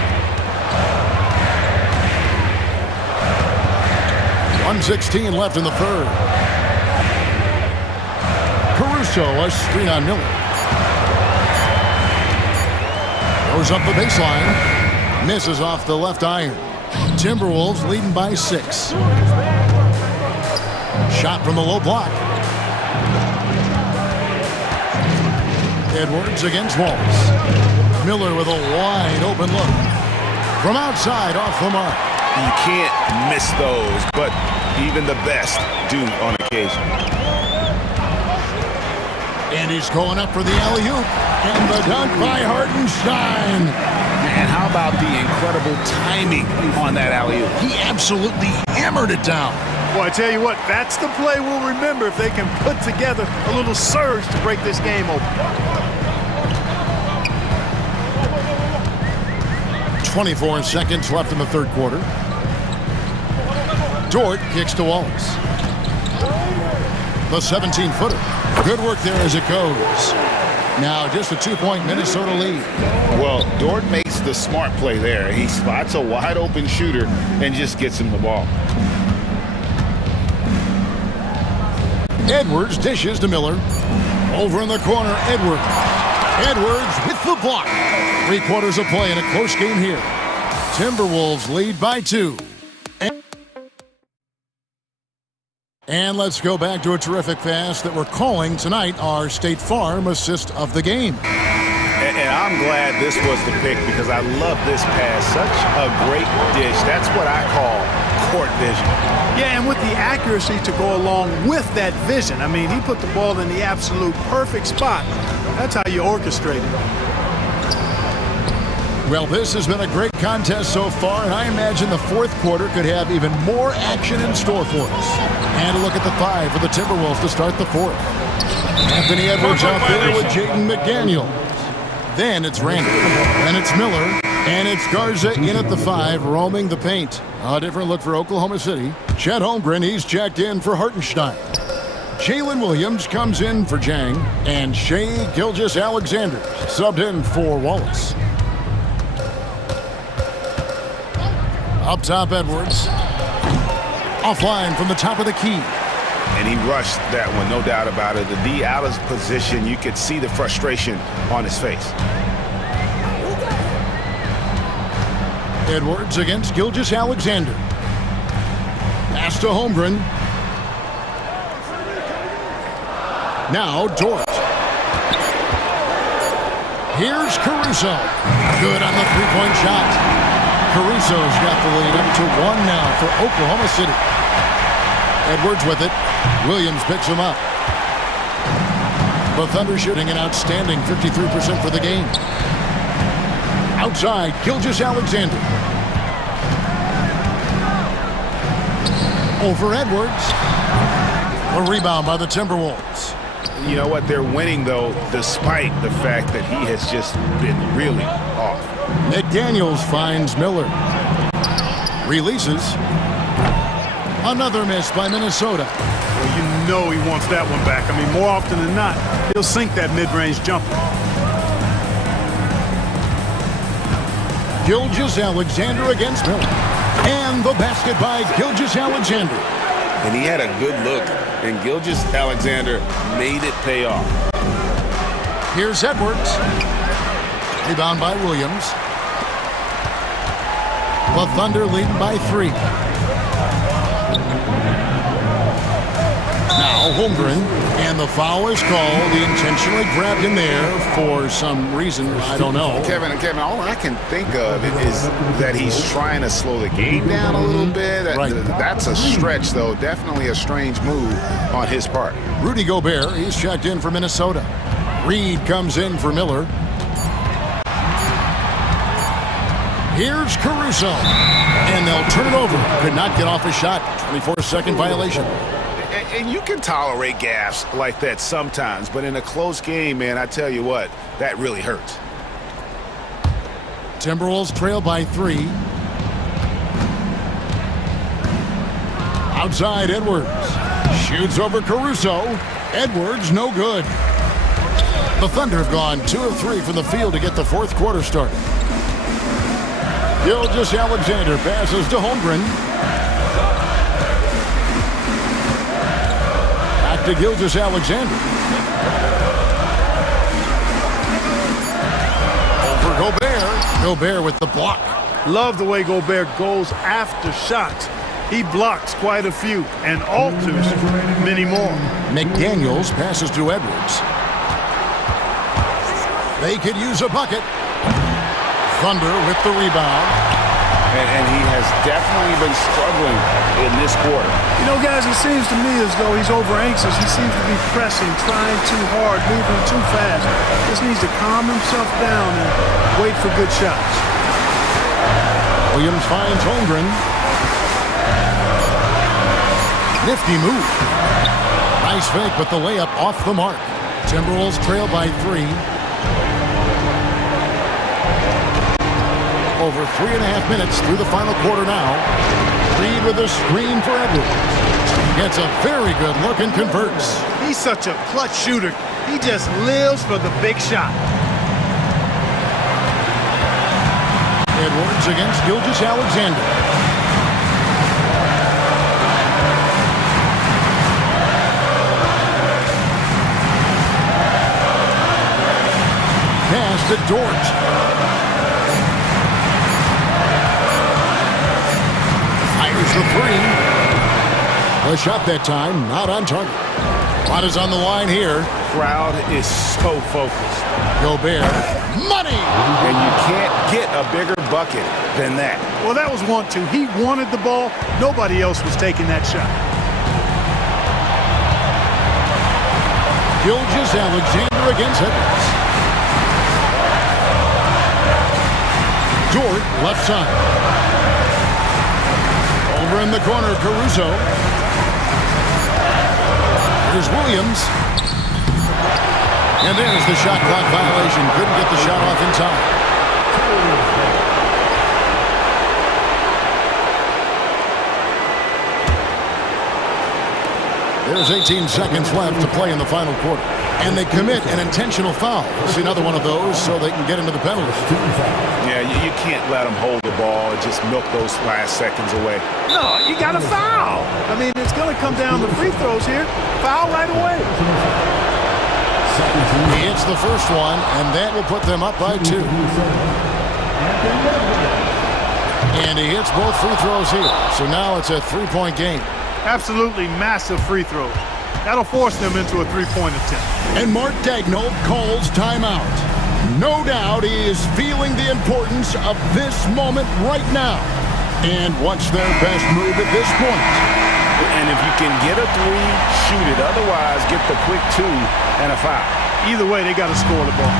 1:16 left in the 3rd. Caruso, a screen on Miller. Goes up the baseline. Misses off the left iron. Timberwolves leading by 6. Shot from the low block. Edwards against Wallace. Miller with a wide open look. From outside, off the mark. You can't miss those, but even the best do on occasion. And he's going up for the alley-oop. And the dunk by Hartenstein. Man, how about the incredible timing on that alley-oop? He absolutely hammered it down. Boy, I tell you what, that's the play we'll remember if they can put together a little surge to break this game open. 24 seconds left in the third quarter. Dort kicks to Wallace. The 17-footer. Good work there as it goes. Now just a 2-point Minnesota lead. Well, Dort makes the smart play there. He spots a wide open shooter and just gets him the ball. Edwards dishes to Miller. Over in the corner, Edwards. Edwards with the block. 3 quarters of play in a close game here. Timberwolves lead by 2. And let's go back to a terrific pass that we're calling tonight our State Farm assist of the game. And I'm glad this was the pick because I love this pass. Such a great dish. That's what I call court vision. Yeah, and with the accuracy to go along with that vision. I mean, he put the ball in the absolute perfect spot. That's how you orchestrate it. Well, this has been a great contest so far, and I imagine the fourth quarter could have even more action in store for us. And a look at the 5 for the Timberwolves to start the fourth. Anthony Edwards out there with Jaden McDaniels. Then it's Randall, then it's Miller, and it's Garza in at the 5, roaming the paint. A different look for Oklahoma City. Chet Holmgren, he's checked in for Hartenstein. Jalen Williams comes in for Jang, and Shea Gilgeous-Alexander subbed in for Wallace. Up top, Edwards. Offline from the top of the key. And he rushed that one, no doubt about it. The D out of position, you could see the frustration on his face. Edwards against Gilgeous-Alexander. Pass to Holmgren. Now Dort. Here's Caruso. Good on the three-point shot. Caruso's got the lead up to 1 now for Oklahoma City. Edwards with it. Williams picks him up. The Thunder shooting an outstanding 53% for the game. Outside, Gilgeous-Alexander. Over Edwards. A rebound by the Timberwolves. You know what? They're winning, though, despite the fact that he has just been really off. McDaniels finds Miller. Releases. Another miss by Minnesota. Well, you know he wants that one back. I mean, more often than not, he'll sink that mid-range jumper. Gilgeous-Alexander against Miller. And the basket by Gilgeous-Alexander. And he had a good look, and Gilgeous-Alexander made it pay off. Here's Edwards. Rebound by Williams. The Thunder leading by 3. Now Holmgren, and the foul is called. He intentionally grabbed him there for some reason, I don't know. Kevin, all I can think of is that he's trying to slow the game down a little bit. Right. That's a stretch, though. Definitely a strange move on his part. Rudy Gobert, he's checked in for Minnesota. Reed comes in for Miller. Here's Caruso. And they'll turn it over. Could not get off a shot. 24-second violation. And you can tolerate gaffes like that sometimes, but in a close game, man, I tell you what, that really hurts. Timberwolves trail by 3. Outside, Edwards. Shoots over Caruso. Edwards, no good. The Thunder have gone 2 of 3 from the field to get the fourth quarter started. Gilgeous-Alexander passes to Holmgren. Back to Gilgeous-Alexander. Over Gobert. Gobert with the block. Love the way Gobert goes after shots. He blocks quite a few and alters many more. McDaniels passes to Edwards. They could use a bucket. Thunder with the rebound. And he has definitely been struggling in this quarter. You know, guys, it seems to me as though he's over anxious. He seems to be pressing, trying too hard, moving too fast. Just needs to calm himself down and wait for good shots. Williams finds Holmgren. Nifty move. Nice fake, but the layup off the mark. Timberwolves trail by 3. Over 3.5 minutes through the final quarter now. Reed with a screen for Edwards. Gets a very good look and converts. He's such a clutch shooter. He just lives for the big shot. Edwards against Gilgeous-Alexander. Pass to Dort. Fires the 3. A shot that time, not on target. What is on the line here? Crowd is so focused. Gobert. Money! And you can't get a bigger bucket than that. Well, that was 1-2. He wanted the ball. Nobody else was taking that shot. Gilgeous-Alexander against Edwards. Dort, left side. Over in the corner, Caruso. Here's Williams. And there's the shot clock violation. Couldn't get the shot off in time. There's 18 seconds left to play in the final quarter. And they commit an intentional foul. See another one of those so they can get into the penalty. Yeah, you can't let them hold the ball and just milk those last seconds away. No, you got to foul. I mean, it's going to come down to free throws here. Foul right away. He hits the first one, and that will put them up by 2. And he hits both free throws here. So now it's a 3-point game. Absolutely massive free throws. That'll force them into a 3-point attempt. And Mark Daigneault calls timeout. No doubt he is feeling the importance of this moment right now. And what's their best move at this point? And if you can get a 3, shoot it. Otherwise, get the quick 2 and a foul. Either way, they got to score the ball.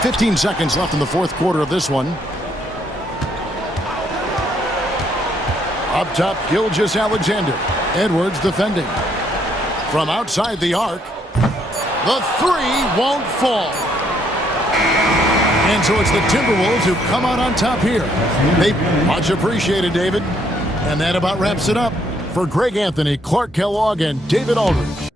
$15 seconds left in the fourth quarter of this one. Up top, Gilgeous-Alexander. Edwards defending. From outside the arc, the 3 won't fall. And so it's the Timberwolves who come out on top here. They much appreciated, David. And that about wraps it up. For Greg Anthony, Clark Kellogg, and David Aldridge.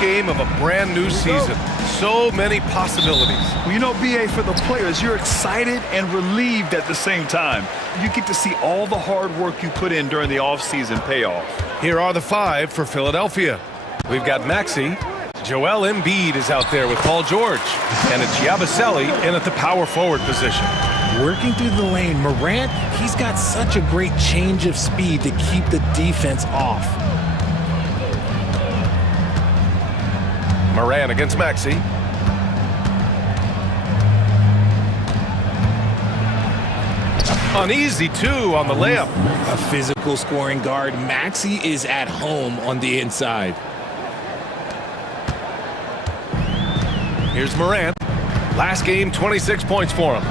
Game of a brand new season. So many possibilities. Well, you know, BA, for the players, you're excited and relieved at the same time. You get to see all the hard work you put in during the offseason pay off. Here are the 5 for Philadelphia. We've got Maxey. Joel Embiid is out there with Paul George. And it's Yabusele in at the power forward position. Working through the lane, Morant, he's got such a great change of speed to keep the defense off. Morant against Maxey. Uneasy, too, on the layup. A physical scoring guard. Maxey is at home on the inside. Here's Morant. Last game, 26 points for him.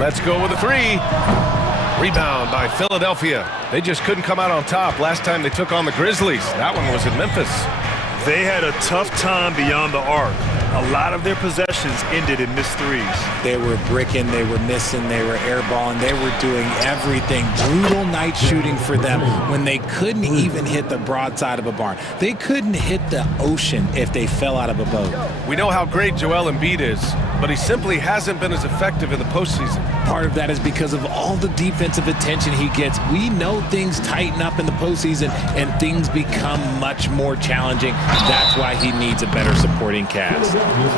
Let's go with a 3. Rebound by Philadelphia. They just couldn't come out on top last time they took on the Grizzlies. That one was in Memphis. They had a tough time beyond the arc. A lot of their possessions ended in missed threes. They were bricking, they were missing, they were airballing, they were doing everything. Brutal night shooting for them when they couldn't even hit the broadside of a barn. They couldn't hit the ocean if they fell out of a boat. We know how great Joel Embiid is, but he simply hasn't been as effective in the postseason. Part of that is because of all the defensive attention he gets. We know things tighten up in the postseason and things become much more challenging. That's why he needs a better supporting cast.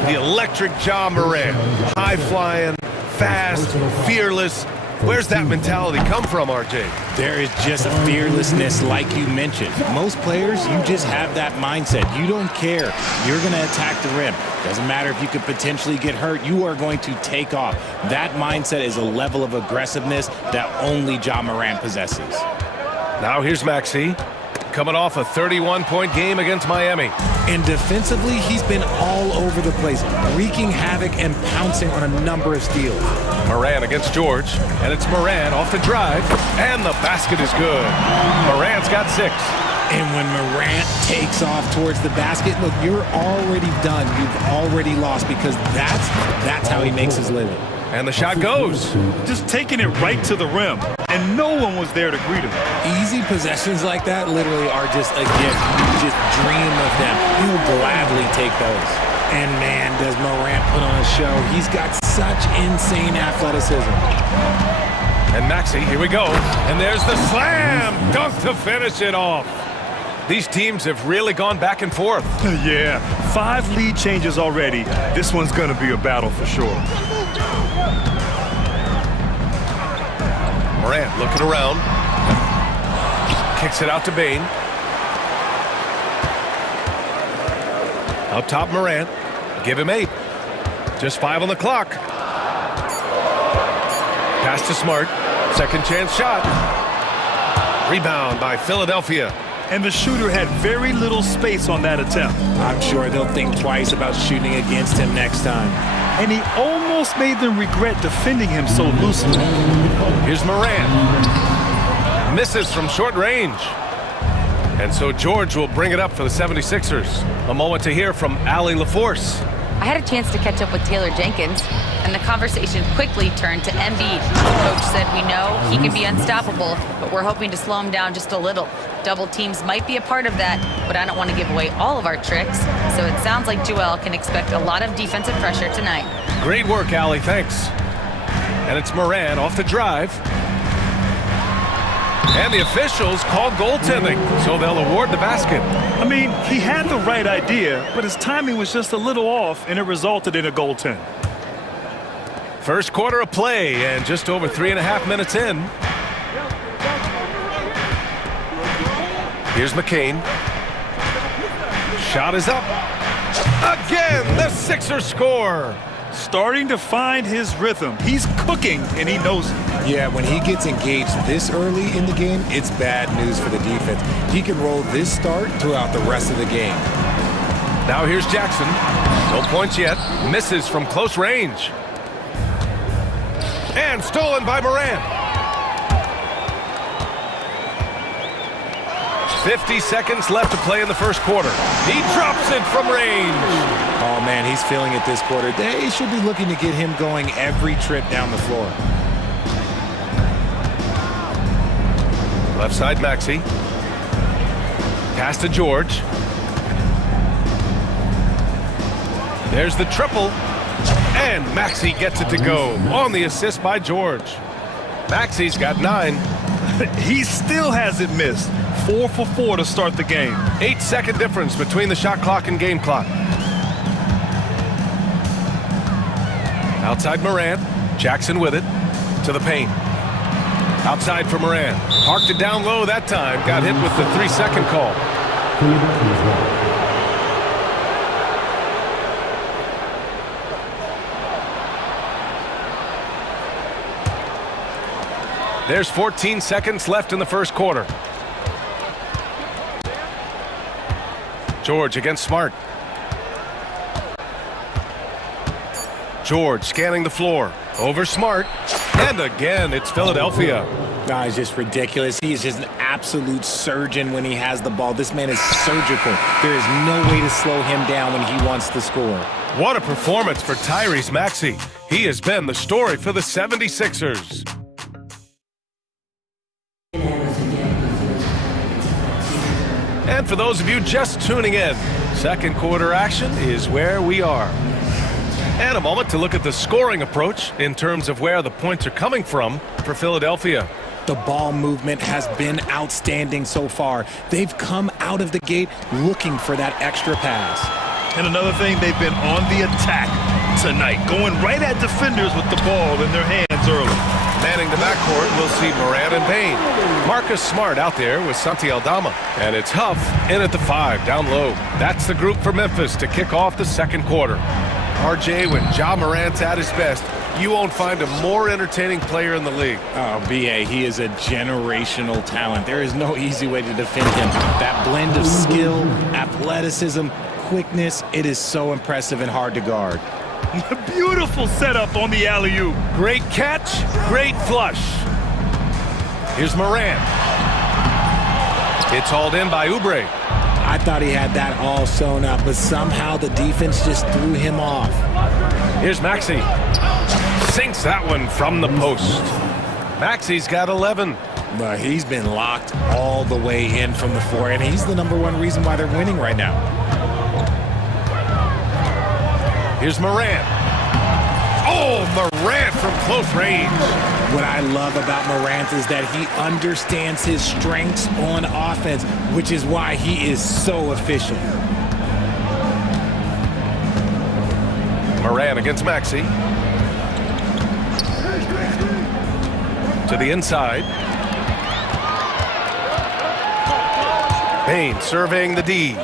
The electric Ja Morant. High-flying, fast, fearless. Where's that mentality come from, RJ? There is just a fearlessness like you mentioned. Most players, you just have that mindset. You don't care. You're going to attack the rim. Doesn't matter if you could potentially get hurt. You are going to take off. That mindset is a level of aggressiveness that only Ja Morant possesses. Now here's Maxey. Coming off a 31-point game against Miami. And defensively, he's been all over the place, wreaking havoc and pouncing on a number of steals. Morant against George, and it's Morant off the drive, and the basket is good. Morant's got 6. And when Morant takes off towards the basket, look, you're already done. You've already lost because that's how he makes his living. And the shot goes. Just taking it right to the rim, and no one was there to greet him. Easy possessions like that literally are just a gift. You just dream of them. You'll gladly take those. And man, does Morant put on a show. He's got such insane athleticism. And Maxey, here we go. And there's the slam dunk to finish it off. These teams have really gone back and forth. Yeah, 5 lead changes already. This one's going to be a battle for sure. Morant looking around. Kicks it out to Bane. Up top, Morant. Give him 8. Just 5 on the clock. Pass to Smart. Second chance shot. Rebound by Philadelphia. And the shooter had very little space on that attempt. I'm sure they'll think twice about shooting against him next time. And he almost made them regret defending him so loosely. Here's Morant. Misses from short range. And so George will bring it up for the 76ers. A moment to hear from Allie LaForce. I had a chance to catch up with Taylor Jenkins, and the conversation quickly turned to Embiid. The coach said, we know he can be unstoppable, but we're hoping to slow him down just a little. Double teams might be a part of that, but I don't want to give away all of our tricks, so it sounds like Joel can expect a lot of defensive pressure tonight. Great work, Allie, thanks. And it's Morant off the drive. And the officials call goaltending, so they'll award the basket. I mean, he had the right idea, but his timing was just a little off, and it resulted in a goaltend. First quarter of play, and just over 3.5 minutes in. Here's McCain. Shot is up. Again, the Sixers score. Starting to find his rhythm. He's cooking, and he knows it. Yeah, when he gets engaged this early in the game, it's bad news for the defense. He can roll this start throughout the rest of the game. Now here's Jackson. No points yet. Misses from close range. And stolen by Morant. 50 seconds left to play in the first quarter. He drops it from range. Oh, man, he's feeling it this quarter. They should be looking to get him going every trip down the floor. Left side, Maxey. Pass to George. There's the triple. And Maxey gets it to go on the assist by George. Maxey's got 9. He still hasn't missed. 4 for 4 to start the game. 8-second difference between the shot clock and game clock. Outside Morant. Jackson with it. To the paint. Outside for Morant. Parked it down low that time. Got hit with the 3-second call. There's 14 seconds left in the first quarter. George against Smart. George scanning the floor. Over Smart. And again, it's Philadelphia. No, it's just ridiculous. He is just an absolute surgeon when he has the ball. This man is surgical. There is no way to slow him down when he wants to score. What a performance for Tyrese Maxey. He has been the story for the 76ers. And for those of you just tuning in, second quarter action is where we are. And a moment to look at the scoring approach in terms of where the points are coming from for Philadelphia. The ball movement has been outstanding so far. They've come out of the gate looking for that extra pass. And another thing, they've been on the attack tonight, going right at defenders with the ball in their hands early. Manning the backcourt, we'll see Morant and Payne. Marcus Smart out there with Santi Aldama. And it's Huff in at the 5, down low. That's the group for Memphis to kick off the second quarter. RJ, when Ja Morant's at his best, you won't find a more entertaining player in the league. Oh, B.A., he is a generational talent. There is no easy way to defend him. That blend of skill, athleticism, quickness, it is so impressive and hard to guard. Beautiful setup on the alley-oop. Great catch, great flush. Here's Morant. It's hauled in by Oubre. I thought he had that all sewn up, but somehow the defense just threw him off. Here's Maxey. Sinks that one from the post. Maxey's got 11. But he's been locked all the way in from the floor, and he's the #1 reason why they're winning right now. Here's Morant. Oh, Morant from close range. What I love about Morant is that he understands his strengths on offense, which is why he is so efficient. Morant against Maxey. To the inside. Payne surveying the D.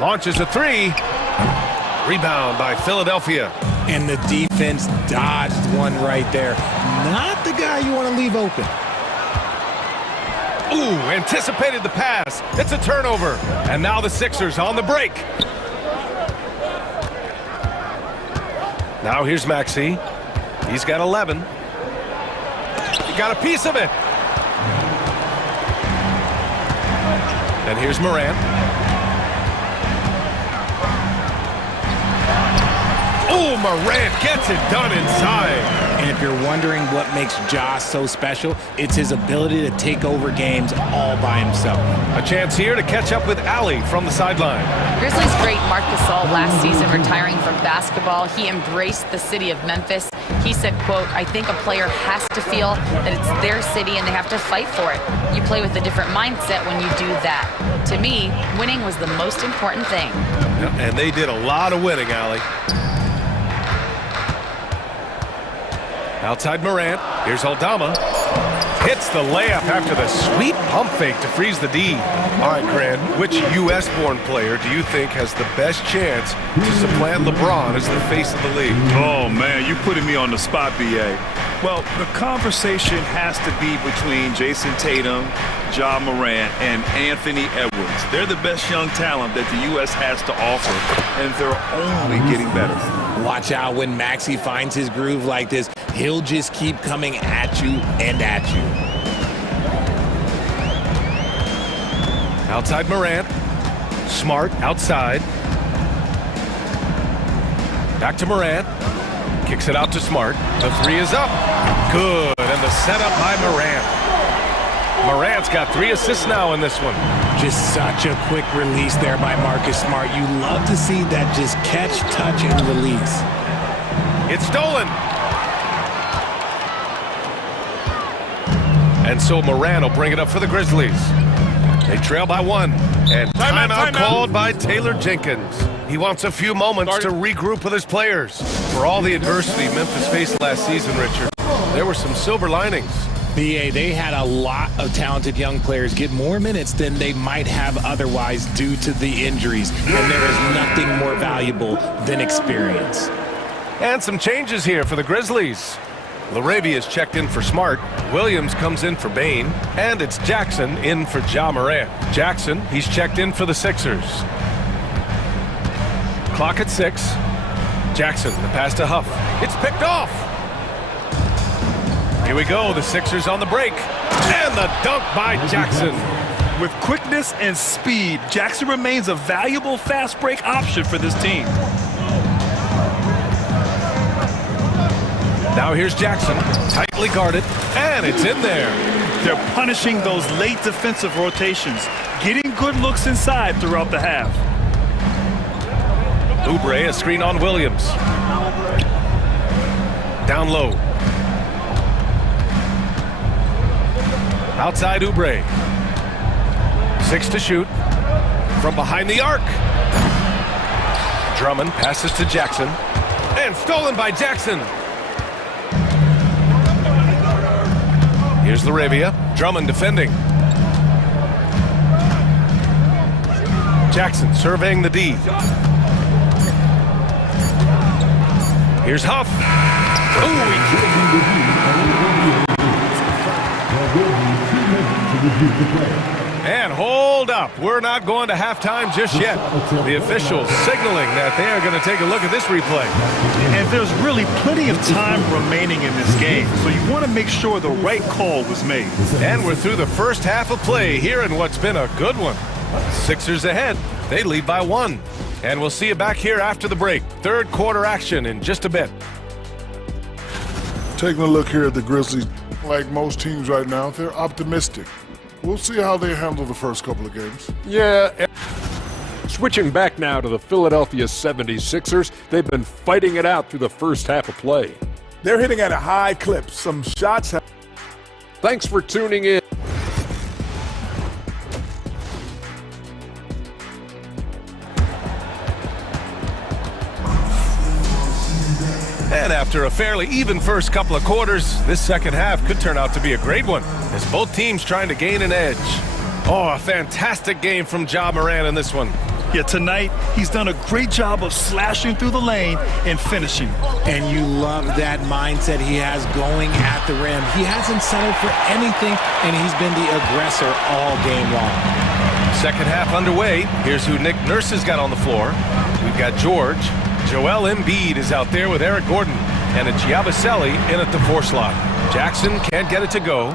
Launches a 3. Rebound by Philadelphia. And the defense dodged one right there. Not the guy you want to leave open. Ooh, anticipated the pass. It's a turnover. And now the Sixers on the break. Now here's Maxey. He's got 11. He got a piece of it. And here's Morant. Oh, Morant gets it done inside. And if you're wondering what makes Ja so special, it's his ability to take over games all by himself. A chance here to catch up with Allie from the sideline. Grizzlies great Marc Gasol last season retiring from basketball. He embraced the city of Memphis. He said, quote, "I think a player has to feel that it's their city and they have to fight for it. You play with a different mindset when you do that. To me, winning was the most important thing." And they did a lot of winning, Allie. Outside Morant. Here's Aldama. Hits the layup after the sweet pump fake to freeze the D. All right, Cran, which U.S.-born player do you think has the best chance to supplant LeBron as the face of the league? Oh, man, you're putting me on the spot, B.A. Well, the conversation has to be between Jason Tatum, Ja Morant, and Anthony Edwards. They're the best young talent that the U.S. has to offer, and they're only getting better. Watch out when Maxey finds his groove like this. He'll just keep coming at you and at you. Outside Morant. Smart outside. Back to Morant. Kicks it out to Smart. The 3 is up. Good. And the setup by Morant. Morant's got 3 assists now in this one. Just such a quick release there by Marcus Smart. You love to see that just catch, touch, and release. It's stolen. And so Morant will bring it up for the Grizzlies. They trail by 1. And timeout called by Taylor Jenkins. He wants a few moments to regroup with his players. For all the adversity Memphis faced last season, Richard, there were some silver linings. BA, they had a lot of talented young players get more minutes than they might have otherwise due to the injuries. And there is nothing more valuable than experience. And some changes here for the Grizzlies. Laravia's checked in for Smart. Williams comes in for Bain. And it's Jackson in for Ja Morant. Jackson, he's checked in for the Sixers. Clock at 6. Jackson, the pass to Huff. It's picked off. Here we go, the Sixers on the break. And the dunk by Jackson. With quickness and speed, Jackson remains a valuable fast break option for this team. Now here's Jackson, tightly guarded, and it's in there. They're punishing those late defensive rotations, getting good looks inside throughout the half. Oubre, a screen on Williams. Down low. Outside Oubre. 6 to shoot. From behind the arc. Drummond passes to Jackson. And stolen by Jackson. Here's Laravia. Drummond defending. Jackson surveying the D. Here's Huff. And hold up. We're not going to halftime just yet. The officials signaling that they are going to take a look at this replay. And there's really plenty of time remaining in this game, so you want to make sure the right call was made. And we're through the first half of play here in what's been a good one. Sixers ahead. They lead by 1. And we'll see you back here after the break. Third quarter action in just a bit. Taking a look here at the Grizzlies, like most teams right now, they're optimistic. We'll see how they handle the first couple of games. Yeah. Switching back now to the Philadelphia 76ers, they've been fighting it out through the first half of play. They're hitting at a high clip. Some shots. Thanks for tuning in. And after a fairly even first couple of quarters, this second half could turn out to be a great one, as both teams trying to gain an edge. Oh, a fantastic game from Ja Morant in this one. Yeah, tonight, he's done a great job of slashing through the lane and finishing. And you love that mindset he has going at the rim. He hasn't settled for anything, and he's been the aggressor all game long. Second half underway. Here's who Nick Nurse has got on the floor. We've got George. Joel Embiid is out there with Eric Gordon. And it's Yabusele in at the 4 slot. Jackson can't get it to go.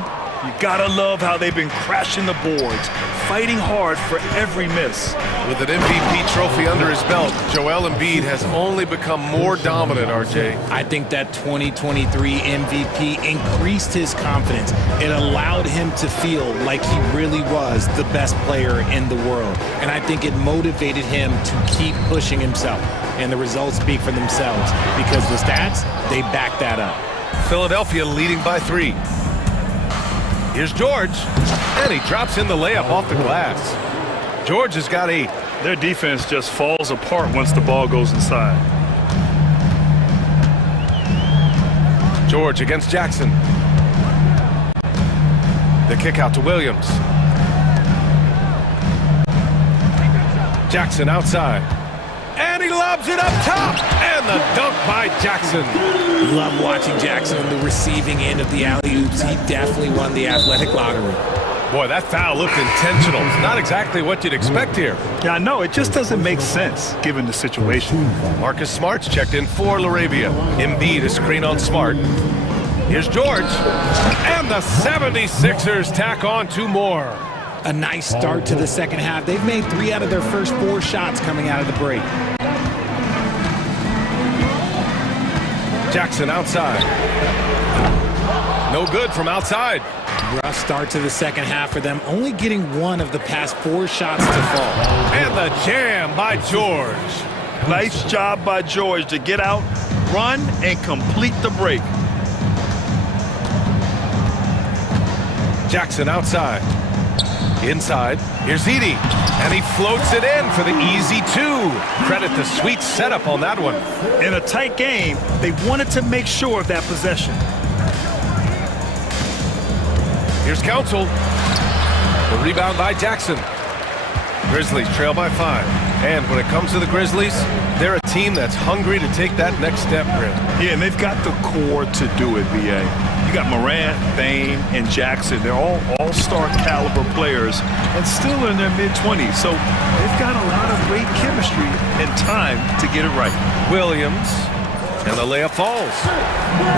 You gotta love how they've been crashing the boards, fighting hard for every miss. With an MVP trophy under his belt, Joel Embiid has only become more dominant, RJ. I think that 2023 MVP increased his confidence. It allowed him to feel like he really was the best player in the world. And I think it motivated him to keep pushing himself. And the results speak for themselves because the stats, they back that up. Philadelphia leading by 3. Here's George, and he drops in the layup off the glass. George has got 8. Their defense just falls apart once the ball goes inside. George against Jackson. The kick out to Williams. Jackson outside. And he lobs it up top. And the dunk by Jackson. Love watching Jackson on the receiving end of the alley-oops. He definitely won the athletic lottery. Boy, that foul looked intentional. Not exactly what you'd expect here. Yeah, I know. It just doesn't make sense, given the situation. Marcus Smart's checked in for Laravia. Embiid, a screen on Smart. Here's George. And the 76ers tack on 2 more. A nice start to the second half. They've made 3 out of their first 4 shots coming out of the break. Jackson outside. No good from outside. Rough start to the second half for them, only getting one of the past 4 shots to fall. And the jam by George. Nice job by George to get out, run, and complete the break. Jackson outside. Inside, here's Edey. And he floats it in for the easy 2. Credit the sweet setup on that one. In a tight game, they wanted to make sure of that possession. Here's Council. The rebound by Jackson. Grizzlies trail by 5. And when it comes to the Grizzlies, they're a team that's hungry to take that next step, Grim. Yeah, and they've got the core to do it, B.A. You got Morant, Bane, and Jackson. They're all all-star caliber players and still in their mid-20s. So they've got a lot of great chemistry and time to get it right. Williams, and the layup falls.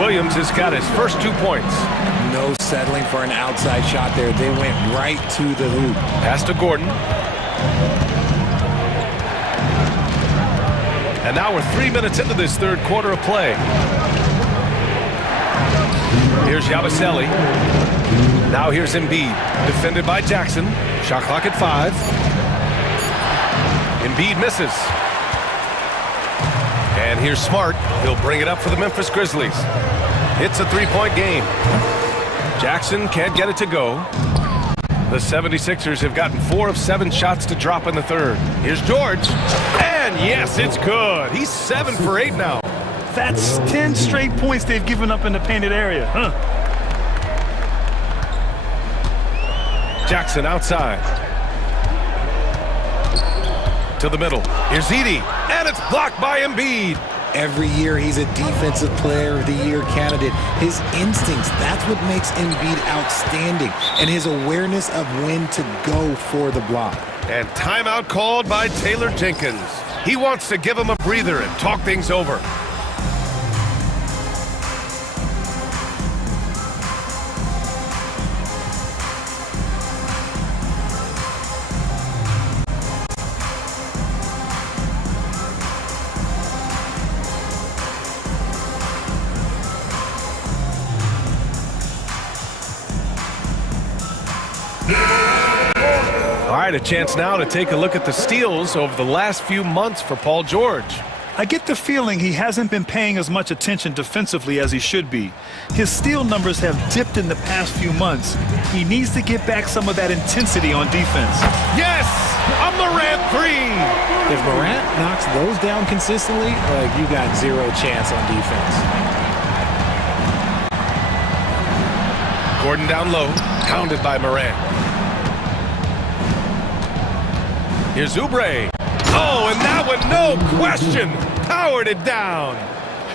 Williams has got his first 2 points. No settling for an outside shot there. They went right to the hoop. Pass to Gordon. And now we're 3 minutes into this third quarter of play. Here's Yabusele. Now here's Embiid. Defended by Jackson. Shot clock at 5. Embiid misses. And here's Smart. He'll bring it up for the Memphis Grizzlies. It's a 3-point game. Jackson can't get it to go. The 76ers have gotten 4 of 7 shots to drop in the third. Here's George. And yes, it's good. He's 7 for 8 now. That's 10 straight points they've given up in the painted area, huh? Jackson outside. To the middle. Here's Edey. And it's blocked by Embiid. Every year he's a Defensive Player of the Year candidate. His instincts, that's what makes Embiid outstanding. And his awareness of when to go for the block. And timeout called by Taylor Jenkins. He wants to give him a breather and talk things over. All right, a chance now to take a look at the steals over the last few months for Paul George. I get the feeling he hasn't been paying as much attention defensively as he should be. His steal numbers have dipped in the past few months. He needs to get back some of that intensity on defense. Yes! A Morant 3! If Morant knocks those down consistently, you got 0 chance on defense. Gordon down low, pounded by Morant. Here's Oubre. Oh, and that one, no question, powered it down.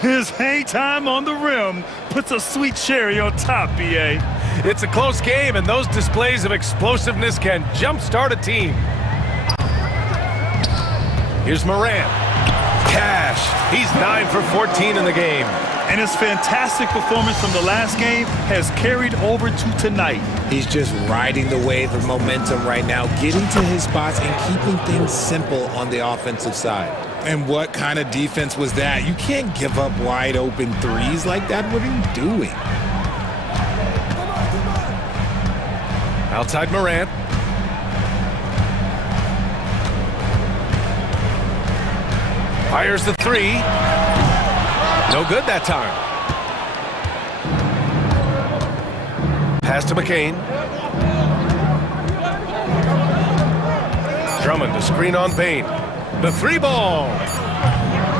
His hang time on the rim puts a sweet cherry on top, B.A. It's a close game, and those displays of explosiveness can jumpstart a team. Here's Morant. Cash. He's 9 for 14 in the game. And his fantastic performance from the last game has carried over to tonight. He's just riding the wave of momentum right now, getting to his spots and keeping things simple on the offensive side. And what kind of defense was that? You can't give up wide open threes like that. What are you doing? Outside Morant. Fires the 3. No good that time. Pass to McCain. Drummond to screen on Bane. The 3 ball.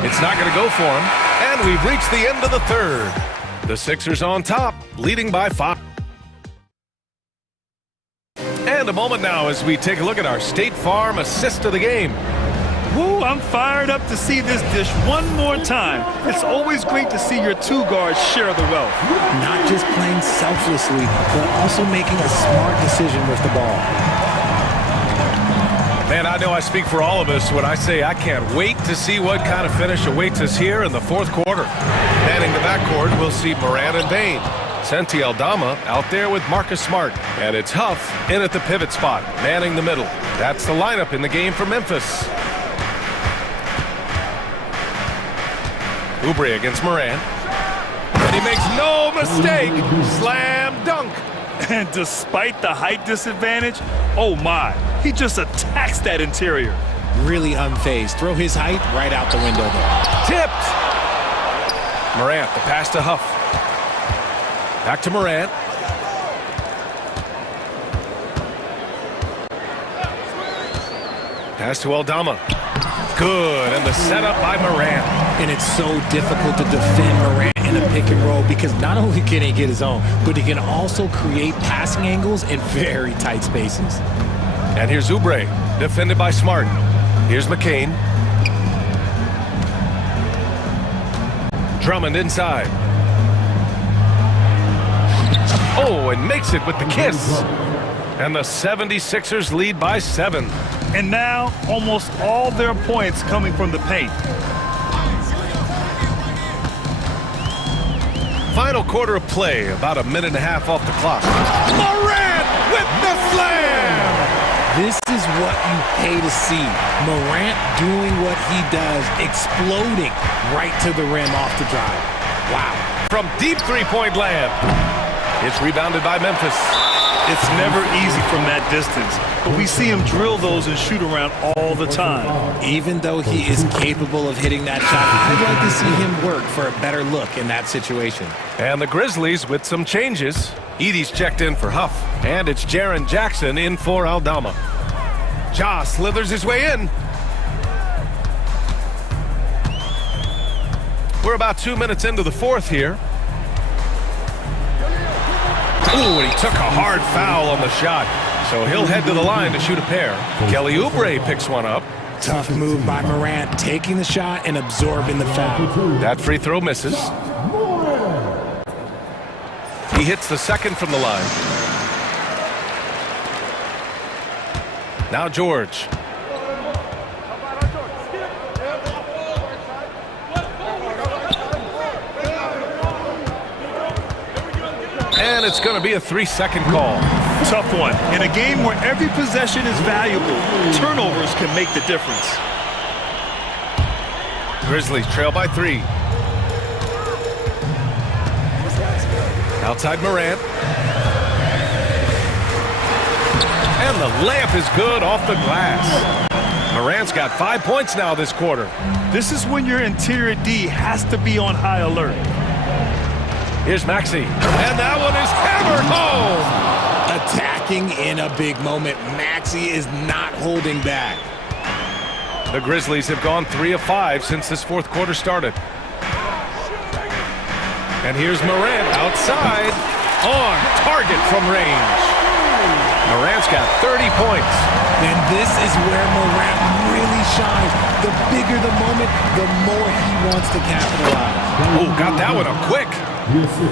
It's not going to go for him. And we've reached the end of the third. The Sixers on top, leading by 5. And a moment now as we take a look at our State Farm assist of the game. Woo, I'm fired up to see this dish one more time. It's always great to see your 2 guards share the wealth. Not just playing selflessly, but also making a smart decision with the ball. Man, I know I speak for all of us when I say I can't wait to see what kind of finish awaits us here in the fourth quarter. Manning the backcourt, we'll see Morant and Bane. Santi Aldama out there with Marcus Smart. And it's Huff in at the pivot spot, manning the middle. That's the lineup in the game for Memphis. Oubre against Morant. And he makes no mistake. Slam dunk. And despite the height disadvantage, oh my, he just attacks that interior. Really unfazed. Throw his height right out the window there. Tipped. Morant, the pass to Huff. Back to Morant. Pass to Aldama. Good, and the setup by Morant. And it's so difficult to defend Morant in a pick and roll because not only can he get his own, but he can also create passing angles in very tight spaces. And here's Oubre, defended by Smart. Here's McCain. Drummond inside. Oh, and makes it with the kiss. And the 76ers lead by 7. And now, almost all their points coming from the paint. Final quarter of play, about a minute and a half off the clock. Morant with the slam! This is what you pay to see. Morant doing what he does, exploding right to the rim off the drive. Wow. From deep three-point land. It's rebounded by Memphis. It's never easy from that distance, but we see him drill those and shoot around all the time. Even though he is capable of hitting that shot, I'd like to see him work for a better look in that situation. And the Grizzlies with some changes. Edey's checked in for Huff, and it's Jaren Jackson in for Aldama. Ja slithers his way in. We're about 2 minutes into the fourth here. Ooh, and he took a hard foul on the shot. So he'll head to the line to shoot a pair. Kelly Oubre picks one up. Tough move by Morant, taking the shot and absorbing the foul. That free throw misses. He hits the second from the line. Now George. And it's going to be a 3-second call. Tough one. In a game where every possession is valuable, turnovers can make the difference. Grizzlies trail by 3. Outside Morant. And the layup is good off the glass. Morant's got 5 points now this quarter. This is when your interior D has to be on high alert. Here's Maxey. And that one is hammered home. Attacking in a big moment. Maxey is not holding back. The Grizzlies have gone 3 of 5 since this fourth quarter started. And here's Morant outside on target from range. Morant's got 30 points. And this is where Morant really shines. The bigger the moment, the more he wants to capitalize. Oh, got that one up quick.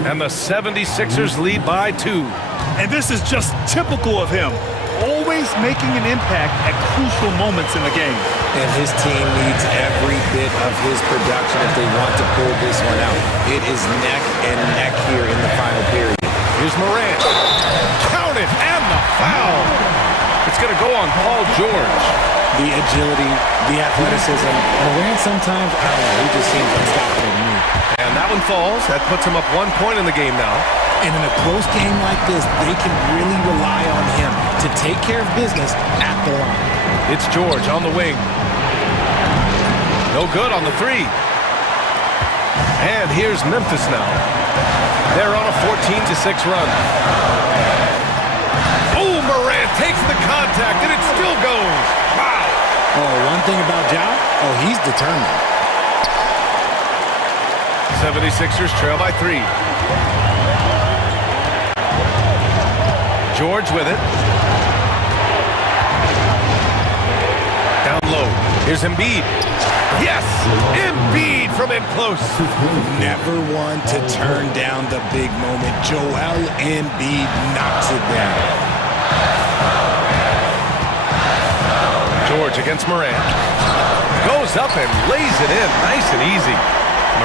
And the 76ers lead by 2. And this is just typical of him. Always making an impact at crucial moments in the game. And his team needs every bit of his production if they want to pull this one out. It is neck and neck here in the final period. Here's Morant. Count it, and the foul. It's going to go on Paul George. The agility, the athleticism. Morant sometimes, I don't know, he just seems unstoppable to me. And that one falls. That puts him up 1 point in the game now. And in a close game like this, they can really rely on him to take care of business at the line. It's George on the wing. No good on the 3. And here's Memphis now. They're on a 14-6 run. Oh, Morant takes the contact, and it still goes. Wow. Oh, one thing about Ja, he's determined. 76ers trail by 3. George with it. Down low. Here's Embiid. Yes! Embiid from in close. Never one to turn down the big moment. Joel Embiid knocks it down. George against Morant. Goes up and lays it in. Nice and easy.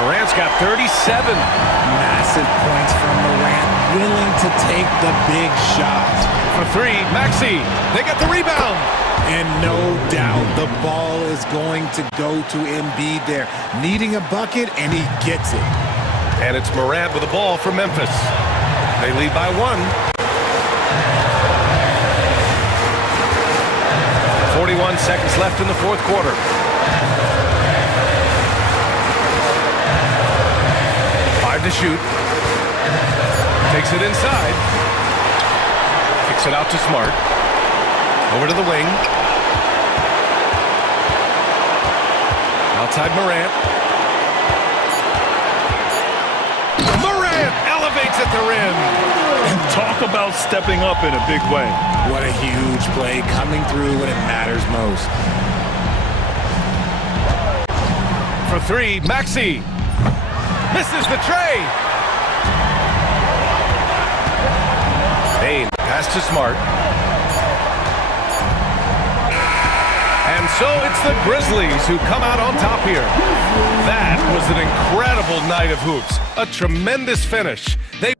Morant's got 37. Massive points from Morant. Willing to take the big shots. For 3, Maxey. They got the rebound. And no doubt the ball is going to go to Embiid there. Needing a bucket, and he gets it. And it's Morant with the ball for Memphis. They lead by 1. 41 seconds left in the fourth quarter. To shoot. Takes it inside. Kicks it out to Smart. Over to the wing. Outside Morant. Morant elevates at the rim. And talk about stepping up in a big way. What a huge play, coming through when it matters most. For three, Maxey. Misses the tray. Bane, pass to Smart. And so it's the Grizzlies who come out on top here. That was an incredible night of hoops. A tremendous finish. They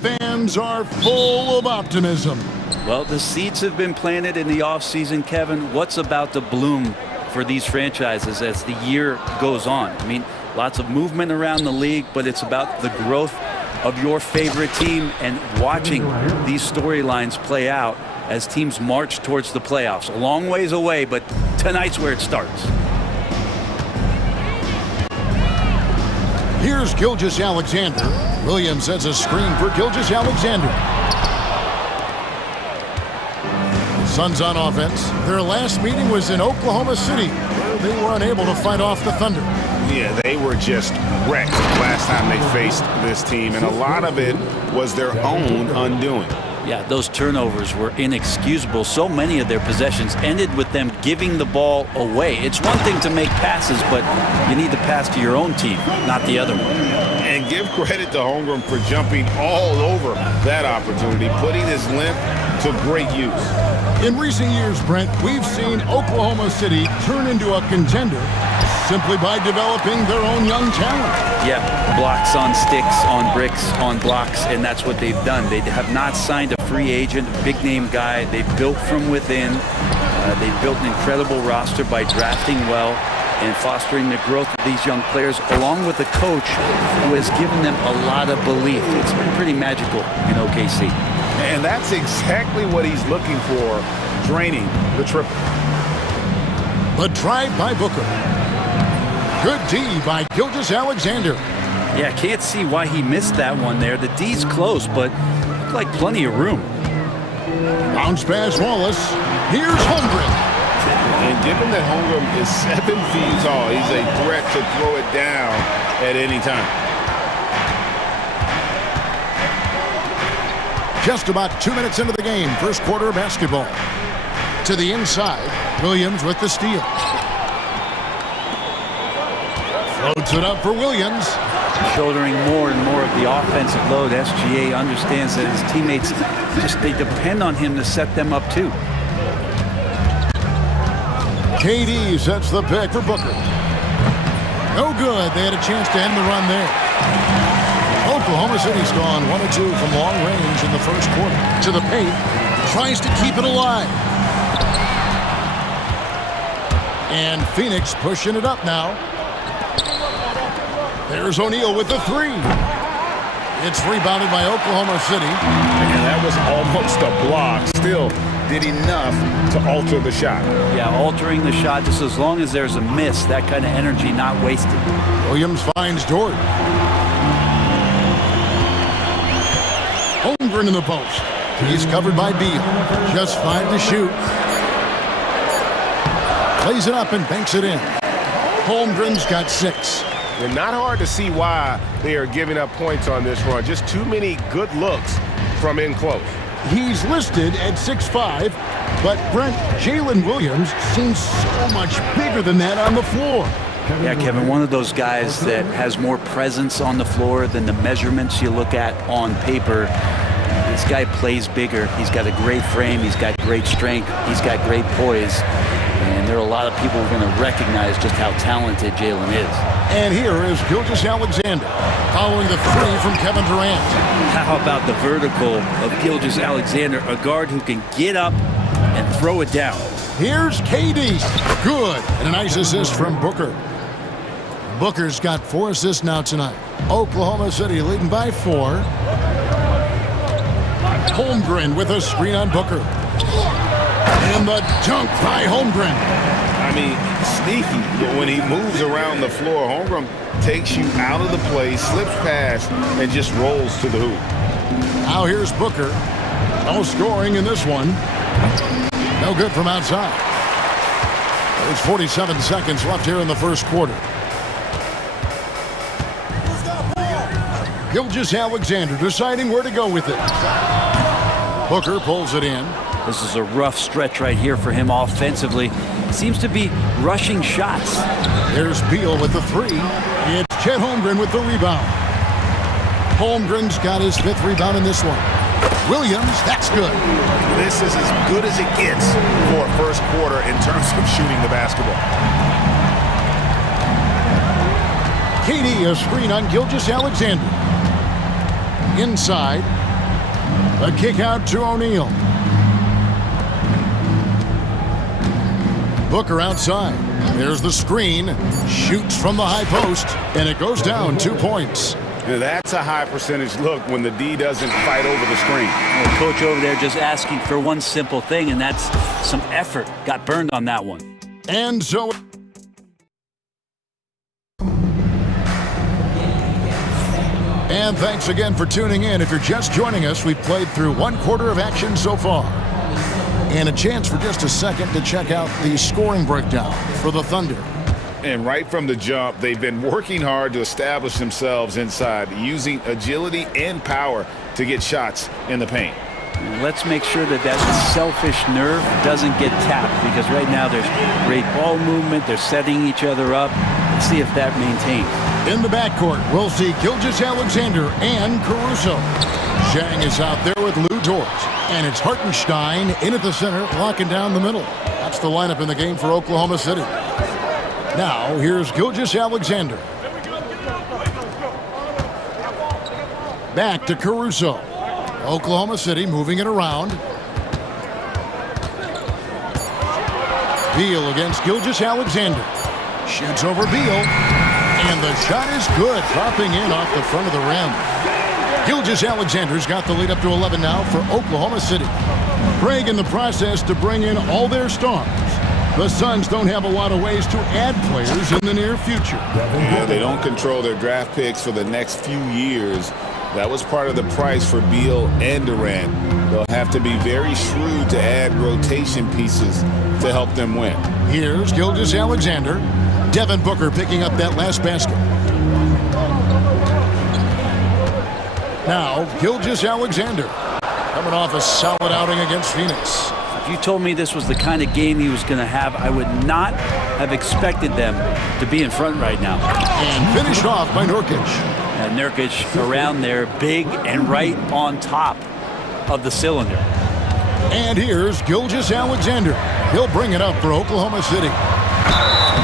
Fans are full of optimism. Well, the seeds have been planted in the offseason, Kevin. What's about to bloom for these franchises as the year goes on? I mean, lots of movement around the league, but it's about the growth of your favorite team and watching these storylines play out as teams march towards the playoffs. A long ways away, but tonight's where it starts. Here's Gilgeous-Alexander. Williams sets a screen for Gilgeous-Alexander. Suns on offense. Their last meeting was in Oklahoma City, where they were unable to fight off the Thunder. Yeah, they were just wrecked last time they faced this team, and a lot of it was their own undoing. Yeah, those turnovers were inexcusable. So many of their possessions ended with them giving the ball away. It's one thing to make passes, but you need to pass to your own team, not the other one. And give credit to Holmgren for jumping all over that opportunity, putting his length to great use. In recent years, Brent, we've seen Oklahoma City turn into a contender simply by developing their own young talent. Yeah, blocks on sticks, on bricks, on blocks, and that's what they've done. They have not signed a free agent, a big-name guy. They've built from within. They've built an incredible roster by drafting well and fostering the growth of these young players, along with a coach who has given them a lot of belief. It's been pretty magical in OKC. And that's exactly what he's looking for, draining the triple. The drive by Booker. Good D by Gilgeous-Alexander. Yeah, can't see why he missed that one there. The D's close, but looked like plenty of room. Bounce pass Wallace. Here's Holmgren. And given that Holmgren is 7 feet tall, he's a threat to throw it down at any time. Just about 2 minutes into the game, first quarter of basketball. To the inside, Williams with the steal. Floats it up for Williams. Shouldering more and more of the offensive load. SGA understands that his teammates they depend on him to set them up too. KD sets the pick for Booker. No good. They had a chance to end the run there. Oklahoma City's gone 1 of 2 from long range in the first quarter. To the paint. Tries to keep it alive. And Phoenix pushing it up now. There's O'Neal with the 3. It's rebounded by Oklahoma City. And that was almost a block. Still did enough to alter the shot. Yeah, altering the shot just as long as there's a miss. That kind of energy not wasted. Williams finds Dort. Holmgren in the post. He's covered by Beal. Just 5 to shoot. Plays it up and banks it in. Holmgren's got 6. And not hard to see why they are giving up points on this run. Just too many good looks from in close. He's listed at 6'5", but Brent, Jalen Williams seems so much bigger than that on the floor. Yeah, Kevin, one of those guys that has more presence on the floor than the measurements you look at on paper. This guy plays bigger. He's got a great frame. He's got great strength. He's got great poise. And there are a lot of people who are going to recognize just how talented Jalen is. And here is Gilgeous-Alexander following the 3 from Kevin Durant. How about the vertical of Gilgeous-Alexander, a guard who can get up and throw it down. Here's KD. Good. And a nice assist from Booker. Booker's got 4 assists now tonight. Oklahoma City leading by 4. Holmgren with a screen on Booker. And the dunk by Holmgren. I mean, sneaky, but when he moves around the floor, Holmgren takes you out of the play, slips past, and just rolls to the hoop. Now here's Booker. No scoring in this one. No good from outside. It's 47 seconds left here in the first quarter. Gilgeous-Alexander deciding where to go with it. Booker pulls it in. This is a rough stretch right here for him offensively. Seems to be rushing shots. There's Beal with the 3. It's Chet Holmgren with the rebound. Holmgren's got his 5th rebound in this one. Williams, that's good. This is as good as it gets for a first quarter in terms of shooting the basketball. KD, a screen on Gilgeous-Alexander. Inside, A kick out to O'Neal. Booker outside. There's the screen. Shoots from the high post, and it goes down 2 points. That's a high percentage look when the D doesn't fight over the screen. Well, coach over there just asking for one simple thing, and that's some effort. Got burned on that one. And so... And thanks again for tuning in. If you're just joining us, we've played through 1/4 of action so far. And a chance for just a second to check out the scoring breakdown for the Thunder. And right from the jump, they've been working hard to establish themselves inside, using agility and power to get shots in the paint. Let's make sure that that selfish nerve doesn't get tapped, because right now there's great ball movement. They're setting each other up. Let's see if that maintains. In the backcourt, we'll see Gilgeous-Alexander and Caruso. Zhang is out there with Lou Dort. And it's Hartenstein in at the center, locking down the middle. That's the lineup in the game for Oklahoma City. Now, here's Gilgeous-Alexander. Back to Caruso. Oklahoma City moving it around. Beal against Gilgeous-Alexander. Shoots over Beal. And the shot is good, dropping in off the front of the rim. Gilgeous-Alexander's got the lead up to 11 now for Oklahoma City. Craig in the process to bring in all their stars. The Suns don't have a lot of ways to add players in the near future. Yeah, they don't control their draft picks for the next few years. That was part of the price for Beal and Durant. They'll have to be very shrewd to add rotation pieces to help them win. Here's Gilgeous-Alexander. Devin Booker picking up that last basket. Now, Gilgeous-Alexander coming off a solid outing against Phoenix. If you told me this was the kind of game he was going to have, I would not have expected them to be in front right now. And finished off by Nurkic. And Nurkic around there, big and right on top of the cylinder. And here's Gilgeous-Alexander. He'll bring it up for Oklahoma City.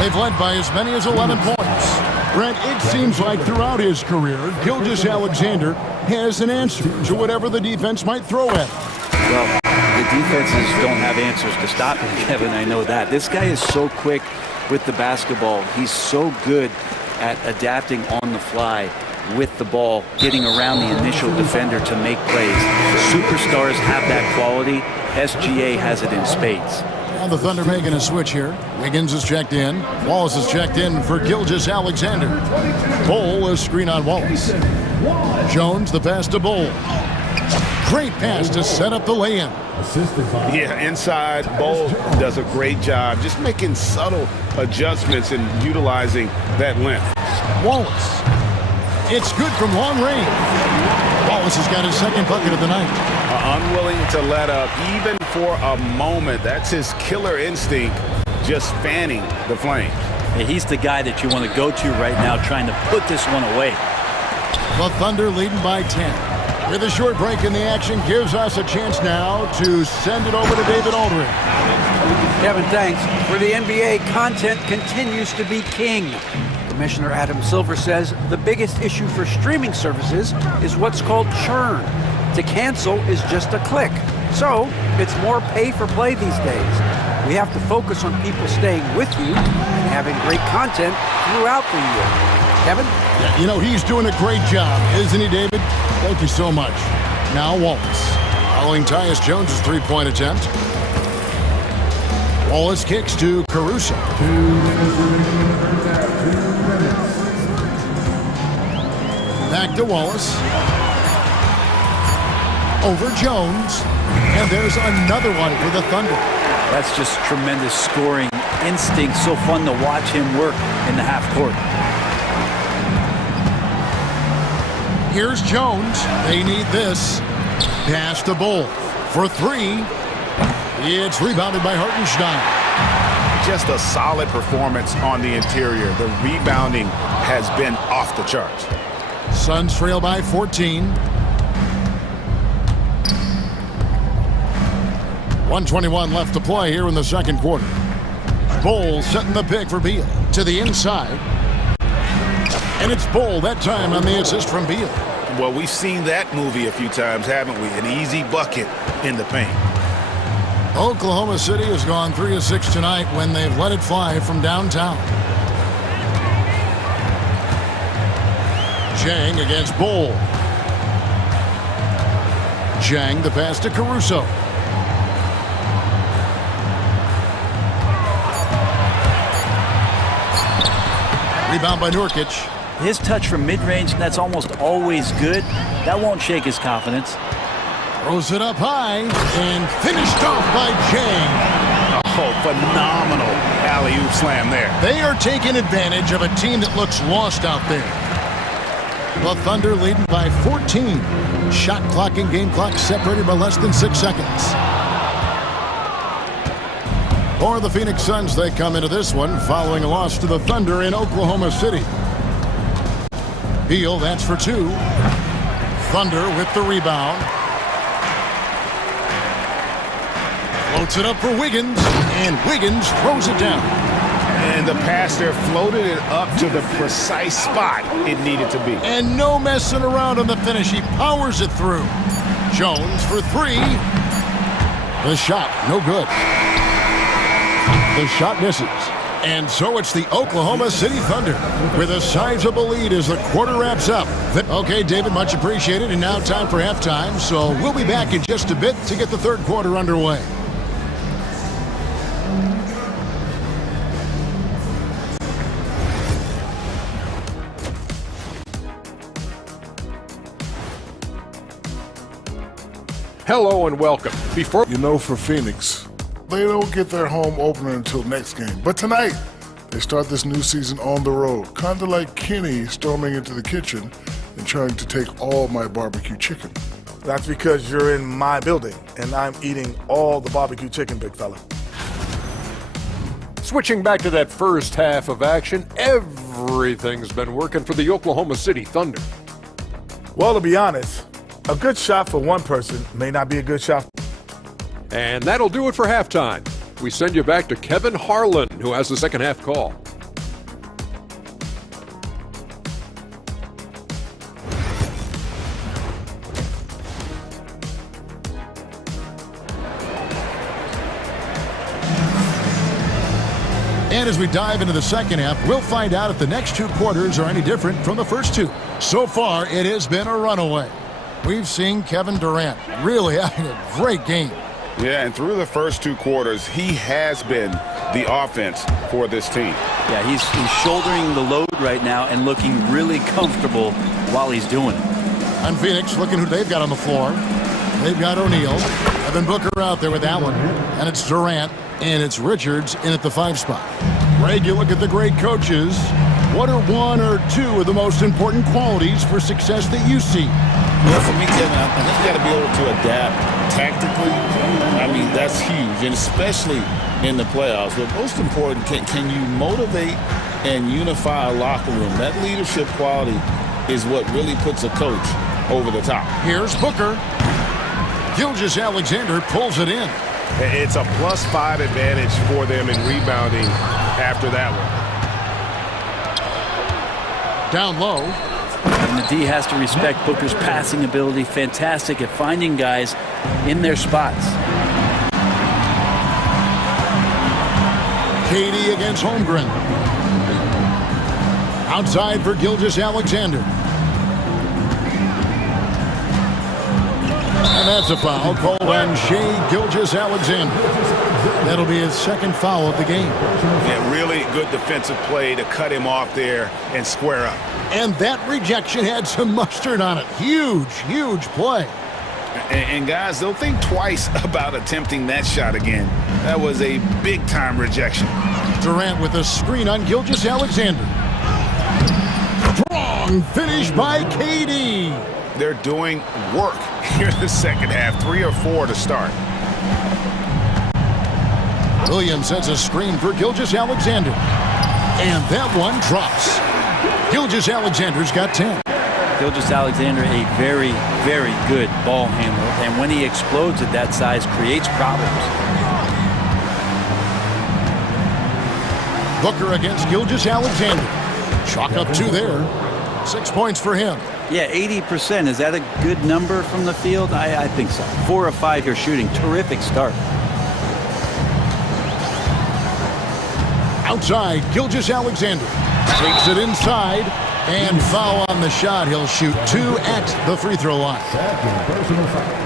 They've led by as many as 11 points. Brent, it seems like throughout his career, Gilgeous-Alexander has an answer to whatever the defense might throw at him. Well, the defenses don't have answers to stop him, Kevin. I know that. This guy is so quick with the basketball. He's so good at adapting on the fly with the ball, getting around the initial defender to make plays. Superstars have that quality. SGA has it in spades. Now the Thunder making a switch here. Wiggins is checked in. Wallace is checked in for Gilgeous-Alexander. Bol is screen on Wallace. Jones the pass to Bol. Great pass to set up the lay-in. Yeah, inside, Bol does a great job just making subtle adjustments and utilizing that length. Wallace. It's good from long range. Wallace has got his second bucket of the night. Unwilling to let up even for a moment. That's his killer instinct, just fanning the flame. Hey, he's the guy that you want to go to right now, trying to put this one away. The Thunder leading by 10. With a short break in the action, gives us a chance now to send it over to David Aldridge. Kevin, thanks. For the NBA, content continues to be king. Commissioner Adam Silver says the biggest issue for streaming services is what's called churn. To cancel is just a click. So it's more pay for play these days. We have to focus on people staying with you and having great content throughout the year. Kevin? Yeah, you know, he's doing a great job, isn't he, David? Thank you so much. Now Wallace. Following Tyus Jones' three-point attempt. Wallace kicks to Caruso. Back to Wallace. Over Jones. And there's another one for the Thunder. That's just tremendous scoring instinct. So fun to watch him work in the half court. Here's Jones. They need this. Pass to Bol for three. It's rebounded by Hartenstein. Just a solid performance on the interior. The rebounding has been off the charts. Suns trail by 14. 1:21 left to play here in the second quarter. Bol setting the pick for Beal to the inside. And it's Bol that time on the assist from Beal. Well, we've seen that movie a few times, haven't we? An easy bucket in the paint. Oklahoma City has gone 3 of 6 tonight when they've let it fly from downtown. Jang against Bull. Jang the pass to Caruso. Rebound by Nurkic. His touch from mid-range, that's almost always good. That won't shake his confidence. Throws it up high and finished off by Jang. Oh, phenomenal alley-oop slam there. They are taking advantage of a team that looks lost out there. The Thunder leading by 14. Shot clock and game clock separated by less than 6 seconds. For the Phoenix Suns, they come into this one following a loss to the Thunder in Oklahoma City. Beal, that's for 2. Thunder with the rebound. Floats it up for Wiggins, and Wiggins throws it down. And the pass there floated it up to the precise spot it needed to be. And no messing around on the finish. He powers it through. Jones for 3. The shot, no good. The shot misses. And so it's the Oklahoma City Thunder with a sizable lead as the quarter wraps up. Okay, David, much appreciated. And now time for halftime. So we'll be back in just a bit to get the third quarter underway. Hello and welcome. For Phoenix, they don't get their home opener until next game. But tonight, they start this new season on the road, kind of like Kenny storming into the kitchen and trying to take all my barbecue chicken. That's because you're in my building, and I'm eating all the barbecue chicken, big fella. Switching back to that first half of action, everything's been working for the Oklahoma City Thunder. Well, to be honest, a good shot for one person may not be a good shot. And that'll do it for halftime. We send you back to Kevin Harlan, who has the second half call. And as we dive into the second half, we'll find out if the next 2 quarters are any different from the first 2. So far, it has been a runaway. We've seen Kevin Durant really having a great game. Yeah, and through the first 2 quarters, he has been the offense for this team. Yeah, he's shouldering the load right now and looking really comfortable while he's doing it. And Phoenix, looking who they've got on the floor. They've got O'Neal, Evan Booker out there with that one, and it's Durant, and it's Richards in at the 5 spot. Greg, you look at the great coaches. What are 1 or 2 of the most important qualities for success that you see? Well, for me, Kevin, I think you got to be able to adapt tactically. I mean, that's huge, and especially in the playoffs. But most important, can you motivate and unify a locker room? That leadership quality is what really puts a coach over the top. Here's Booker. Gilgeous-Alexander pulls it in. It's a +5 advantage for them in rebounding after that one. Down low. And the D has to respect Booker's passing ability. Fantastic at finding guys in their spots. KD against Holmgren. Outside for Gilgeous-Alexander. And that's a foul called on Shai Gilgeous-Alexander. That'll be his second foul of the game. Yeah, really good defensive play to cut him off there and square up. And that rejection had some mustard on it. Huge, huge play. And guys, they'll think twice about attempting that shot again. That was a big-time rejection. Durant with a screen on Gilgeous-Alexander. Strong finish by KD. They're doing work here in the second half. 3 or 4 to start. Williams sends a screen for Gilgeous-Alexander. And that one drops. Gilgeous-Alexander's got 10. Gilgeous-Alexander, a very, very good ball handler. And when he explodes at that size, creates problems. Booker against Gilgeous-Alexander. Chalk up 2 there. 6 points for him. Yeah, 80%. Is that a good number from the field? I think so. 4 of 5 here shooting. Terrific start. Outside, Gilgeous-Alexander takes it inside, and foul on the shot. He'll shoot 2 at the free throw line.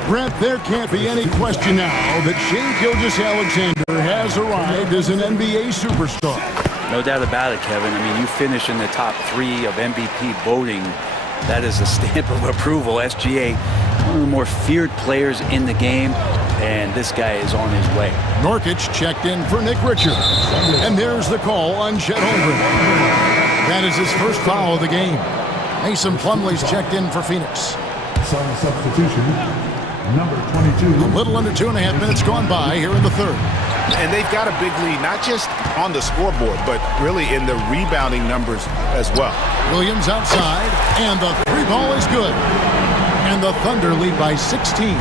Brett, there can't be any question now that Shai Gilgeous-Alexander has arrived as an NBA superstar. No doubt about it, Kevin. I mean, you finish in the top 3 of MVP voting. That is a stamp of approval. SGA, one of the more feared players in the game, and this guy is on his way. Nurkic checked in for Nick Richards. And there's the call on Chet Holmgren. That is his first foul of the game. Mason Plumlee's checked in for Phoenix. Substitution, number 22. A little under 2.5 minutes gone by here in the third. And they've got a big lead, not just on the scoreboard, but really in the rebounding numbers as well. Williams outside, and the 3 ball is good. And the Thunder lead by 16.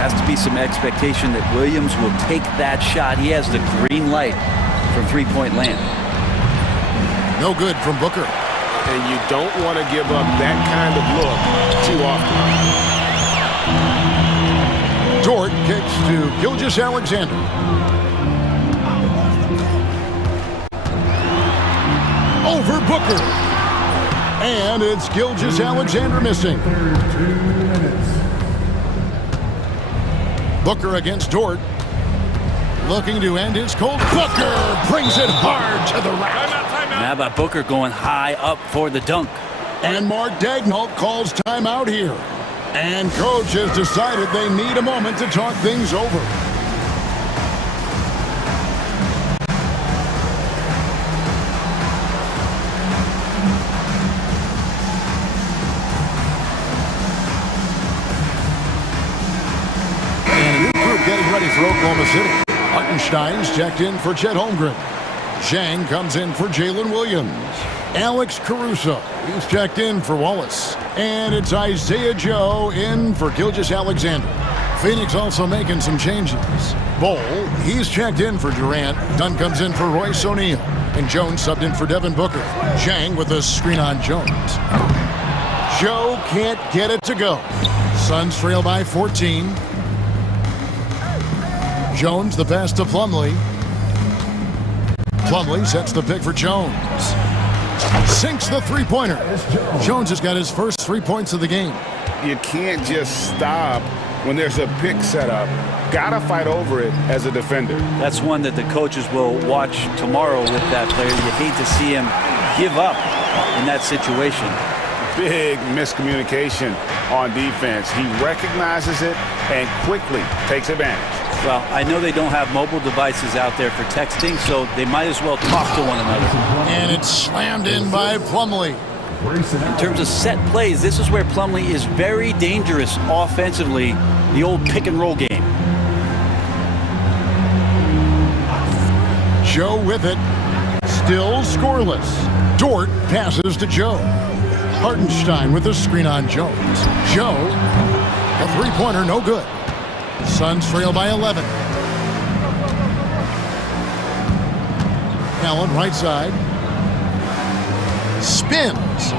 Has to be some expectation that Williams will take that shot. He has the green light from three-point land. No good from Booker. And you don't want to give up that kind of look too often. Dort kicks to Gilgeous-Alexander. Over Booker. And it's Gilgeous-Alexander missing. Booker against Dort. Looking to end his cold. Booker brings it hard to the rack. Now about Booker going high up for the dunk. And Mark Daigneault calls timeout here. And coach has decided they need a moment to talk things over. Getting ready for Oklahoma City. Hartenstein's checked in for Chet Holmgren. Zhang comes in for Jalen Williams. Alex Caruso, he's checked in for Wallace. And it's Isaiah Joe in for Gilgeous-Alexander. Phoenix also making some changes. Bol, he's checked in for Durant. Dunn comes in for Royce O'Neal. And Jones subbed in for Devin Booker. Zhang with a screen on Jones. Joe can't get it to go. Suns trail by 14. Jones, the pass to Plumlee. Plumlee sets the pick for Jones. Sinks the three-pointer. Jones has got his first 3 points of the game. You can't just stop when there's a pick set up. Gotta fight over it as a defender. That's one that the coaches will watch tomorrow with that player. You hate to see him give up in that situation. Big miscommunication on defense. He recognizes it and quickly takes advantage. Well, I know they don't have mobile devices out there for texting, so they might as well talk to one another. And it's slammed in by Plumlee. In terms of set plays, this is where Plumlee is very dangerous offensively, the old pick and roll game. Joe with it, still scoreless. Dort passes to Joe. Hartenstein with the screen on Jones. Joe, a three-pointer, no good. Suns trail by 11. Allen right side. Spins.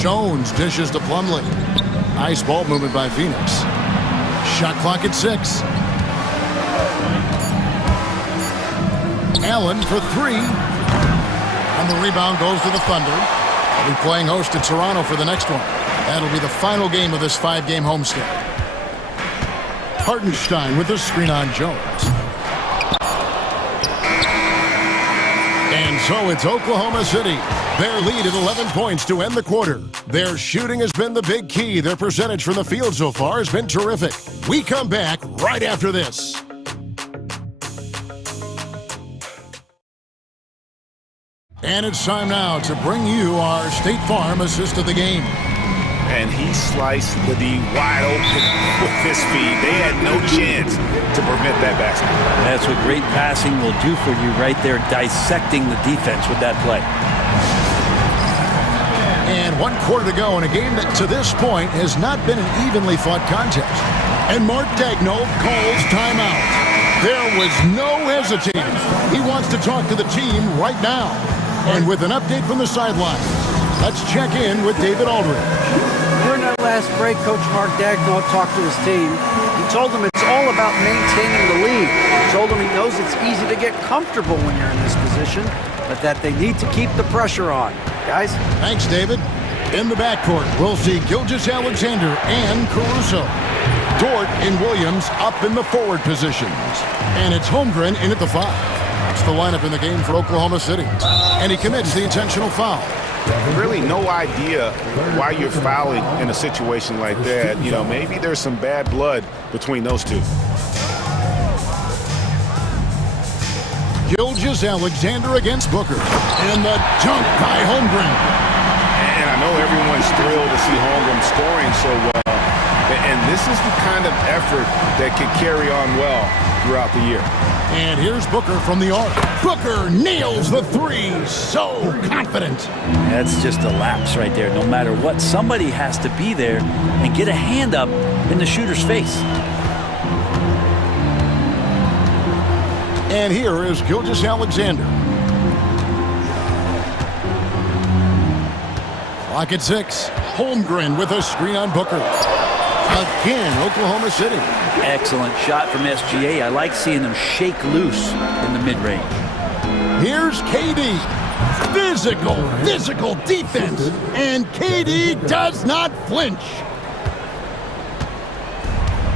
Jones dishes to Plumlee. Nice ball movement by Phoenix. Shot clock at 6. Allen for 3. And the rebound goes to the Thunder. They'll be playing host to Toronto for the next one. That'll be the final game of this 5-game homestand. Hartenstein with the screen on Jones. And so it's Oklahoma City. Their lead at 11 points to end the quarter. Their shooting has been the big key. Their percentage from the field so far has been terrific. We come back right after this. And it's time now to bring you our State Farm assist of the game. And he sliced the D wide open with his feed. They had no chance to prevent that basket. That's what great passing will do for you right there, dissecting the defense with that play. And 1 quarter to go in a game that to this point has not been an evenly fought contest. And Mark Daigneault calls timeout. There was no hesitating. He wants to talk to the team right now. And with an update from the sideline, Let's check in with David Aldridge. During that last break, Coach Mark Daigneault talked to his team. He told them it's all about maintaining the lead. He told them he knows it's easy to get comfortable when you're in this position, but that they need to keep the pressure on. Guys? Thanks, David. In the backcourt, we'll see Gilgeous-Alexander and Caruso. Dort and Williams up in the forward positions. And it's Holmgren in at the 5. That's the lineup in the game for Oklahoma City. And he commits the intentional foul. Really no idea why you're fouling in a situation like that. You know, maybe there's some bad blood between those two. Gilgeous-Alexander against Booker. And the dunk by Holmgren. And I know everyone's thrilled to see Holmgren scoring so well. And this is the kind of effort that can carry on well throughout the year. And here's Booker from the arc. Booker nails the 3. So confident. That's just a lapse right there. No matter what, somebody has to be there and get a hand up in the shooter's face. And here is Gilgeous-Alexander. Clock at 6. Holmgren with a screen on Booker. Again, Oklahoma City. Excellent shot from SGA. I like seeing them shake loose in the mid-range. Here's KD. Physical defense. And KD does not flinch.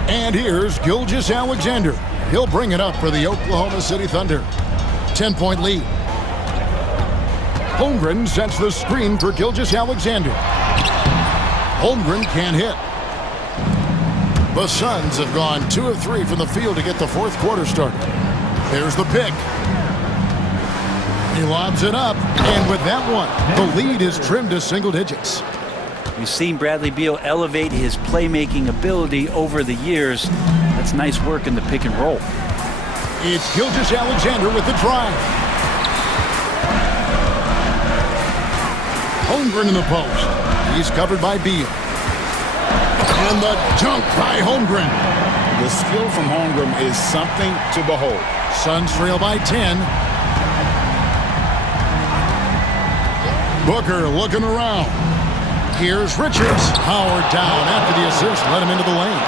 And here's Gilgeous-Alexander. He'll bring it up for the Oklahoma City Thunder. 10-point lead. Holmgren sets the screen for Gilgeous-Alexander. Holmgren can't hit. The Suns have gone 2 of 3 from the field to get the fourth quarter started. There's the pick. He lobs it up, and with that one, the lead is trimmed to single digits. We've seen Bradley Beal elevate his playmaking ability over the years. That's nice work in the pick and roll. It's Gilgeous-Alexander with the drive. Holmgren in the post. He's covered by Beal. And the dunk by Holmgren. The skill from Holmgren is something to behold. Suns trail by 10. Booker looking around. Here's Richards. Howard down after the assist. Let him into the lane.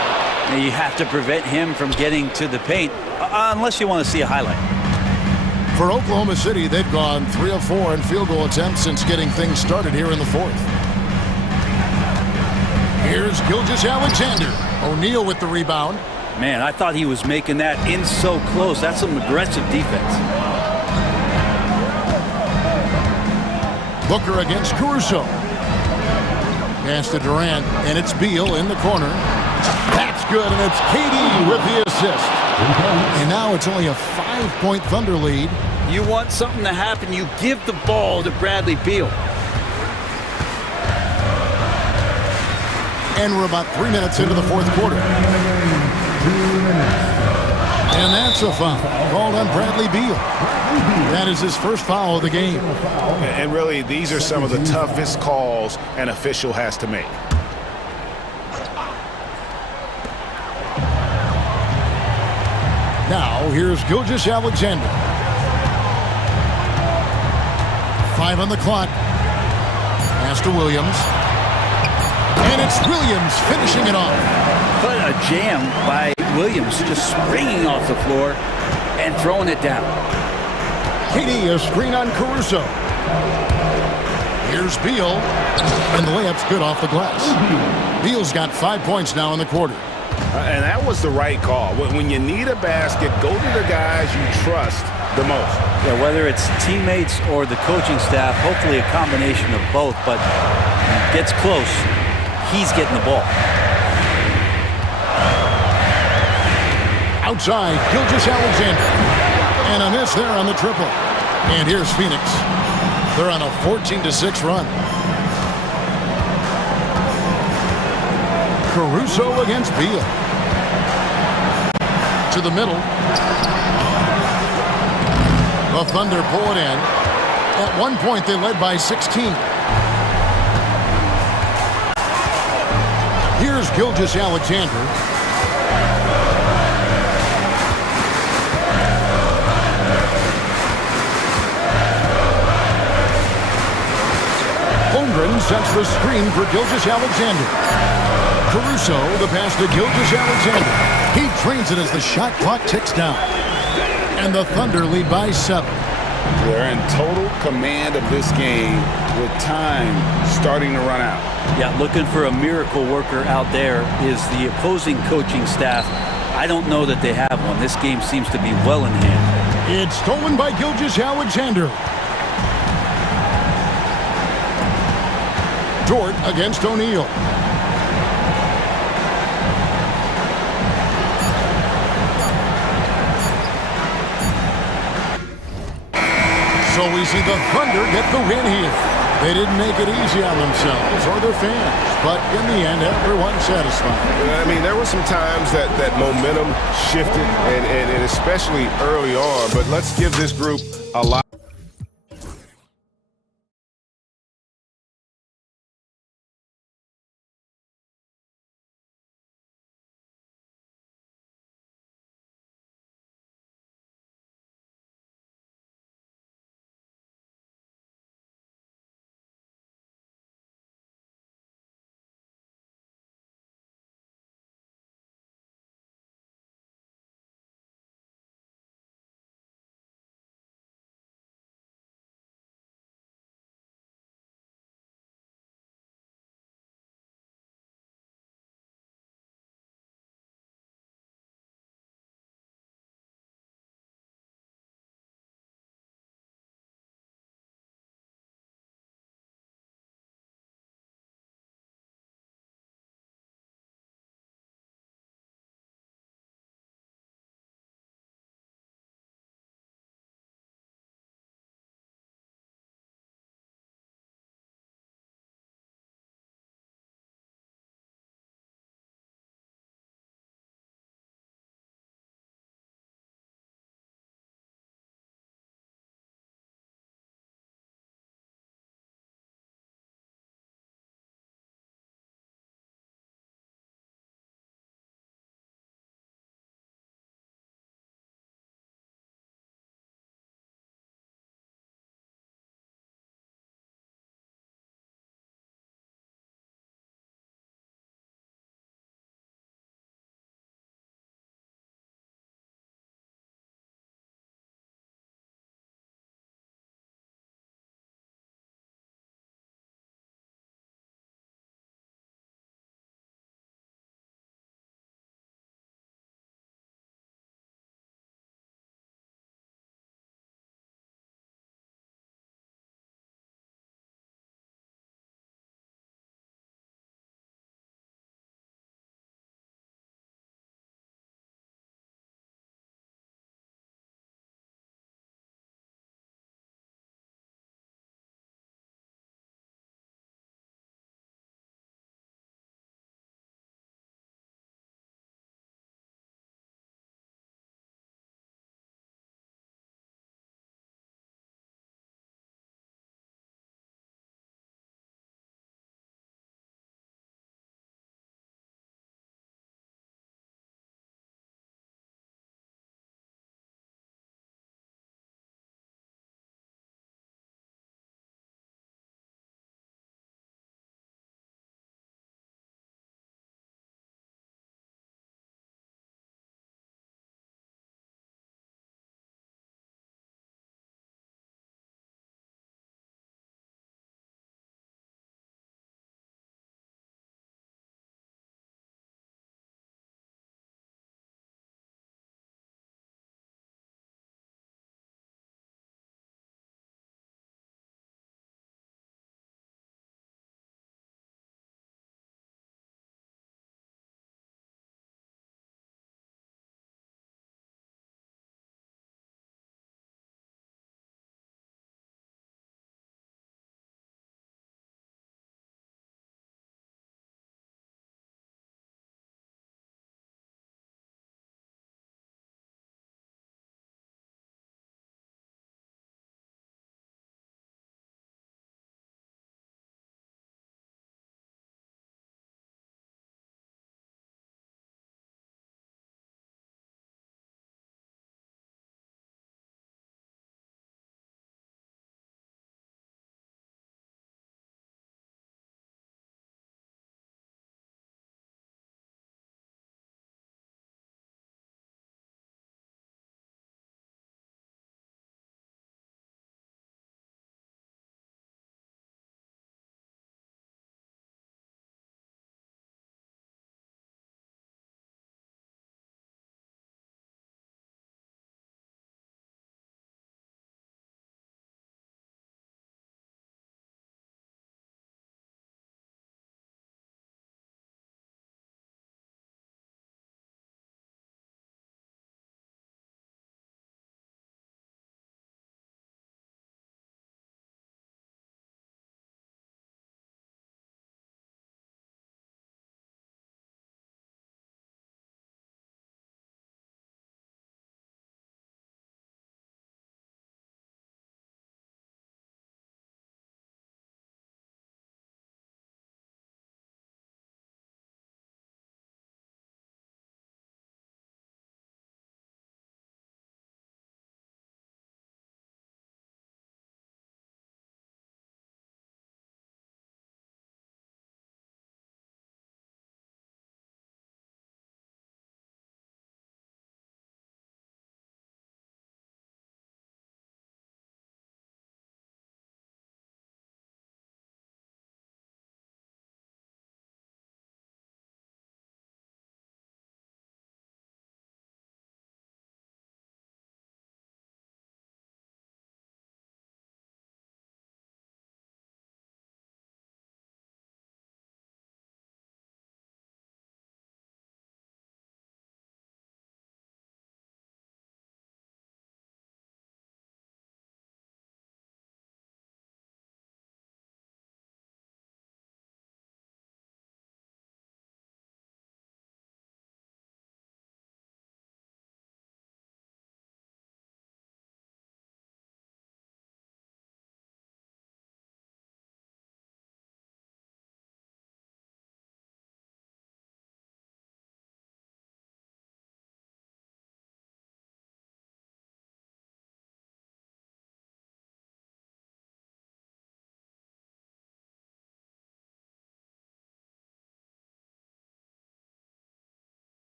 Now you have to prevent him from getting to the paint, unless you want to see a highlight. For Oklahoma City, they've gone 3 of 4 in field goal attempts since getting things started here in the fourth. Here's Gilgeous-Alexander. O'Neal with the rebound. Man, I thought he was making that in so close. That's some aggressive defense. Booker against Caruso. Pass to Durant, and it's Beal in the corner. That's good, and it's KD with the assist. And now it's only a 5-point Thunder lead. You want something to happen, you give the ball to Bradley Beal. And we're about 3 minutes into the fourth quarter. And that's a foul called on Bradley Beal. That is his first foul of the game. And really, these are some of the toughest calls an official has to make. Now, here's Gilgeous-Alexander. 5 on the clock. Pass to Williams. And it's Williams finishing it off. What a jam by Williams, just springing off the floor and throwing it down. KD a screen on Caruso. Here's Beal. And the layup's good off the glass. Beal's got 5 points now in the quarter. And that was the right call. When you need a basket, go to the guys you trust the most. Yeah, whether it's teammates or the coaching staff, hopefully a combination of both, but when it gets close, he's getting the ball. Outside, Gilgeous-Alexander. And a miss there on the triple. And here's Phoenix. They're on a 14-6 run. Caruso against Beal. To the middle. The Thunder pull it in. At one point, they led by 16. Here's Gilgeous-Alexander. Holmgren sets the screen for Gilgeous-Alexander. Caruso, the pass to Gilgeous-Alexander. He drains it as the shot clock ticks down. And the Thunder lead by 7. They're in total command of this game with time starting to run out. Yeah, looking for a miracle worker out there is the opposing coaching staff. I don't know that they have one. This game seems to be well in hand. It's stolen by Gilgeous-Alexander. Dort against O'Neal. So we see the Thunder get the win here. They didn't make it easy on themselves or their fans, but in the end, everyone's satisfied. I mean, there were some times that momentum shifted, and especially early on, but let's give this group a lot.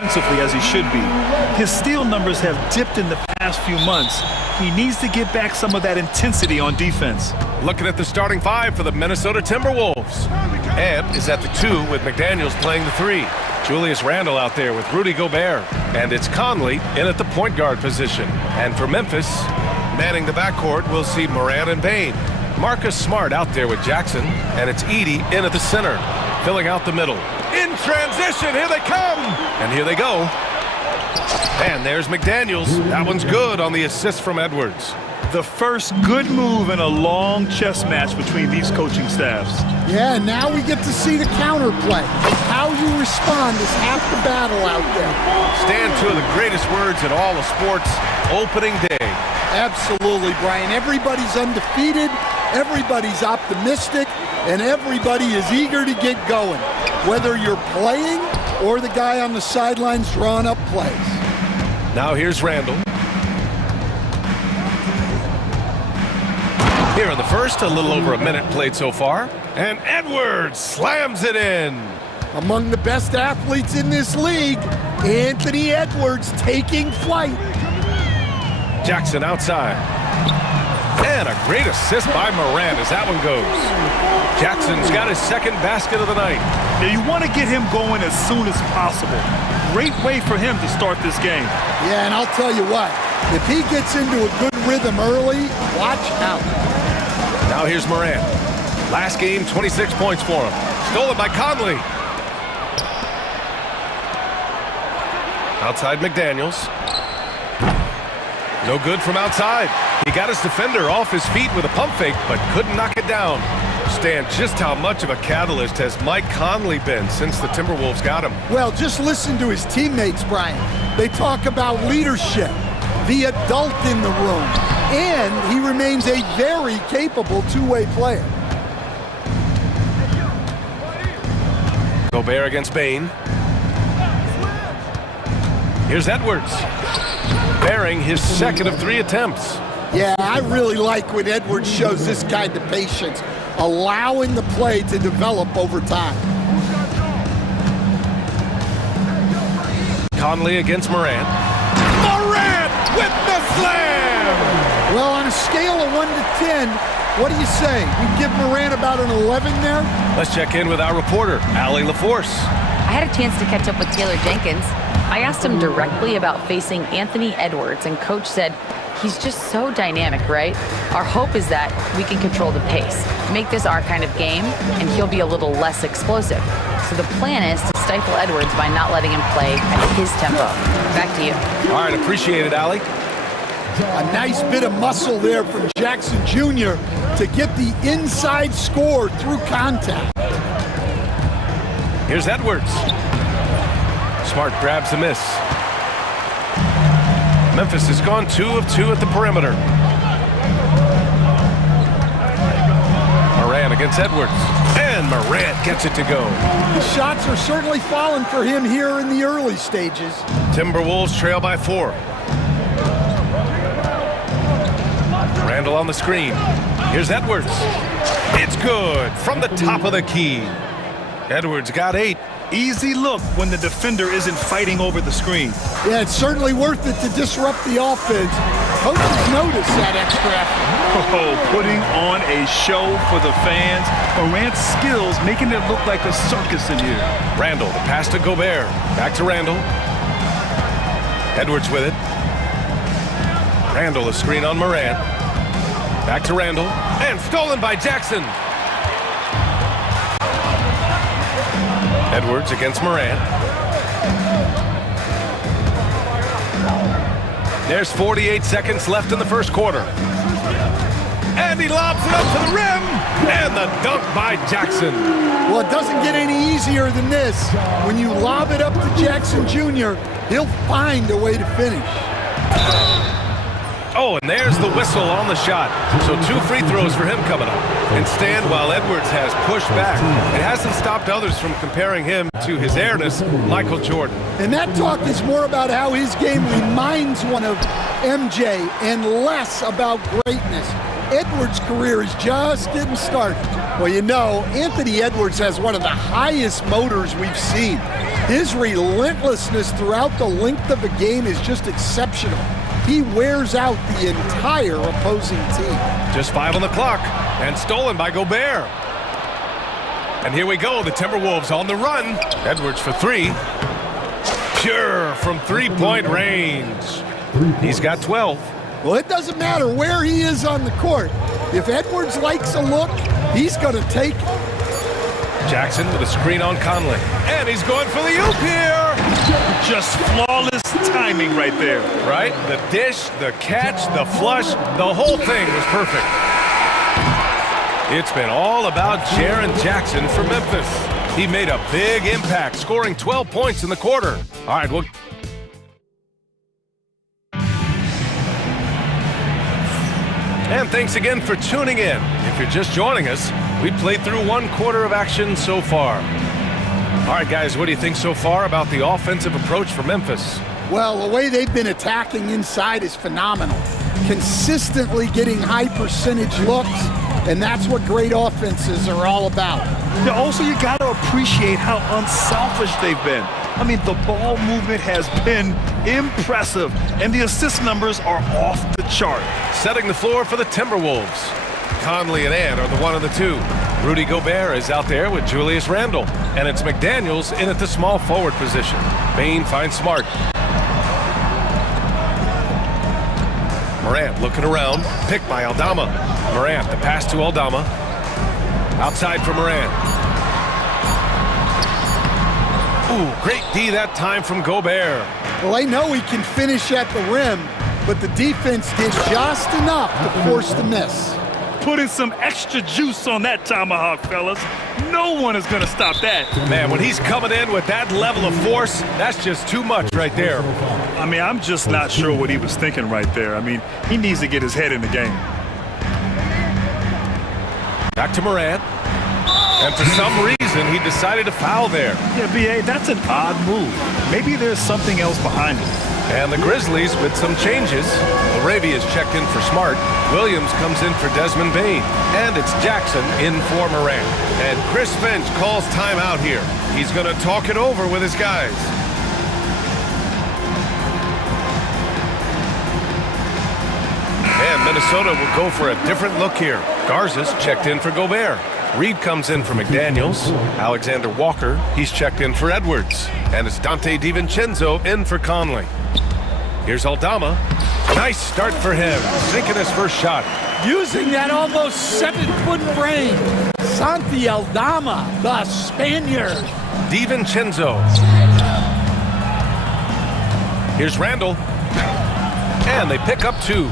defensively as he should be. His steal numbers have dipped in the past few months. He needs to get back some of that intensity on defense. Looking at the starting five for the Minnesota Timberwolves. Ebb is at the 2 with McDaniels playing the 3. Julius Randle out there with Rudy Gobert. And it's Conley in at the point guard position. And for Memphis, manning the backcourt, we'll see Morant and Bane. Marcus Smart out there with Jackson. And it's Edey in at the center, filling out the middle. In transition, here they come! And here they go. And there's McDaniels. That one's good on the assist from Edwards. The first good move in a long chess match between these coaching staffs. Yeah, now we get to see the counterplay. How you respond is half the battle out there. Stand two of the greatest words in all of sports, opening day. Absolutely, Brian. Everybody's undefeated, everybody's optimistic, and everybody is eager to get going, whether you're playing or the guy on the sidelines drawing up plays. Now here's Randle. Here in the first, a little over a minute played so far. And Edwards slams it in. Among the best athletes in this league, Anthony Edwards taking flight. Jackson outside. And a great assist by Morant as that one goes. Jackson's got his second basket of the night. Now you want to get him going as soon as possible. Great way for him to start this game. Yeah, and I'll tell you what, if he gets into a good rhythm early, watch out. Now here's Morant. Last game, 26 points for him. Stolen by Conley. Outside McDaniels. No good from outside. He got his defender off his feet with a pump fake, but couldn't knock it down. Stan, just how much of a catalyst has Mike Conley been since the Timberwolves got him? Well, just listen to his teammates, Brian. They talk about leadership, the adult in the room, and he remains a very capable two-way player. Gobert against Bane. Here's Edwards. Bearing his second of 3 attempts. Yeah, I really like when Edwards shows this kind of patience, allowing the play to develop over time. Conley against Morant. Morant with the slam! Well, on a scale of 1 to 10, what do you say? We give Morant about an 11 there? Let's check in with our reporter, Allie LaForce. I had a chance to catch up with Taylor Jenkins. I asked him directly about facing Anthony Edwards, and Coach said, he's just so dynamic, right? Our hope is that we can control the pace, make this our kind of game, and he'll be a little less explosive. So the plan is to stifle Edwards by not letting him play at his tempo. Back to you. All right, appreciate it, Allie. A nice bit of muscle there from Jackson Jr. to get the inside score through contact. Here's Edwards. Smart grabs a miss. Memphis has gone 2 of 2 at the perimeter. Morant against Edwards. And Morant gets it to go. The shots are certainly falling for him here in the early stages. Timberwolves trail by 4. Randle on the screen. Here's Edwards. It's good from the top of the key. Edwards got 8. Easy look when the defender isn't fighting over the screen. Yeah, it's certainly worth it to disrupt the offense. Coaches notice that extra effort. Oh, putting on a show for the fans. Morant's skills making it look like a circus in here. Randle, the pass to Gobert. Back to Randle. Edwards with it. Randle, a screen on Morant. Back to Randle. And stolen by Jackson. Edwards against Morant. There's 48 seconds left in the first quarter. And he lobs it up to the rim. And the dunk by Jackson. Well, it doesn't get any easier than this. When you lob it up to Jackson Jr., he'll find a way to finish. Oh, and there's the whistle on the shot. So 2 free throws for him coming up. And Stan, while Edwards has pushed back, it hasn't stopped others from comparing him to his heiress, Michael Jordan. And that talk is more about how his game reminds one of MJ and less about greatness. Edwards' career is just getting started. Well, you know, Anthony Edwards has one of the highest motors we've seen. His relentlessness throughout the length of the game is just exceptional. He wears out the entire opposing team. Just 5 on the clock, and stolen by Gobert. And here we go, the Timberwolves on the run. Edwards for 3. Pure from three-point range. He's got 12. Well, it doesn't matter where he is on the court. If Edwards likes a look, he's going to take it. Jackson with a screen on Conley. And he's going for the oop here. Just flawless timing right there. Right? The dish, the catch, the flush, the whole thing was perfect. It's been all about Jaren Jackson for Memphis. He made a big impact, scoring 12 points in the quarter. All right, well... And thanks again for tuning in. If you're just joining us, we played through 1 quarter of action so far. All right, guys, what do you think so far about the offensive approach for Memphis? Well, the way they've been attacking inside is phenomenal. Consistently getting high percentage looks, and that's what great offenses are all about. Yeah, also, you got to appreciate how unselfish they've been. I mean, the ball movement has been impressive, and the assist numbers are off the chart. Setting the floor for the Timberwolves. Conley and Ant are the 1 and the 2. Rudy Gobert is out there with Julius Randle, and it's McDaniels in at the small forward position. Bane finds Smart. Morant looking around, picked by Aldama. Morant, the pass to Aldama. Outside for Morant. Ooh, great D that time from Gobert. Well, they know he can finish at the rim, but the defense did just enough to force the miss. Putting some extra juice on that tomahawk, fellas. No one is going to stop that. Man, when he's coming in with that level of force, that's just too much right there. I mean, I'm just not sure what he was thinking right there. I mean, he needs to get his head in the game. Back to Morant. And for some reason, he decided to foul there. Yeah, B.A., that's an odd move. Maybe there's something else behind it. And the Grizzlies with some changes. Arabia's checked in for Smart. Williams comes in for Desmond Bane. And it's Jackson in for Morant. And Chris Finch calls timeout here. He's going to talk it over with his guys. And Minnesota will go for a different look here. Garza's checked in for Gobert. Reed comes in for McDaniels. Alexander Walker, he's checked in for Edwards. And it's Dante DiVincenzo in for Conley. Here's Aldama. Nice start for him, sinking his first shot. Using that almost 7-foot frame. Santi Aldama, the Spaniard. DiVincenzo. Here's Randle. And they pick up 2.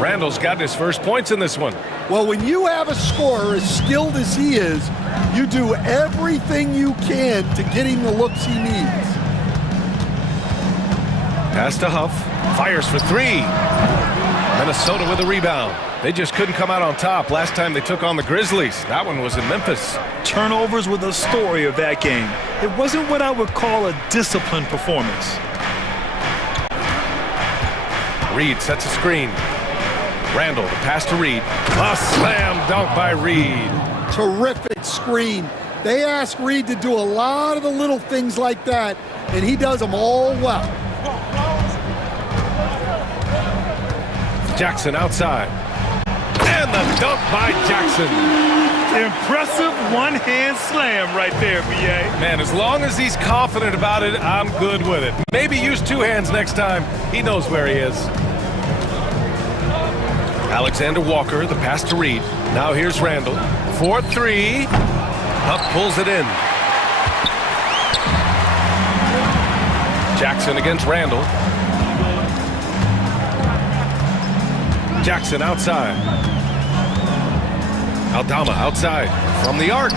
Randle's got his first points in this one. Well, when you have a scorer as skilled as he is, you do everything you can to get him the looks he needs. Pass to Huff. Fires for 3. Minnesota with a rebound. They just couldn't come out on top last time they took on the Grizzlies. That one was in Memphis. Turnovers were the story of that game. It wasn't what I would call a disciplined performance. Reed sets a screen. Randle, the pass to Reed. A slam dunk by Reed. Terrific screen. They ask Reed to do a lot of the little things like that, and he does them all well. Jackson outside. And the dunk by Jackson. Impressive one-hand slam right there, B.A. Man, as long as he's confident about it, I'm good with it. Maybe use 2 hands next time. He knows where he is. Alexander Walker, the pass to Reed. Now here's Randle. 4-3. Huff pulls it in. Jackson against Randle. Jackson outside. Aldama outside from the arc.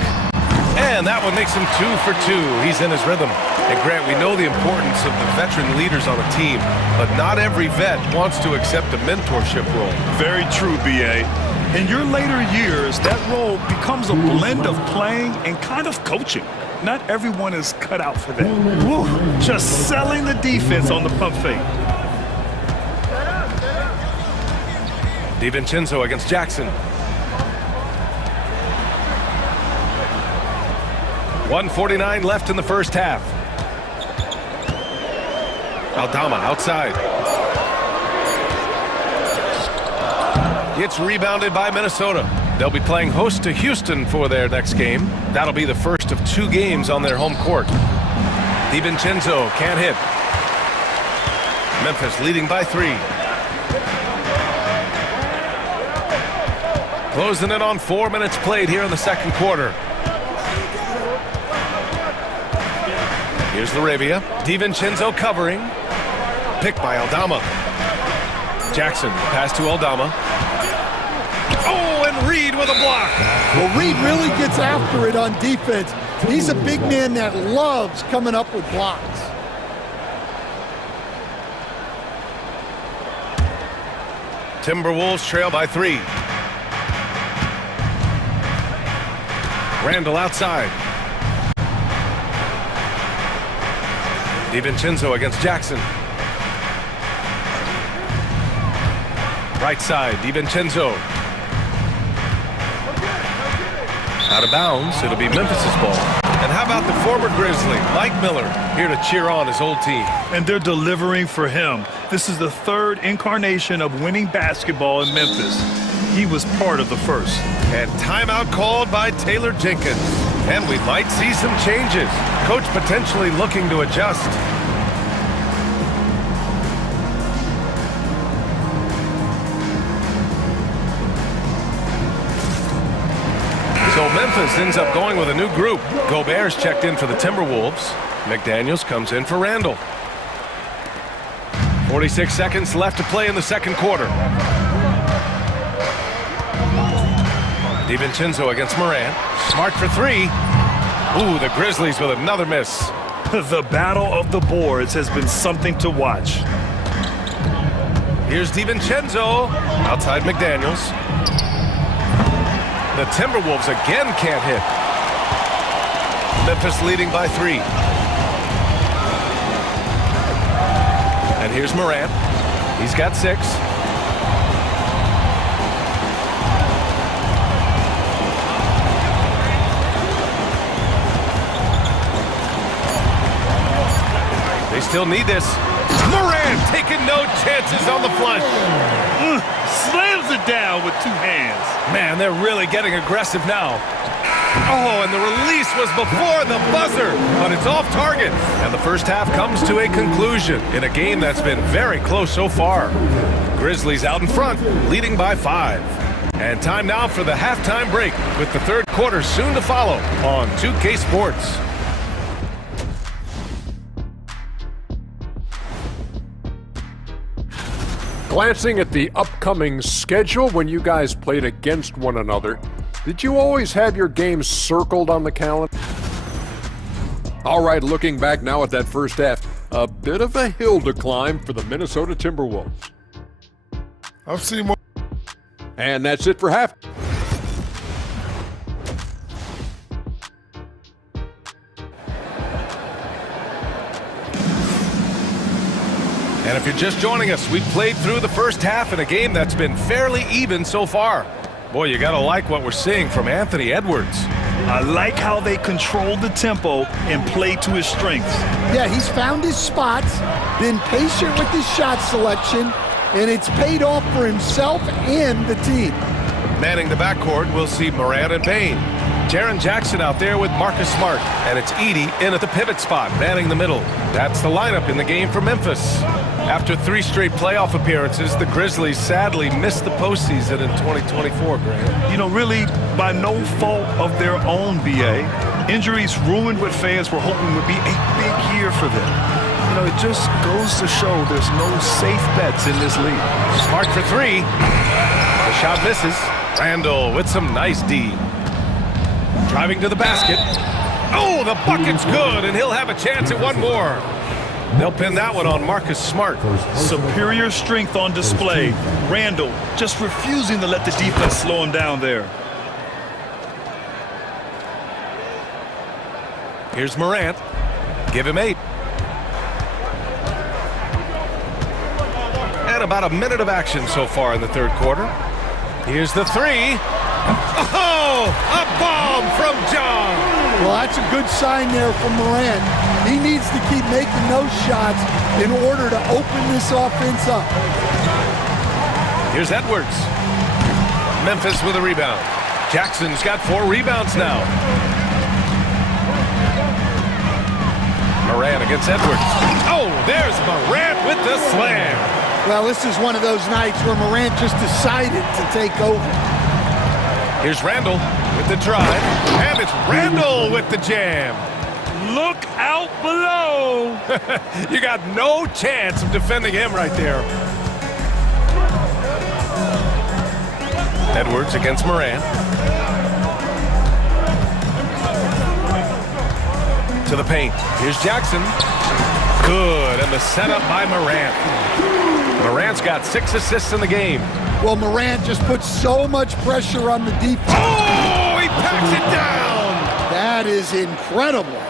And that one makes him 2 for 2. He's in his rhythm. And Grant, we know the importance of the veteran leaders on a team, but not every vet wants to accept a mentorship role. Very true, B.A. In your later years, that role becomes a blend of playing and kind of coaching. Not everyone is cut out for that. Woo, just selling the defense on the pump fake. DiVincenzo against Jackson. 1:49 left in the first half. Aldama outside. It's rebounded by Minnesota. They'll be playing host to Houston for their next game. That'll be the first of 2 games on their home court. DiVincenzo can't hit. Memphis leading by 3. Closing in on 4 minutes played here in the second quarter. Here's Laravia. DiVincenzo covering. Picked by Aldama. Jackson, pass to Aldama. Oh, and Reed with a block. Well, Reed really gets after it on defense. He's a big man that loves coming up with blocks. Timberwolves trail by 3. Randall outside. DiVincenzo against Jackson. Right side, DiVincenzo. Out of bounds, it'll be Memphis's ball. And how about the former Grizzly, Mike Miller, here to cheer on his old team. And they're delivering for him. This is the 3rd incarnation of winning basketball in Memphis. He was part of the first. And timeout called by Taylor Jenkins. And we might see some changes. Coach potentially looking to adjust. So Memphis ends up going with a new group. Gobert's checked in for the Timberwolves. McDaniels comes in for Randall. 46 seconds left to play in the second quarter. DiVincenzo against Morant. Smart for 3. Ooh, the Grizzlies with another miss. The battle of the boards has been something to watch. Here's DiVincenzo. Outside McDaniels. The Timberwolves again can't hit. Memphis leading by 3. And here's Morant. He's got 6. They still need this. Morant taking no chances on the flush. Slams it down with 2 hands. Man, they're really getting aggressive now. Oh, and the release was before the buzzer, but it's off target. And the first half comes to a conclusion in a game that's been very close so far. Grizzlies out in front, leading by 5. And time now for the halftime break, with the third quarter soon to follow on 2K Sports. Glancing at the upcoming schedule when you guys played against one another, did you always have your games circled on the calendar? All right, looking back now at that first half, a bit of a hill to climb for the Minnesota Timberwolves. I've seen more. And that's it for half. And if you're just joining us, we've played through the first half in a game that's been fairly even so far. Boy, you gotta like what we're seeing from Anthony Edwards. I like how they control the tempo and play to his strengths. Yeah, he's found his spots, been patient with his shot selection, and it's paid off for himself and the team. Manning the backcourt, we'll see Morant and Bane. Jaren Jackson out there with Marcus Smart, and it's Edey in at the pivot spot, manning the middle. That's the lineup in the game for Memphis. After 3 straight playoff appearances, the Grizzlies sadly missed the postseason in 2024, Grant. You know, really, by no fault of their own, BA. Injuries ruined what fans were hoping would be a big year for them. You know, it just goes to show there's no safe bets in this league. Smart for 3. The shot misses. Randall with some nice D. Driving to the basket. Oh, the bucket's good, and he'll have a chance at one more. They'll pin that one on Marcus Smart. Superior strength on display. Randall just refusing to let the defense slow him down there. Here's Morant. Give him 8. And about a minute of action so far in the third quarter. Here's the 3. Oh, a bomb from John. Well, that's a good sign there from Morant. He needs to keep making those shots in order to open this offense up. Here's Edwards. Memphis with a rebound. Jackson's got 4 rebounds now. Morant against Edwards. Oh, there's Morant with the slam. Well, this is one of those nights where Morant just decided to take over. Here's Randall with the drive, and it's Randall with the jam. Look out below. You got no chance of defending him right there. Edwards against Morant. To the paint. Here's Jackson. Good, and the setup by Morant. Morant's got 6 assists in the game. Well, Morant just puts so much pressure on the defense. Oh, he packs it down. That is incredible.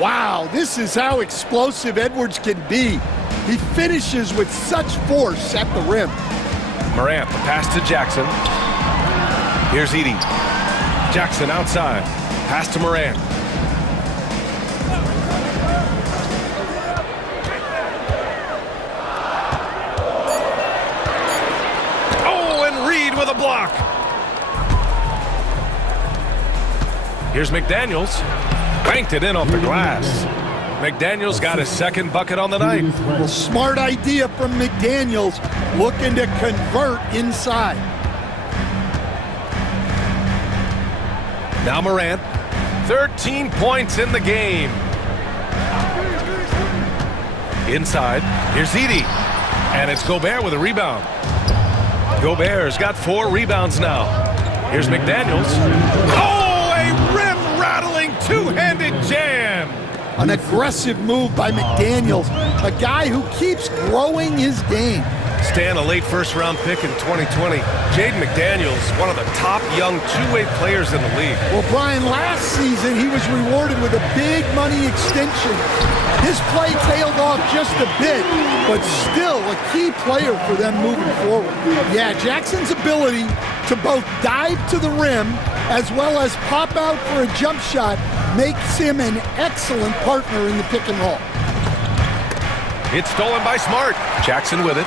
Wow, this is how explosive Edwards can be. He finishes with such force at the rim. Morant, the pass to Jackson. Here's Edey. Jackson outside. Pass to Morant. With a block. Here's McDaniels. Banked it in off the glass. McDaniels got his 2nd bucket on the night. Well, smart idea from McDaniels, looking to convert inside. Now Morant, 13 points in the game. Inside, here's Edey. And it's Gobert with a rebound. Gobert's got 4 rebounds now. Here's McDaniels. Oh, a rim-rattling 2-handed jam. An aggressive move by McDaniels, a guy who keeps growing his game. Stan, a late first-round pick in 2020. Jaden McDaniels, one of the top young two-way players in the league. Well, Brian, last season he was rewarded with a big money extension. His play tailed off just a bit, but still a key player for them moving forward. Yeah, Jackson's ability to both dive to the rim as well as pop out for a jump shot makes him an excellent partner in the pick and roll. It's stolen by Smart. Jackson with it.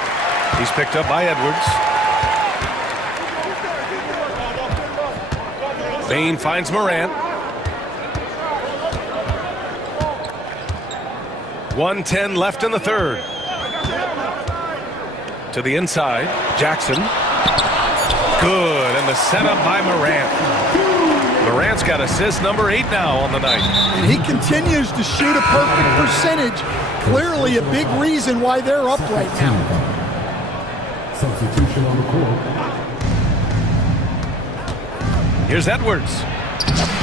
He's picked up by Edwards. Bain finds Morant. 1:10 left in the 3rd. To the inside, Jackson. Good, and the setup by Morant. Morant's got assist number 8 now on the night. And he continues to shoot a perfect percentage. Clearly a big reason why they're up right now. Substitution on the court. Here's Edwards.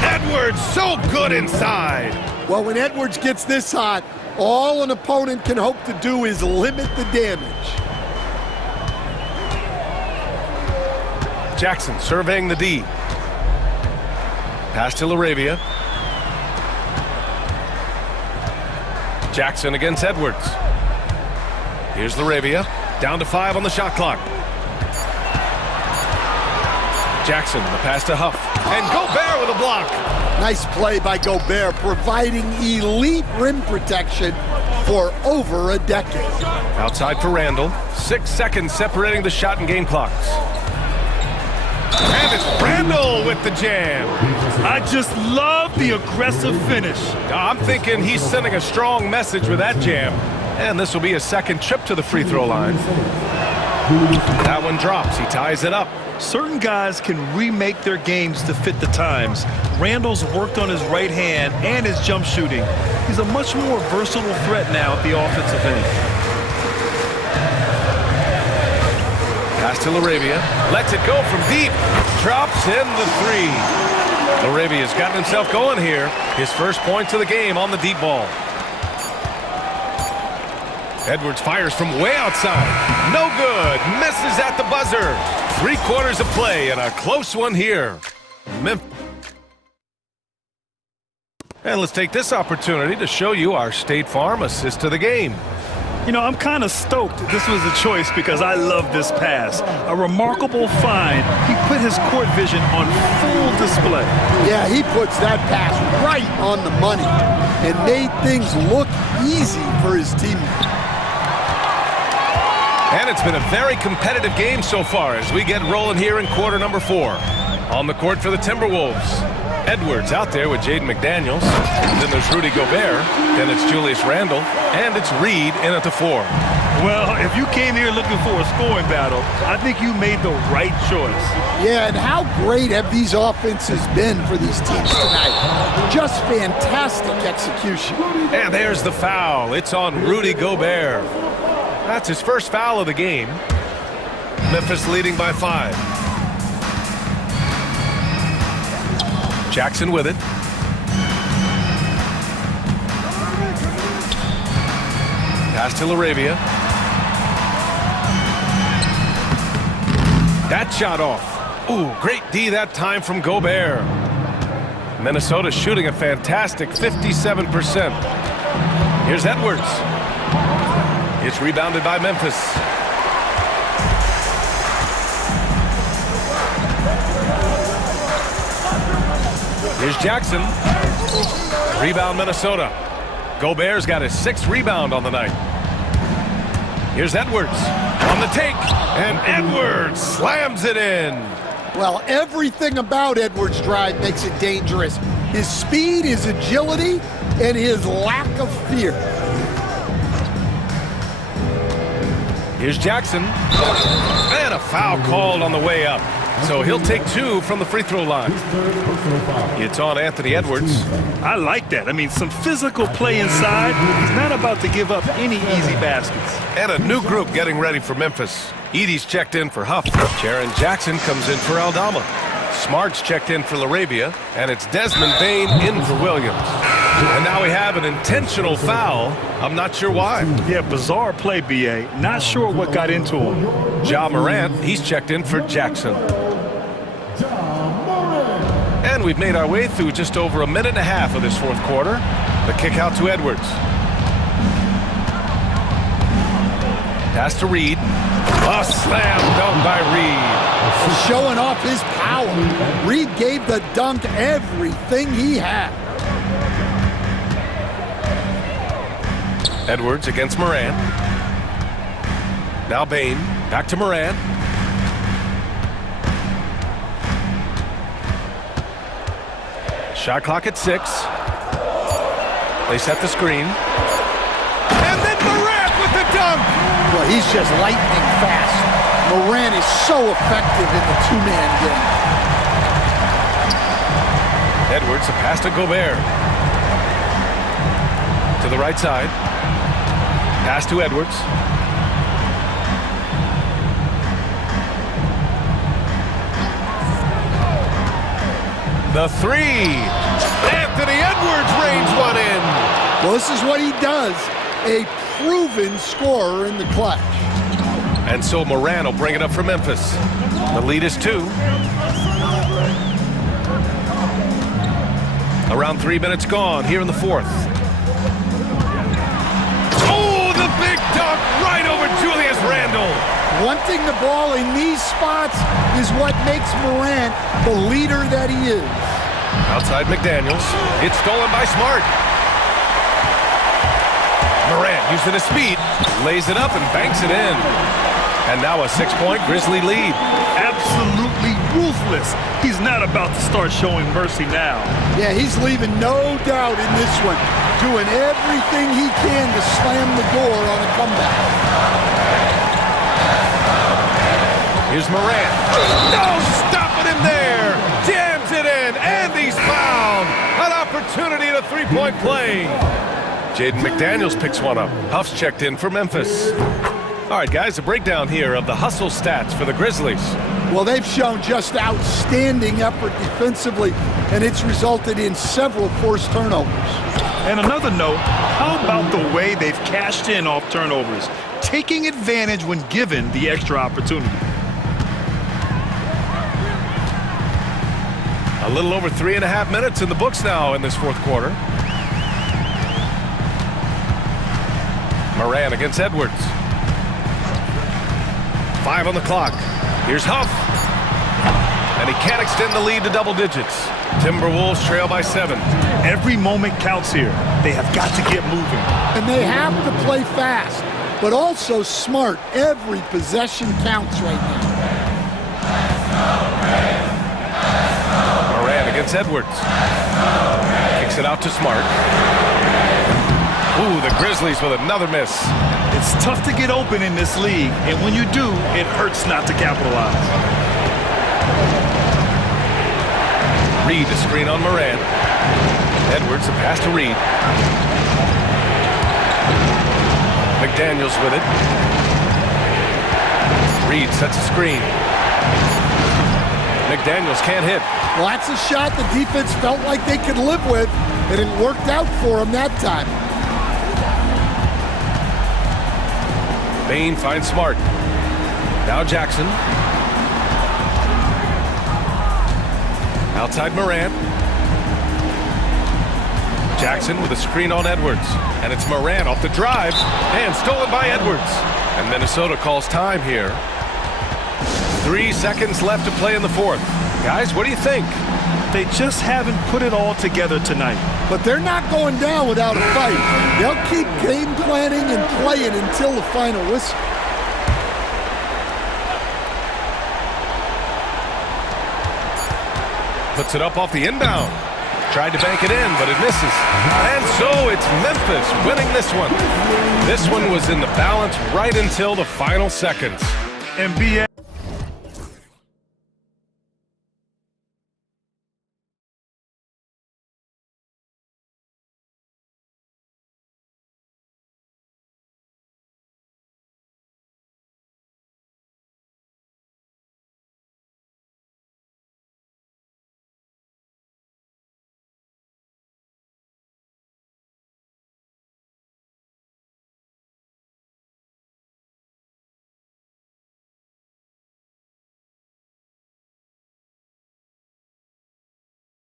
Edwards, so good inside. Well, when Edwards gets this hot, all an opponent can hope to do is limit the damage. Jackson surveying the D. Pass to LaRavia. Jackson against Edwards. Here's LaRavia. Down to 5 on the shot clock. Jackson, the pass to Huff. And Gobert with a block. Nice play by Gobert, providing elite rim protection for over a decade. Outside for Randall. 6 seconds separating the shot and game clocks. And it's Randall with the jam. I just love the aggressive finish. I'm thinking he's sending a strong message with that jam. And this will be his 2nd trip to the free throw line. That one drops. He ties it up. Certain guys can remake their games to fit the times. Randall's worked on his right hand and his jump shooting. He's a much more versatile threat now at the offensive end. Pass to LaRavia. Lets it go from deep. Drops in the 3. LaRavia's gotten himself going here. His first points of the game on the deep ball. Edwards fires from way outside. No good. Misses at the buzzer. 3/4 of play and a close one here. And let's take this opportunity to show you our State Farm assist to the game. You know, I'm kind of stoked this was a choice because I love this pass. A remarkable find. He put his court vision on full display. Yeah, he puts that pass right on the money and made things look easy for his teammates. And it's been a very competitive game so far as we get rolling here in quarter number 4. On the court for the Timberwolves, Edwards out there with Jaden McDaniels. Then there's Rudy Gobert. Then it's Julius Randle. And it's Reed in at the 4. Well, if you came here looking for a scoring battle, I think you made the right choice. Yeah, and how great have these offenses been for these teams tonight? Just fantastic execution. And there's the foul. It's on Rudy Gobert. That's his first foul of the game. Memphis leading by 5. Jackson with it. Pass to LaRavia. That shot off. Ooh, great D that time from Gobert. Minnesota shooting a fantastic 57%. Here's Edwards. It's rebounded by Memphis. Here's Jackson. Rebound Minnesota. Gobert's got his 6th rebound on the night. Here's Edwards on the take. And Edwards slams it in. Well, everything about Edwards' drive makes it dangerous. His speed, his agility, and his lack of fear. Here's Jackson. And a foul called on the way up. So he'll take 2 from the free throw line. It's on Anthony Edwards. I like that. I mean, some physical play inside. He's not about to give up any easy baskets. And a new group getting ready for Memphis. Edie's checked in for Huff. Jaren Jackson comes in for Aldama. Smart's checked in for LaRavia. And it's Desmond Bane in for Williams. And now we have an intentional foul. I'm not sure why. Yeah, bizarre play, B.A. Not sure what got into him. Ja Morant, he's checked in for Jackson. And we've made our way through just over a minute and a half of this 4th quarter. The kick out to Edwards. Pass to Reed. A slam dunk by Reed. Showing off his power. Reed gave the dunk everything he had. Edwards against Morant. Now Bane. Back to Morant. Shot clock at 6. They set the screen. And then Morant with the dunk! Well, he's just lightning fast. Morant is so effective in the 2-man game. Edwards, a pass to Gobert. To the right side. Pass to Edwards. The 3. Anthony Edwards rains one in. Well, this is what he does. A proven scorer in the clutch. And so Morant will bring it up for Memphis. The lead is 2. Around 3 minutes gone here in the 4th. Oh, the big dunk right over Julius Randle. Wanting the ball in these spots is what makes Morant the leader that he is. Outside McDaniels. It's stolen by Smart. Morant using his speed, lays it up and banks it in. And now a 6-point Grizzly lead. Absolutely ruthless. He's not about to start showing mercy now. Yeah, he's leaving no doubt in this one. Doing everything he can to slam the door on a comeback. Here's Morant. No stopping him there. Jams it in, and he's fouled. An opportunity at a 3-point play. Jaden McDaniels picks one up. Huff's checked in for Memphis. All right, guys, a breakdown here of the hustle stats for the Grizzlies. Well, they've shown just outstanding effort defensively, and it's resulted in several forced turnovers. And another note, how about the way they've cashed in off turnovers, taking advantage when given the extra opportunity. A little over 3.5 minutes in the books now in this 4th quarter. Moran against Edwards. 5 on the clock. Here's Huff. And he can't extend the lead to double digits. Timberwolves trail by 7. Every moment counts here. They have got to get moving. And they have to play fast, but also smart. Every possession counts right now. Moran against Edwards. Kicks it out to Smart. Ooh, the Grizzlies with another miss. It's tough to get open in this league, and when you do, it hurts not to capitalize. Reed to screen on Moran. Edwards, a pass to Reed. McDaniels with it. Reed sets a screen. McDaniels can't hit. Well, that's a shot the defense felt like they could live with, and it worked out for them that time. Bain finds Smart. Now Jackson. Outside Moran. Jackson with a screen on Edwards. And it's Moran off the drive. And stolen by Edwards. And Minnesota calls time here. 3 seconds left to play in the fourth. Guys, what do you think? They just haven't put it all together tonight. But they're not going down without a fight. They'll keep game planning and playing until the final whistle. Puts it up off the inbound. Tried to bank it in, but it misses. And so it's Memphis winning this one. This one was in the balance right until the final seconds. And BA,